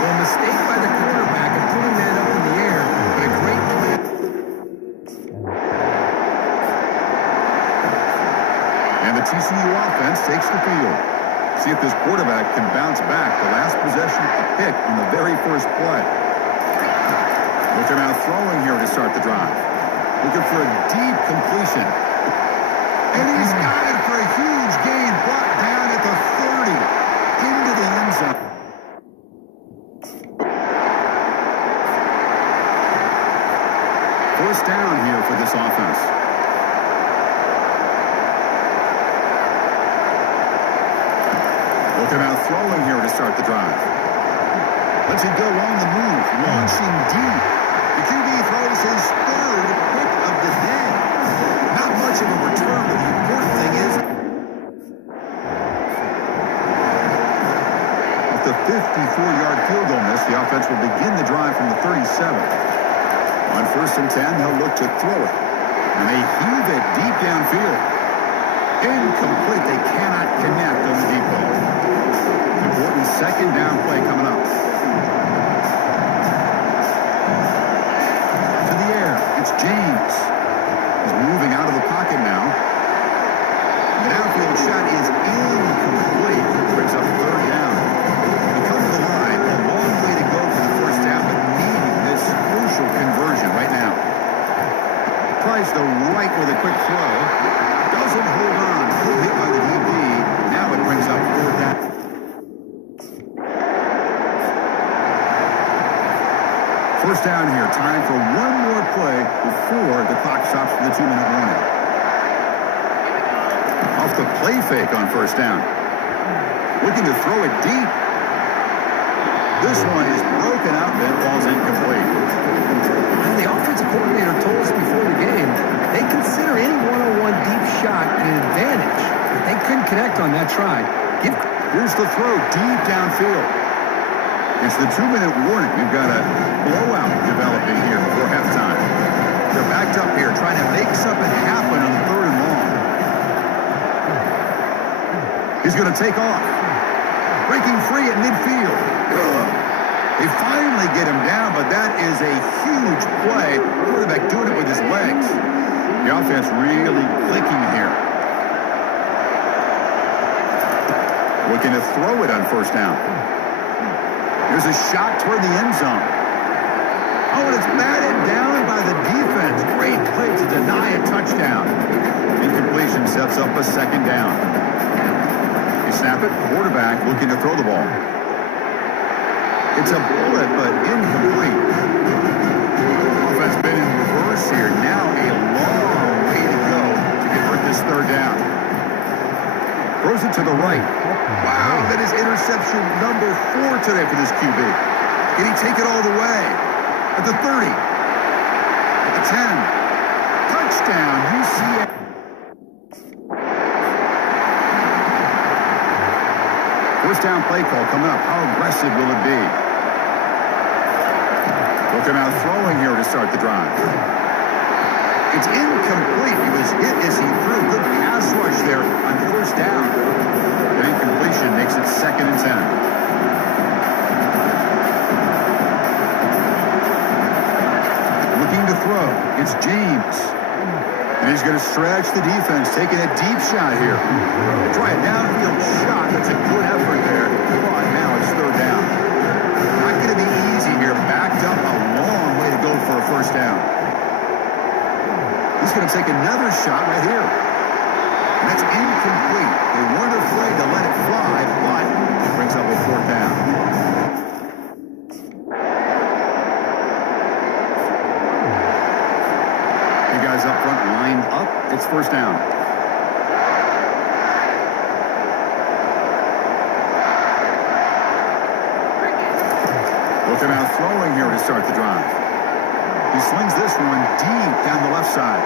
Well, mistake by the quarterback and putting that up in the air. But a great play. And the TCU offense takes the field. See if this quarterback can bounce back. The last possession, a pick on the very first play. Looking out throwing here to start the drive. Looking for a deep completion. And he's got it for a huge gain. Brought down at the 30. Into the end zone. First down here for this offense. Looking out throwing here to start the drive. Lets it go on the move. Launching deep. The QB throws his third pick of the day. Not much of a return, but the important thing is off the 54-yard field goal miss, the offense will begin the drive from the 37. On first and 10, he'll look to throw it. And they heave it deep downfield. Incomplete. They cannot connect on the deep ball. Important second down play coming up. To the air. It's James. He's moving out of the pocket now. The downfield shot is incomplete. Brings up third down. He comes to the line. A long way to go for the first down, but needing this crucial conversion right now. Tries to right with a quick throw. Doesn't hold on. Hit by the DB. Now it brings up fourth down. First down here. Time for one more play before the clock stops for the 2-minute warning. Off the play fake on first down. Looking to throw it deep. This one is broken up and falls incomplete. And the offensive coordinator told us before the game they consider any one-on-one deep shot an advantage. But they couldn't connect on that try. Here's the throw deep downfield. It's the 2-minute warning. We've got a blowout developing here before halftime. They're backed up here trying to make something happen on the third and long. He's going to take off. Breaking free at midfield. They finally get him down, but that is a huge play. Quarterback doing it with his legs. The offense really clicking here. Looking to throw it on first down. There's a shot toward the end zone. Oh, and it's batted down by the defense. Great play to deny a touchdown. Incompletion sets up a second down. You snap it, quarterback looking to throw the ball. It's a bullet, but incomplete. Offense been in reverse here. Now a long way to go to convert this third down. Throws it to the right. Wow, that is interception number 4 today for this QB. Can he take it all the way? At the 30. At the 10. Touchdown, UCF. First down play call coming up. How aggressive will it be? Looking out throwing here to start the drive. It's incomplete. He was hit as he threw. Good pass rush there on first down. The incompletion makes it 2nd and 10. Looking to throw. It's James. And he's going to stretch the defense, taking a deep shot here. Try a downfield shot. That's a good effort there. But now it's third down. Not going to be easy here. Backed up a long way to go for a first down. He's going to take another shot right here. And that's incomplete. They weren't afraid to let it fly, but it brings up a fourth down. The guys up front lined up. It's first down. Looking out throwing here to start the drive. He slings this one deep down the left side.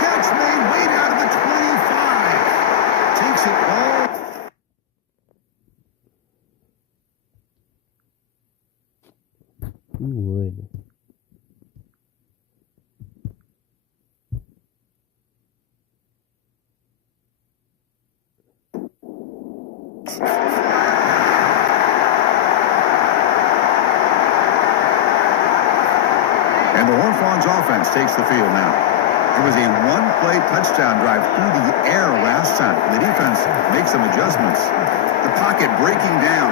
Catch made way down to the 25. Takes it all. You would. And the Horned Frogs offense takes the field now. It was a one-play touchdown drive through the air last time. The defense makes some adjustments. The pocket breaking down.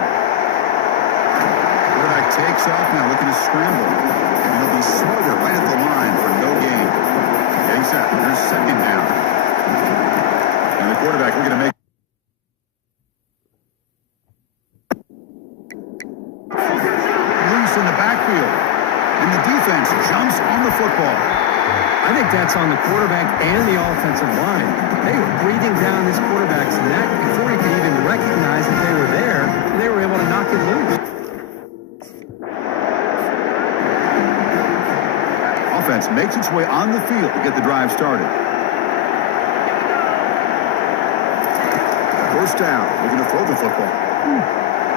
Quarterback takes off now, looking to scramble. And he'll be smothered right at the line for no gain. Getting set. There's second down. And the quarterback looking to make loose in the backfield. And the defense jumps on the football. I think that's on the quarterback and the offensive line. They were breathing down this quarterback's neck before he could even recognize that they were there. They were able to knock it loose. Offense makes its way on the field to get the drive started. First down, looking to throw the football.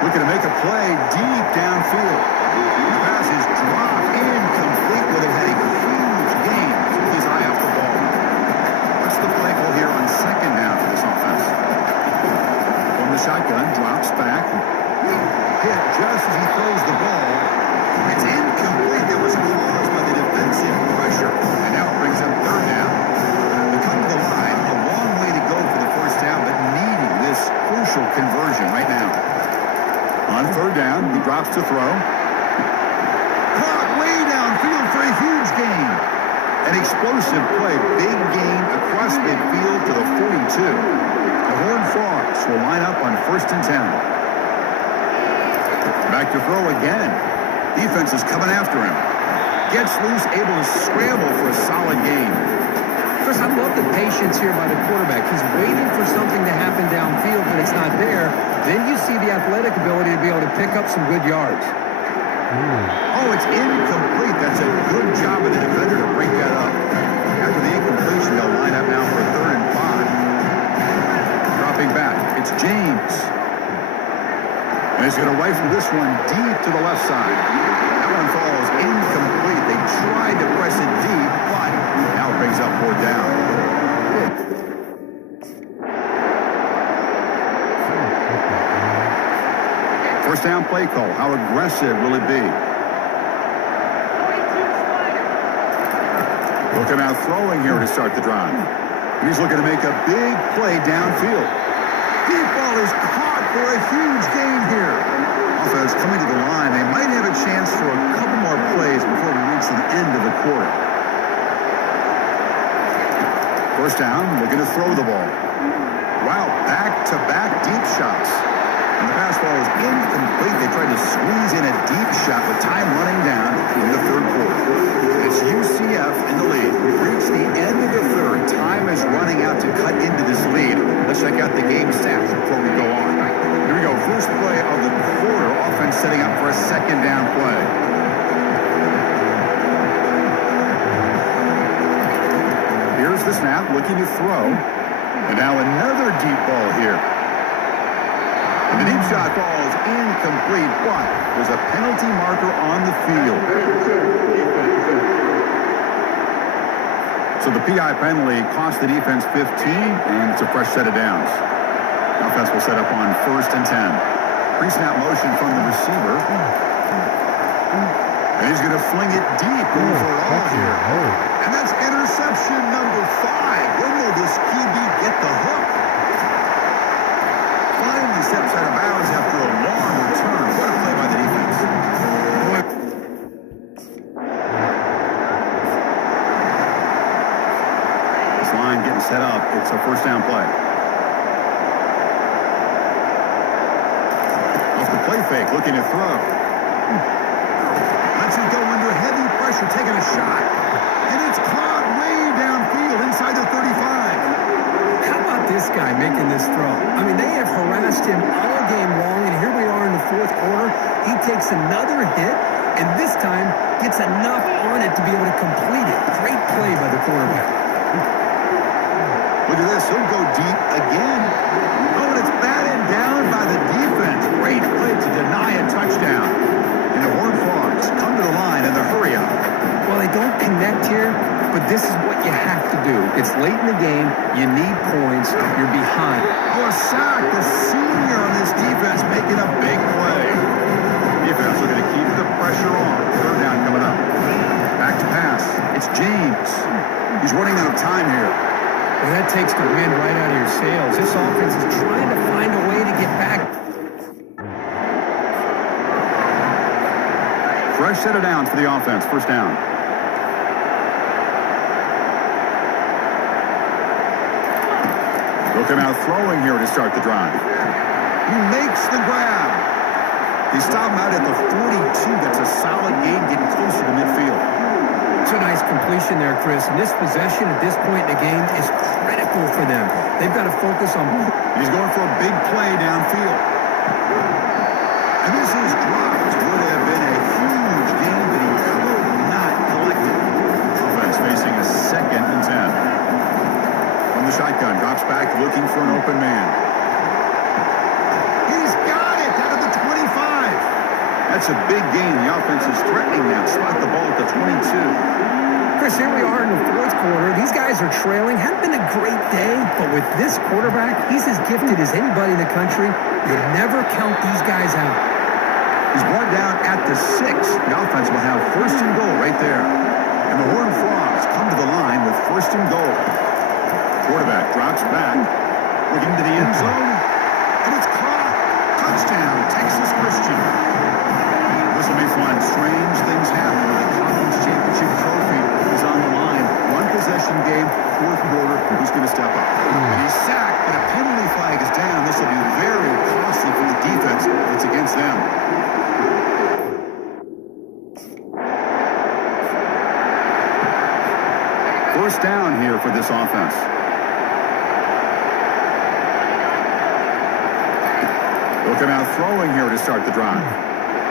Looking to make a play deep downfield. These passes drop incomplete, but they've had a huge gain. Took his eye off the ball. What's the play call here on second down for this offense? From the shotgun, drops back. Hit just as he throws the ball. It's incomplete. There was caused by the defensive pressure. And now it brings up third down. They come to the line. A long way to go for the first down, but needing this crucial conversion right now. On third down, he drops to throw. Caught way downfield for a huge gain. An explosive play, big gain across midfield to the 42. The Horned Frogs will line up on 1st and 10. Back to throw again. Defense is coming after him. Gets loose, able to scramble for a solid gain. Chris, I love the patience here by the quarterback. He's waiting for something to happen downfield, but it's not there. Then you see the athletic ability to be able to pick up some good yards. Oh, it's incomplete. That's a good job of the defender to break that up. After the incompletion, they'll line up now for a 3rd and 5. Dropping back, it's James. And he's going to rifle this one deep to the left side. That one falls incomplete. They tried to press it deep, but now it brings up 4th down. First down play call. How aggressive will it be? 42 Spider. Looking out throwing here to start the drive. He's looking to make a big play downfield. Deep ball is caught for a huge gain here. Offense coming to the line. They might have a chance for a couple more plays before we reach the end of the quarter. First down, looking to throw the ball. Wow, back-to-back deep shots. And the pass ball is incomplete. They tried to squeeze in a deep shot with time running down in the third quarter. It's UCF in the lead. We've reached the end of the third. Time is running out to cut into this lead. Let's check out the game stats before we go on. Here we go. First play of the quarter. Offense setting up for a second down play. Here's the snap, looking to throw. And now another deep ball here. And the deep shot ball is incomplete, but there's a penalty marker on the field. So the PI penalty cost the defense 15, and it's a fresh set of downs. Offense will set up on 1st and 10. Pre-snap motion from the receiver. And he's going to fling it deep overall here. And that's interception number 5. When will this QB get the hook? Finally steps out of bounds after a long return. What a play by the defense. This line getting set up. It's a first down play. Off the play fake, looking to throw. Lets it go under heavy pressure, taking a shot. And it's caught way downfield inside the 35. How about this guy making this throw? I mean, they have harassed him all game long, and here we are in the fourth quarter. He takes another hit, and this time gets enough on it to be able to complete it. Great play by the quarterback. Look at this. He'll go deep again. Oh, and it's batted down by the defense. Great play to deny a touchdown. And the Horned Frogs come to the line in the hurry up. Well, they don't connect here, but this is what you have to do. It's late in the game. You need points. You're behind. Oh, a sack. The senior on this defense making a big play. Defense looking to keep the pressure on. Third down coming up. Back to pass. It's James. He's running out of time here. Well, that takes the wind right out of your sails. This offense is trying to find a way to get back. Fresh set of downs for the offense. First down. Looking out throwing here to start the drive. He makes the grab. He stopped him out at the 42. That's a solid gain, getting closer to midfield. It's a nice completion there, Chris. And this possession at this point in the game is critical for them. They've got to focus on... He's going for a big play downfield. And this is dropped. Would have been a huge gain, but he could not collect it. Offense facing a 2nd and 10. From the shotgun, drops back looking for an open man. He's got it out of the 25. That's a big gain. The offense is threatening now. Spot the ball at the 22. Chris, here we are in the fourth quarter. These guys are trailing. Hadn't been a great day, but with this quarterback, he's as gifted as anybody in the country. You never count these guys out. He's brought down at the 6. The offense will have 1st and goal right there. And the Horned Frogs come to the line with 1st and goal. Quarterback drops back, looking to the end zone, and it's caught. Touchdown, Texas Christian. This will be fun. Strange things happen when the conference championship trophy is on the line. One possession game, fourth quarter. Who's going to step up? And he's sacked, but a penalty flag is down. This will be very costly for the defense. It's against them. First down here for this offense. Looking out throwing here to start the drive.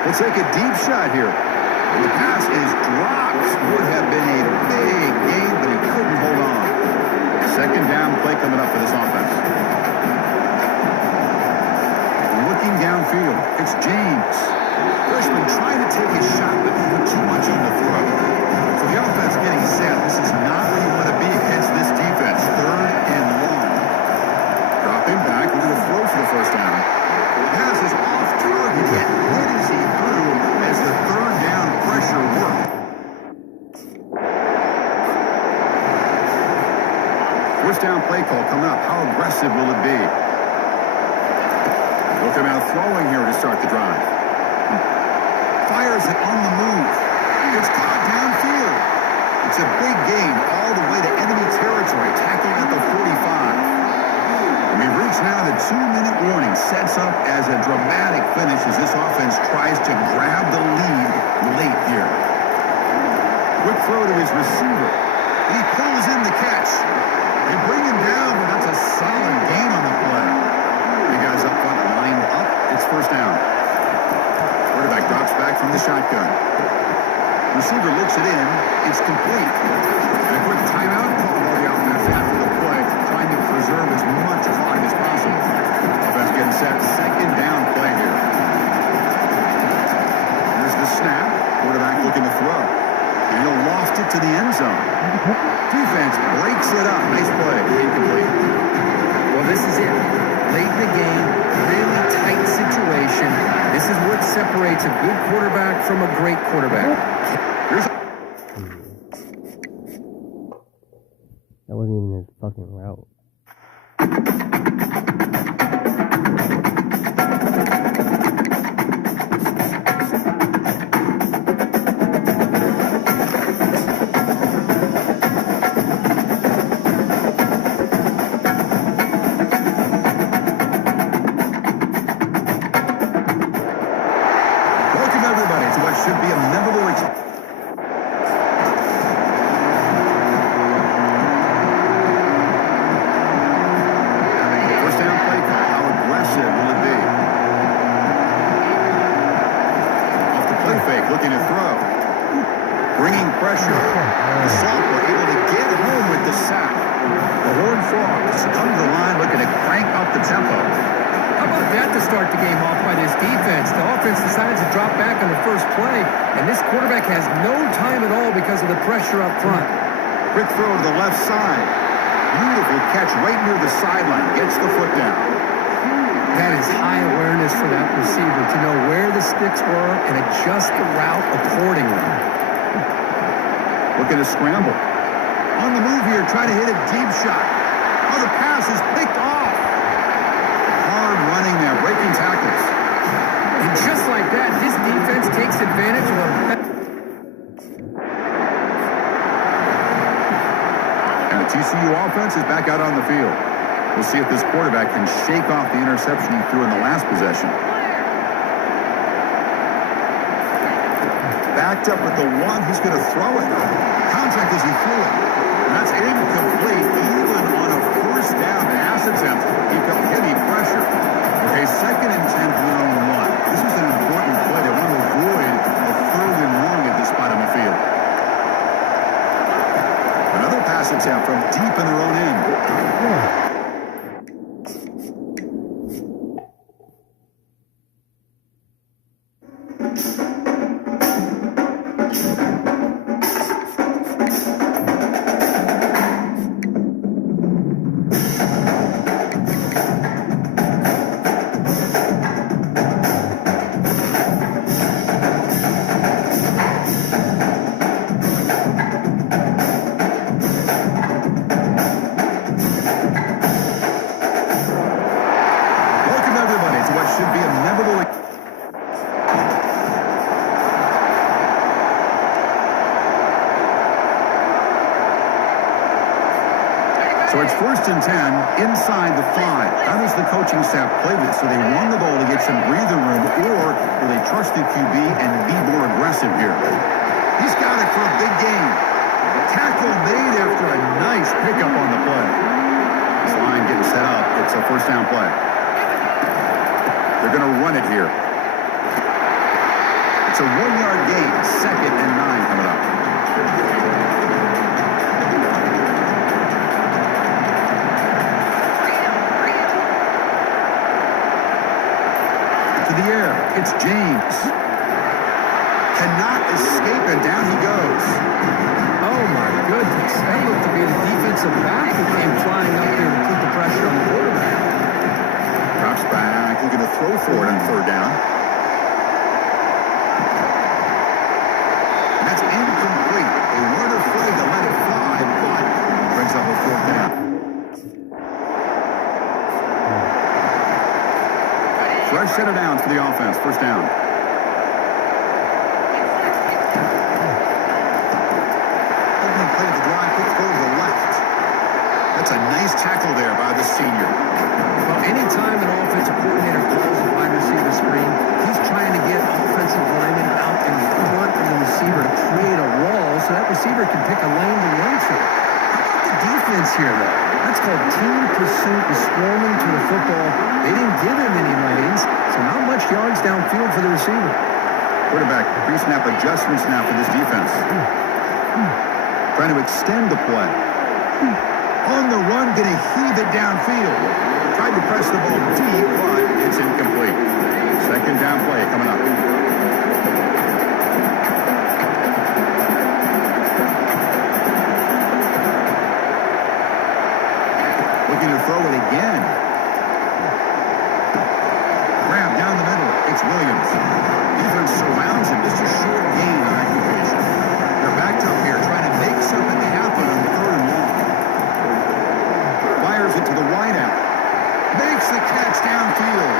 We'll take a deep shot here. The pass is dropped. Would have been a big gain, but he couldn't hold on. Second down play coming up for this offense. Looking downfield, it's James. Freshman trying to take a shot, but put too much on the throw. So the offense getting set. This is not where you want to be against this defense. 3rd and long. Dropping back, looking to throw for the first down. The pass is off target, yet call coming up. How aggressive will it be? Looking out throwing here to start the drive. Fires it on the move. It's caught downfield. It's a big gain all the way to enemy territory, tackling at the 45. We've reached now the 2-minute warning. Sets up as a dramatic finish as this offense tries to grab the lead late here. Quick throw to his receiver. He pulls in the catch. They bring him down, but that's a solid gain on the play. You guys up front lined up. It's first down. Quarterback drops back from the shotgun. Receiver looks it in. It's complete. And a quick timeout call by the offense after the play, trying to preserve as much clock as possible. Offense getting set. Second down play here. There's the snap. Quarterback looking to throw. And he'll loft it to the end zone. Defense breaks it up. Nice play. Incomplete. Well, this is it. Late in the game, really tight situation. This is what separates a good quarterback from a great quarterback. That wasn't even his fucking route. Welcome everybody to what should be a memorable experience. First down play call. How aggressive will it be? Off the play fake, looking to throw. Bringing pressure. The Salt were able to get home with the sack. The Horned Frogs come to the line looking to crank up the tempo. How about that to start the game off by this defense? The offense decides to drop back on the first play, and this quarterback has no time at all because of the pressure up front. Quick throw to the left side. Beautiful catch right near the sideline. Gets the foot down. That is high awareness for that receiver to know where the sticks were and adjust the route accordingly. Looking to scramble. On the move here, trying to hit a deep shot. Oh, the pass is picked off. Hard running there, breaking tackles. And just like that, this defense takes advantage of a... And the TCU offense is back out on the field. We'll see if this quarterback can shake off the interception he threw in the last possession. Backed up with the one who's going to throw it. Contact as he threw it. And that's incomplete, even on a first down pass attempt. He felt heavy pressure. Okay, 2nd and 10 from their own 1. This was an important play. They want to avoid a 3rd and 1 at this spot on the field. Another pass attempt from deep in their own end. So it's 1st and 10 inside the 5. How does the coaching staff play this? So they run the ball to get some breather room, or will they trust the QB and be more aggressive here? He's got it for a big gain. Tackle made after a nice pickup on the play. This line getting set up. It's a first down play. They're going to run it here. It's a 1-yard gain. 2nd and 9 coming up. To the air. It's James. Cannot escape, and down he goes. Oh, my goodness. That looked to be the defensive back who came flying up there to put the pressure on the quarterback. Drops back, looking to throw for it on 3rd down. And that's incomplete. They weren't afraid to let it fly, but brings up a 4th down. Fresh set of downs for the offense. First down. Opening play of the drive. Quick throw to the left. That's a nice tackle there by the senior. Well, anytime an offensive coordinator calls a wide receiver screen, he's trying to get offensive linemen out in front of the receiver to create a wall so that receiver can pick a lane to run through. How about the defense here, though? That's called team pursuit and swarming to the football. They didn't give him any lanes, so not much yards downfield for the receiver. Quarterback, pre-snap adjustments now for this defense. Trying to extend the play. On the run, going to heave it downfield. Tried to press the ball deep, but it's incomplete. Second down play coming up. Looking to throw it again. Grab down the middle. It's Williams. Defense surrounds him. Just a short gain on that completion. They're backed up here trying to make something happen on third and long. Fires it to the wideout. Makes the catch downfield.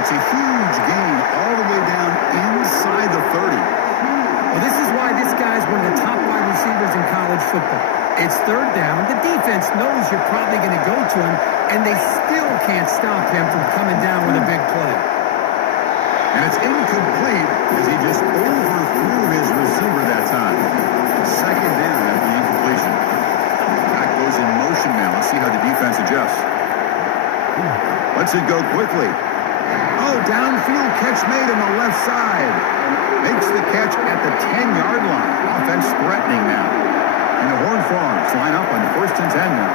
It's a huge gain all the way down inside the 30. Well, this is why this guy's one of the top wide receivers in college football. It's third down. The defense knows you're probably going to go to him, and they still can't stop him from coming down with a big play. And it's incomplete as he just overthrew his receiver that time. Second down after the incompletion. Back goes in motion now. Let's see how the defense adjusts. Lets it go quickly. Oh, downfield catch made on the left side. Makes the catch at the 10-yard line. Offense threatening now. And the Horned Frogs line up on first and 10 now.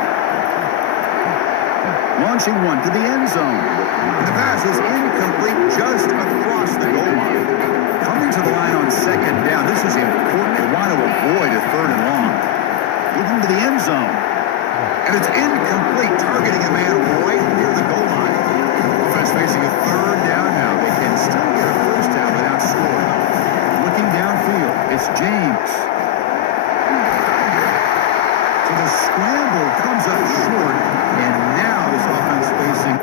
Launching one to the end zone. And the pass is incomplete just across the goal line. Coming to the line on second down. This is important. They want to avoid a third and long. Looking to the end zone. And it's incomplete, targeting a man right near the goal line. Offense facing a third down now. They can still get a first down without scoring. Looking downfield, it's James. So the scramble comes up short, and now this offense facing.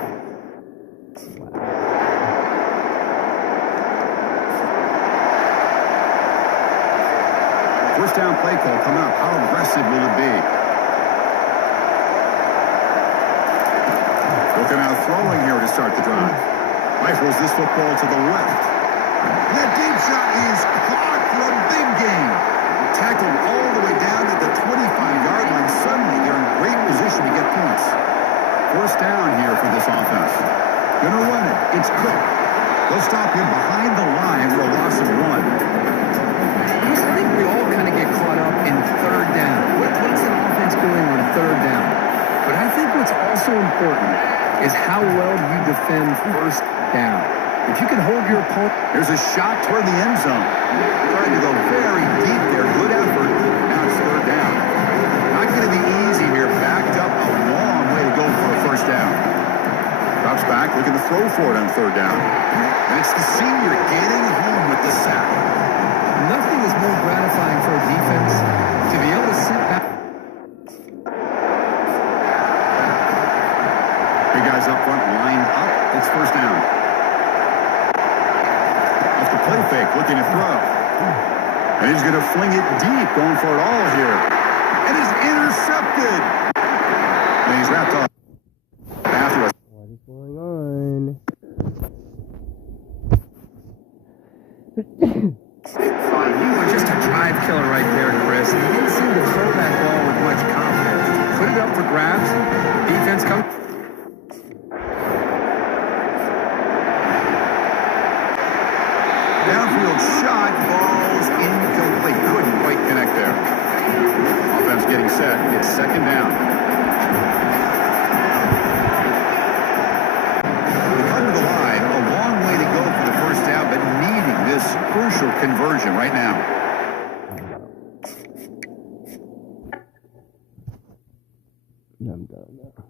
First down play call coming up. How aggressive will it be? Looking out throwing here to start the drive. Rifles this football to the left. That deep shot is caught for a big gain. Tackled all the way down at the 25-yard line. Suddenly they're in great position to get points. First down here for this offense. Gonna run it. It's Cook. They'll stop him behind the line for a loss of 1. I think we all kind of get caught up in third down. What's an offense doing on third down? But I think what's also important is how well you defend first down. If you can hold your opponent. There's a shot toward the end zone. Trying to go very deep there. Good effort. Now it's third down. Not going to be easy here. Backed up a long way to go for a first down. Drops back, looking to throw for it on third down. And it's the senior getting home with the sack. Nothing is more gratifying for a defense to be able to sit back. Big guys up front, line up. It's first down. Off the play fake, looking to throw. And he's going to fling it deep, going for it all here. And it's intercepted. And he's wrapped up. After What is going on? Just a drive killer right there, Chris. He didn't seem to throw that ball with much confidence. Put it up for grabs. Defense comes. downfield shot, ball's incomplete. Couldn't quite connect there. Offense getting set. It's second down. Come to the line. A long way to go for the first down, but needing this crucial conversion right now. I'm done now.